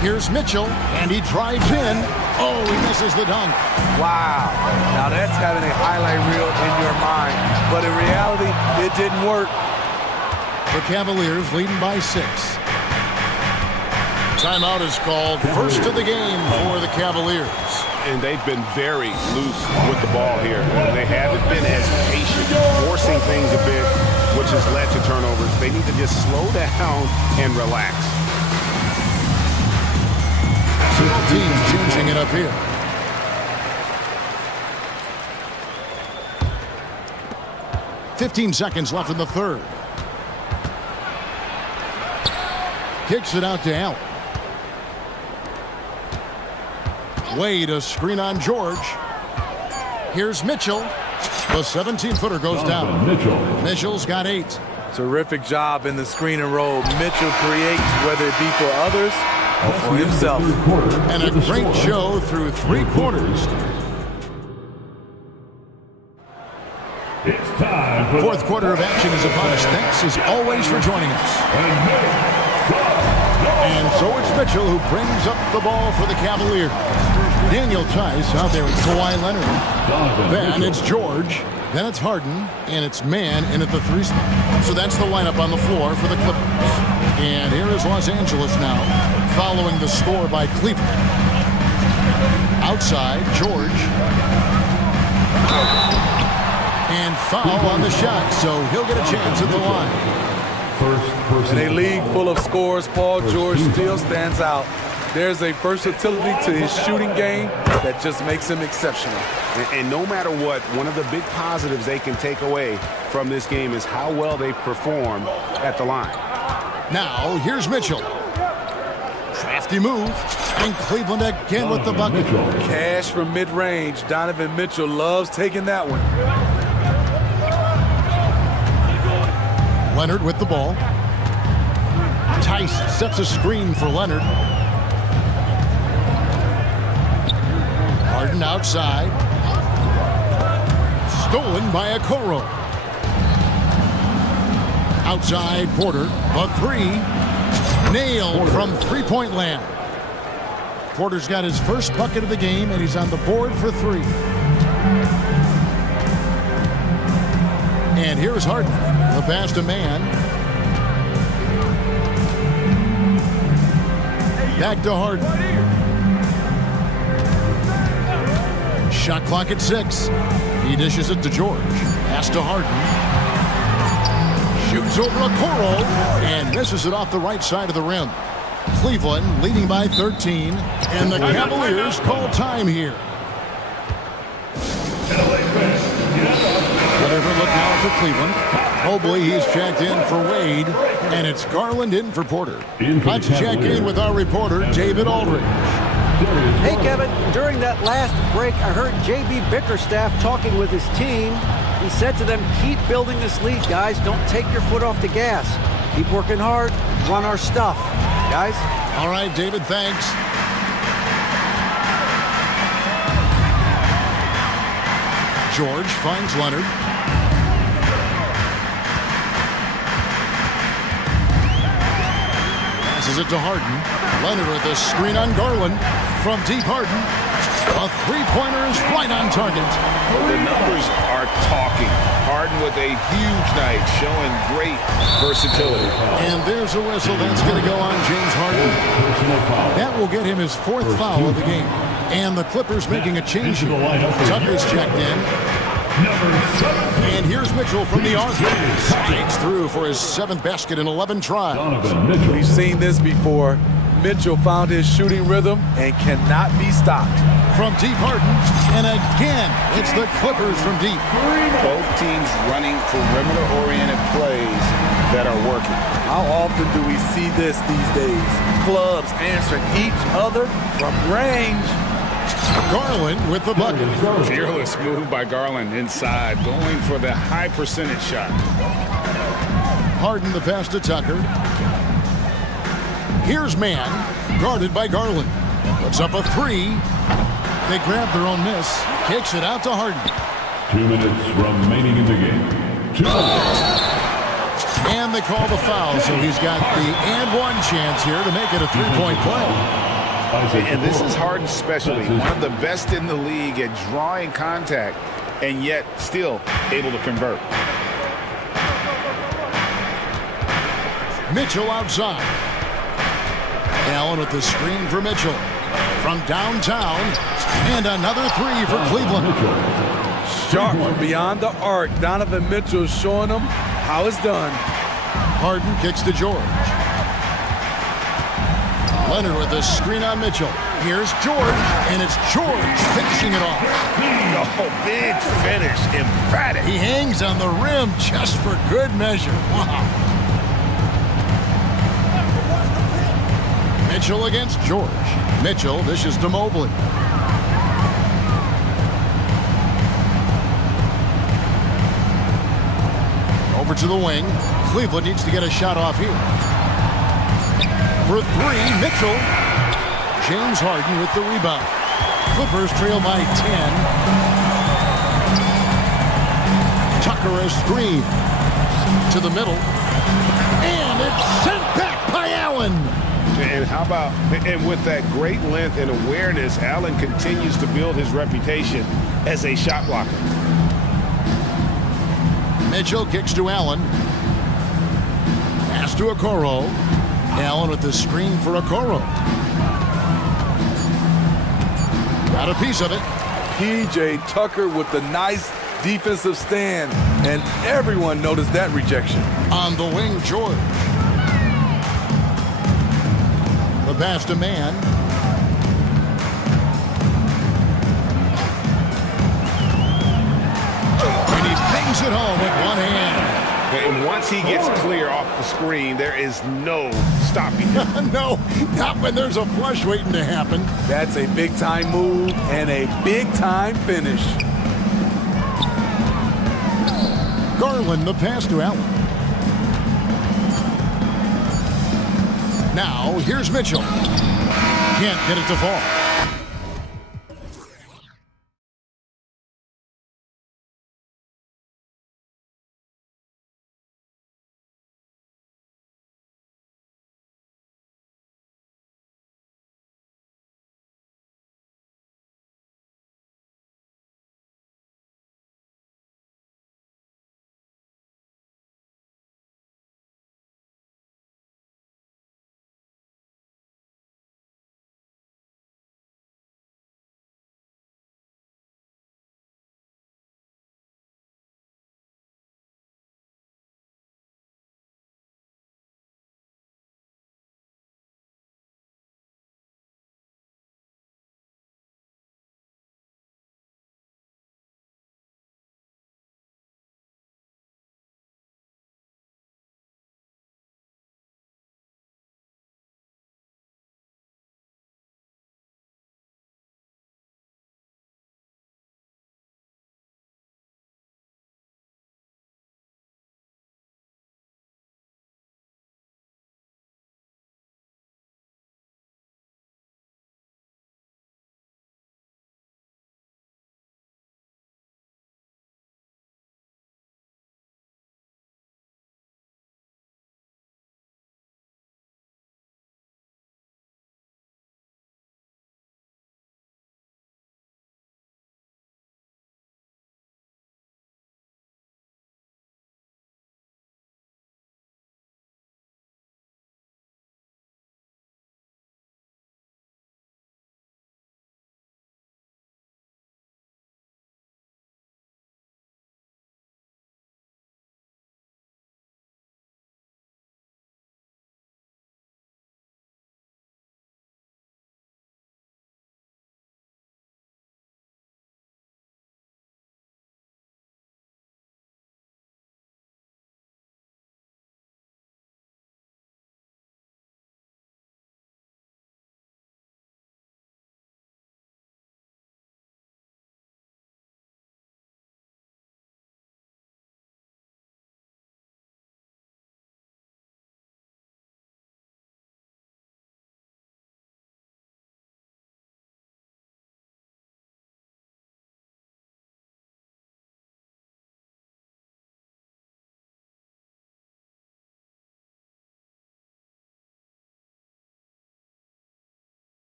Here's Mitchell, and he drives in. Oh, he misses the dunk. Wow. Now that's having a highlight reel in your mind, but in reality, it didn't work. The Cavaliers leading by 6. Timeout is called. First of the game for the Cavaliers. And they've been very loose with the ball here. They haven't been as patient, forcing things a bit, which has led to turnovers. They need to just slow down and relax. Both teams changing it up here. "15 seconds left in the third. Kicks it out to Allen. Wade, a screen on George. Here's Mitchell. The 17-footer goes down. Mitchell's got 8. Terrific job in the screen and roll. Mitchell creates, whether it be for others or for himself. And a great show through 3 quarters. It's time for Fourth quarter of action is upon us. Thanks as always for joining us. And so it's Mitchell who brings up the ball for the Cavaliers. Daniel Tice out there with Kawhi Leonard. Then it's George. Then it's Harden. And it's Man in at the 3 spot. So that's the lineup on the floor for the Clippers. And here is Los Angeles now, following the score by Cleveland. Outside, George. And foul on the shot, so he'll get a chance at the line. In a league full of scores, Paul George still stands out. There's a versatility to his shooting game that just makes him exceptional. And no matter what, one of the big positives they can take away from this game is how well they perform at the line. Now, here's Mitchell. Crafty move. And Cleveland again with the bucket. Cash from mid-range. Donovan Mitchell loves taking that one. Leonard with the ball. Tice sets a screen for Leonard. Harden outside. Stolen by Okoro. Outside Porter. A 3. Nailed from three-point land. Porter's got his first bucket of the game, and he's on the board for 3. And here's Harden. The pass to Man. Back to Harden. Shot clock at 6. He dishes it to George. Pass to Harden. Shoots over Okoro and misses it off the right side of the rim. Cleveland leading by 13, and the Cavaliers call time here. Whatever look now for Cleveland. Mobley, he's checked in for Wade, and it's Garland in for Porter. Let's check in with our reporter, David Aldridge. Hey, Kevin, during that last break, I heard J.B. Bickerstaff talking with his team. He said to them, keep building this lead, guys. Don't take your foot off the gas. Keep working hard. Run our stuff, guys. All right, David, thanks. George finds Leonard. Passes it to Harden. Leonard with a screen on Garland. From deep, Harden. A three-pointer is right on target. The numbers are talking. Harden with a huge night, showing great versatility. And there's a whistle that's going to go on James Harden. That will get him his 4th foul of the game. And the Clippers making a change here. Tucker's checked in. And here's Mitchell from the arc. Sneaks through for his 7th basket in 11 tries. We've seen this before. Mitchell found his shooting rhythm and cannot be stopped. From deep, Harden. And again, it's the Clippers from deep. Both teams running perimeter-oriented plays that are working. How often do we see this these days? Clubs answering each other from range. Garland with the bucket. Fearless move by Garland inside, going for the high percentage shot. Harden the pass to Tucker. Here's Man, guarded by Garland. Puts up a 3. They grab their own miss. Kicks it out to Harden. 2 minutes remaining in the game. 2 minutes. And they call the foul, so he's got the and one chance here to make it a 3-point play. And this is Harden's specialty. One of the best in the league at drawing contact, and yet still able to convert. Mitchell outside. Allen with the screen for Mitchell. From downtown, and another 3 for Cleveland. Sharp from beyond the arc. Donovan Mitchell showing them how it's done. Harden kicks to George. Leonard with the screen on Mitchell. Here's George, and it's George finishing it off. Oh, big finish, emphatic. He hangs on the rim just for good measure. Wow. Mitchell against George. Mitchell dishes to Mobley. Over to the wing. Cleveland needs to get a shot off here. For three, Mitchell. James Harden with the rebound. Clippers trail by 10. Tucker a screen. To the middle. And it's sent back by Allen. And how about, and with that great length and awareness, Allen continues to build his reputation as a shot blocker. Mitchell kicks to Allen. Pass to Okoro. Allen with the screen for Okoro. Got a piece of it. P.J. Tucker with the nice defensive stand, and everyone noticed that rejection. On the wing, George. The pass to man. And he bangs it home with one hand. And once he gets clear off the screen, there is no stopping him. No, not when there's a flush waiting to happen. That's a big-time move and a big-time finish. Garland, the pass to Allen. Now, here's Mitchell. Can't get it to fall.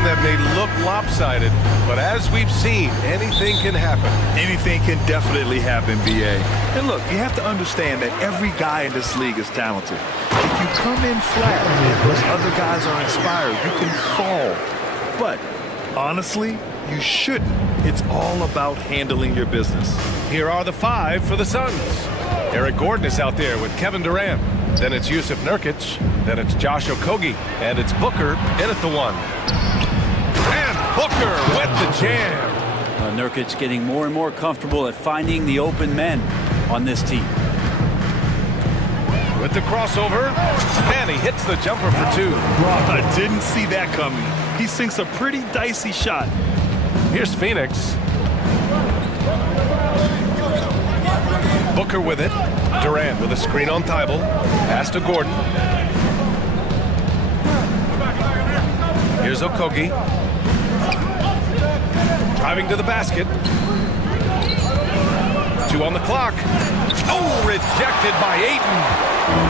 game that may look lopsided, but as we've seen, anything can happen. Anything can definitely happen, BA. And look, you have to understand that every guy in this league is talented. If you come in flat and those other guys are inspired, you can fall. But honestly, you shouldn't. It's all about handling your business. Here are the 5 for the Suns. Eric Gordon is out there with Kevin Durant. Then it's Yusuf Nurkic. Then it's Josh Okogie. And it's Booker in at the 1. And Booker with the jam. Nurkic getting more and more comfortable at finding the open men on this team. With the crossover. And he hits the jumper for 2. I didn't see that coming. He sinks a pretty dicey shot. Here's Phoenix. Booker with it. Durant with a screen on Thibault. Pass to Gordon. Here's Okogie. Driving to the basket. 2 on the clock. Oh, rejected by Ayton.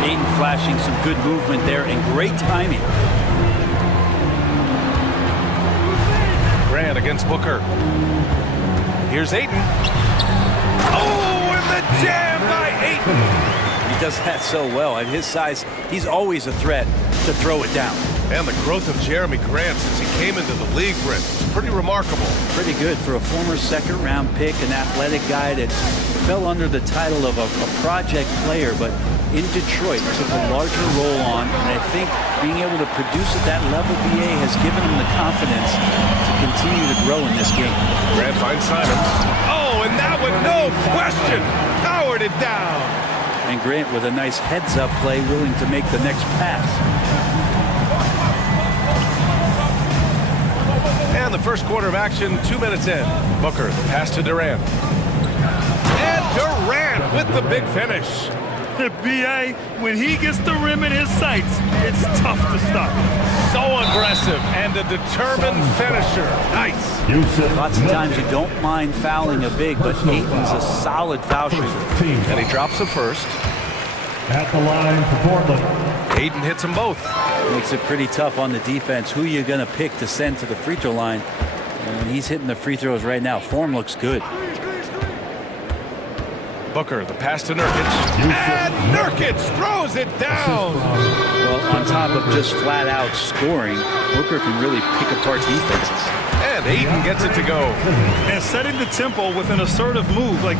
Ayton flashing some good movement there and great timing. Grant against Booker. Here's Ayton. Oh, and the jam by Ayton. He does that so well. At his size, he's always a threat to throw it down. And the growth of Jeremy Grant since he came into the league, Brent, is pretty remarkable. Pretty good for a former second-round pick, an athletic guy that fell under the title of a project player, but in Detroit took a larger role on, and I think being able to produce at that level, BA, has given him the confidence to continue to grow in this game. Grant finds Simons. Oh, and that one, no question, powered it down. And Grant with a nice heads-up play, willing to make the next pass. And the first quarter of action, 2 minutes in. Booker, the pass to Durant. And Durant with the big finish. BA, when he gets the rim in his sights, it's tough to stop. So aggressive and a determined finisher. Nice. Lots of times you don't mind fouling a big, but Ayton's a solid foul shooter. And he drops the first. At the line for Portland. Ayton hits them both. Makes it pretty tough on the defense. Who you going to pick to send to the free throw line? And he's hitting the free throws right now. Form looks good. Booker, the pass to Nurkic. And Nurkic throws it down. Well, on top of just flat out scoring, Booker can really pick apart defenses. And Ayton gets it to go. And setting the tempo with an assertive move. Like,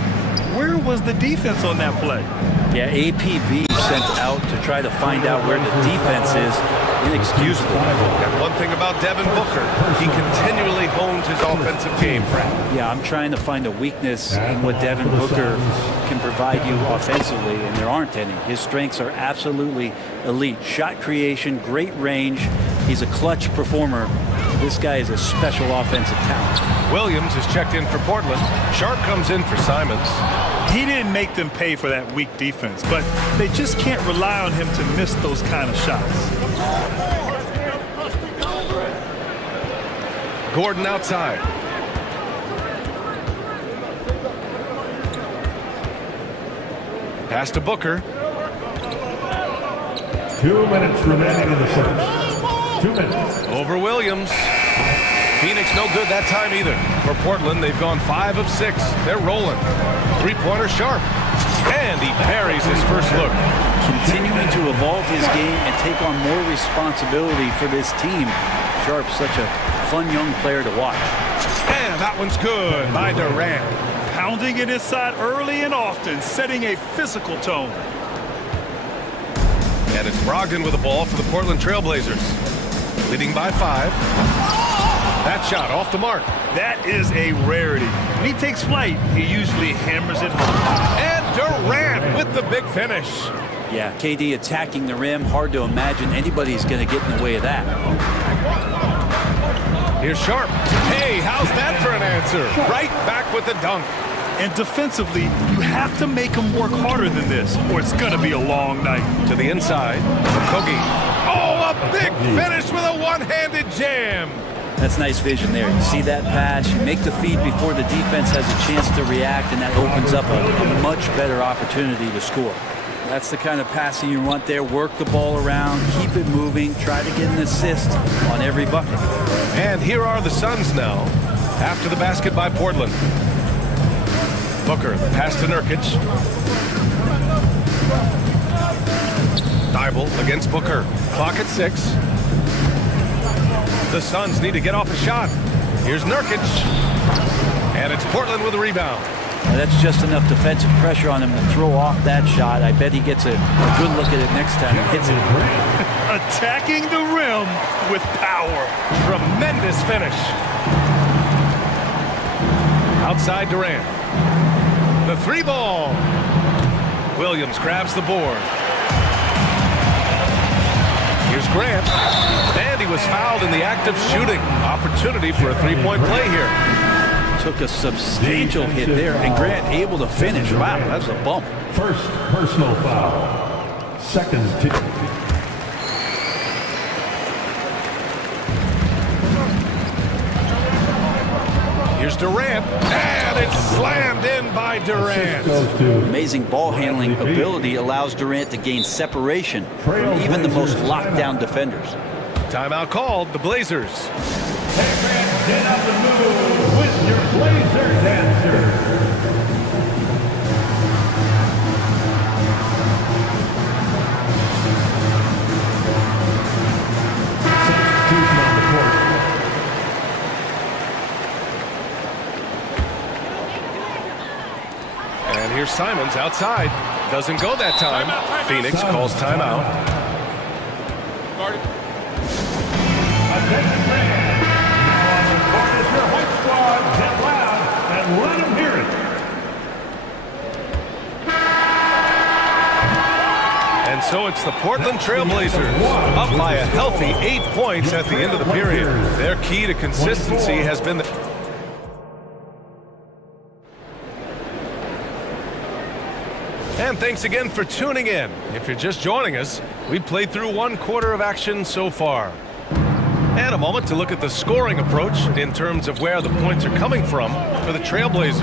where was the defense on that play? Yeah, APB sent out to try to find out where the defense is. Inexcusable. And one thing about Devin Booker, he continually hones his offensive game, Frank. Yeah, I'm trying to find a weakness in what Devin Booker can provide you offensively, and there aren't any. His strengths are absolutely elite. Shot creation, great range. He's a clutch performer. This guy is a special offensive talent. Williams is checked in for Portland. Sharp comes in for Simons. He didn't make them pay for that weak defense, but they just can't rely on him to miss those kind of shots. Gordon outside. Pass to Booker. 2 minutes remaining in the first. 2 minutes. Over Williams. Phoenix no good that time either. For Portland, they've gone 5 of 6. They're rolling. Three-pointer Sharp. And he buries his first look. Continuing to evolve his game and take on more responsibility for this team. Sharp's such a fun young player to watch. And that one's good by Durant. Pounding it inside early and often, setting a physical tone. And it's Brogdon with the ball for the Portland Trailblazers. Leading by 5. That shot off the mark. That is a rarity. When he takes flight, he usually hammers it home. And Durant with the big finish. Yeah, KD attacking the rim. Hard to imagine anybody's going to get in the way of that. Here's Sharp. Hey, how's that for an answer? Right back with the dunk. And defensively, you have to make him work harder than this, or it's going to be a long night. To the inside. Okogie. Oh, a big finish with a one-handed jam. That's nice vision there. You see that pass, you make the feed before the defense has a chance to react, and that opens up a much better opportunity to score. That's the kind of passing you want there. Work the ball around, keep it moving, try to get an assist on every bucket. And here are the Suns now, after the basket by Portland. Booker, the pass to Nurkic. Thibault against Booker. Clock at 6. The Suns need to get off a shot. Here's Nurkic. And it's Portland with a rebound. Well, that's just enough defensive pressure on him to throw off that shot. I bet he gets a good look at it next time he hits it. Attacking the rim with power. Tremendous finish. Outside Durant. The 3 ball. Williams grabs the board. Here's Grant. And he was fouled in the act of shooting. Opportunity for a 3-point play here. Took a substantial hit there, and Grant able to finish. Wow, that was a bump. First personal foul. Second team. Here's Durant, and it's slammed in by Durant. Amazing ball handling ability allows Durant to gain separation from even the most locked down defenders. Timeout called, the Blazers. Get up and move with your Blazer dancer. Substitution on the court. And here's Simons outside. Doesn't go that time. Phoenix calls timeout. Attention fans. Now on the court is your White Squad. Get loud and let them hear it. And so it's the Portland Trailblazers up by a healthy 8 points at the end of the period. Their key to consistency has been the... And thanks again for tuning in. If you're just joining us, we've played through 1 quarter of action so far. And a moment to look at the scoring approach in terms of where the points are coming from for the Trailblazers.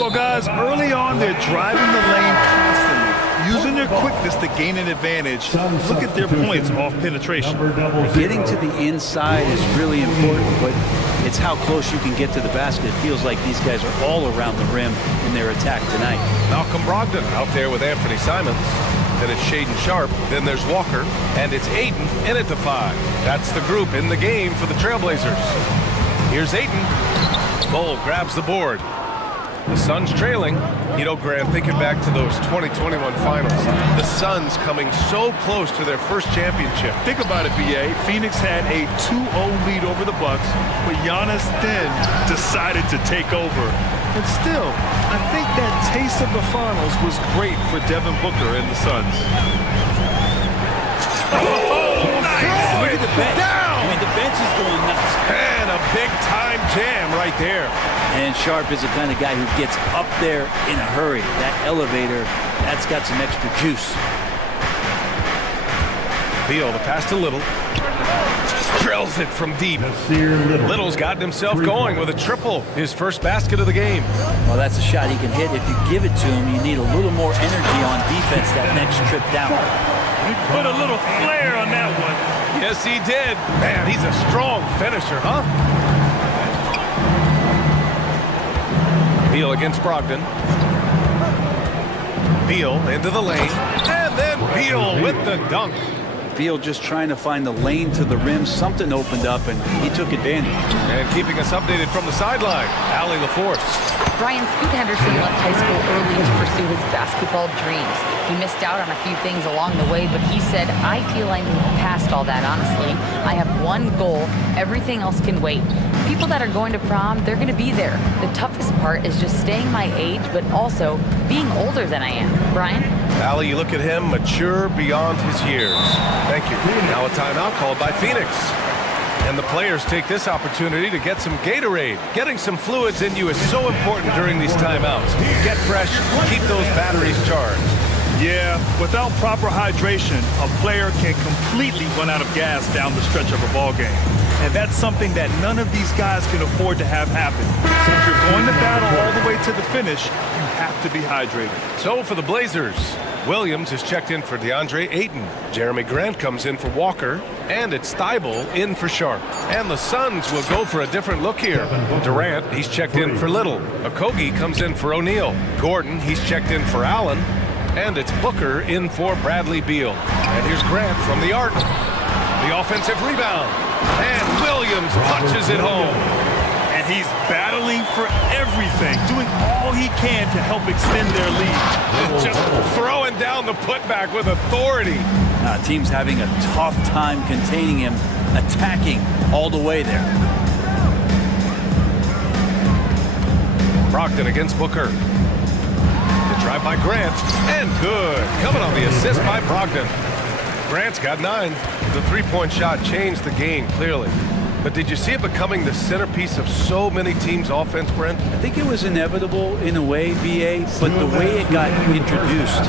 Well, guys, early on, they're driving the lane constantly, using their quickness to gain an advantage. Look at their points off penetration. Getting to the inside is really important, but it's how close you can get to the basket. It feels like these guys are all around the rim in their attack tonight. Malcolm Brogdon out there with Anthony Simons. Then it's Shaedon Sharpe. Then there's Walker. And it's Ayton in at the 5. That's the group in the game for the Trailblazers. Here's Ayton. Bol grabs the board. The Suns trailing. You know, Grant, thinking back to those 2021 finals, the Suns coming so close to their first championship. Think about it, BA. Phoenix had a 2-0 lead over the Bucks, but Giannis then decided to take over. And still, I think that taste of the finals was great for Devin Booker and the Suns. Oh, nice! Look at the bench. Down! I mean, the bench is going nuts. And a big-time jam right there. And Sharpe is the kind of guy who gets up there in a hurry. That elevator, that's got some extra juice. Beal, the pass to Little. Drills it from deep. Little's gotten himself going with a triple. His first basket of the game. Well, that's a shot he can hit. If you give it to him, you need a little more energy on defense that next trip down. He put a little flair on that one. Yes, he did. Man, he's a strong finisher, huh? Beal against Brogdon. Beal into the lane. And then Beal with the dunk. Beal just trying to find the lane to the rim. Something opened up, and he took advantage. And keeping us updated from the sideline, Allie LaForce. Brian, Scoot Henderson left high school early to pursue his basketball dreams. He missed out on a few things along the way, but he said, I feel I moved past all that, honestly. I have one goal. Everything else can wait. People that are going to prom, they're going to be there. The toughest part is just staying my age, but also being older than I am. Brian? Allie, you look at him, mature beyond his years. Thank you. Now a timeout called by Phoenix. And the players take this opportunity to get some Gatorade. Getting some fluids in you is so important during these timeouts. Get fresh, keep those batteries charged. Yeah, without proper hydration, a player can completely run out of gas down the stretch of a ball game. And that's something that none of these guys can afford to have happen. So if you're going to battle all the way to the finish, you have to be hydrated. So for the Blazers, Williams is checked in for DeAndre Ayton. Jeremy Grant comes in for Walker. And it's Thibault in for Sharp. And the Suns will go for a different look here. Durant, he's checked in for Little. Okogie comes in for O'Neal. Gordon, he's checked in for Allen. And it's Booker in for Bradley Beal. And here's Grant from the arc. The offensive rebound. And Williams punches it home. And he's battling for everything, doing all he can to help extend their lead. Just throwing down the putback with authority. Team's having a tough time containing him, attacking all the way there. Brogdon against Booker. The drive by Grant, and good. Coming on the assist by Brogdon. Grant's got 9. The three-point shot changed the game, clearly. But did you see it becoming the centerpiece of so many teams' offense, Brent? I think it was inevitable in a way, BA, but the way it got introduced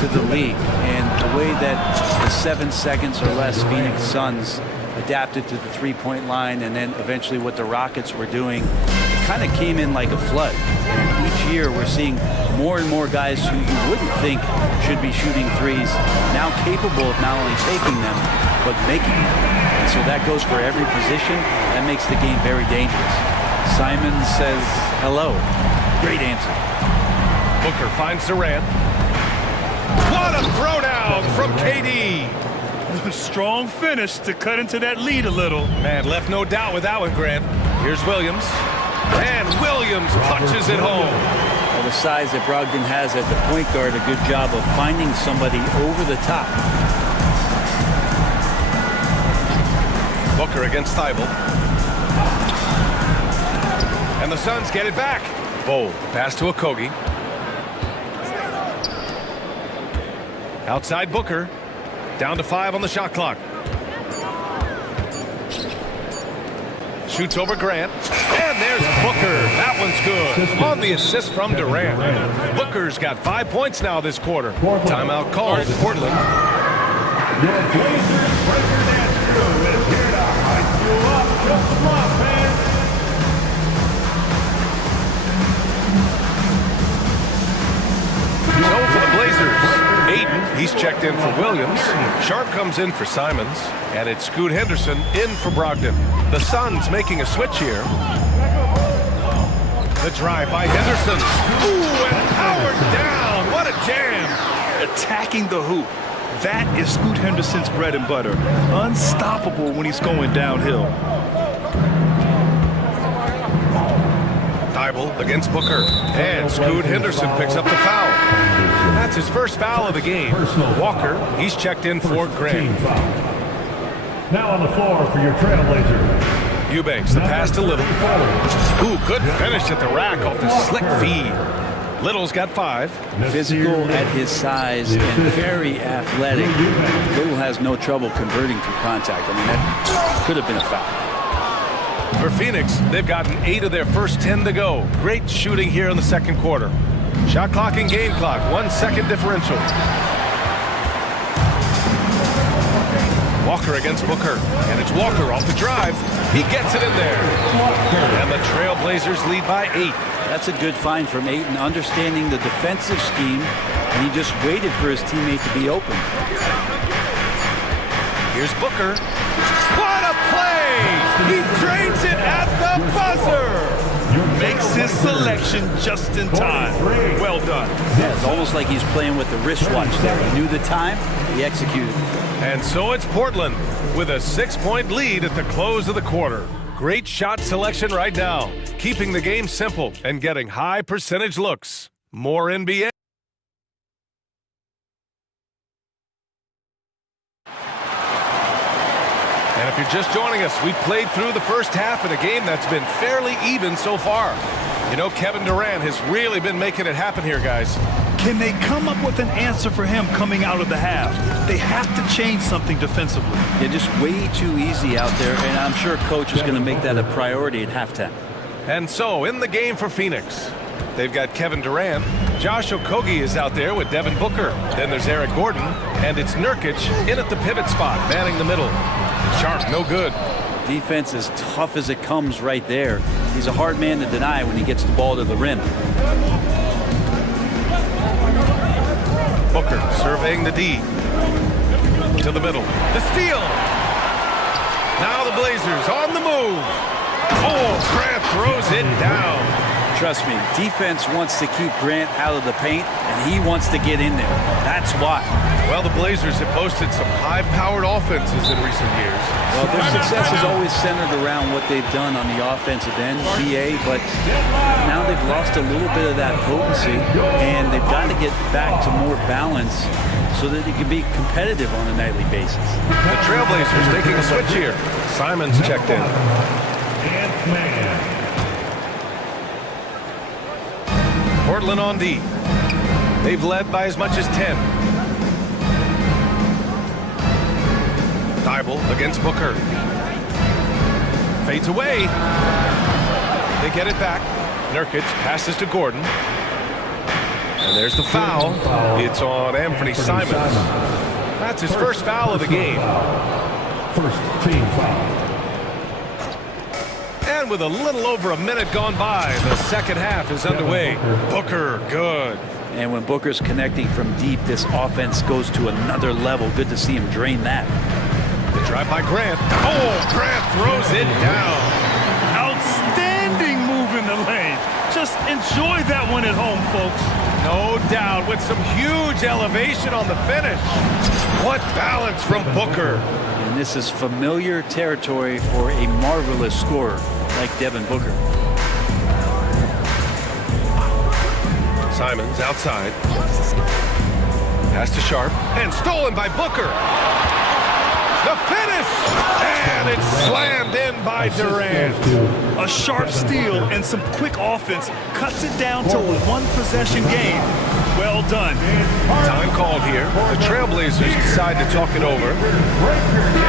to the league and the way that the 7 seconds or less Phoenix Suns adapted to the three-point line and then eventually what the Rockets were doing, it kind of came in like a flood. And each year we're seeing more and more guys who you wouldn't think should be shooting threes now capable of not only taking them, but making them. And so that goes for every position. That makes the game very dangerous. Simon says hello. Great answer. Booker finds Durant. What a throwdown from KD. Strong finish to cut into that lead a little. Man, left no doubt with that one, Grant. Here's Williams. And Williams punches it home. Well, the size that Brogdon has at the point guard, a good job of finding somebody over the top. Booker against Thibault. And the Suns get it back. Bold pass to Okogie. Outside Booker. Down to 5 on the shot clock. Shoots over Grant. And there's Booker. That one's good. On the assist from Durant. Booker's got 5 points now this quarter. Timeout called Portland. Your Blazers Breaker Dance crew is here to hype you up. Just some love, fans. So for the Blazers, Ayton, he's checked in for Williams. Sharp comes in for Simons. And it's Scoot Henderson in for Brogdon. The Suns making a switch here. The drive by Henderson. Ooh, and powered down. What a jam. Attacking the hoop. That is Scoot Henderson's bread and butter. Unstoppable when he's going downhill. Thibault against Booker. And Scoot Henderson picks up the foul. That's his first foul of the game. Walker, he's checked in for Grant. Now on the floor for your Trailblazer. Eubanks, the pass to Little. Ooh, good finish at the rack off the slick feed. Little's got 5. Physical at his size and very athletic. Little has no trouble converting through contact. I mean, that could have been a foul. For Phoenix, they've gotten 8 of their first 10 to go. Great shooting here in the second quarter. Shot clock and game clock, 1 second differential. Walker against Booker, and it's Walker off the drive. He gets it in there. And the Trailblazers lead by 8. That's a good find from Ayton, understanding the defensive scheme, and he just waited for his teammate to be open. Here's Booker. What a play! He drains it at the buzzer! Makes his selection just in time. Well done. Yeah, it's almost like he's playing with the wristwatch there. He knew the time, he executed. And so it's Portland with a 6-point lead at the close of the quarter. Great shot selection right now, keeping the game simple and getting high percentage looks. More NBA. And if you're just joining us, we played through the first half in a game that's been fairly even so far. You know, Kevin Durant has really been making it happen here, guys. Can they come up with an answer for him coming out of the half? They have to change something defensively. They're just way too easy out there, and I'm sure coach is going to make that a priority at halftime. And so, in the game for Phoenix, they've got Kevin Durant. Josh Okogie is out there with Devin Booker. Then there's Eric Gordon, and it's Nurkic in at the pivot spot, manning the middle. Sharp, no good. Defense as tough as it comes right there. He's a hard man to deny when he gets the ball to the rim. Booker surveying the D. To the middle. The steal. Now the Blazers on the move. Oh, Grant throws it down. Trust me, defense wants to keep Grant out of the paint, and he wants to get in there. That's why. Well, the Blazers have posted some high-powered offenses in recent years. Well, their success is always centered around what they've done on the offensive end, BA, but now they've lost a little bit of that potency, and they've got to get back to more balance so that they can be competitive on a nightly basis. The Trailblazers taking a switch here. Simons checked in. Portland on D. They've led by as much as 10. Thibault against Booker. Fades away. They get it back. Nurkic passes to Gordon. And there's the foul. It's on Anthony Simons. That's his first foul of the game. First team foul. And with a little over a minute gone by, the second half is underway. Booker, good. And when Booker's connecting from deep, this offense goes to another level. Good to see him drain that. The drive by Grant. Oh, Grant throws it down. Outstanding move in the lane. Just enjoy that one at home, folks. No doubt, with some huge elevation on the finish. What balance from Booker. And this is familiar territory for a marvelous scorer like Devin Booker. Simons outside. Pass to Sharp. And stolen by Booker. The finish! And it's slammed in by Durant. A sharp steal and some quick offense cuts it down to a one-possession game. Well done. Time called here. The Trailblazers decide to talk it over.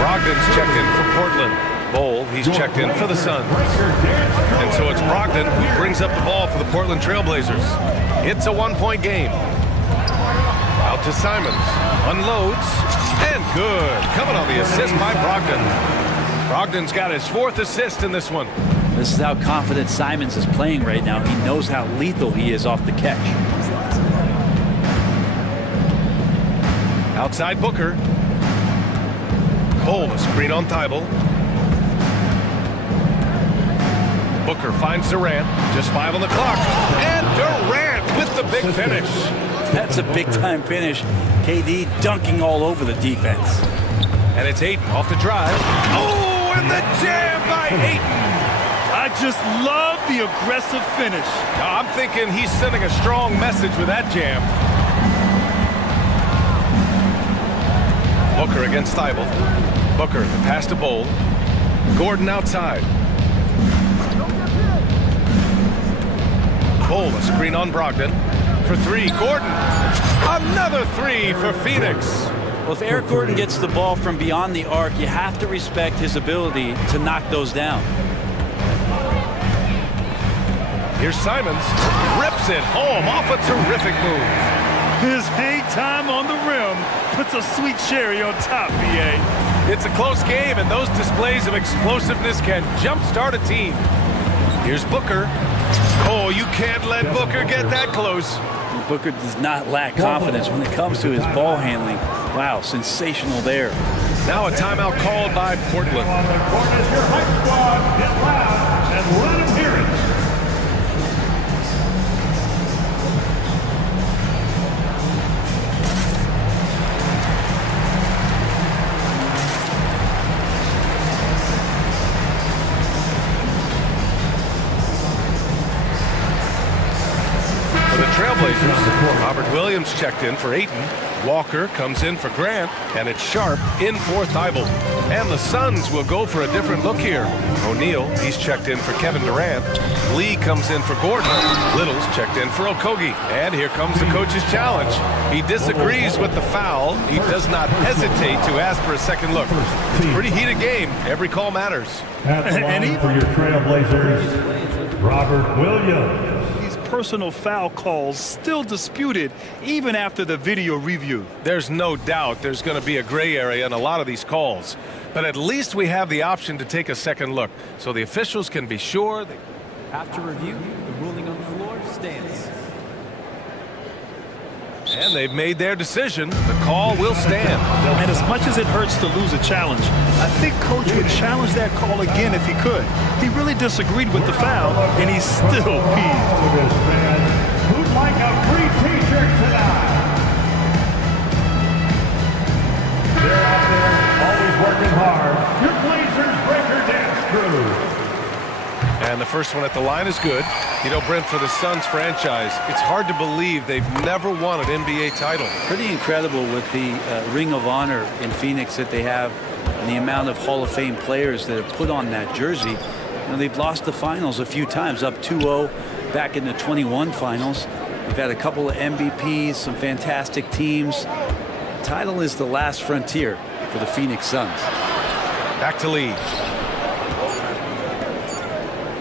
Brogdon's checked in for Portland. Bowl, he's checked in for the Suns. And so it's Brogdon who brings up the ball for the Portland Trailblazers. It's a one-point game. Out to Simons. Unloads. And good. Coming on the assist by Brogdon. Brogdon's got his fourth assist in this one. This is how confident Simons is playing right now. He knows how lethal he is off the catch. Outside Booker. Bowl, a screen on Thibault. Booker finds Durant. Just 5 on the clock. And Durant with the big finish. That's a big-time finish. KD dunking all over the defense. And it's Ayton off the drive. Oh, and the jam by Ayton. I just love the aggressive finish. I'm thinking he's sending a strong message with that jam. Booker against Thibault. Booker, the pass to Bowl. Gordon outside. Bowl, a screen on Brogdon. For 3, Gordon. Another 3 for Phoenix. Well, if Eric Gordon gets the ball from beyond the arc, you have to respect his ability to knock those down. Here's Simons. Rips it home off a terrific move. His hang time on the rim puts a sweet cherry on top, BA. It's a close game, and those displays of explosiveness can jumpstart a team. Here's Booker. Oh, you can't let Booker get that close. Booker does not lack confidence when it comes to his ball handling. Wow, sensational there. Now a timeout called by Portland. Trailblazers. Robert Williams checked in for Ayton. Walker comes in for Grant, and it's Sharp in for Thibault. And the Suns will go for a different look here. O'Neal, he's checked in for Kevin Durant. Lee comes in for Gordon. Little's checked in for Okogie. And here comes the coach's challenge. He disagrees with the foul. He does not hesitate to ask for a second look. It's a pretty heated game. Every call matters. At the line for your Trailblazers, Robert Williams. Personal foul calls still disputed even after the video review. There's no doubt there's going to be a gray area in a lot of these calls, but at least we have the option to take a second look so the officials can be sure. After review, the ruling on the floor stands. And they've made their decision. The call will stand. And as much as it hurts to lose a challenge, I think Coach would challenge that call again if he could. He really disagreed with the foul, and he's still peeved. Who'd like a free t-shirt tonight? They're out there, always working hard. Your Blazers Breaker Dance Crew. And the first one at the line is good. You know, Brent, for the Suns franchise, it's hard to believe they've never won an NBA title. Pretty incredible with the Ring of Honor in Phoenix that they have and the amount of Hall of Fame players that have put on that jersey. You know, they've lost the finals a few times, up 2-0 back in the 21 finals. They've had a couple of MVPs, some fantastic teams. The title is the last frontier for the Phoenix Suns. Back to Lee.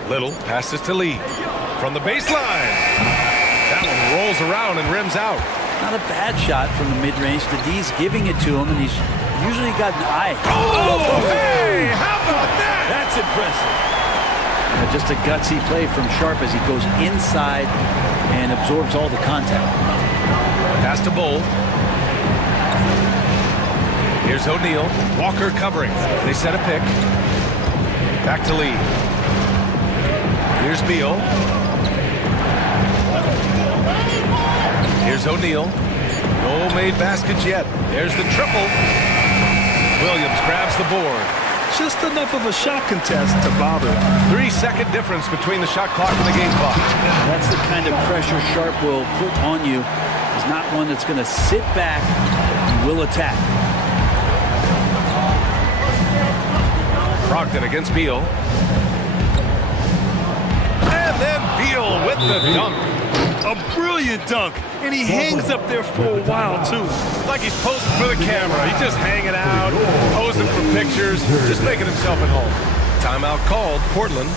Little passes to Lee from the baseline. That one rolls around and rims out. Not a bad shot from the mid-range. The D's giving it to him, and he's usually got an eye. Oh, hey, how about that? That's impressive. Just a gutsy play from Sharp as he goes inside and absorbs all the contact. Pass to Bull. Here's O'Neal. Walker covering. They set a pick. Back to Lee. Here's Beal. Here's O'Neal. No made baskets yet. There's the triple. Williams grabs the board. Just enough of a shot contest to bother. 3-second difference between the shot clock and the game clock. That's the kind of pressure Sharp will put on you. He's not one that's going to sit back. He will attack. Brogdon against Beal. And then Beal with the dunk. A brilliant dunk, and he hangs up there for a while, too. Like he's posing for the camera. He's just hanging out, posing for pictures, just making himself at home. Timeout called, Portland.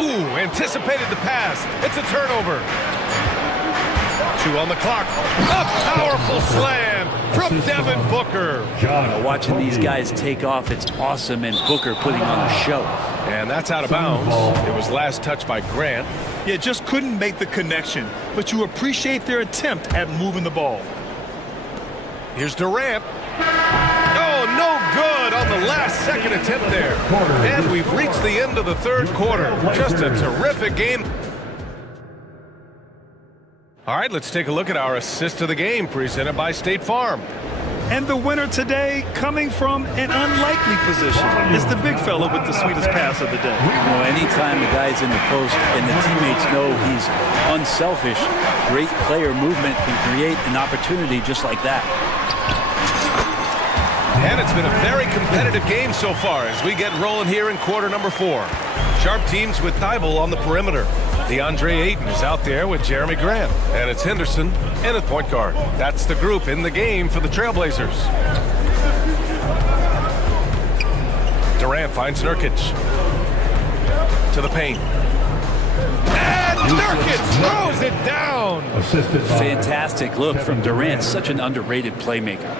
Ooh, anticipated the pass. It's a turnover. 2 on the clock. A powerful slam from Devin Booker. Watching these guys take off, it's awesome, and Booker putting on a show. And that's out of bounds. It was last touched by Grant. Yeah, just couldn't make the connection, but you appreciate their attempt at moving the ball. Here's Durant. Oh, no good on the last second attempt there. And we've reached the end of the third quarter. Just a terrific game. All right, let's take a look at our assist of the game presented by State Farm. And the winner today coming from an unlikely position is the big fella with the sweetest pass of the day. You know, anytime the guy's in the post and the teammates know he's unselfish, great player movement can create an opportunity just like that. And it's been a very competitive game so far as we get rolling here in quarter number 4. Sharp teams with Thibault on the perimeter. DeAndre Ayton is out there with Jeremy Grant. And it's Henderson in at point guard. That's the group in the game for the Trailblazers. Durant finds Nurkic. To the paint. And Nurkic throws it down. Fantastic look from Durant. Such an underrated playmaker.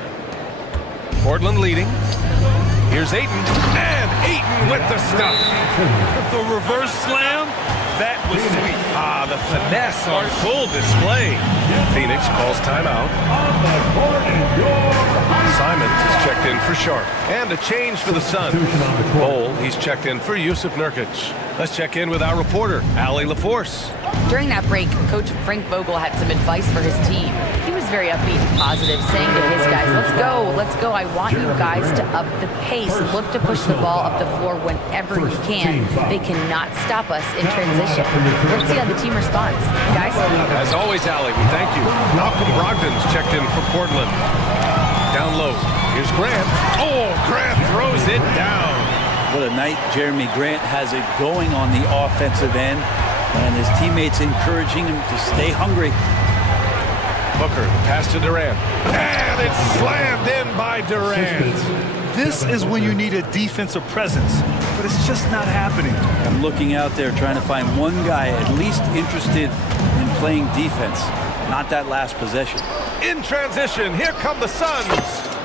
Portland leading. Here's Ayton. And Ayton with the stuff. The reverse slam. That was sweet. Ah, the finesse on full display. Phoenix calls timeout. Simons is checked in for Sharp. And a change for the Suns. Bowl, he's checked in for Yusuf Nurkic. Let's check in with our reporter, Allie LaForce. During that break, Coach Frank Vogel had some advice for his team. He was very upbeat and positive, saying to his guys, let's go. I want you guys to up the pace. Look to push the ball up the floor whenever you can. They cannot stop us in transition. Let's see how the team responds. Guys? As always, Allie, we thank you. Malcolm Brogdon's checked in for Portland. Down low. Here's Grant. Oh, Grant throws it down. What a night Jeremy Grant has it going on the offensive end, and his teammates encouraging him to stay hungry. Booker, the pass to Durant. And it's slammed in by Durant. This is when you need a defensive presence, but it's just not happening. I'm looking out there trying to find one guy at least interested in playing defense, not that last possession. In transition, here come the Suns.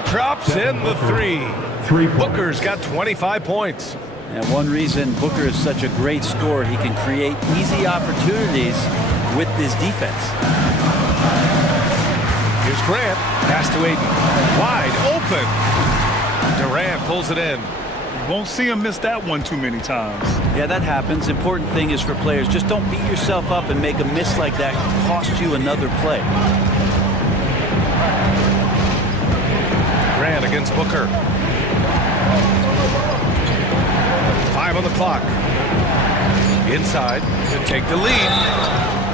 Drops in the 3. Booker's got 25 points. And one reason Booker is such a great scorer, he can create easy opportunities with his defense. Here's Grant. Pass to Aiden. Wide open. Durant pulls it in. You won't see him miss that one too many times. Yeah, that happens. Important thing is for players, just don't beat yourself up and make a miss like that cost you another play. Grant against Booker. 5 on the clock. Inside to take the lead.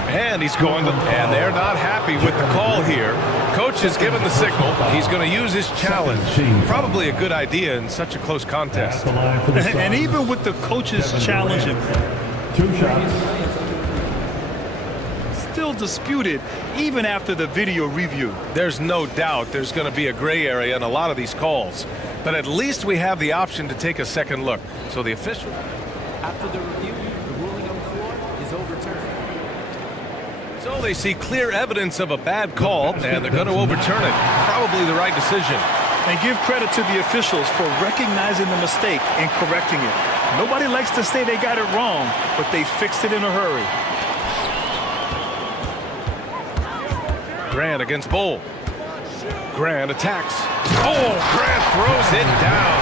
And he's going to, and they're not happy with the call here. Coach has given the signal. He's going to use his challenge. Probably a good idea in such a close contest. And even with the coach's challenge, 2 shots. Still disputed even after the video review. There's no doubt there's going to be a gray area in a lot of these calls. But at least we have the option to take a second look. So the official... After the review, the ruling on the floor is overturned. So they see clear evidence of a bad call, and they're going to overturn it. Probably the right decision. And give credit to the officials for recognizing the mistake and correcting it. Nobody likes to say they got it wrong, but they fixed it in a hurry. Grant against Bowl. Grant attacks. Oh, Grant throws it down.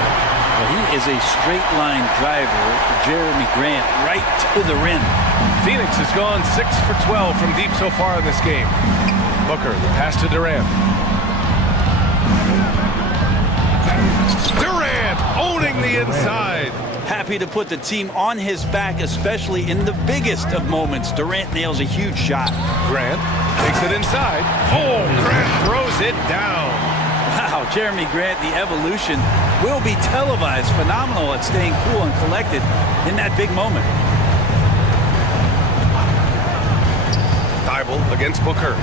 Well, he is a straight line driver, Jeremy Grant, right to the rim. Phoenix has gone 6 for 12 from deep so far in this game. Booker, the pass to Durant. Durant owning the inside. Happy to put the team on his back, especially in the biggest of moments. Durant nails a huge shot. Grant takes it inside. Oh, Grant throws it down. Wow, Jeremy Grant, the evolution will be televised. Phenomenal at staying cool and collected in that big moment. Thibault against Booker.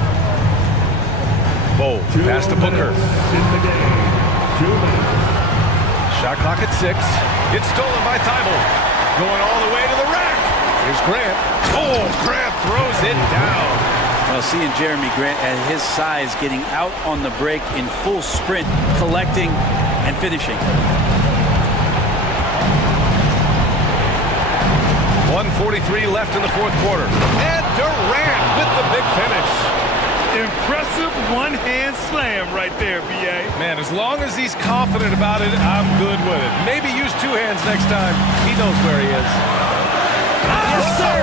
Bowl, pass to Booker. Shot clock at 6. It's stolen by Thibault. Going all the way to the rack. Here's Grant. Oh, Grant throws it down. Well, seeing Jeremy Grant at his size getting out on the break in full sprint, collecting and finishing. 1:43 left in the fourth quarter. And Durant with the big finish. Impressive one-hand slam right there, B.A. Man, as long as he's confident about it, I'm good with it. Maybe use 2 hands next time. He knows where he is. Yes, sir!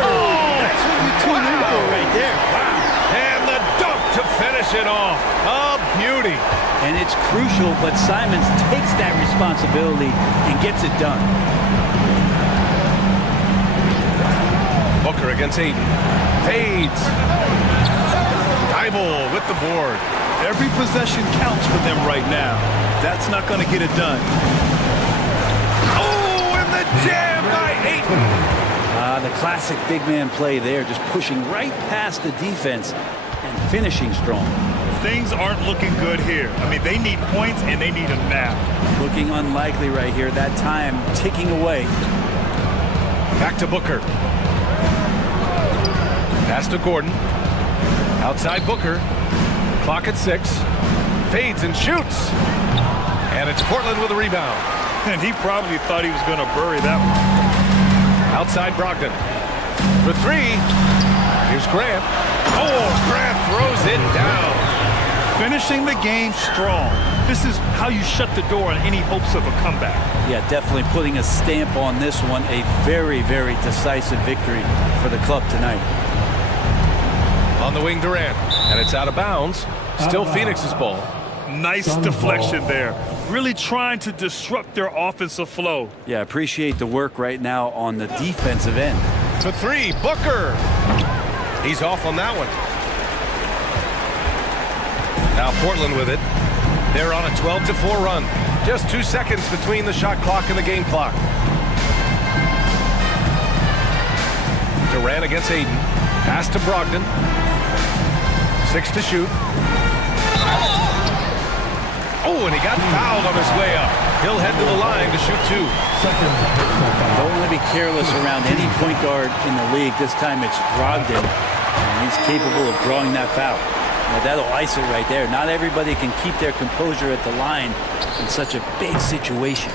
That's what we tune in for right there. Wow. And the dunk to finish it off. A beauty. And it's crucial, but Simons takes that responsibility and gets it done. Booker against Aiden. Fades. Thibault with the board. Every possession counts for them right now. That's not going to get it done. Oh, and the jam by Aiden. The classic big man play there, just pushing right past the defense and finishing strong. Things aren't looking good here. I mean, they need points, and they need them now. Looking unlikely right here. That time ticking away. Back to Booker. Pass to Gordon. Outside Booker. Clock at 6. Fades and shoots. And it's Portland with a rebound. And he probably thought he was going to bury that one. Outside Brogdon. For 3. Here's Grant. Oh, Grant throws it down. Finishing the game strong. This is how you shut the door on any hopes of a comeback. Yeah, definitely putting a stamp on this one. A very, very decisive victory for the club tonight. On the wing, Durant. And it's out of bounds. Still Phoenix's ball. Nice deflection there. Really trying to disrupt their offensive flow. Yeah, appreciate the work right now on the defensive end. To 3, Booker. He's off on that one. Now Portland with it. They're on a 12-4 run. Just 2 seconds between the shot clock and the game clock. Durant against Aiden. Pass to Brogdon. 6 to shoot. Oh, and he got fouled on his way up. He'll head to the line to shoot 2. Don't want to be careless around any point guard in the league. This time it's Brogdon, and he's capable of drawing that foul. Now, that'll ice it right there. Not everybody can keep their composure at the line in such a big situation.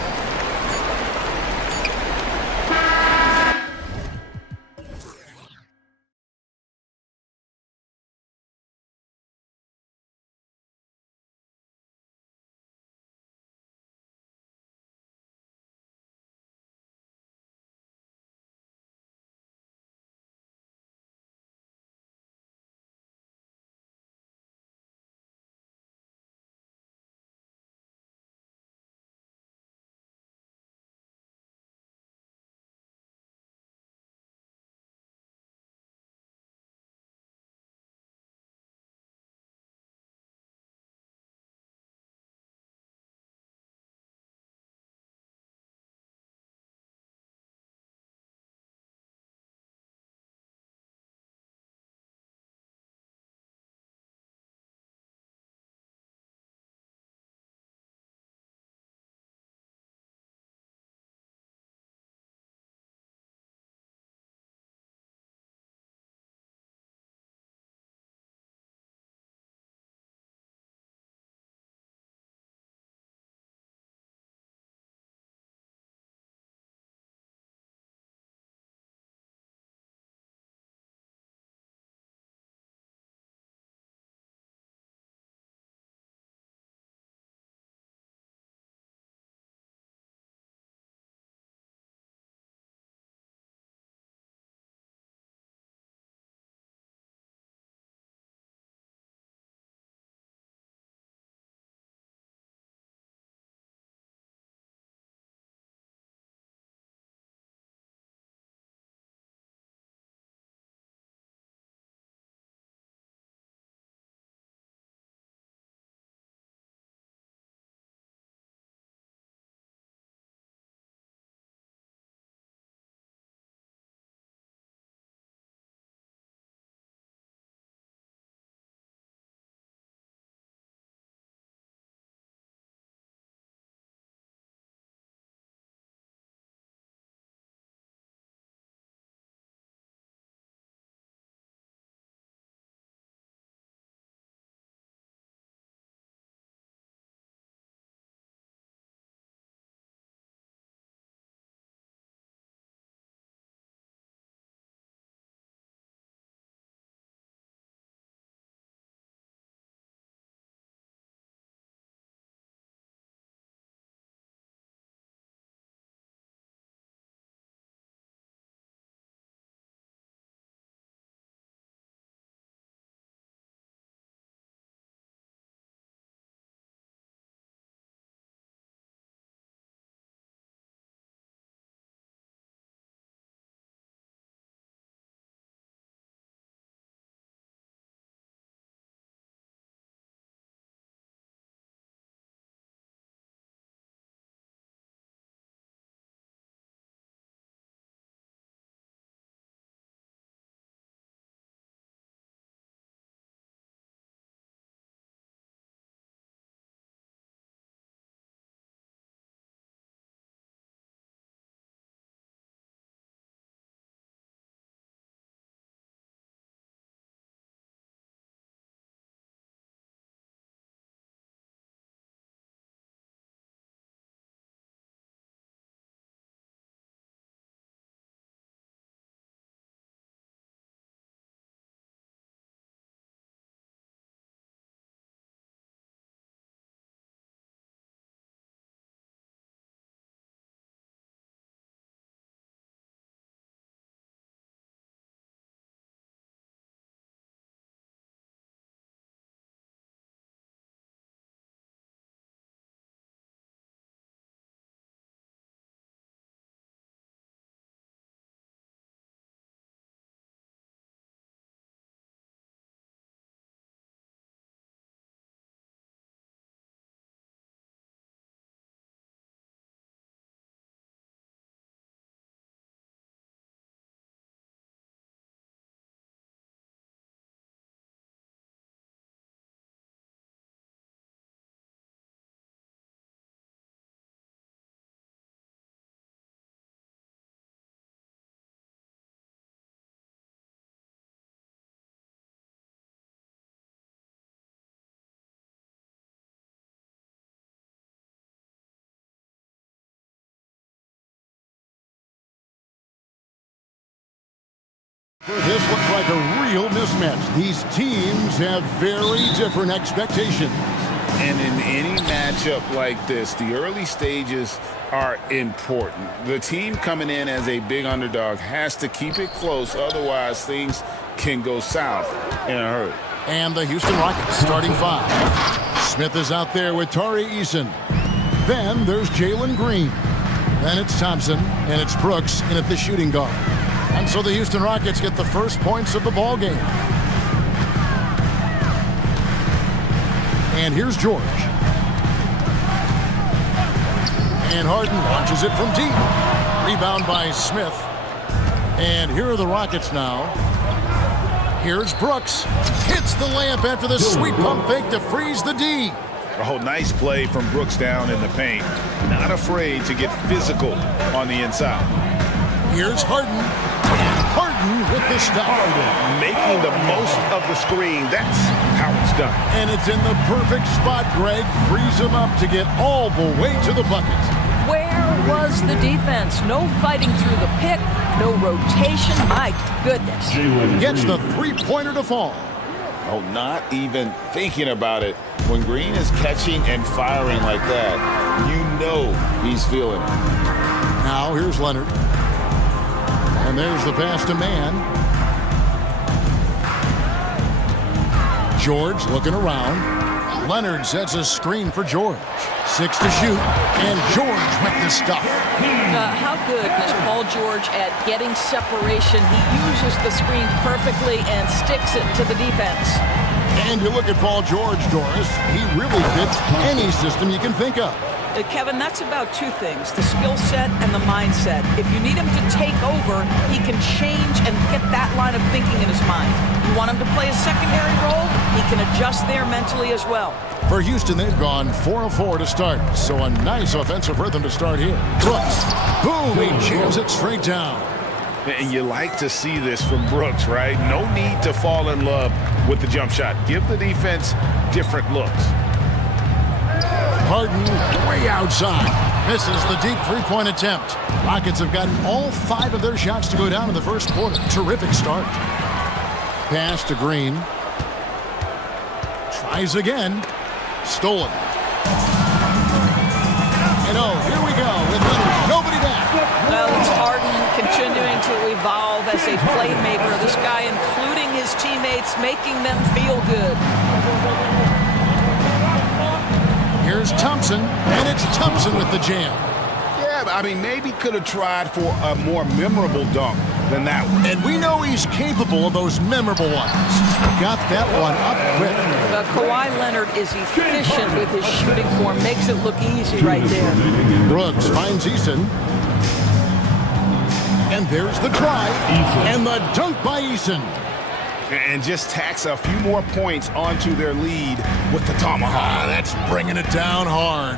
This looks like a real mismatch. These teams have very different expectations. And in any matchup like this, the early stages are important. The team coming in as a big underdog has to keep it close, otherwise things can go south in a hurry. And the Houston Rockets starting five. Smith is out there with Tari Eason. Then there's Jalen Green. Then it's Thompson, and it's Brooks in at the shooting guard. And so the Houston Rockets get the first points of the ball game. And here's George. And Harden launches it from deep. Rebound by Smith. And here are the Rockets now. Here's Brooks. Hits the layup after the sweet pump fake to freeze the D. Oh, nice play from Brooks down in the paint. Not afraid to get physical on the inside. Here's Harden. And Harden with the stop. Making the most of the screen. That's how it's done. And it's in the perfect spot, Greg. Frees him up to get all the way to the bucket. Where was the defense? No fighting through the pick, no rotation. My goodness. Gets the three-pointer to fall. Oh, not even thinking about it. When Green is catching and firing like that, you know he's feeling it. Now here's Leonard. And there's the pass to man. George looking around. Leonard sets a screen for George. 6 to shoot, and George with the stuff. How good is Paul George at getting separation? He uses the screen perfectly and sticks it to the defense. And you look at Paul George, Doris, he really fits any system you can think of. Kevin, that's about two things, the skill set and the mindset. If you need him to take over, he can change and get that line of thinking in his mind. You want him to play a secondary role, he can adjust there mentally as well. For Houston, they've gone 4 of 4 to start, so a nice offensive rhythm to start here. Brooks, boom, he jams it straight down. And you like to see this from Brooks, right? No need to fall in love with the jump shot. Give the defense different looks. Harden way outside. Misses the deep three-point attempt. Rockets have gotten all 5 of their shots to go down in the first quarter. Terrific start. Pass to Green. Tries again. Stolen. And oh, here we go with Leonard. Nobody back. Well, it's Harden continuing to evolve as a playmaker. This guy, including his teammates, making them feel good. Here's Thompson, and it's Thompson with the jam. Yeah, I mean, maybe could have tried for a more memorable dunk than that one. And we know he's capable of those memorable ones. Got that one up quick. Kawhi Leonard is efficient with his shooting form. Makes it look easy right there. Brooks finds Eason. And there's the drive. And the dunk by Eason. And just tacks a few more points onto their lead with the tomahawk. That's bringing it down hard.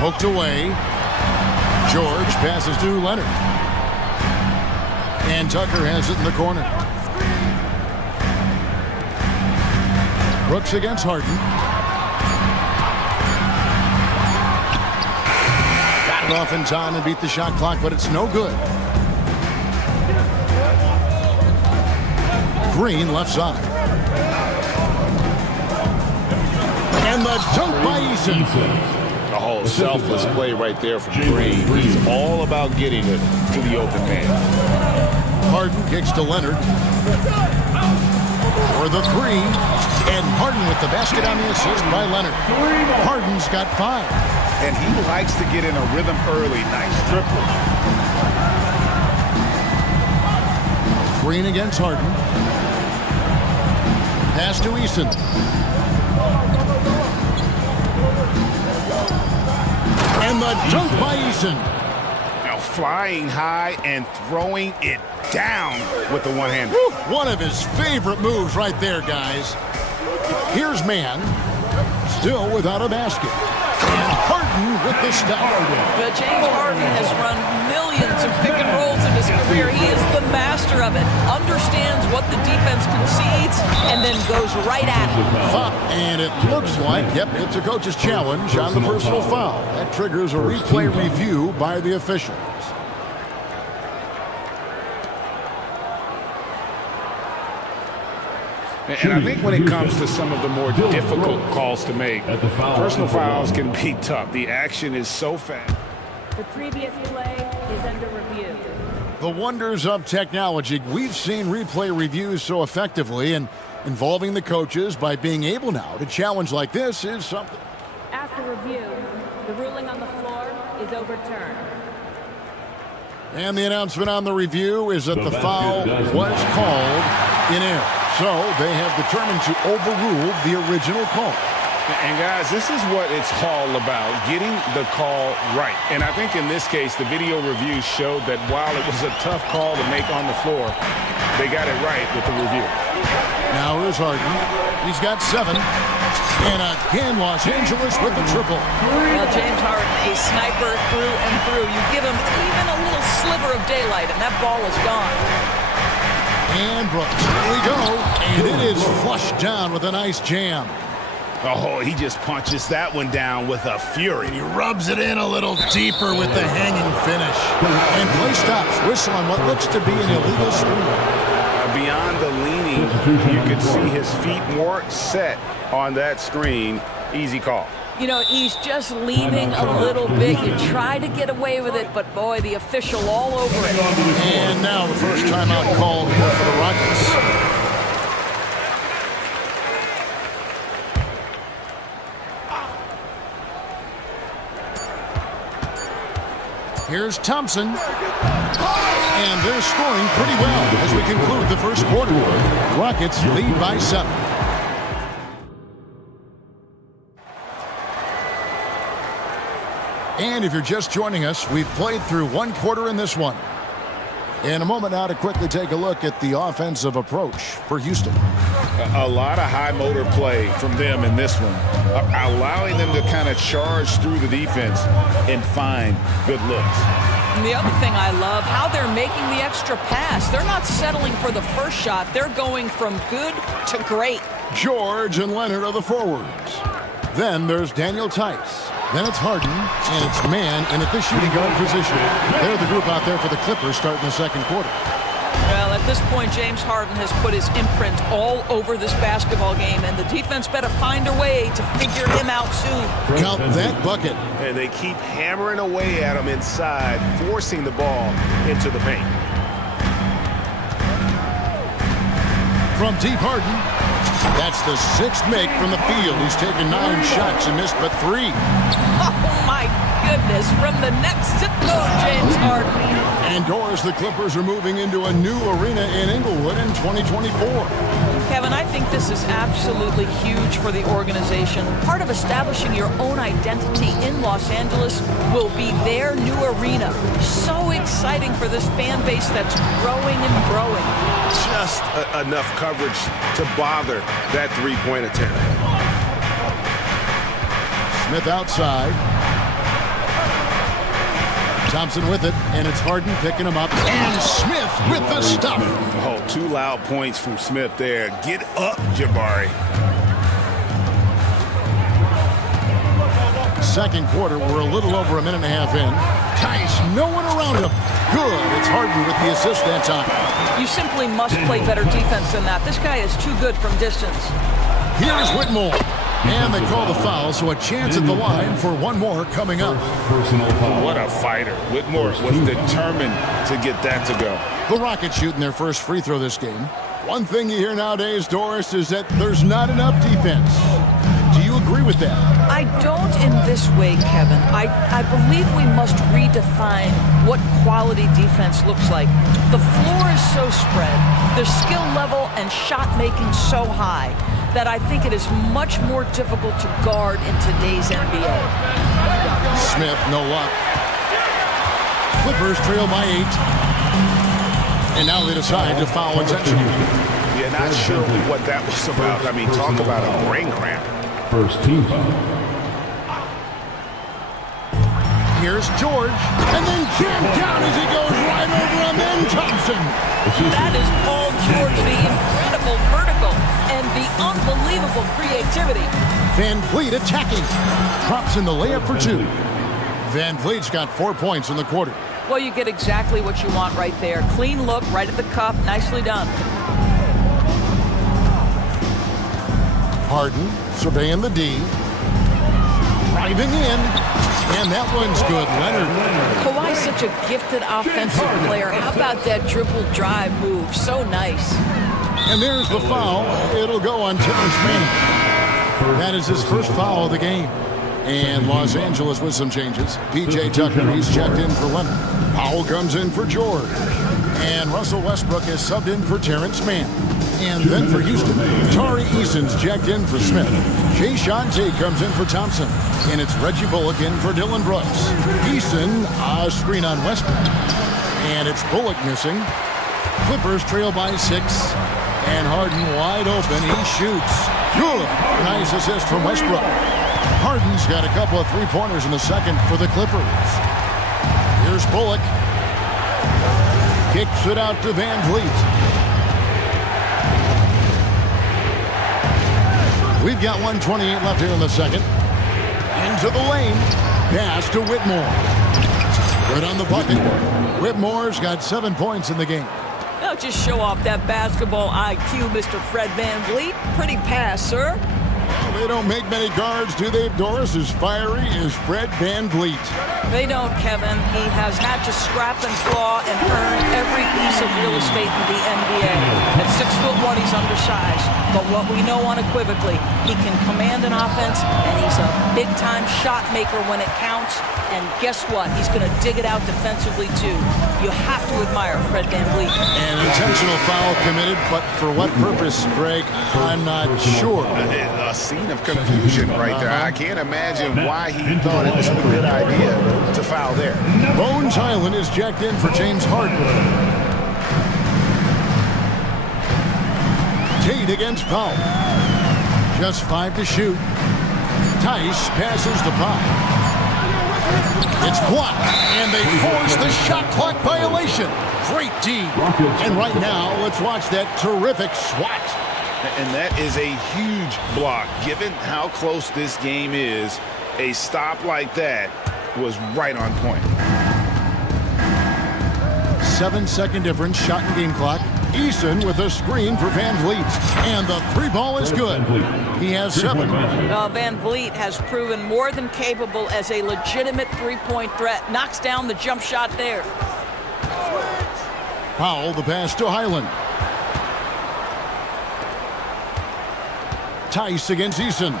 Poked away. George passes to Leonard. And Tucker has it in the corner. Brooks against Harden. Got it off in time and beat the shot clock, but it's no good. Green left side. And the dunk by Eason. The whole selfless play right there from Green. He's all about getting it to the open man. Harden kicks to Leonard. For the three. And Harden with the basket on the assist by Leonard. Harden's got 5. And he likes to get in a rhythm early. Nice dribble. Green against Harden. Pass to Eason. And the dunk by Eason. Now flying high and throwing it down with the one-hander. One of his favorite moves right there, guys. Here's man. Still without a basket. And Harden with the stop. But James Harden has run millions of pick and rolls in his career. He is the master of it. Understands what the defense concedes and then goes right at it. And it looks like, yep, it's a coach's challenge on the personal foul. That triggers a replay review by the officials. And I think when it comes to some of the more difficult calls to make, personal fouls can be tough. The action is so fast. The previous play is under review. The wonders of technology. We've seen replay reviews so effectively, and involving the coaches by being able now to challenge like this is something. After review, the ruling on the floor is overturned. And the announcement on the review is that the foul was called in air. So they have determined to overrule the original call. And guys, this is what it's all about, getting the call right. And I think in this case, the video review showed that while it was a tough call to make on the floor, they got it right with the review. Now here's Harden. He's got 7. And again, Los Angeles with the triple. Well, James Harden, a sniper through and through. You give him even a little sliver of daylight, and that ball is gone. And Brooks, here we go. And it is flushed down with a nice jam. Oh, he just punches that one down with a fury. He rubs it in a little deeper with the hanging finish. And play stops. Whistle on what looks to be an illegal screen. Beyond the leaning, you could see his feet more set on that screen. Easy call. You know, he's just leaning a little bit. You try to get away with it, but boy, the official all over it. And now the first timeout called here for the Rockets. Here's Thompson. And they're scoring pretty well as we conclude the first quarter. Rockets lead by 7. And if you're just joining us, we've played through 1 quarter in this one. In a moment now to quickly take a look at the offensive approach for Houston. A lot of high motor play from them in this one, allowing them to kind of charge through the defense and find good looks. And the other thing I love, how they're making the extra pass. They're not settling for the first shot. They're going from good to great. George and Leonard are the forwards. Then there's Daniel Tice. Then it's Harden, and it's Man in at the shooting guard position. They're the group out there for the Clippers starting the second quarter. Well, at this point, James Harden has put his imprint all over this basketball game, and the defense better find a way to figure him out soon. Count that bucket. And they keep hammering away at him inside, forcing the ball into the paint. From deep, Harden. That's the 6th make from the field. He's taken 9 shots and missed but 3. Oh, my goodness. From the next zip code, James Harden. And Doris, the Clippers are moving into a new arena in Inglewood in 2024. Kevin, I think this is absolutely huge for the organization. Part of establishing your own identity in Los Angeles will be their new arena. So exciting for this fan base that's growing and growing. Just enough coverage to bother that 3-point attempt. Smith outside. Thompson with it, and it's Harden picking him up. And Smith with the stop. Oh, 2 loud points from Smith there. Get up, Jabari. Second quarter, we're a little over a minute and a half in. Tice, no one around him. Good. It's Harden with the assist that time. You simply must play better defense than that. This guy is too good from distance. Here's Whitmore. And they call the foul, so a chance at the line for one more coming up. What a fighter. Whitmore was determined to get that to go. The Rockets shooting their first free throw this game. One thing you hear nowadays, Doris, is that there's not enough defense. Do you agree with that? I don't in this way, Kevin. I believe we must redefine what quality defense looks like. The floor is so spread, the skill level and shot making so high that I think it is much more difficult to guard in today's NBA. Smith, no luck. Clippers trail by 8. And now they decide to foul intentionally. Yeah, not sure what that was about. I mean, talk about a brain cramp. First team foul. Here's George, and then jammed down as he goes right over him, and Thompson. That is Paul George, the incredible vertical and the unbelievable creativity. Van Vliet attacking. Drops in the layup for 2. Van Vliet's got 4 points in the quarter. Well, you get exactly what you want right there. Clean look, right at the cup, nicely done. Harden surveying the D. Driving in. And that one's good. Leonard. Kawhi's such a gifted offensive player. How about that dribble drive move? So nice. And there's the foul. It'll go on Terrence Mann. That is his first foul of the game. And Los Angeles with some changes. P.J. Tucker, he's checked in for Leonard. Powell comes in for George. And Russell Westbrook is subbed in for Terrence Mann. And then for Houston, Tari Eason's checked in for Smith. Jay Shante comes in for Thompson. And it's Reggie Bullock in for Dylan Brooks. Eason, a screen on Westbrook. And it's Bullock missing. Clippers trail by 6. And Harden wide open. He shoots. Good. Nice assist from Westbrook. Harden's got a couple of three-pointers in the second for the Clippers. Here's Bullock. Kicks it out to Van Vliet. We've got 1:28 left here in the second. Into the lane. Pass to Whitmore. Good on the bucket. Whitmore's got 7 points in the game. Now just show off that basketball IQ, Mr. Fred Van Vliet. Pretty pass, sir. They don't make many guards, do they, Doris? As fiery as Fred Van Vliet. They don't, Kevin. He has had to scrap and claw and earn every piece of real estate in the NBA. At 6'1", he's undersized. But what we know unequivocally, he can command an offense, and he's a big-time shot maker when it counts. And guess what? He's going to dig it out defensively, too. You have to admire Fred Van Vliet. An intentional foul committed, but for what purpose, Greg? I'm not sure. A scene of confusion right there. I can't imagine why he thought it was a good idea to foul there. Bones Highland is jacked in for James Harden. Tate against Powell. Just 5 to shoot. Tice passes to Powell. It's blocked, and they force the shot clock violation. Great D. And right now, let's watch that terrific swat. And that is a huge block. Given how close this game is, a stop like that was right on point. 7-second difference, shot and game clock. Eason with a screen for Van Vliet. And the three ball is good. He has 7. Van Vliet has proven more than capable as a legitimate three-point threat. Knocks down the jump shot there. Powell, the pass to Highland. Tice against Eason.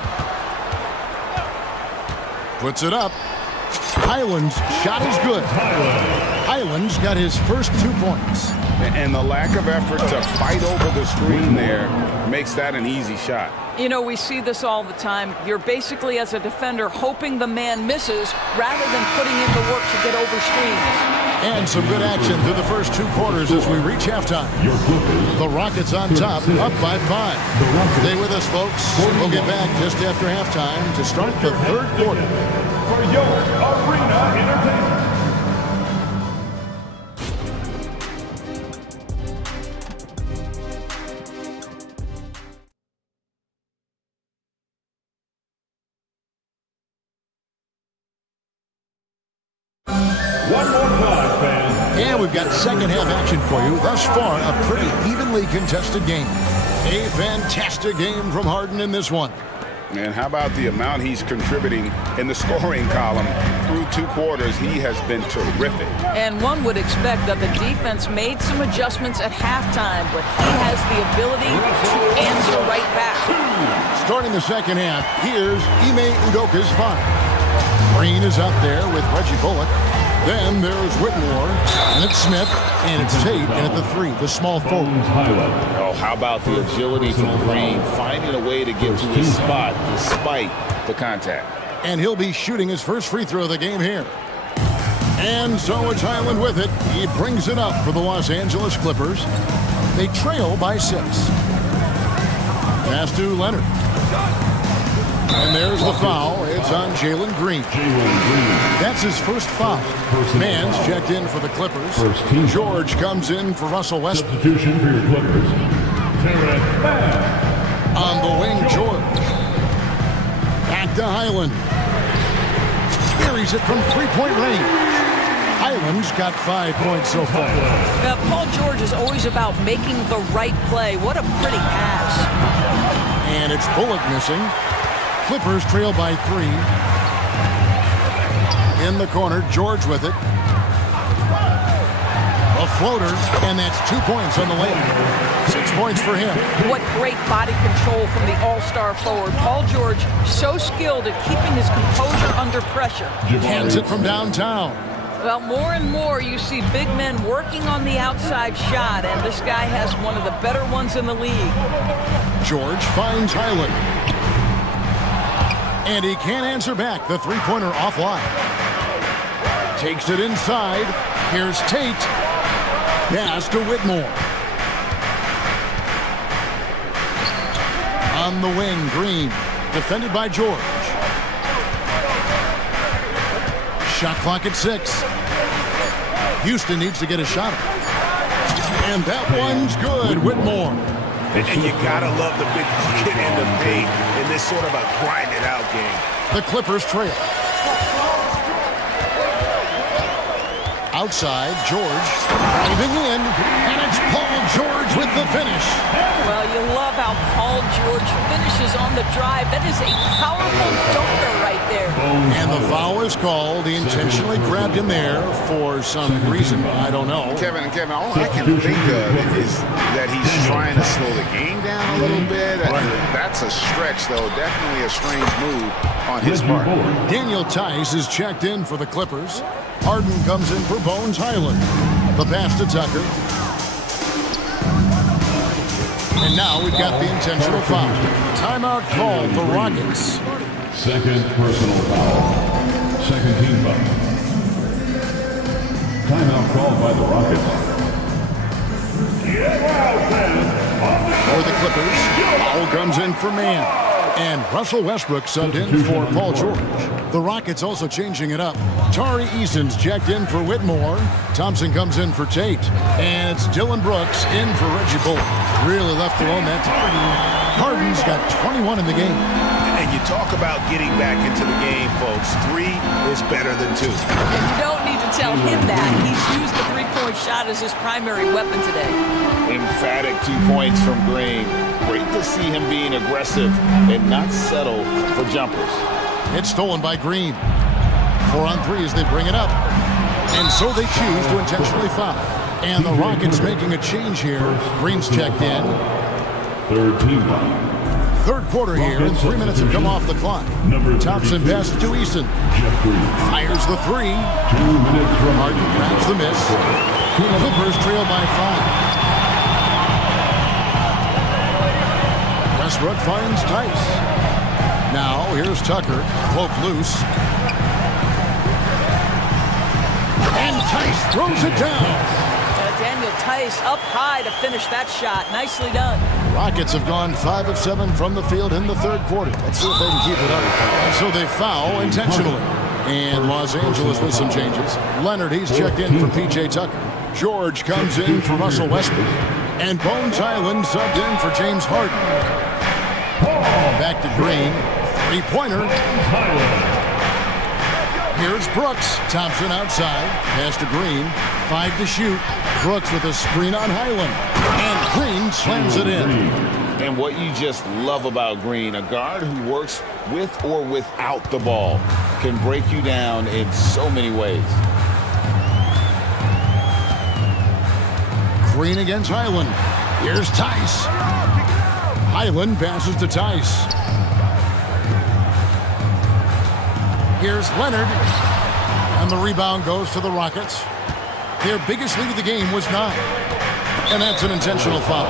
Puts it up. Highland's shot is good. Highland's got his first 2 points. And the lack of effort to fight over the screen there makes that an easy shot. You know, we see this all the time. You're basically, as a defender, hoping the man misses rather than putting in the work to get over screens. And some good action through the first 2 quarters as we reach halftime. The Rockets on top, up by 5. Stay with us, folks. We'll get back just after halftime to start the third quarter. For your arena entertainment. One more time, fans. And we've got second half action for you. Thus far, a pretty evenly contested game. A fantastic game from Harden in this one. And how about the amount he's contributing in the scoring column? Through 2 quarters, he has been terrific. And one would expect that the defense made some adjustments at halftime, but he has the ability to answer right back. Starting the second half, here's Ime Udoka's 5. Green is up there with Reggie Bullock. Then there's Whitmore, and it's Smith, and it's Tate, and at the 3, the small forward. Oh, how about the agility from Green, finding a way to get to his spot despite the contact. And he'll be shooting his first free throw of the game here. And so it's Highland with it. He brings it up for the Los Angeles Clippers. They trail by 6. Pass to Leonard. And there's the foul. It's on Jalen Green. That's his first foul. Mann's checked in for the Clippers. George comes in for Russell Westbrook. Substitution for your Clippers. On the wing, George. Back to Highland. Buries it from 3-point range. Highland's got 5 points so far. Now, Paul George is always about making the right play. What a pretty pass. And it's Bullock missing. Clippers trail by 3. In the corner, George with it. A floater, and that's 2 points on the lane. 6 points for him. What great body control from the all-star forward. Paul George, so skilled at keeping his composure under pressure. Hands it from downtown. Well, more and more you see big men working on the outside shot, and this guy has one of the better ones in the league. George finds Highland. And he can't answer back. The three-pointer offline. Takes it inside. Here's Tate. Pass to Whitmore. On the wing, Green. Defended by George. Shot clock at 6. Houston needs to get a shot. And that one's good. Whitmore. And you gotta love the big bucket and the paint in this sort of a grind-it-out game. The Clippers trail. Outside, George driving in, and it's Paul George with the finish. Well, you love how Paul George finishes on the drive. That is a powerful dunker right there. And the foul is called. He intentionally grabbed him there for some reason. I don't know. Kevin, all I can think of is that he's trying to slow the game down a little bit. That's a stretch, though. Definitely a strange move on his part. Daniel Tice is checked in for the Clippers. Harden comes in for Bones Highland. The pass to Tucker. And now we've got the intentional foul. Timeout called the Rockets. Second personal foul. Second team foul. Timeout called by the Rockets. For the Clippers, Powell comes in for Mann. And Russell Westbrook subbed in for Paul George. The Rockets also changing it up. Tari Eason's checked in for Whitmore. Thompson comes in for Tate. And it's Dylan Brooks in for Reggie Bullock. Really left alone that time. Harden's got 21 in the game. And you talk about getting back into the game, folks. 3 is better than 2. And you don't need to tell him that. He's used the three-point shot as his primary weapon today. Emphatic 2 points from Green. Great to see him being aggressive and not settle for jumpers. It's stolen by Green. 4 on 3 as they bring it up. And so they choose to intentionally foul. And the Rockets making a change here. Green's checked in. Third team foul. Third quarter here, and 3 minutes have come off the clock. Thompson passes to Easton. Fires the 3. 2 minutes remaining. Harden grabs the miss. Clippers trail by 5. Westbrook finds Tice. Now here's Tucker. Poke loose. And Tice throws it down. Daniel Tice up high to finish that shot. Nicely done. Rockets have gone 5 of 7 from the field in the third quarter. Let's see if they can keep it up. So they foul intentionally. And Los Angeles with some changes. Leonard, he's checked in for P.J. Tucker. George comes in for Russell Westbrook. And Bones Highland subbed in for James Harden. Back to Green. 3-pointer. Here's Brooks. Thompson outside. Pass to Green. 5 to shoot. Brooks with a screen on Highland. And Green slams it in. And what you just love about Green, a guard who works with or without the ball, can break you down in so many ways. Green against Highland. Here's Tice. Highland passes to Tice. Here's Leonard. And the rebound goes to the Rockets. Their biggest lead of the game was 9. And that's an intentional foul.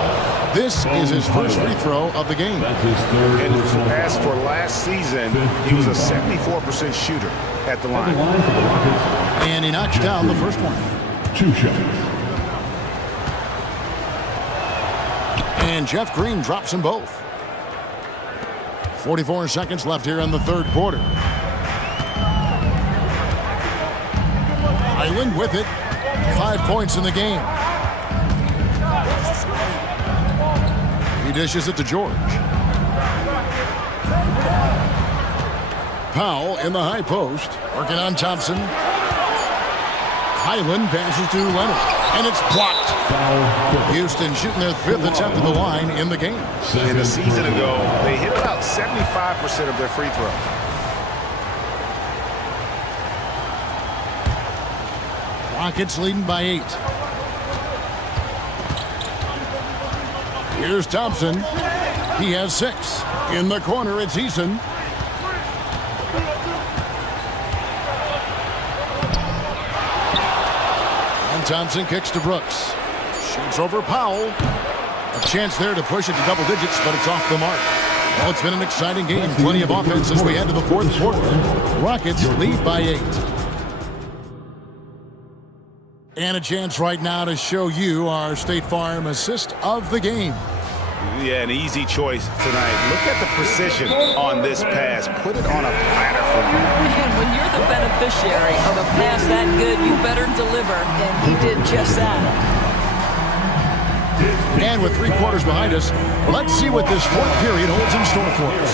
This is his first free throw of the game. And as for last season, he was a 74% shooter at the line. And he knocks down the first one. 2 shots. And Jeff Green drops them both. 44 seconds left here in the third quarter. Highland with it. 5 points in the game. He dishes it to George. Powell in the high post. Working on Thompson. Highland passes to Leonard. And it's blocked. Houston shooting their 5th attempt at the line in the game. And a season ago, they hit about 75% of their free throws. Rockets leading by 8. Here's Thompson. He has 6. In the corner, it's Eason. And Thompson kicks to Brooks. Shoots over Powell. A chance there to push it to double digits, but it's off the mark. Well, it's been an exciting game. Plenty of offense as we head to the 4th quarter. Rockets lead by 8. And a chance right now to show you our State Farm assist of the game. Yeah, an easy choice tonight. Look at the precision on this pass. Put it on a platter for me. And when you're the beneficiary of a pass that good, you better deliver. And he did just that. And with 3 quarters behind us, let's see what this 4th period holds in store for us.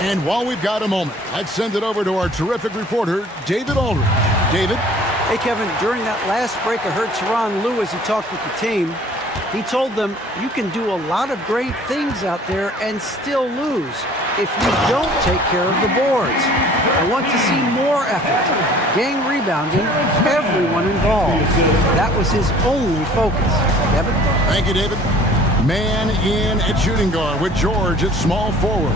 And while we've got a moment, I'd send it over to our terrific reporter, David Aldridge. David? Hey, Kevin, during that last break, I heard Tyronn Lue as he talked with the team. He told them, you can do a lot of great things out there and still lose if you don't take care of the boards. I want to see more effort, gang rebounding, everyone involved. That was his only focus. Kevin? Thank you, David. Man in at shooting guard with George at small forward.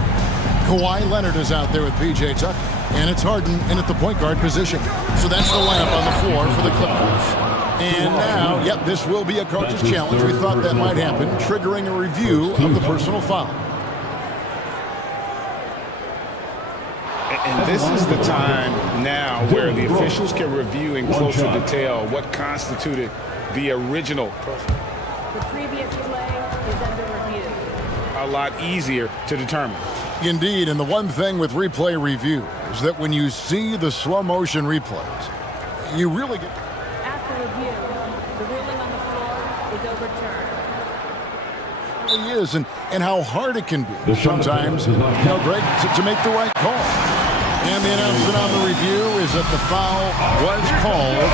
Kawhi Leonard is out there with P.J. Tucker. And it's Harden in at the point guard position. So that's the lineup on the floor for the Clippers. And now, yep, this will be a coach's challenge. We thought that might happen, triggering a review of the personal foul. And this is the time now where the officials can review in closer detail what constituted the original. The previous play is under review. A lot easier to determine. Indeed, and the one thing with replay review is that when you see the slow motion replays, you really get... After review, the ruling on the floor is overturned. It really is, and how hard it can be sometimes, Greg, to make the right call. And the announcement on the review is that the foul was called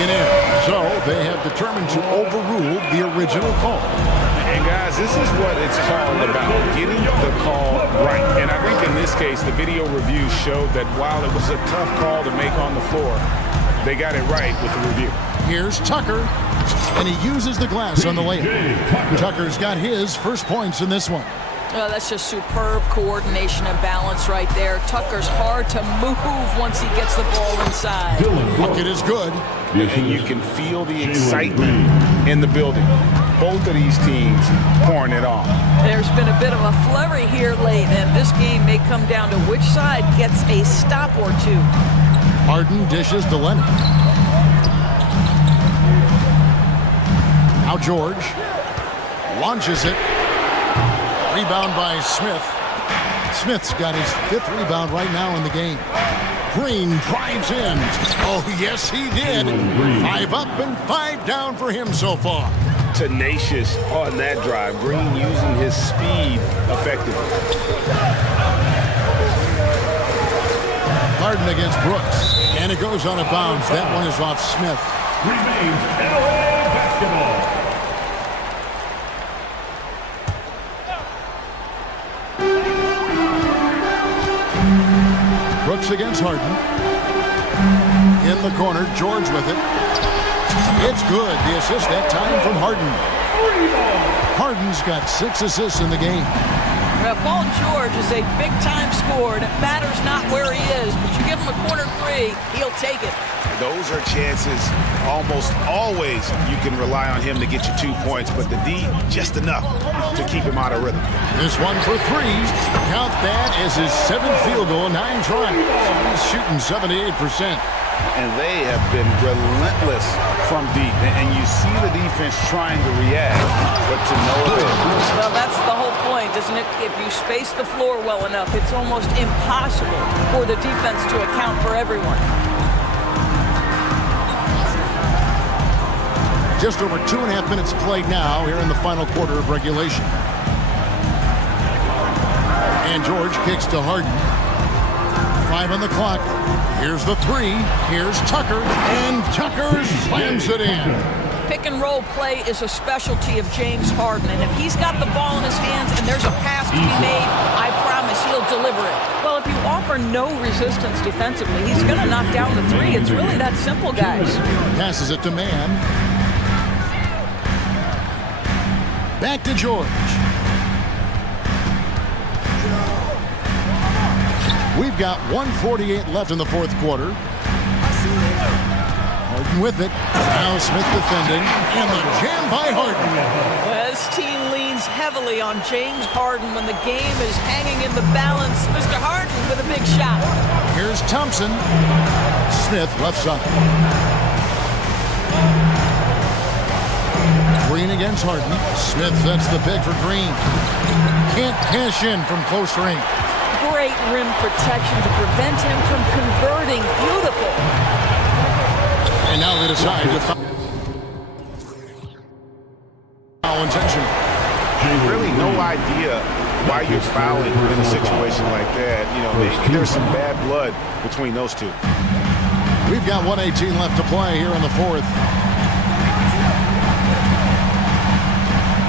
in error. So they have determined to overrule the original call. And guys, this is what it's called about, getting the call right. And I think in this case, the video review showed that while it was a tough call to make on the floor, they got it right with the review. Here's Tucker, and he uses the glass on the layup. Tucker's got his first points in this one. Oh, that's just superb coordination and balance right there. Tucker's hard to move once he gets the ball inside. Bucket is good. And you can feel the excitement in the building. Both of these teams pouring it on. There's been a bit of a flurry here late, and this game may come down to which side gets a stop or two. Harden dishes to Leonard. Now George launches it. Rebound by Smith. Smith's got his 5th rebound right now in the game. Green drives in. Oh, yes, he did. 5 up and 5 down for him so far. Tenacious on that drive. Green using his speed effectively. Harden against Brooks. And it goes out of bounds. That one is off Smith. Remains basketball. Brooks against Harden. In the corner, George with it. It's good. The assist that time from Harden. Harden's got 6 assists in the game. Well, Paul George is a big-time scorer, and it matters not where he is, but you give him a corner 3, he'll take it. Those are chances almost always you can rely on him to get you 2 points, but the D, just enough to keep him out of rhythm. This one for 3. Count that as his 7th field goal, 9 tries. He's shooting 78%. And they have been relentless from deep. And you see the defense trying to react, but to no avail. Well, that's the whole point, isn't it? If you space the floor well enough, it's almost impossible for the defense to account for everyone. Just over 2.5 minutes played now here in the final quarter of regulation. And George kicks to Harden. 5 on the clock. Here's the 3. Here's Tucker. And Tucker slams it in. pick and roll play is a specialty of James Harden, and if he's got the ball in his hands and there's a pass to be made, I promise he'll deliver it. Well, if you offer no resistance defensively, he's going to knock down the three. It's really that simple, guys. Passes it to Mann. Back to George. We've got 1:48 left in the fourth quarter. Harden with it. Now Smith defending. And the jam by Harden. Well, this team leans heavily on James Harden when the game is hanging in the balance. Mr. Harden with a big shot. Here's Thompson. Smith left side. Green against Harden. Smith sets the pick for Green. Can't cash in from close range. Great rim protection to prevent him from converting. Beautiful. And now they decide to foul intention. Really no idea why you're fouling in a situation like that. You know, maybe there's some bad blood between those two. We've got 1:18 left to play here in the fourth.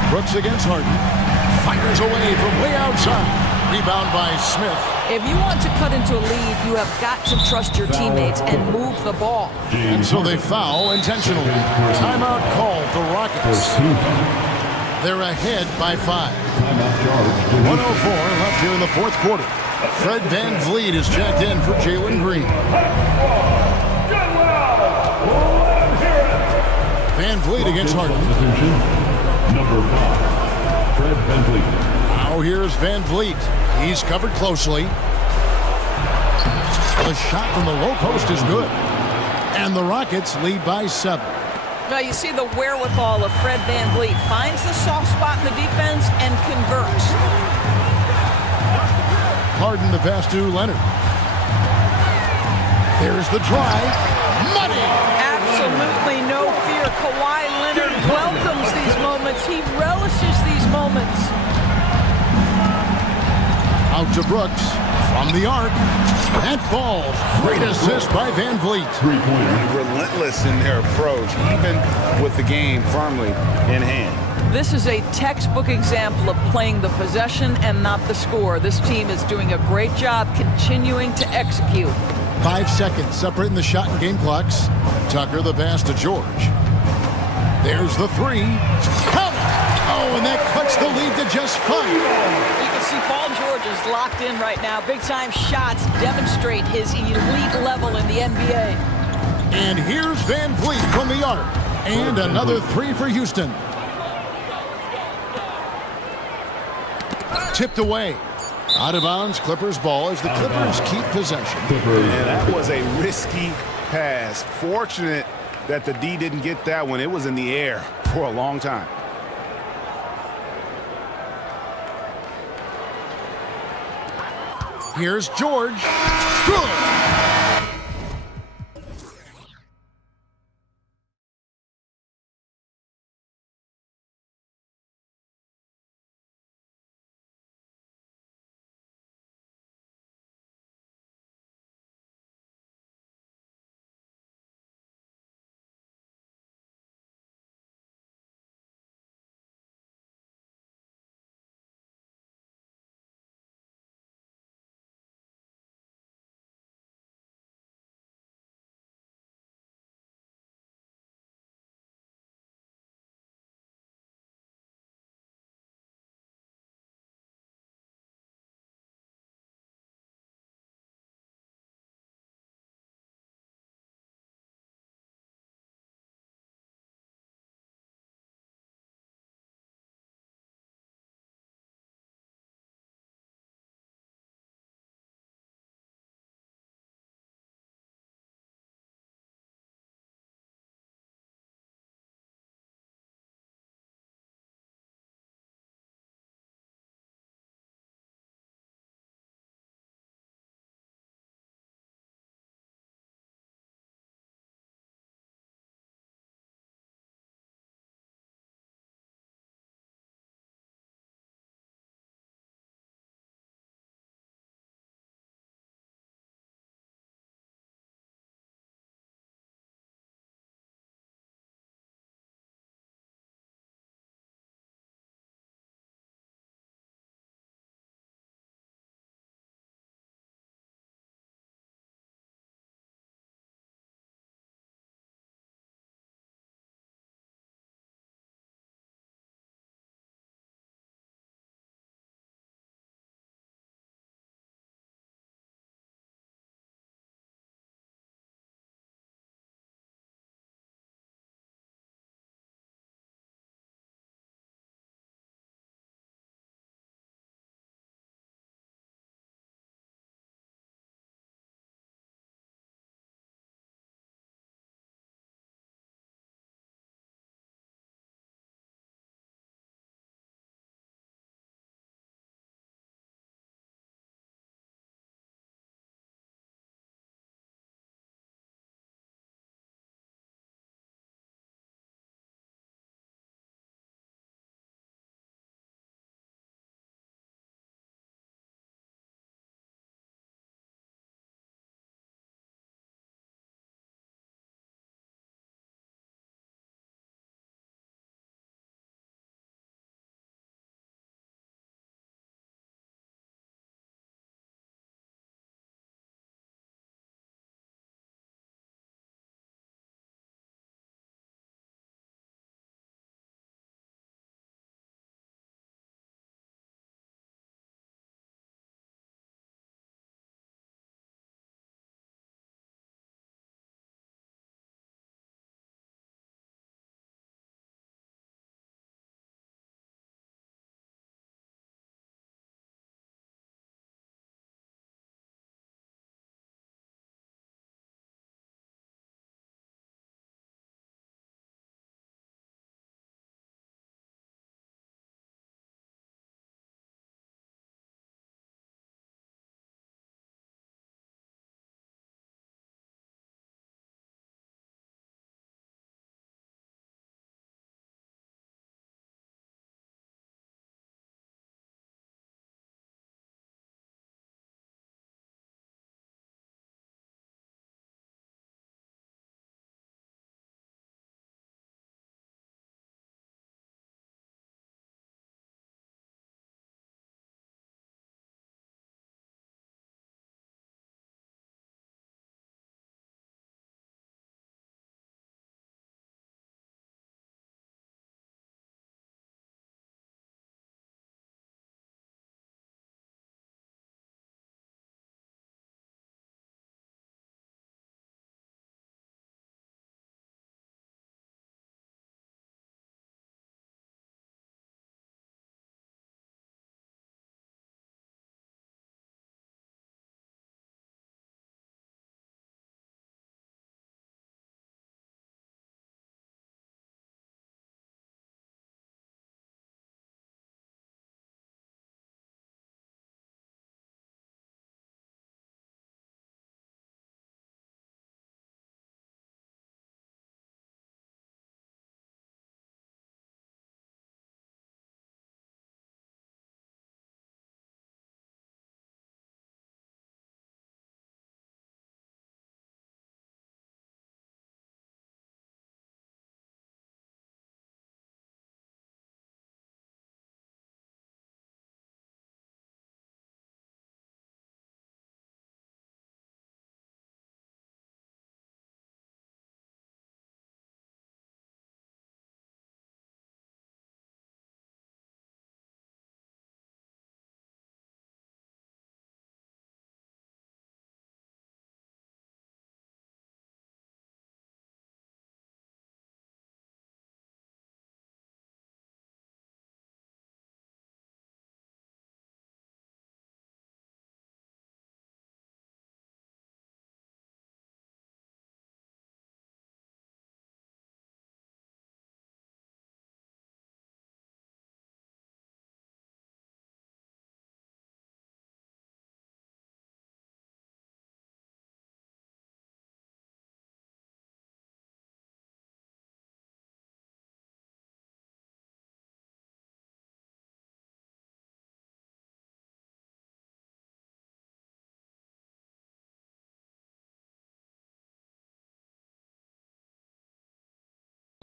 Brooks against Harden. Fires away from way outside. Rebound by Smith. If you want to cut into a lead, you have got to trust your teammates and move the ball. And so they foul intentionally. Timeout called the Rockets. They're ahead by 5. 1:04 left here in the fourth quarter. Fred VanVleet is checked in for Jalen Green. VanVleet against Harden. Number 5, Fred VanVleet. Now here's VanVleet. He's covered closely. The shot from the low post is good. And the Rockets lead by 7. Now you see the wherewithal of Fred VanVleet. Finds the soft spot in the defense and converts. Harden the pass to Leonard. There's the drive. Money! Absolutely no fear. Kawhi Leonard welcomes these moments. He relishes these moments. Out to Brooks. From the arc. That falls. Great assist by VanVleet. Relentless in their approach, even with the game firmly in hand. This is a textbook example of playing the possession and not the score. This team is doing a great job continuing to execute. 5 seconds separating the shot and game clocks. Tucker the pass to George. There's the three. Count it! Oh, and that cuts the lead to just 5. You can see Paul George is locked in right now. Big-time shots demonstrate his elite level in the NBA. And here's VanVleet from the arc. And another 3 for Houston. Tipped away. Out of bounds, Clippers ball as the Clippers keep possession. And that was a risky pass. Fortunate that the D didn't get that one. It was in the air for a long time. Here's George. Good.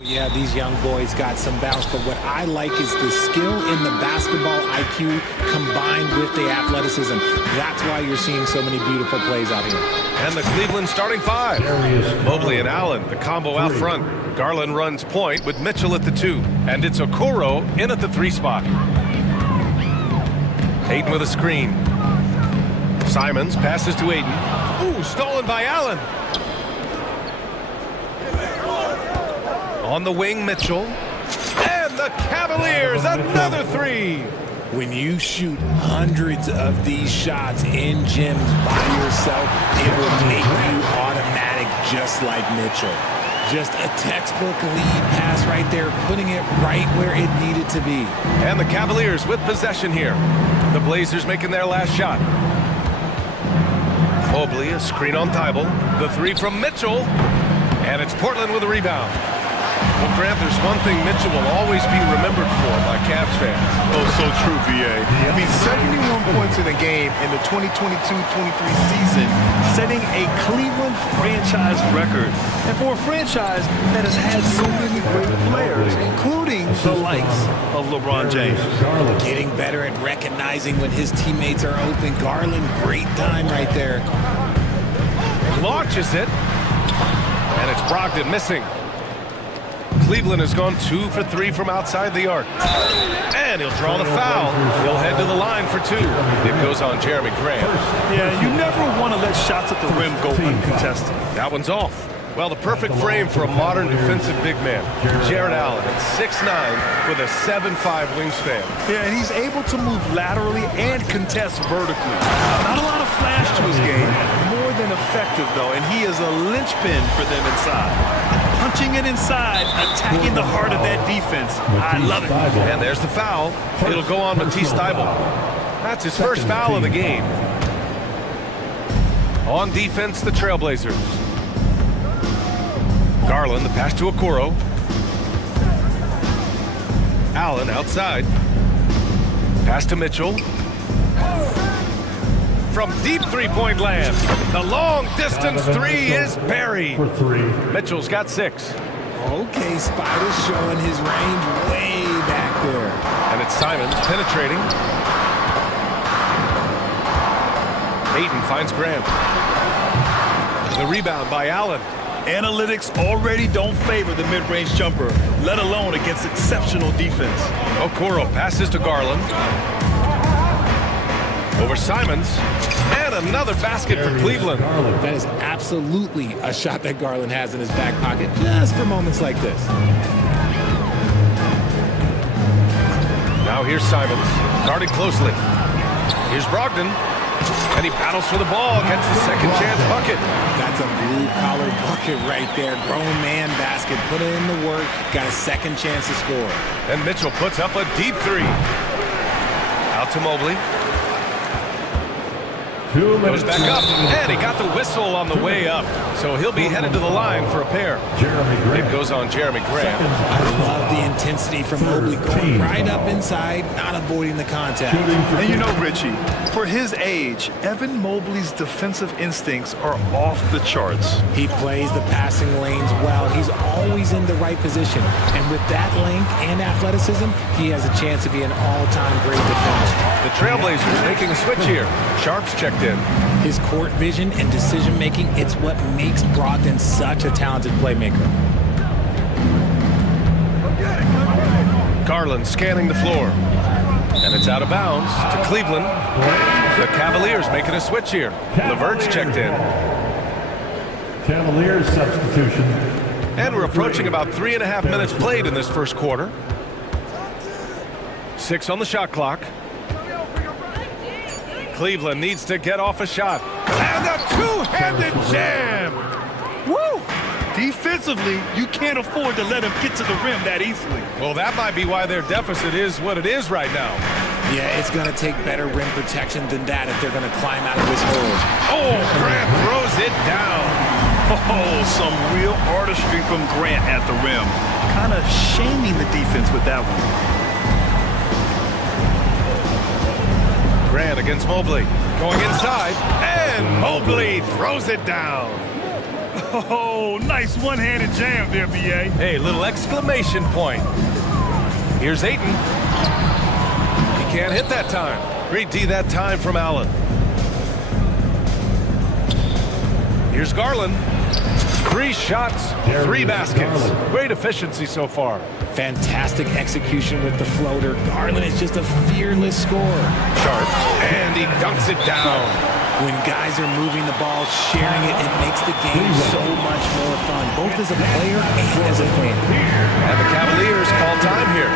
Yeah, these young boys got some bounce, but what I like is the skill in the basketball IQ combined with the athleticism. That's why you're seeing so many beautiful plays out here. And the Cleveland starting five. Mobley and Allen, the combo out front. Garland runs point with Mitchell at the 2. And it's Okoro in at the 3 spot. Ayton with a screen. Simons passes to Ayton. Ooh, stolen by Allen. On the wing, Mitchell. And the Cavaliers, another 3. When you shoot hundreds of these shots in gyms by yourself, it will make you automatic just like Mitchell. Just a textbook lead pass right there, putting it right where it needed to be. And the Cavaliers with possession here. The Blazers making their last shot. Mobley, a screen on Thibault. The 3 from Mitchell. And it's Portland with a rebound. Well, Grant, there's one thing Mitchell will always be remembered for by Cavs fans. Oh, so true, BA. I mean, 71 points in a game in the 2022-23 season, setting a Cleveland franchise record. And for a franchise that has had so many great players, including the likes of LeBron James. Getting better at recognizing when his teammates are open. Garland, great time right there. Launches it. And it's Brogdon missing. Cleveland has gone 2 for 3 from outside the arc. And he'll draw the foul. He'll head to the line for 2. It goes on Jeremy Grant. Yeah, you never want to let shots at the rim go uncontested. That one's off. Well, the perfect frame for a modern defensive big man. Jared Allen at 6'9" with a 7'5" wingspan. Yeah, and he's able to move laterally and contest vertically. Not a lot of flash to his game. More than effective, though, and he is a linchpin for them inside. Punching it inside, attacking the heart of that defense. I love it. And there's the foul. It'll go on Matisse Thybulle. That's his first foul of the game. On defense, the Trailblazers. Garland, the pass to Okoro. Allen outside. Pass to Mitchell. From deep three-point land, the long-distance 3 is buried. Mitchell's got 6. Okay, Spider's showing his range way back there. And it's Simons penetrating. Ayton finds Grant. The rebound by Allen. Analytics already don't favor the mid-range jumper, let alone against exceptional defense. Okoro passes to Garland. Over Simons. And another basket for Cleveland. That is absolutely a shot that Garland has in his back pocket just for moments like this. Now here's Simons, guarded closely. Here's Brogdon. And he battles for the ball, gets the second chance bucket. That's a blue-collar bucket right there. Grown man basket, put it in the work, got a second chance to score. And Mitchell puts up a deep 3. Out to Mobley. Goes back up, and he got the whistle on the way up. So he'll be headed to the line for a pair. It goes on Jeremy Grant. I love the intensity from Mobley going right up inside, not avoiding the contact. And you know, Richie, for his age, Evan Mobley's defensive instincts are off the charts. He plays the passing lanes well. He's always in the right position. And with that length and athleticism, he has a chance to be an all-time great defender. The Trailblazers making a switch here. Sharps checked in. His court vision and decision-making, it's what makes Brogdon such a talented playmaker. Garland scanning the floor. And it's out of bounds to Cleveland. The Cavaliers making a switch here. LeVert's checked in. Cavaliers substitution. And we're approaching about 3.5 minutes played in this first quarter. 6 on the shot clock. Cleveland needs to get off a shot. And a two-handed jam! Woo! Defensively, you can't afford to let him get to the rim that easily. Well, that might be why their deficit is what it is right now. Yeah, it's going to take better rim protection than that if they're going to climb out of this hole. Oh, Grant throws it down. Oh, some real artistry from Grant at the rim. Kind of shaming the defense with that one. Grant against Mobley. Going inside. And Mobley throws it down. Oh, nice one-handed jam there, BA. Hey, little exclamation point. Here's Ayton. He can't hit that time. Great D that time from Allen. Here's Garland. 3 shots, 3 baskets. Great efficiency so far. Fantastic execution with the floater. Garland is just a fearless scorer. Sharp, and he dunks it down. When guys are moving the ball, sharing it, it makes the game so much more fun, both as a player and as a fan. And the Cavaliers call time here.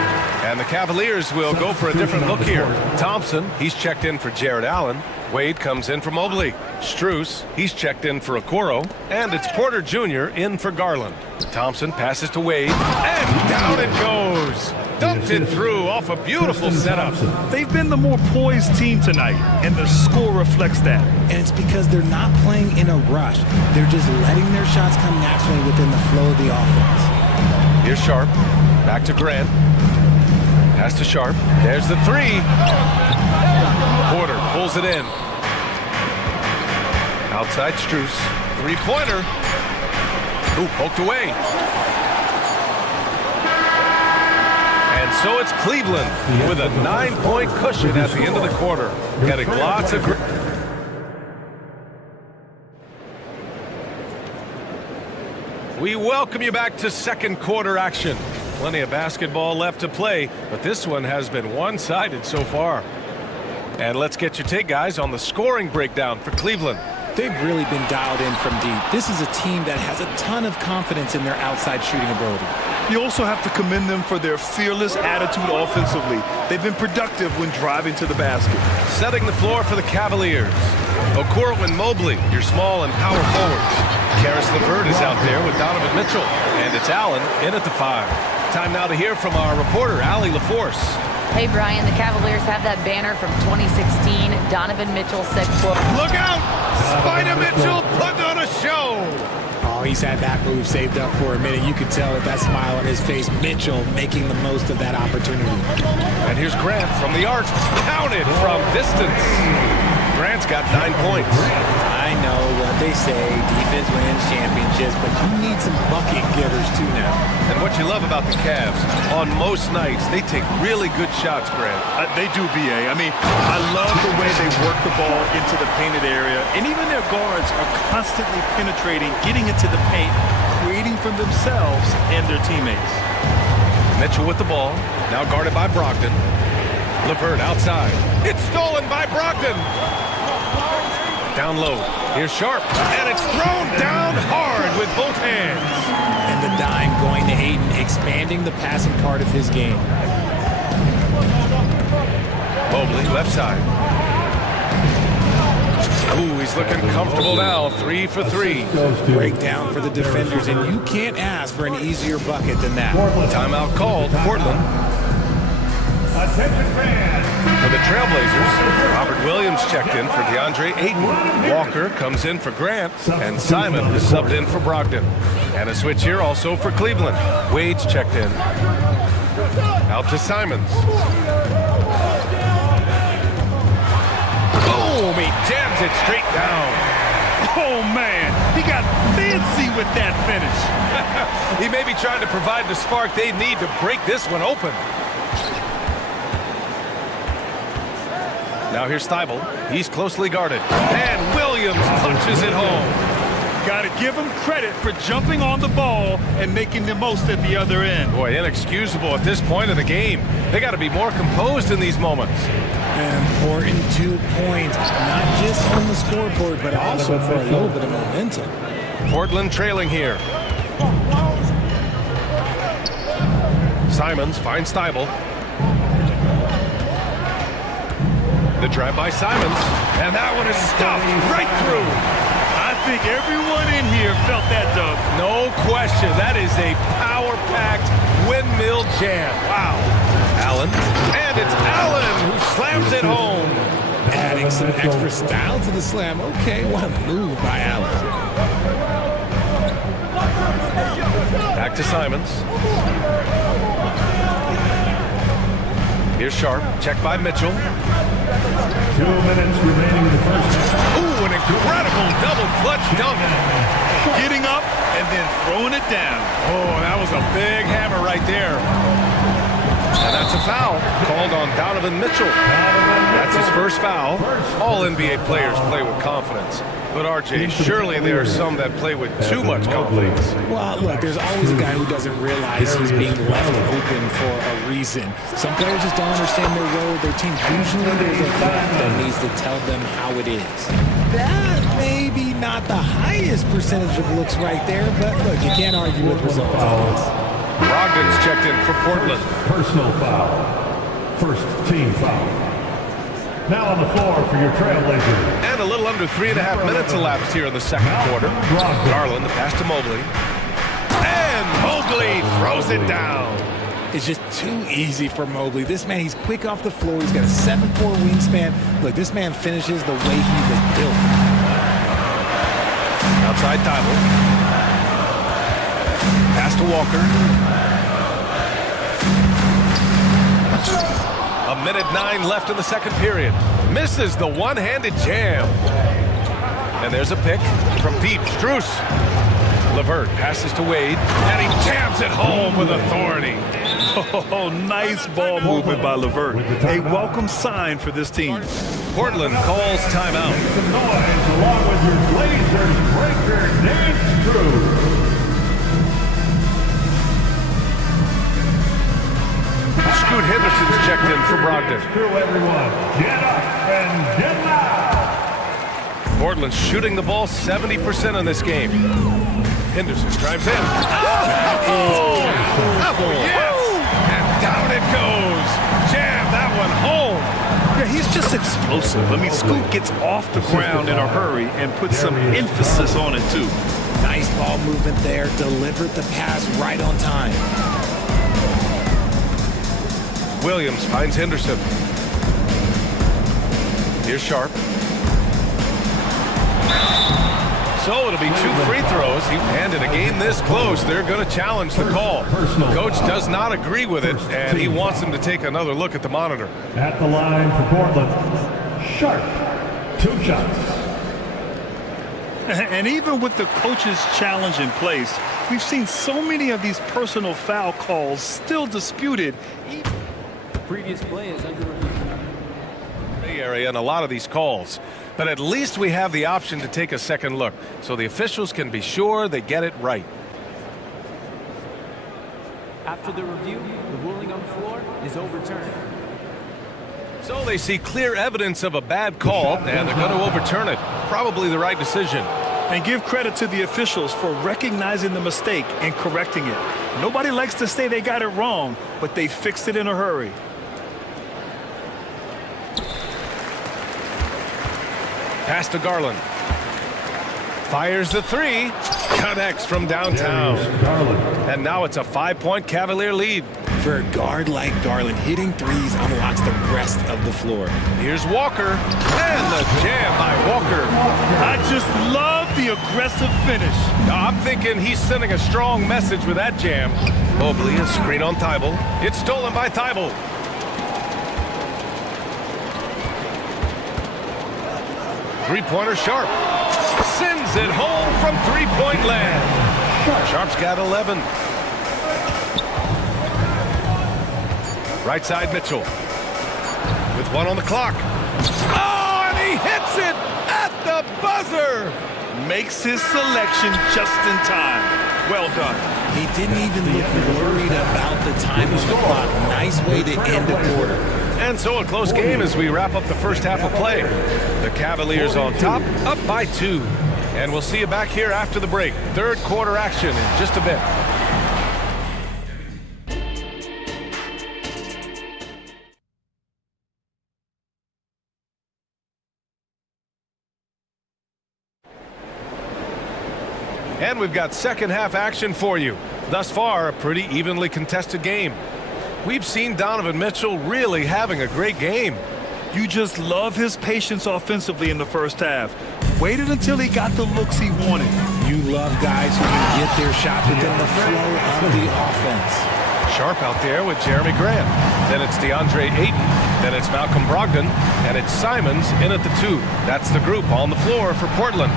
And the Cavaliers will go for a different look here. Thompson, he's checked in for Jared Allen. Wade comes in for Mobley. Strus, he's checked in for Okoro. And it's Porter Jr. in for Garland. Thompson passes to Wade, and down it goes. Dumped it through off a beautiful setup. They've been the more poised team tonight, and the score reflects that. And it's because they're not playing in a rush. They're just letting their shots come naturally within the flow of the offense. Here's Sharp. Back to Grant. Pass to Sharp. There's the 3. Porter pulls it in. Outside Strus. 3-pointer. Ooh, poked away. And so it's Cleveland with a 9-point cushion at the end of the quarter. Getting lots of... We welcome you back to second quarter action. Plenty of basketball left to play, but this one has been one-sided so far. And let's get your take, guys, on the scoring breakdown for Cleveland. They've really been dialed in from deep. This is a team that has a ton of confidence in their outside shooting ability. You also have to commend them for their fearless attitude offensively. They've been productive when driving to the basket. Setting the floor for the Cavaliers. Okoro and Mobley, your small and power forwards. Karis LeVert is out there with Donovan Mitchell. And it's Allen in at the 5. Time now to hear from our reporter, Allie LaForce. Hey, Brian, the Cavaliers have that banner from 2016. Donovan Mitchell said, quote, "Look out! Spider Mitchell putting on a show!" Oh, he's had that move saved up for a minute. You could tell with that smile on his face. Mitchell making the most of that opportunity. And here's Grant from the arc. Counted from distance. Grant's got 9 points. I know what they say, defense wins championships, but you need some bucket getters too now. And what you love about the Cavs, on most nights, they take really good shots, Grant. They do, BA. I mean, I love the way they work the ball into the painted area, and even their guards are constantly penetrating, getting into the paint, creating for themselves and their teammates. Mitchell with the ball, now guarded by Brogdon. LeVert outside. It's stolen by Brogdon. Down low. Here's Sharp. And it's thrown down hard with both hands. And the dime going to Ayton, expanding the passing part of his game. Mobley, left side. Ooh, he's looking comfortable now. 3 for 3. Breakdown for the defenders, and you can't ask for an easier bucket than that. Timeout called. Portland. Attention fans. For the Trailblazers, Robert Williams checked in for DeAndre Ayton. Walker comes in for Grant, and Simon is subbed in for Brogdon. And a switch here also for Cleveland. Wade's checked in. Out to Simons. Boom! He jams it straight down. Oh, man, he got fancy with that finish. He may be trying to provide the spark they need to break this one open. Now here's Thibault. He's closely guarded. And Williams punches it home. Got to give him credit for jumping on the ball and making the most at the other end. Boy, inexcusable at this point of the game. They got to be more composed in these moments. An important 2 points, not just on the scoreboard, but also for a little bit of momentum. Portland trailing here. Simons finds Thibault. The drive by Simons, and that one is stuffed right through. I think everyone in here felt that dunk. No question, that is a power-packed windmill jam. Wow. Allen, and it's Allen who slams it home. Adding some extra style to the slam. Okay, what a move by Allen. Back to Simons. Here's Sharp, checked by Mitchell. 2 minutes remaining in the first half. Ooh, an incredible double clutch dunk. getting up and then throwing it down. Oh, that was a big hammer right there. And that's a foul called on Donovan Mitchell. That's his first foul. All NBA players play with confidence. But RJ, surely there are some that play with too much confidence. Well, look, there's always a guy who doesn't realize he's being left open for a reason. Some players just don't understand their role, their team. Usually there's a vet that needs to tell them how it is. That may be not the highest percentage of looks right there, but look, you can't argue with results. Brogdon's checked in for Portland. Personal foul. First team foul. Now on the floor for your Trailblazers. And a little under 3.5 minutes elapsed here in the second quarter. Garland, the pass to Mobley. And Mobley throws it down. It's just too easy for Mobley. This man, he's quick off the floor. He's got a 7'4" wingspan. Look, this man finishes the way he was built. Outside Tyler. Pass to Walker. 1:09 left in the second period. Misses the one-handed jam. And there's a pick from deep. Strus. LeVert passes to Wade, and he jams it home with authority. Oh, nice ball movement by LeVert. A welcome sign for this team. Portland calls timeout. Make some noise along with your Blazers breaker dance crew. Scoot Henderson's checked in for Brogdon. Crew, everyone, get up and get loud. Portland's shooting the ball 70% in this game. Henderson drives in. Oh, yes! And down it goes. Jam that one home. Yeah, he's just explosive. I mean, Scoot gets off the ground in a hurry and puts some emphasis on it, too. Nice ball movement there. Delivered the pass right on time. Williams finds Henderson. Here's Sharp. So it'll be 2 free throws. And in a game this close, they're going to challenge the call. Coach does not agree with it, and he wants him to take another look at the monitor. At the line for Portland, Sharp, 2 shots. And even with the coach's challenge in place, we've seen so many of these personal foul calls still disputed. Previous play is under review. Area in a lot of these calls, but at least we have the option to take a second look so the officials can be sure they get it right. After the review, the ruling on the floor is overturned. So they see clear evidence of a bad call, and they're going to overturn it. Probably the right decision. And give credit to the officials for recognizing the mistake and correcting it. Nobody likes to say they got it wrong, but they fixed it in a hurry. Pass to Garland. Fires the 3. Connects from downtown. And now it's a 5-point Cavalier lead. For a guard like Garland, hitting threes unlocks the rest of the floor. Here's Walker. And the jam by Walker. I just love the aggressive finish. I'm thinking he's sending a strong message with that jam. Mobley, a screen on Thibault. It's stolen by Thibault. Three-pointer Sharp. Sends it home from three-point land. Sharp's got 11. Right side Mitchell. With 1 on the clock. Oh, and he hits it at the buzzer. Makes his selection just in time. Well done. He didn't even look worried about the time of the clock. Nice way to end a quarter. And so a close game as we wrap up the first half of play. The Cavaliers on top, up by 2. And we'll see you back here after the break. Third quarter action in just a bit. And we've got second half action for you. Thus far, a pretty evenly contested game. We've seen Donovan Mitchell really having a great game. You just love his patience offensively in the first half. Waited until he got the looks he wanted. You love guys who can get their shots within the flow of the offense. Sharp out there with Jeremy Grant. Then it's DeAndre Ayton. Then it's Malcolm Brogdon. And it's Simons in at the 2. That's the group on the floor for Portland.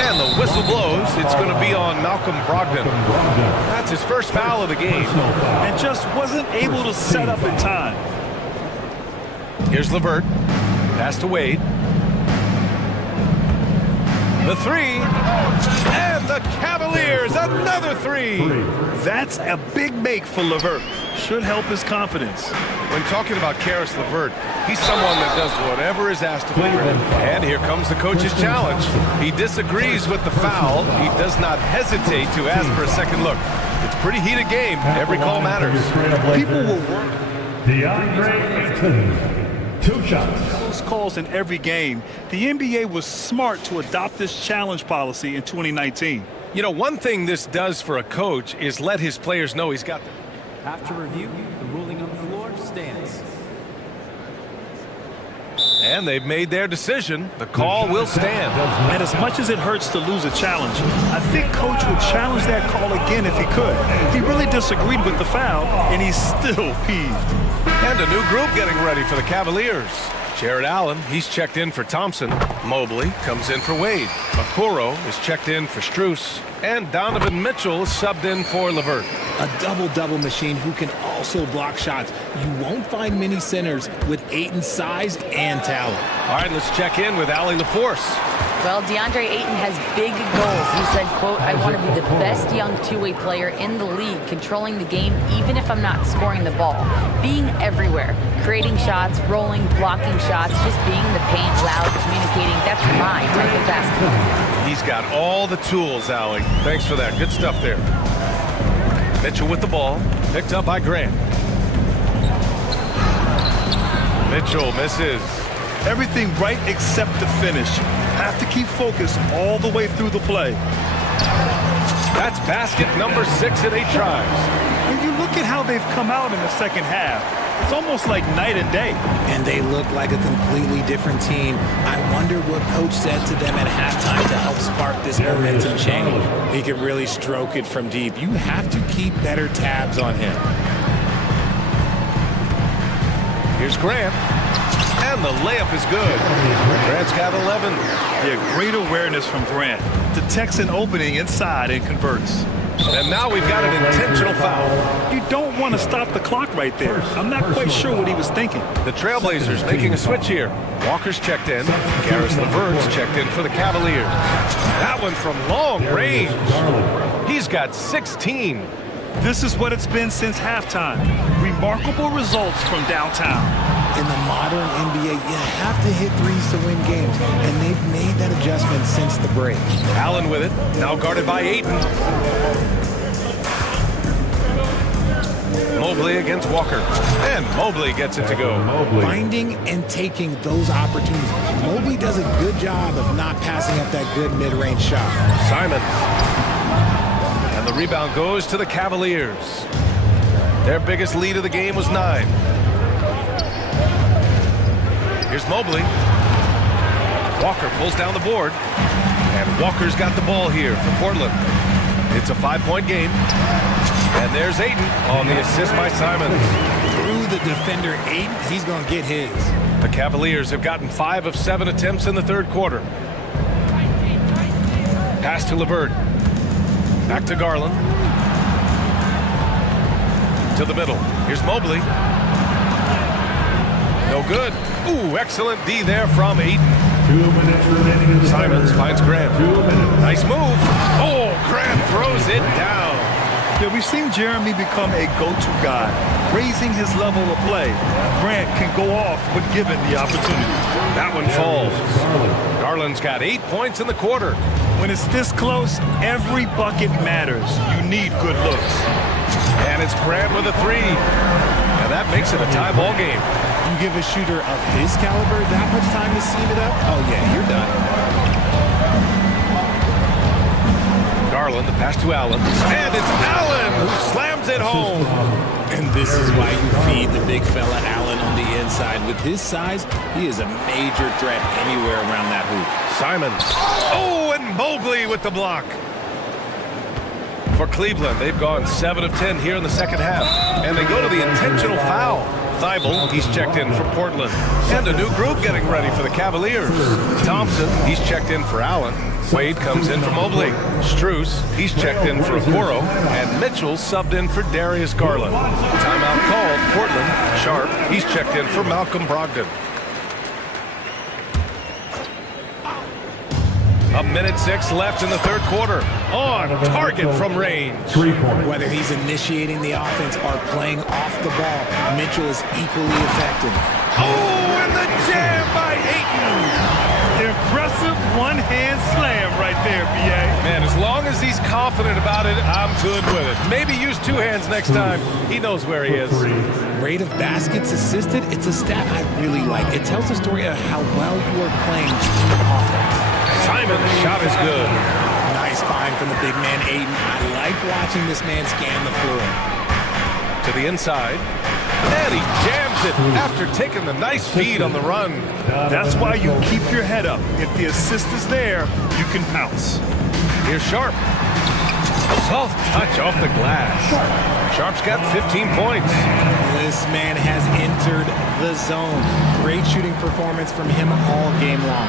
And the whistle blows. It's going to be on Malcolm Brogdon. That's his first foul of the game. And just wasn't able to set up in time. Here's LeVert. Pass to Wade. The three. And the Cavaliers, another three. That's a big make for LeVert. Should help his confidence. When talking about Karis LeVert, he's someone that does whatever is asked of him. And here comes the coach's challenge. He disagrees with the foul. He does not hesitate to ask for a second look. It's a pretty heated game. Every call matters. People will work. DeAndre Ayton. 2 shots. Close calls in every game. The NBA was smart to adopt this challenge policy in 2019. You know, one thing this does for a coach is let his players know he's got them. After review, the ruling on the floor stands. And they've made their decision. The call will stand. And as much as it hurts to lose a challenge, I think Coach would challenge that call again if he could. He really disagreed with the foul, and he's still peeved. And a new group getting ready for the Cavaliers. Jared Allen, he's checked in for Thompson. Mobley comes in for Wade. Okoro is checked in for Strus. And Donovan Mitchell is subbed in for LeVert. A double-double machine who can also block shots. You won't find many centers with Ayton's size and talent. All right, let's check in with Allie LaForce. Well, DeAndre Ayton has big goals. He said, quote, I want to be the best young two-way player in the league, controlling the game even if I'm not scoring the ball. Being everywhere, creating shots, rolling, blocking shots, just being in the paint, loud, communicating. That's my type of basketball. He's got all the tools, Allie. Thanks for that. Good stuff there. Mitchell with the ball, picked up by Grant. Mitchell misses. Everything right except the finish. Have to keep focused all the way through the play. That's basket number 6 in 8 tries. When you look at how they've come out in the second half, it's almost like night and day. And they look like a completely different team. I wonder what Coach said to them at halftime to help spark this momentum change. He can really stroke it from deep. You have to keep better tabs on him. Here's Grant. And the layup is good. Grant's got 11. Yeah, great awareness from Grant. Detects an opening inside and converts. And now we've got an intentional foul. You don't want to stop the clock right there. I'm not quite sure what he was thinking. The Trailblazers making a switch here. Walker's checked in. Karis LeVert's checked in for the Cavaliers. That one from long range. He's got 16. This is what it's been since halftime. Remarkable results from downtown. In the modern NBA, you have to hit threes to win games, and they've made that adjustment since the break. Allen with it, now guarded by Ayton. Mobley against Walker, and Mobley gets it to go. Finding and taking those opportunities. Mobley does a good job of not passing up that good mid-range shot. Simons. And the rebound goes to the Cavaliers. Their biggest lead of the game was 9. Here's Mobley. Walker pulls down the board. And Walker's got the ball here for Portland. It's a 5-point game. And there's Ayton on the assist by Simons. Through the defender, Ayton, he's going to get his. The Cavaliers have gotten 5 of 7 attempts in the third quarter. Pass to LeVert. Back to Garland. To the middle. Here's Mobley. No good. Ooh, excellent D there from Ayton. 2 minutes remaining. Simons finds Grant. 2 minutes. Nice move. Oh, Grant throws it down. Yeah, we've seen Jeremy become a go-to guy, raising his level of play. Grant can go off when given the opportunity. That one falls. Garland's got 8 points in the quarter. When it's this close, every bucket matters. You need good looks. And it's Grant with a 3. And that makes it a tie ball game. You give a shooter of his caliber that much time to seam it up, oh yeah, you're done. Garland, the pass to Allen. And it's Allen who slams it home. And this is why you feed the big fella Allen on the inside. With his size, he is a major threat anywhere around that hoop. Simons. Oh, and Mobley with the block. For Cleveland, they've gone 7 of 10 here in the second half. And they go to the intentional foul. Thibault, he's checked in for Portland. And a new group getting ready for the Cavaliers. Thompson, he's checked in for Allen. Wade comes in for Mobley. Strus, he's checked in for Okoro. And Mitchell subbed in for Darius Garland. Timeout called. Portland. Sharp, he's checked in for Malcolm Brogdon. A minute 6 left in the third quarter. On target from range. Whether he's initiating the offense or playing off the ball, Mitchell is equally effective. Oh, and the jam by Ayton. Impressive one-hand slam right there, B.A. Man, as long as he's confident about it, I'm good with it. Maybe use two hands next time. He knows where he is. Rate of baskets assisted, it's a stat I really like. It tells the story of how well you are playing offense. Simon's shot is good. Nice find from the big man, Ayton. I like watching this man scan the floor. To the inside. And he jams it after taking the nice feed on the run. That's why you keep your head up. If the assist is there, you can pounce. Here's Sharp. Soft touch off the glass. Sharp's got 15 points. This man has entered the zone. Great shooting performance from him all game long.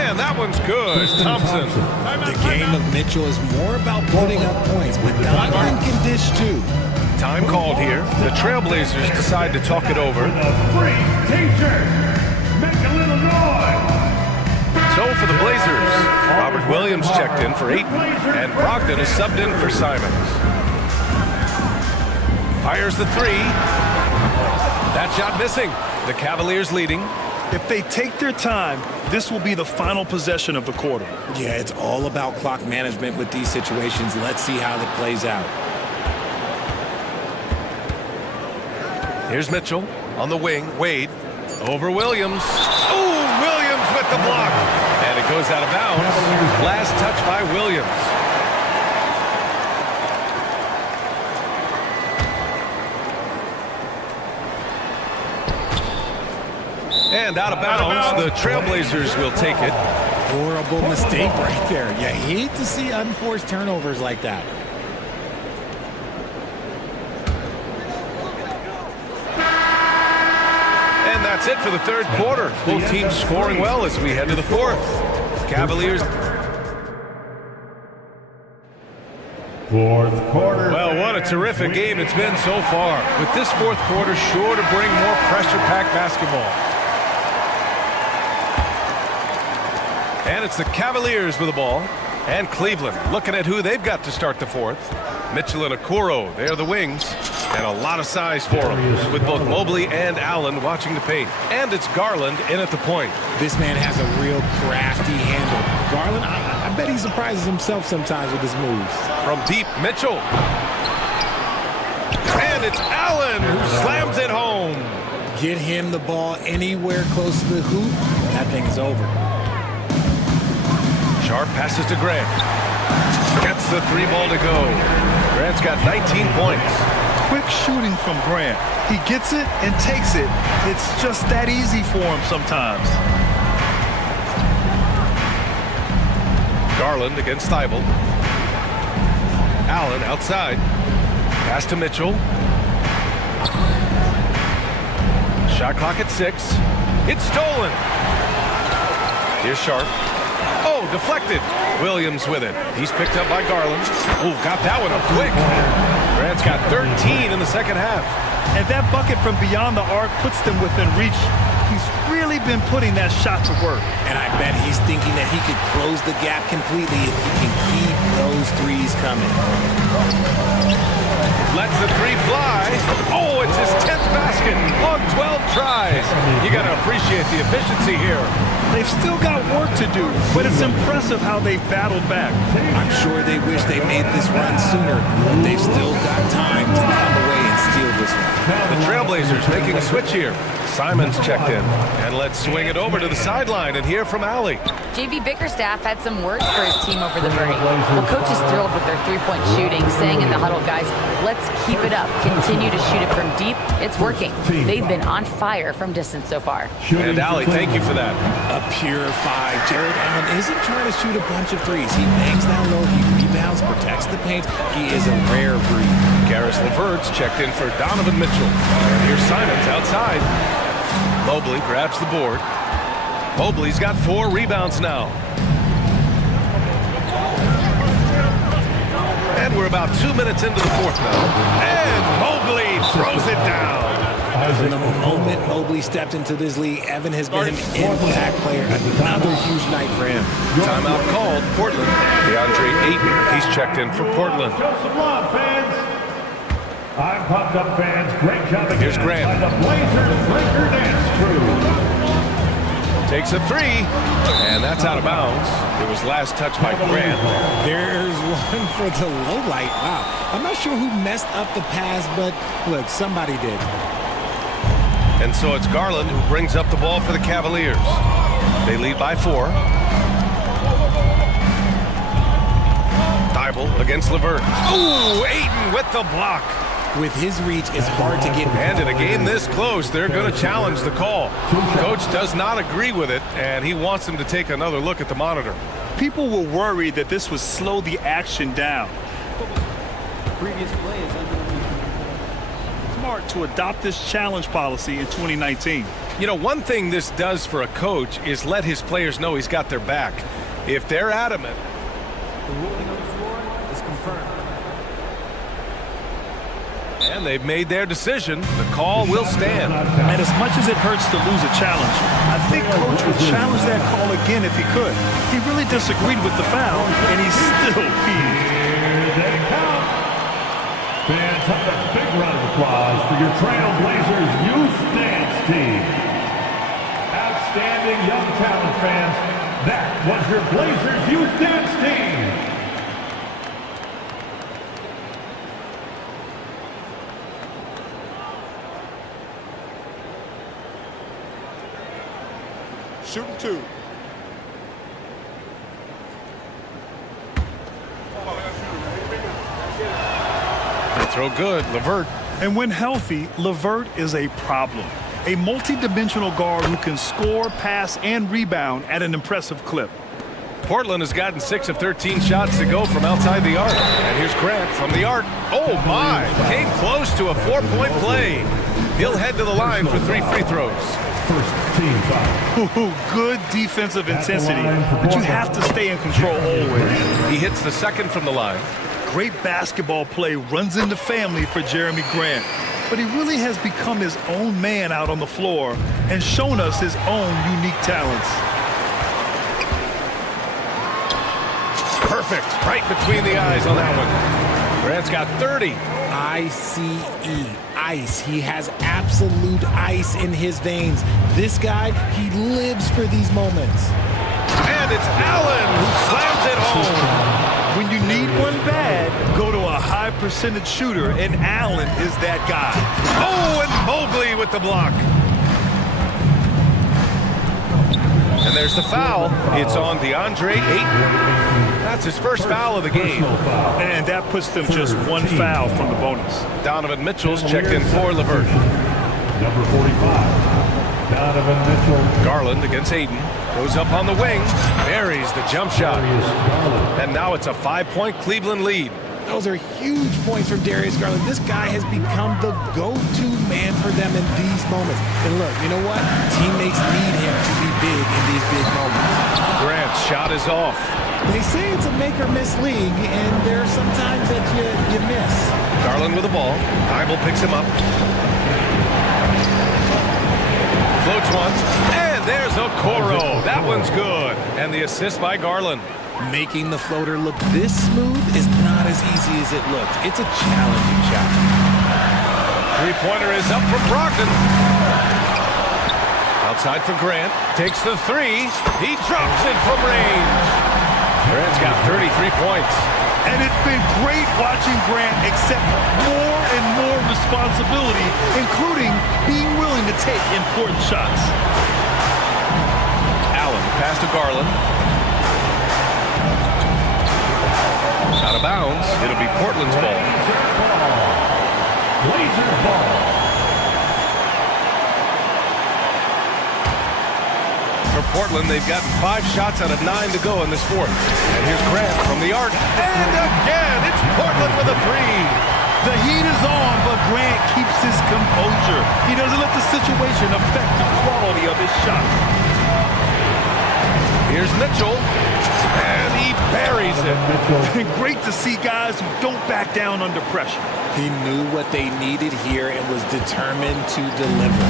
And that one's good. Thompson. The game of Mitchell is more about putting up points, but Donovan can dish too. Time called here. The Trailblazers decide to talk it over. Free t-shirt. Make a little noise. So for the Blazers, Robert Williams checked in for Ayton, and Brogdon is subbed in for Simons. Fires the three. That shot missing. The Cavaliers leading. If they take their time, this will be the final possession of the quarter. Yeah, it's all about clock management with these situations. Let's see how it plays out. Here's Mitchell on the wing. Wade over Williams. Oh, Williams with the block. And it goes out of bounds. Last touch by Williams. And out of bounds, the Trailblazers will take it. Horrible mistake right there. You hate to see unforced turnovers like that. And that's it for the third quarter. Both teams scoring well as we head to the fourth. Cavaliers. Fourth quarter. Well, what a terrific game it's been so far. With this fourth quarter sure to bring more pressure-packed basketball. And it's the Cavaliers with the ball. And Cleveland looking at who they've got to start the fourth. Mitchell and Okoro, they're the wings. And a lot of size for them, with both Mobley and Allen watching the paint. And it's Garland in at the point. This man has a real crafty handle. Garland, I bet he surprises himself sometimes with his moves. From deep, Mitchell. And it's Allen who slams it home. Get him the ball anywhere close to the hoop, that thing is over. Sharp passes to Grant. Gets the three ball to go. Grant's got 19 points. Quick shooting from Grant. He gets it and takes it. It's just that easy for him sometimes. Garland against Thibault. Allen outside. Pass to Mitchell. Shot clock at 6. It's stolen. Here's Sharp. Oh, deflected. Williams with it. He's picked up by Garland. Oh, got that one up quick. Grant's got 13 in the second half. And that bucket from beyond the arc puts them within reach. He's really been putting that shot to work. And I bet he's thinking that he could close the gap completely if he can keep those threes coming. Lets the three fly. Oh, it's his 10th basket on 12 tries. You got to appreciate the efficiency here. They've still got work to do, but it's impressive how they've battled back. I'm sure they wish they made this run sooner, but they've still got time to come away and steal this one. The Trailblazers making a switch here. Simons checked in. And let's swing it over to the sideline and hear from Allie. JV Bickerstaff had some words for his team over the break. Well, coach is thrilled with their three-point shooting, saying in the huddle, guys, let's keep it up. Continue to shoot it from deep. It's working. They've been on fire from distance so far. And Allie, thank you for that. A pure 5. Jared Allen isn't trying to shoot a bunch of threes. He bangs down low, he rebounds, protects the paint. He is a rare breed. Karis LeVert's checked in for Donovan Mitchell. And here's Simons outside. Mobley grabs the board. Mobley's got 4 rebounds now. And we're about 2 minutes into the fourth now. And Mobley throws it down. From the moment Mobley stepped into this league, Evan has been an impact player. Another huge night for him. Timeout called, Portland. DeAndre Ayton, he's checked in for Portland. Show some love, fans. I'm pumped up, fans. Great job again. Here's Grant. By the Blazers Breaker Dance Crew. Takes a 3, and that's out of bounds. It was last touched by Grant. There's one for the low light. Wow. I'm not sure who messed up the pass, but look, somebody did. And so it's Garland who brings up the ball for the Cavaliers. They lead by 4. Thibault against LeVert. Ooh, Ayton with the block. With his reach, it's hard to get. And in a game this close, they're going to challenge the call. Coach does not agree with it, and he wants them to take another look at the monitor. People were worried that this would slow the action down. Previous play is under Smart to adopt this challenge policy in 2019. You know, one thing this does for a coach is let his players know he's got their back. If they're adamant. the ruling on the floor is confirmed. And they've made their decision. The call will stand. And as much as it hurts to lose a challenge, I think Coach would challenge that call again if he could. He really disagreed with the foul, and he's still peeved. Here they come. Fans, have a big round of applause for your Trailblazers youth dance team. Outstanding young talent, fans. That was your Blazers youth dance team. Shooting 2. They throw good. LeVert. And when healthy, LeVert is a problem. A multi-dimensional guard who can score, pass, and rebound at an impressive clip. Portland has gotten 6 of 13 shots to go from outside the arc. And here's Grant from the arc. Oh, my. Came close to a 4-point play. He'll head to the line for 3 free throws. First team foul. Good defensive intensity, but you have to stay in control always. He hits the second from the line. Great basketball play runs into family for Jeremy Grant, but he really has become his own man out on the floor and shown us his own unique talents. Perfect. Right between the eyes on that one. Grant's got 30. I-C-E, ice. He has absolute ice in his veins. This guy, he lives for these moments. And it's Allen who slams it home. When you need one bad, go to a high percentage shooter, and Allen is that guy. Oh, and Mobley with the block. And there's the foul. It's on DeAndre Ayton. That's his first foul of the game. And that puts them just 1 foul from the bonus. Donovan Mitchell's checked in for LeVert. Number 45, Donovan Mitchell. Garland against Ayton. Goes up on the wing. Buries the jump shot. And now it's a 5-point Cleveland lead. Those are huge points from Darius Garland. This guy has become the go-to man for them in these moments. And look, you know what? Teammates need him to be big in these big moments. Grant's shot is off. They say it's a make-or-miss league, and there are some times that you miss. Garland with the ball. Thibault picks him up. Floats one. And there's Okoro. That one's good. And the assist by Garland. Making the floater look this smooth is not as easy as it looks. It's a challenging shot. Three-pointer is up from Brogdon. Outside for Grant. Takes the 3. He drops it from range. Grant's got 33 points. And it's been great watching Grant accept more and more responsibility, including being willing to take important shots. Allen pass to Garland. Out of bounds. It'll be Portland's ball. Blazers ball. For Portland, they've gotten 5 shots out of 9 to go in this fourth. And here's Grant from the arc. And again, it's Portland with a 3. The heat is on, but Grant keeps his composure. He doesn't let the situation affect the quality of his shot. Here's Mitchell, and he buries it. Great to see guys who don't back down under pressure. He knew what they needed here and was determined to deliver.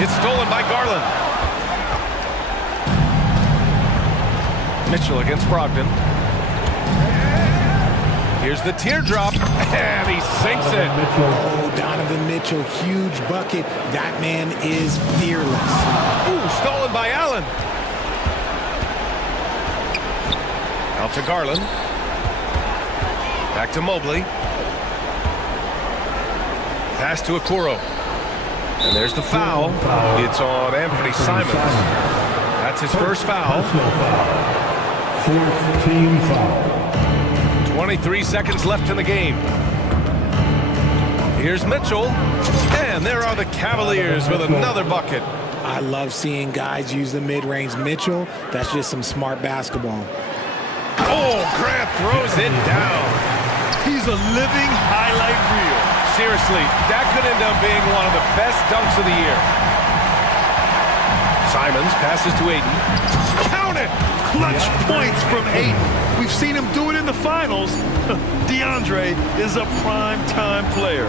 It's stolen by Garland. Mitchell against Brogdon. Here's the teardrop, and he sinks it. Oh, Donovan Mitchell, huge bucket. That man is fearless. Ooh, stolen by Allen. Out to Garland. Back to Mobley. Pass to Okoro. And there's the foul. It's on Anthony Simons. That's his first foul. Fourth team foul. 23 seconds left in the game. Here's Mitchell. And there are the Cavaliers with another bucket. I love seeing guys use the mid-range. Mitchell, that's just some smart basketball. Oh, Grant throws it down. He's a living highlight reel. Seriously, that could end up being one of the best dunks of the year. Simons passes to Aiden. Count it! Clutch points from Aiden. We've seen him do it in the finals. DeAndre is a prime-time player.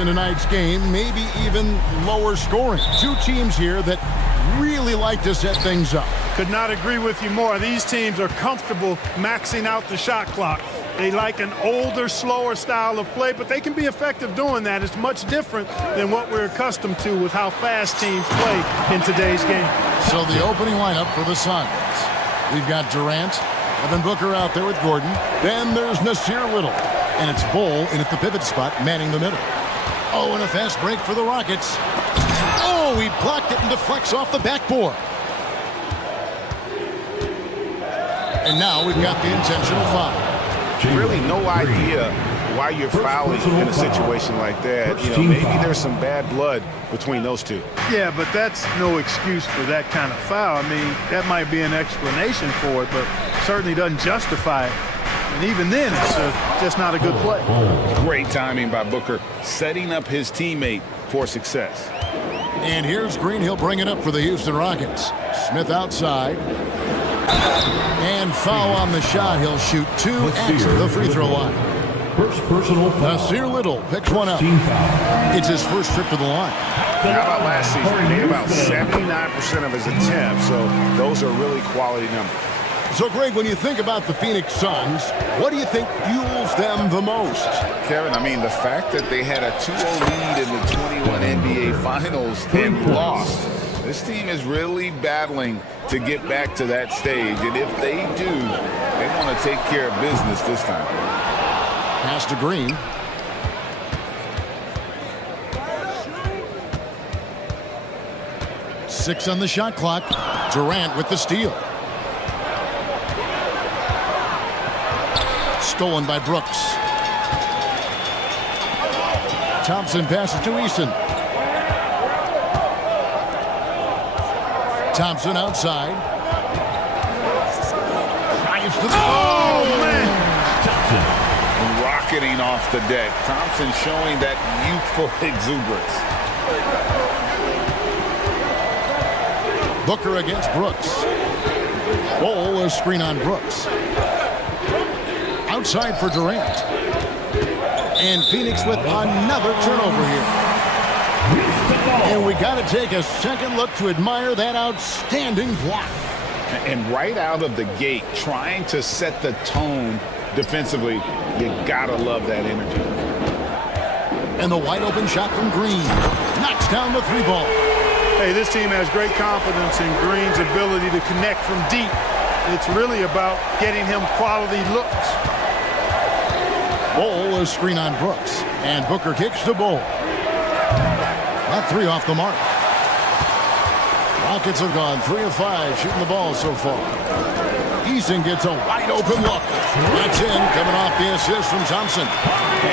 in tonight's game, maybe even lower scoring. Two teams here that really like to set things up. Could not agree with you more. These teams are comfortable maxing out the shot clock. They like an older, slower style of play, but they can be effective doing that. It's much different than what we're accustomed to with how fast teams play in today's game. So the opening lineup for the Suns. We've got Durant, Evan Booker out there with Gordon. Then there's Nasir Little. And it's Bol in at the pivot spot, manning the middle. Oh, and a fast break for the Rockets. Oh, he blocked it and deflects off the backboard. And now we've got the intentional foul. Really no idea why you're fouling in a situation like that. You know, maybe there's some bad blood between those two. Yeah, but that's no excuse for that kind of foul. I mean, that might be an explanation for it, but certainly doesn't justify it. And even then, it's just not a good play. Great timing by Booker, setting up his teammate for success. And here's Green. He'll bring it up for the Houston Rockets. Smith outside. And foul on the shot. He'll shoot two at the free throw line. First personal foul. Nasir Little picks one up. It's his first trip to the line. How about last season? He made about 79% of his attempts, so those are really quality numbers. So, Greg, when you think about the Phoenix Suns, what do you think fuels them the most? Kevin, I mean, the fact that they had a 2-0 lead in the 21 NBA Finals and lost. This team is really battling to get back to that stage, and if they do, they want to take care of business this time. Pass to Green. Six on the shot clock. Durant with the steal. Stolen by Brooks. Thompson passes to Eason. Thompson outside. Drives to the... Oh, man! Rocketing off the deck. Thompson showing that youthful exuberance. Booker against Brooks. Bol, a screen on Brooks. Outside for Durant. And Phoenix with another turnover here. And we got to take a second look to admire that outstanding block. And right out of the gate, trying to set the tone defensively, you gotta love that energy. And the wide open shot from Green. Knocks down the three ball. Hey, this team has great confidence in Green's ability to connect from deep. It's really about getting him quality looks. Bol, a screen on Brooks. And Booker kicks to Bol. That three off the mark. Rockets have gone 3 of 5 shooting the ball so far. Eason gets a wide open look. That's in, coming off the assist from Thompson.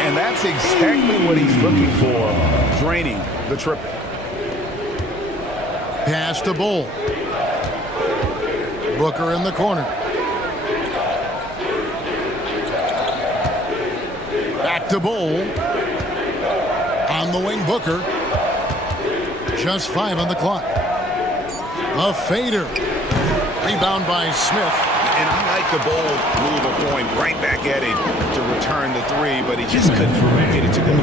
And that's exactly what he's looking for, draining the triple. Pass to Bol. Booker in the corner. Back to Bol. On the wing, Booker. Just 5 on the clock. A fader. Rebound by Smith. And I like the bold move of going right back at him to return the three, but he just couldn't get it to go.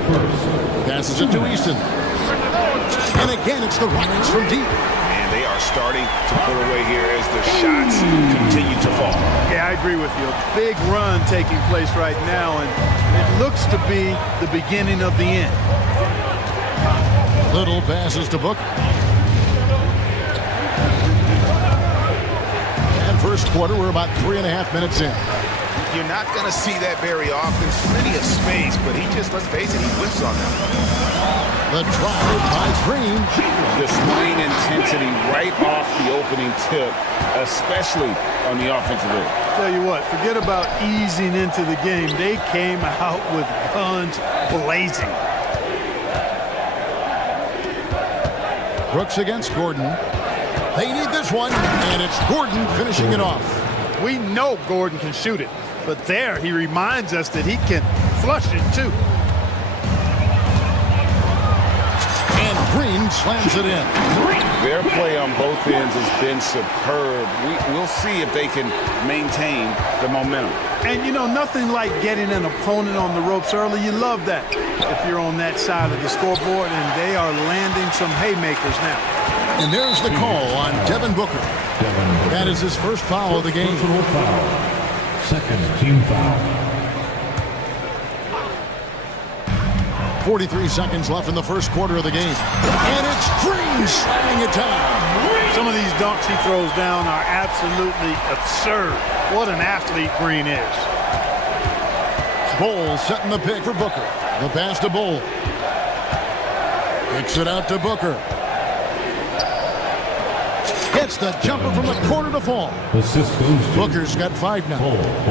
Passes it to Easton. And again, it's the Rockets from deep. And they are starting to pull away here as the shots continue to fall. Yeah, I agree with you. A big run taking place right now, and it looks to be the beginning of the end. Little passes to Booker. And first quarter, we're about 3.5 minutes in. You're not going to see that very often. Plenty of space, but he just, let's face it, he whiffs on them. The drive by Green. Displaying intensity right off the opening tip, especially on the offensive end. Tell you what, forget about easing into the game. They came out with guns blazing. Brooks against Gordon. They need this one, and it's Gordon finishing it off. We know Gordon can shoot it, but there he reminds us that he can flush it too. And Green slams it in. Their play on both ends has been superb. We'll see if they can maintain the momentum. And, you know, nothing like getting an opponent on the ropes early. You love that if you're on that side of the scoreboard, and they are landing some haymakers now. And there's the call on Devin Booker. That is his first foul of the game. Second team foul. 43 seconds left in the first quarter of the game. And it's Green slamming it down. Some of these dunks he throws down are absolutely absurd. What an athlete Green is. Bull setting the pick for Booker. The pass to Bull. Kicks it out to Booker. Gets the jumper from the corner to fall. Booker's got 5 now.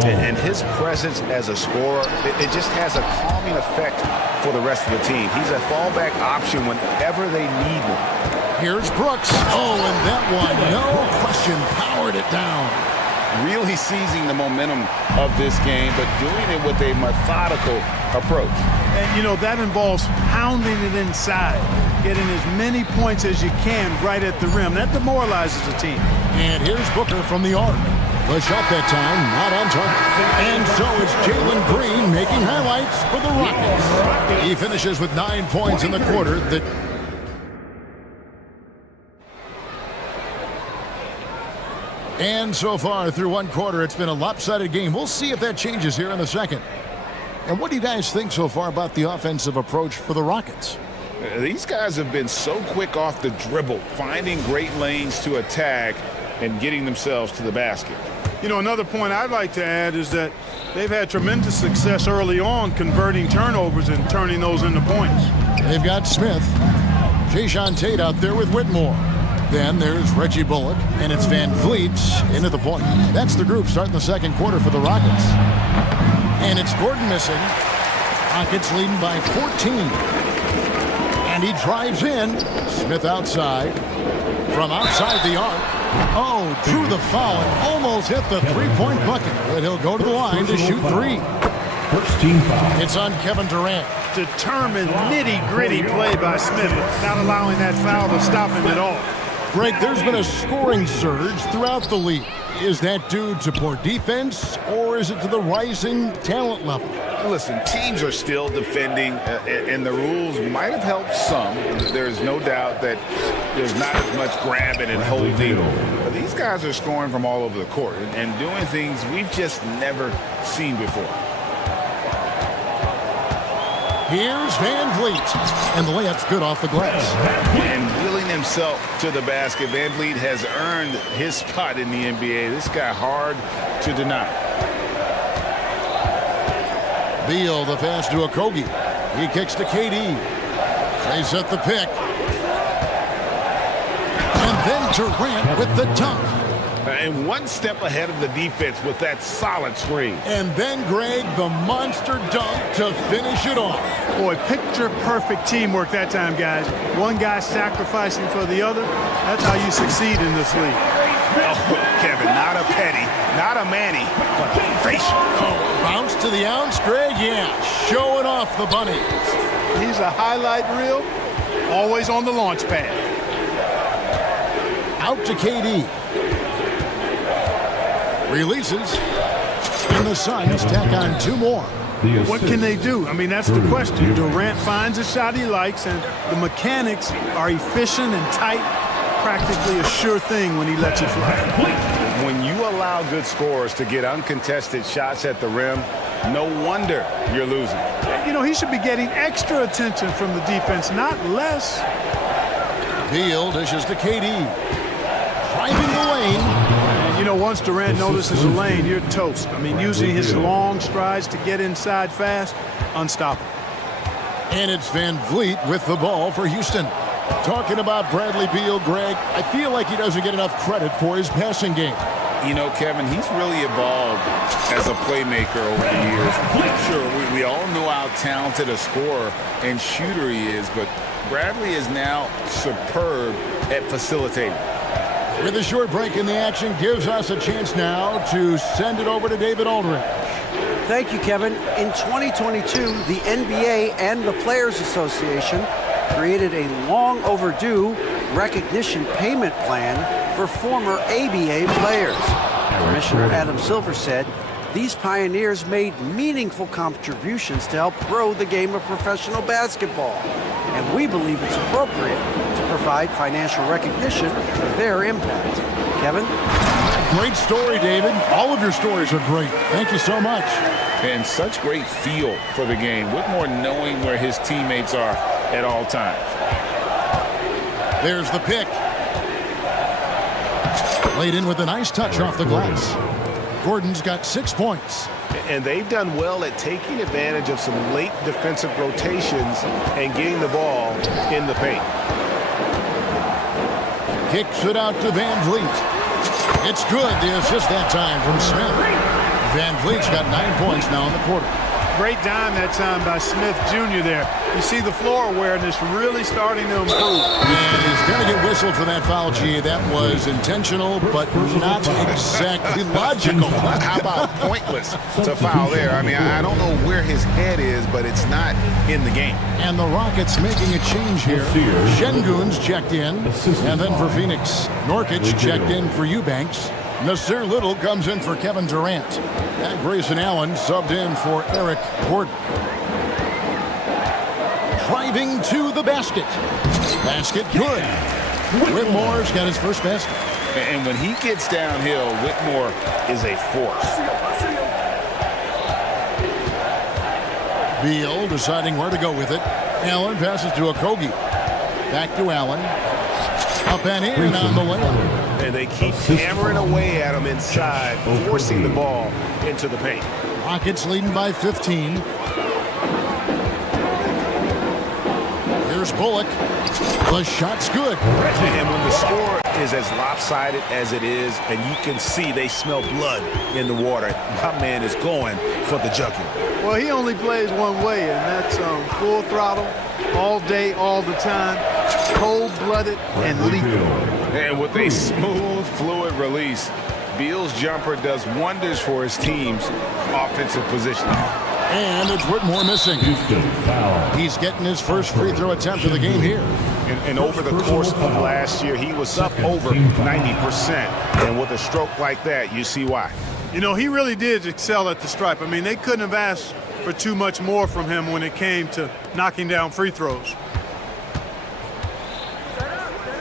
And his presence as a scorer, it just has a calming effect for the rest of the team. He's a fallback option whenever they need one. Here's Brooks. Oh, and that one, no question, powered it down. Really seizing the momentum of this game, but doing it with a methodical approach. And, you know, that involves pounding it inside, getting as many points as you can right at the rim. That demoralizes the team. And here's Booker from the arc. The shot that time, not on target. And so it's Jalen Green making highlights for the Rockets. He finishes with 9 points in the quarter. And so far through one quarter, it's been a lopsided game. We'll see if that changes here in the second. And what do you guys think so far about the offensive approach for the Rockets? These guys have been so quick off the dribble, finding great lanes to attack and getting themselves to the basket. You know, another point I'd like to add is that they've had tremendous success early on converting turnovers and turning those into points. They've got Smith, Jayshawn Tate out there with Whitmore. Then there's Reggie Bullock, and it's Van Vliet into the point. That's the group starting the second quarter for the Rockets. And it's Gordon missing. Rockets leading by 14. And he drives in. Smith outside. From outside the arc. Oh, drew the foul and almost hit the three-point bucket. But he'll go to the line to shoot 3. First team foul. It's on Kevin Durant. Determined, nitty-gritty play by Smith, not allowing that foul to stop him at all. Greg, there's been a scoring surge throughout the league. Is that due to poor defense, or is it to the rising talent level? Listen, teams are still defending, and the rules might have helped some. There's no doubt that there's not as much grabbing and holding. But these guys are scoring from all over the court and doing things we've just never seen before. Here's Van Vliet, and the layup's good off the glass. And wheeling himself to the basket, Van Vliet has earned his spot in the NBA. This guy hard to deny. Beal, the pass to Okogie. He kicks to KD. They set the pick. And then Durant with the dunk. And one step ahead of the defense with that solid screen. And then, Greg, the monster dunk to finish it off. Boy, picture-perfect teamwork that time, guys. One guy sacrificing for the other. That's how you succeed in this league. Oh, Kevin, not a penny, not a Manny, but a facial. Oh, bounce to the ounce, Greg? Yeah, showing off the bunny. He's a highlight reel, always on the launch pad. Out to KD. Releases. And the Suns tack on 2 more. What can they do? I mean, that's the question. Durant finds a shot he likes, and the mechanics are efficient and tight. Practically a sure thing when he lets it fly. When you allow good scorers to get uncontested shots at the rim, no wonder you're losing. You know, he should be getting extra attention from the defense, not less. Beal dishes to KD. Driving the lane. You know, once Durant notices a lane, you're toast. I mean, using his long strides to get inside fast, unstoppable. And it's Van Vliet with the ball for Houston. Talking about Bradley Beal, Greg, I feel like he doesn't get enough credit for his passing game. You know, Kevin, he's really evolved as a playmaker over the years. Sure, we all know how talented a scorer and shooter he is, but Bradley is now superb at facilitating. With a short break in the action, gives us a chance now to send it over to David Aldridge. Thank you, Kevin. In 2022, the NBA and the Players Association created a long overdue recognition payment plan for former ABA players. Commissioner Adam Silver said these pioneers made meaningful contributions to help grow the game of professional basketball, and we believe it's appropriate to provide financial recognition for their impact. Kevin? Great story, David. All of your stories are great. Thank you so much. And such great feel for the game. Whitmore knowing where his teammates are at all times. There's the pick. Laid in with a nice touch off the glass. Gordon's got 6 points. And they've done well at taking advantage of some late defensive rotations and getting the ball in the paint. Kicks it out to Van Vliet. It's good. The assist that time from Smith. Van Vliet's got 9 points now in the quarter. Great dime that time by Smith Jr. there. You see the floor awareness really starting to improve. And he's going to get whistled for that foul, G. That was intentional, but not exactly logical. How about pointless to foul there? I mean, I don't know where his head is, but it's not in the game. And the Rockets making a change here. Şengün's checked in. And then for Phoenix, Nurkic checked in for Eubanks. Nasir Little comes in for Kevin Durant. And Grayson Allen subbed in for Eric Gordon. Driving to the basket. Basket good. Whitmore's got his first basket. And when he gets downhill, Whitmore is a force. Beal deciding where to go with it. Allen passes to Okogie. Back to Allen. Up and in on the layup. And they keep hammering away at him inside, forcing the ball into the paint. Rockets leading by 15. Here's Bullock. The shot's good. And when the score is as lopsided as it is, and you can see they smell blood in the water, my man is going for the jugular. Well, he only plays one way, and that's full throttle, all day, all the time, cold-blooded and lethal. And with a smooth, fluid release, Beal's jumper does wonders for his team's offensive positioning. And it's Whitmore missing. He's getting his first free throw attempt of the game here. And over the course of last year, he was up over 90%. And with a stroke like that, you see why. You know, he really did excel at the stripe. I mean, they couldn't have asked for too much more from him when it came to knocking down free throws.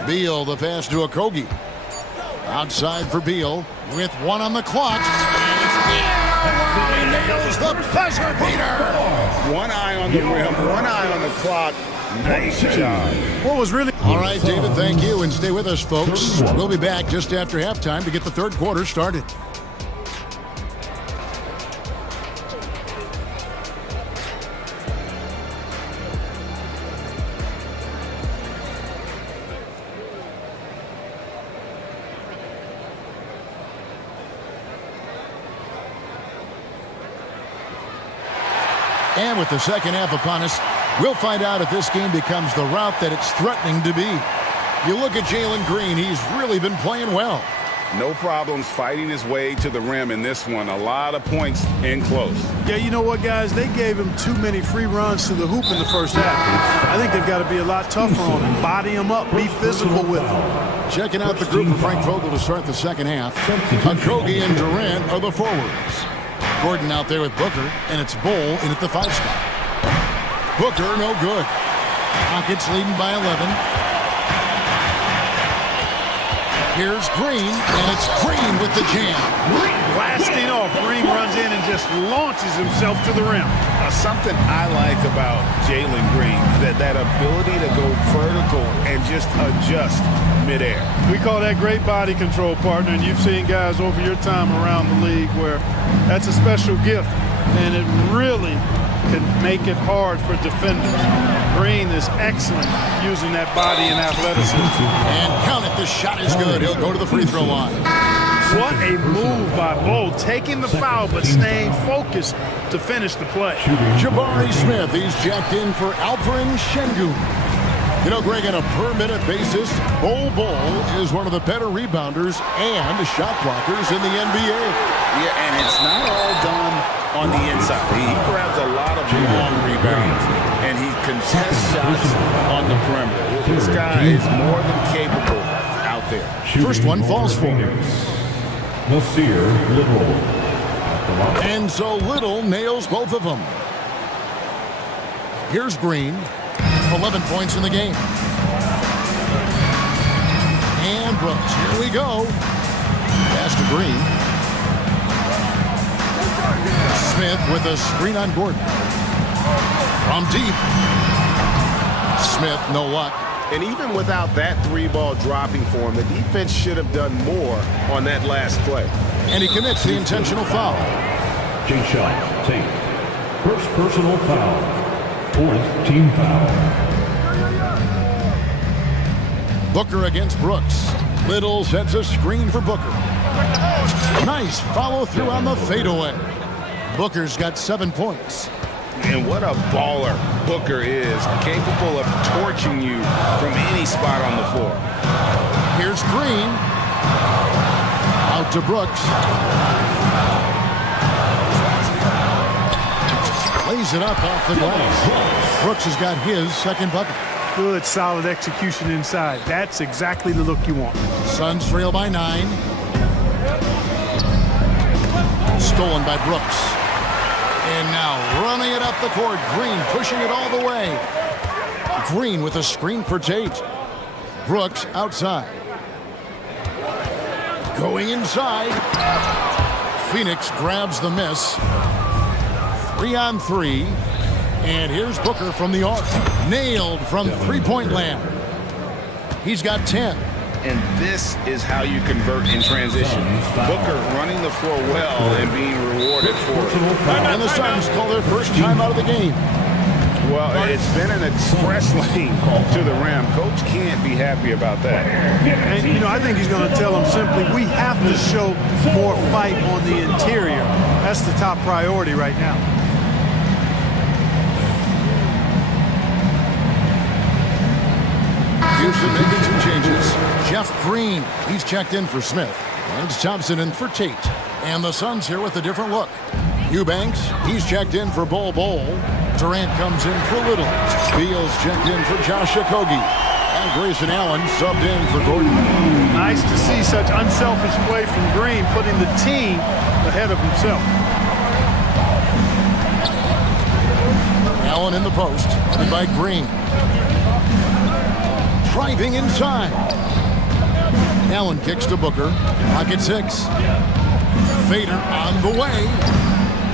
Beal, the pass to Okogie. Outside for Beal with 1 on the clock. He nails the buzzer beater. 1 eye on the rim, 1 eye on the clock. Nice job. What was really... All right, David, thank you. And stay with us, folks. We'll be back just after halftime to get the third quarter started. And with the second half upon us, we'll find out if this game becomes the route that it's threatening to be. You look at Jalen Green, he's really been playing well. No problems fighting his way to the rim in this one. A lot of points in close. Yeah, you know what, guys? They gave him too many free runs to the hoop in the first half. I think they've got to be a lot tougher on him. Body him up. Be physical with him. Checking out the group of Frank Vogel to start the second half. Okogie and Durant are the forwards. Gordon out there with Booker, and it's Bull in at the 5 spot. Booker, no good. Rockets leading by 11. Here's Green, and it's Green with the jam. Blasting off. Green runs in and just launches himself to the rim. Something I like about Jalen Green, that ability to go vertical and just adjust midair. We call that great body control, partner, and you've seen guys over your time around the league where that's a special gift, and it really can make it hard for defenders. Green is excellent using that body and athleticism. And count it, the shot is good. He'll go to the free throw line. What a move by Bull, taking the foul but staying focused to finish the play. Jabari Smith, he's jacked in for Alperen Şengün. You know, Greg, on a per-minute basis, Bull is one of the better rebounders and shot blockers in the NBA. Yeah, and it's not all done on the inside. He grabs a lot of long rebounds, and he contests shots on the perimeter. This guy is more than capable out there. First one falls for him. Little. And so Little nails both of them. Here's Green. 11 points in the game. And Brooks, here we go. Pass to Green. Smith with a screen on Gordon. From deep. Smith, no luck. And even without that three-ball dropping for him, the defense should have done more on that last play. And he commits the intentional foul. Shot, take. First personal foul. Fourth team foul. Booker against Brooks. Little sets a screen for Booker. Nice follow through on the fadeaway. Booker's got 7 points. And what a baller Booker is, capable of torching you from any spot on the floor. Here's Green. Out to Brooks. Lays it up off the glass. Brooks has got his second bucket. Good, solid execution inside. That's exactly the look you want. Suns trail by 9. Stolen by Brooks. And now running it up the court. Green pushing it all the way. Green with a screen for Tate. Brooks outside. Going inside. Phoenix grabs the miss. 3 on 3. And here's Booker from the arc. Nailed from three-point land. He's got 10. And this is how you convert in transition. Booker running the floor well and being rewarded for it. And the Suns call their first time out of the game. Well, it's been an express lane to the rim. Coach can't be happy about that. And, you know, I think he's going to tell them simply, we have to show more fight on the interior. That's the top priority right now. Houston making some changes. Jeff Green, he's checked in for Smith. And Thompson in for Tate. And the Suns here with a different look. Eubanks, he's checked in for Bol. Durant comes in for Little. Beal's checked in for Josh Okogie. And Grayson Allen subbed in for Gordon. Nice to see such unselfish play from Green, putting the team ahead of himself. Allen in the post, headed by Green. Driving inside. Allen kicks to Booker. Pocket 6. Fader on the way.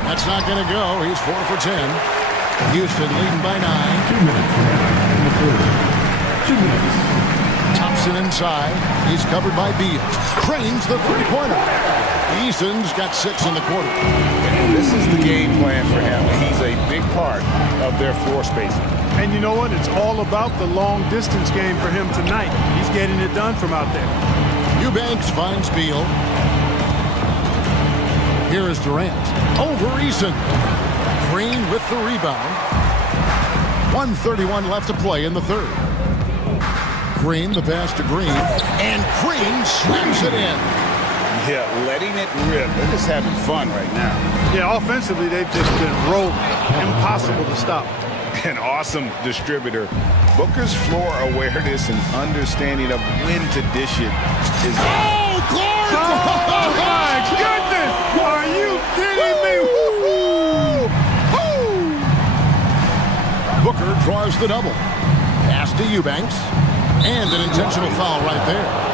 That's not going to go. He's 4 for 10. Houston leading by 9. 2 minutes in the third. 2 minutes. Thompson inside. He's covered by Beal. Trains the three-pointer. Eason's got 6 in the quarter. And this is the game plan for him. He's a big part of their floor spacing. And you know what? It's all about the long-distance game for him tonight. He's getting it done from out there. Eubanks finds Beal. Here is Durant. Over Eason. Green with the rebound. 1:31 left to play in the third. Green, the pass to Green. And Green slams it in. Yeah, letting it rip. They're just having fun right now. Yeah, offensively, they've just been rolling. Impossible to stop. An awesome distributor. Booker's floor awareness and understanding of when to dish it is... Oh, Clark! Oh, my goodness! Are you kidding me? Woo-hoo! Booker draws the double. Pass to Eubanks. And an intentional foul right there.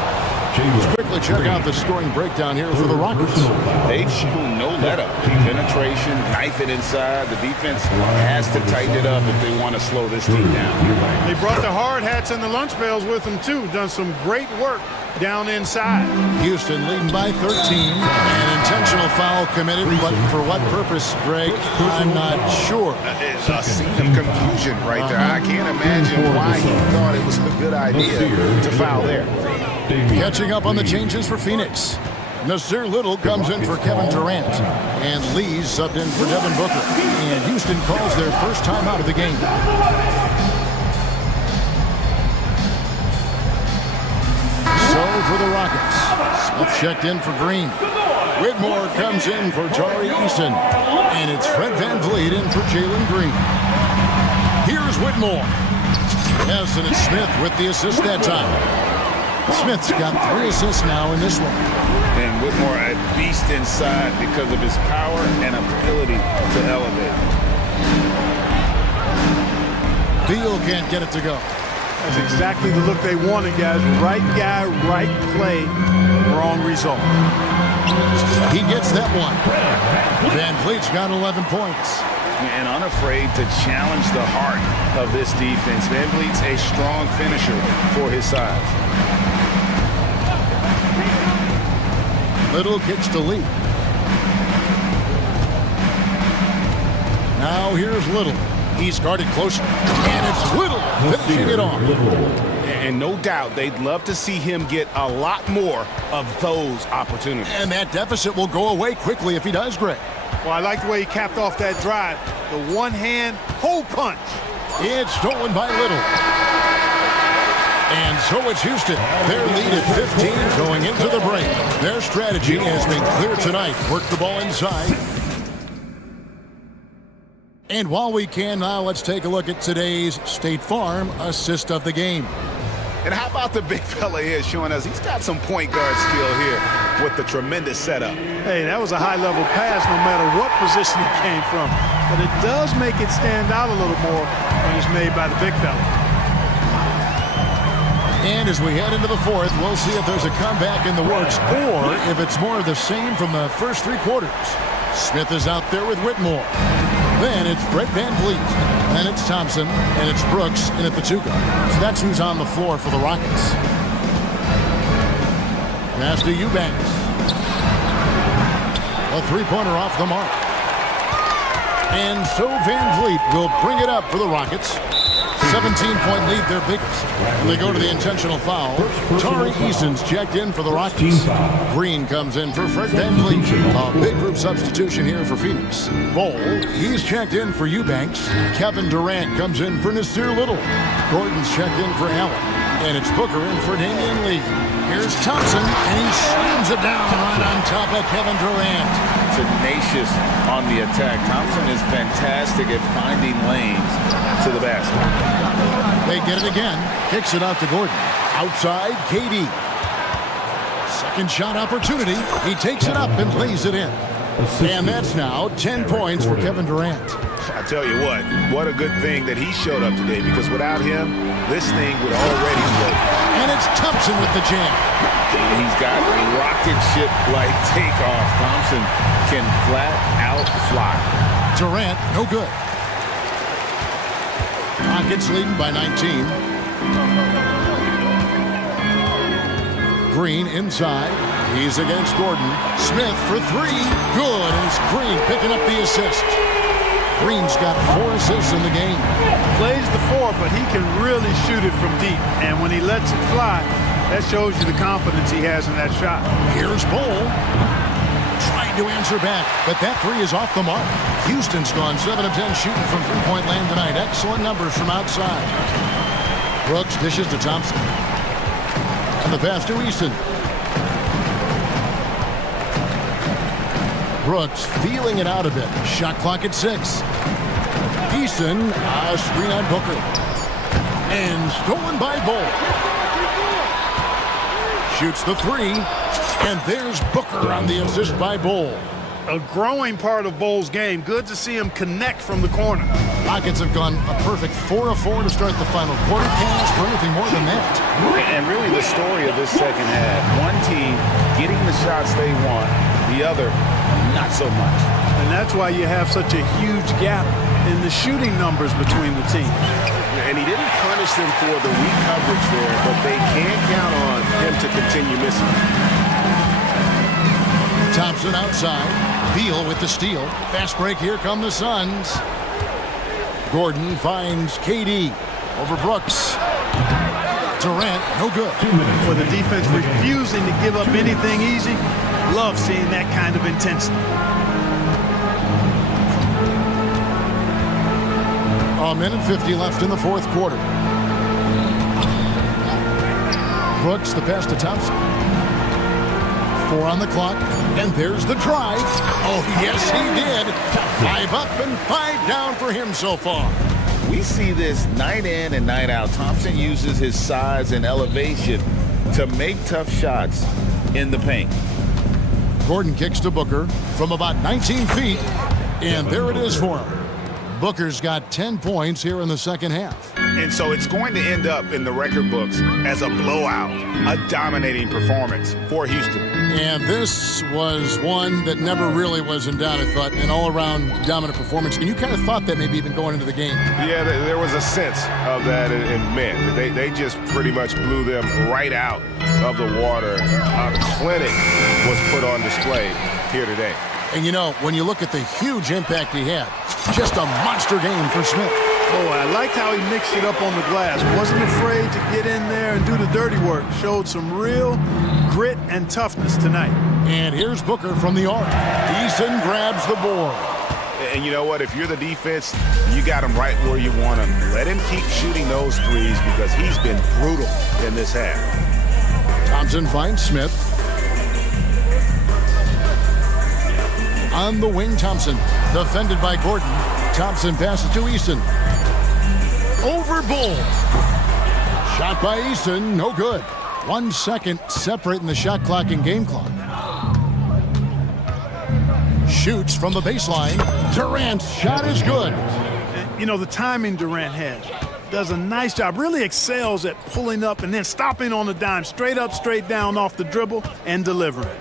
Let's quickly check out the scoring breakdown here for the Rockets. They've shown no let-up. Penetration, knife it inside. The defense has to tighten it up if they want to slow this team down. They brought the hard hats and the lunch pails with them, too. Done some great work down inside. Houston leading by 13. An intentional foul committed, but for what purpose, Greg? I'm not sure. It's a scene of confusion right there. I can't imagine why he thought it was a good idea to foul there. Catching up on the changes for Phoenix. Nasir Little comes in for Kevin Durant. And Lee's subbed in for Devin Booker. And Houston calls their first time out of the game. So for the Rockets. Smith checked in for Green. Whitmore comes in for Tari Eason. And it's Fred Van Vliet in for Jalen Green. Here's Whitmore. Yes, and it's Smith with the assist that time. Smith's got 3 assists now in this one. And Whitmore a beast inside because of his power and ability to elevate. Beal can't get it to go. That's exactly the look they wanted, guys. Right guy, right play, wrong result. He gets that one. Van Vliet's got 11 points. And unafraid to challenge the heart of this defense. Van Vliet's a strong finisher for his size. Little kicks to lead. Now here's Little. He's guarded closer. And it's Little finishing it off. And no doubt they'd love to see him get a lot more of those opportunities. And that deficit will go away quickly if he does, Greg. Well, I like the way he capped off that drive. The one-hand hole punch. It's stolen by Little. And so it's Houston. Their lead at 15 going into the break. Their strategy has been clear tonight. Work the ball inside. And while we can now, let's take a look at today's State Farm assist of the game. And how about the big fella here showing us he's got some point guard skill here with the tremendous setup. Hey, that was a high-level pass no matter what position it came from. But it does make it stand out a little more when it's made by the big fella. And as we head into the fourth, we'll see if there's a comeback in the works or if it's more of the same from the first 3 quarters. Smith is out there with Whitmore. Then it's Brett Van Vliet. Then it's Thompson. And it's Brooks in at the 2 guard. So that's who's on the floor for the Rockets. Pass to Eubanks. A 3-pointer off the mark. And so Van Vliet will bring it up for the Rockets. 17-point lead, their biggest. And they go to the intentional foul. Tari Eason's checked in for the Rockets. Green comes in for Fred Van Vliet. A big group substitution here for Phoenix. Bowl, he's checked in for Eubanks. Kevin Durant comes in for Nasir Little. Gordon's checked in for Allen. And it's Booker in for Damian Lee. Here's Thompson, and he slams it down right on top of Kevin Durant. Tenacious on the attack. Thompson is fantastic at finding lanes to the basket. They get it again. Kicks it out to Gordon. Outside, KD. Second shot opportunity. He takes it up and lays it in. And that's now 10 points for Kevin Durant. I tell you what a good thing that he showed up today, because without him, this thing would already be over. And it's Thompson with the jam. He's got rocket ship-like takeoff. Thompson can flat out fly. Durant, no good. Rockets leading by 19. Green inside. He's against Gordon. Smith for 3. Good. And it's Green picking up the assist. Green's got 4 assists in the game. Plays the 4, but he can really shoot it from deep. And when he lets it fly, that shows you the confidence he has in that shot. Here's Bowl. Trying to answer back, but that 3 is off the mark. Houston's gone 7 of 10 shooting from three-point land tonight. Excellent numbers from outside. Brooks dishes to Thompson. And the pass to Easton. Brooks feeling it out a bit. Shot clock at 6. Easton, screen on Booker. And stolen by Bowl. Shoots the 3. And there's Booker on the assist by Bowl. A growing part of Bowl's game. Good to see him connect from the corner. Rockets have gone a perfect 4 of 4 to start the final quarter. Can't ask for anything more than that. And really the story of this second half. One team getting the shots they want. The other, not so much. And that's why you have such a huge gap in the shooting numbers between the teams. And he didn't punish them for the weak coverage there, but they can't count on him to continue missing. Thompson outside. Beal with the steal. Fast break. Here come the Suns. Gordon finds KD over Brooks. Durant, no good. For the defense refusing to give up anything easy. Love seeing that kind of intensity. A minute 50 left in the fourth quarter. Brooks, the pass to Thompson. 4 on the clock, and there's the drive. Oh, yes, he did. 5 up and 5 down for him so far. We see this night in and night out. Thompson uses his size and elevation to make tough shots in the paint. Gordon kicks to Booker from about 19 feet, and there it is for him. Booker's got 10 points here in the second half. And so it's going to end up in the record books as a blowout, a dominating performance for Houston. And this was one that never really was in doubt, I thought, an all-around dominant performance. And you kind of thought that maybe even going into the game. Yeah, there was a sense of that in men. They just pretty much blew them right out of the water. A clinic was put on display here today. And you know, when you look at the huge impact he had, just a monster game for Smith. Oh, I liked how he mixed it up on the glass. Wasn't afraid to get in there and do the dirty work. Showed some real grit and toughness tonight. And here's Booker from the arc. Eason grabs the board. And you know what? If you're the defense, you got him right where you want him. Let him keep shooting those threes because he's been brutal in this half. Thompson finds Smith. On the wing, Thompson, defended by Gordon. Thompson passes to Eason. Over Bull. Shot by Eason, no good. 1 second separating the shot clock and game clock. Shoots from the baseline. Durant's shot is good. You know, the timing Durant has. Does a nice job, really excels at pulling up and then stopping on the dime, straight up, straight down off the dribble and delivering.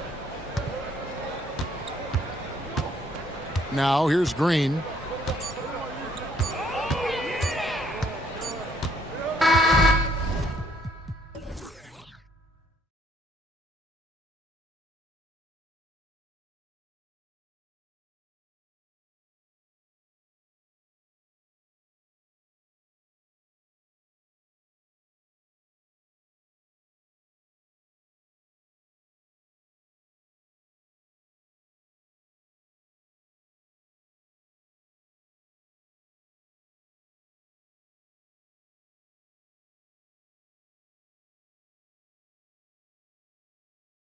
Now here's Green.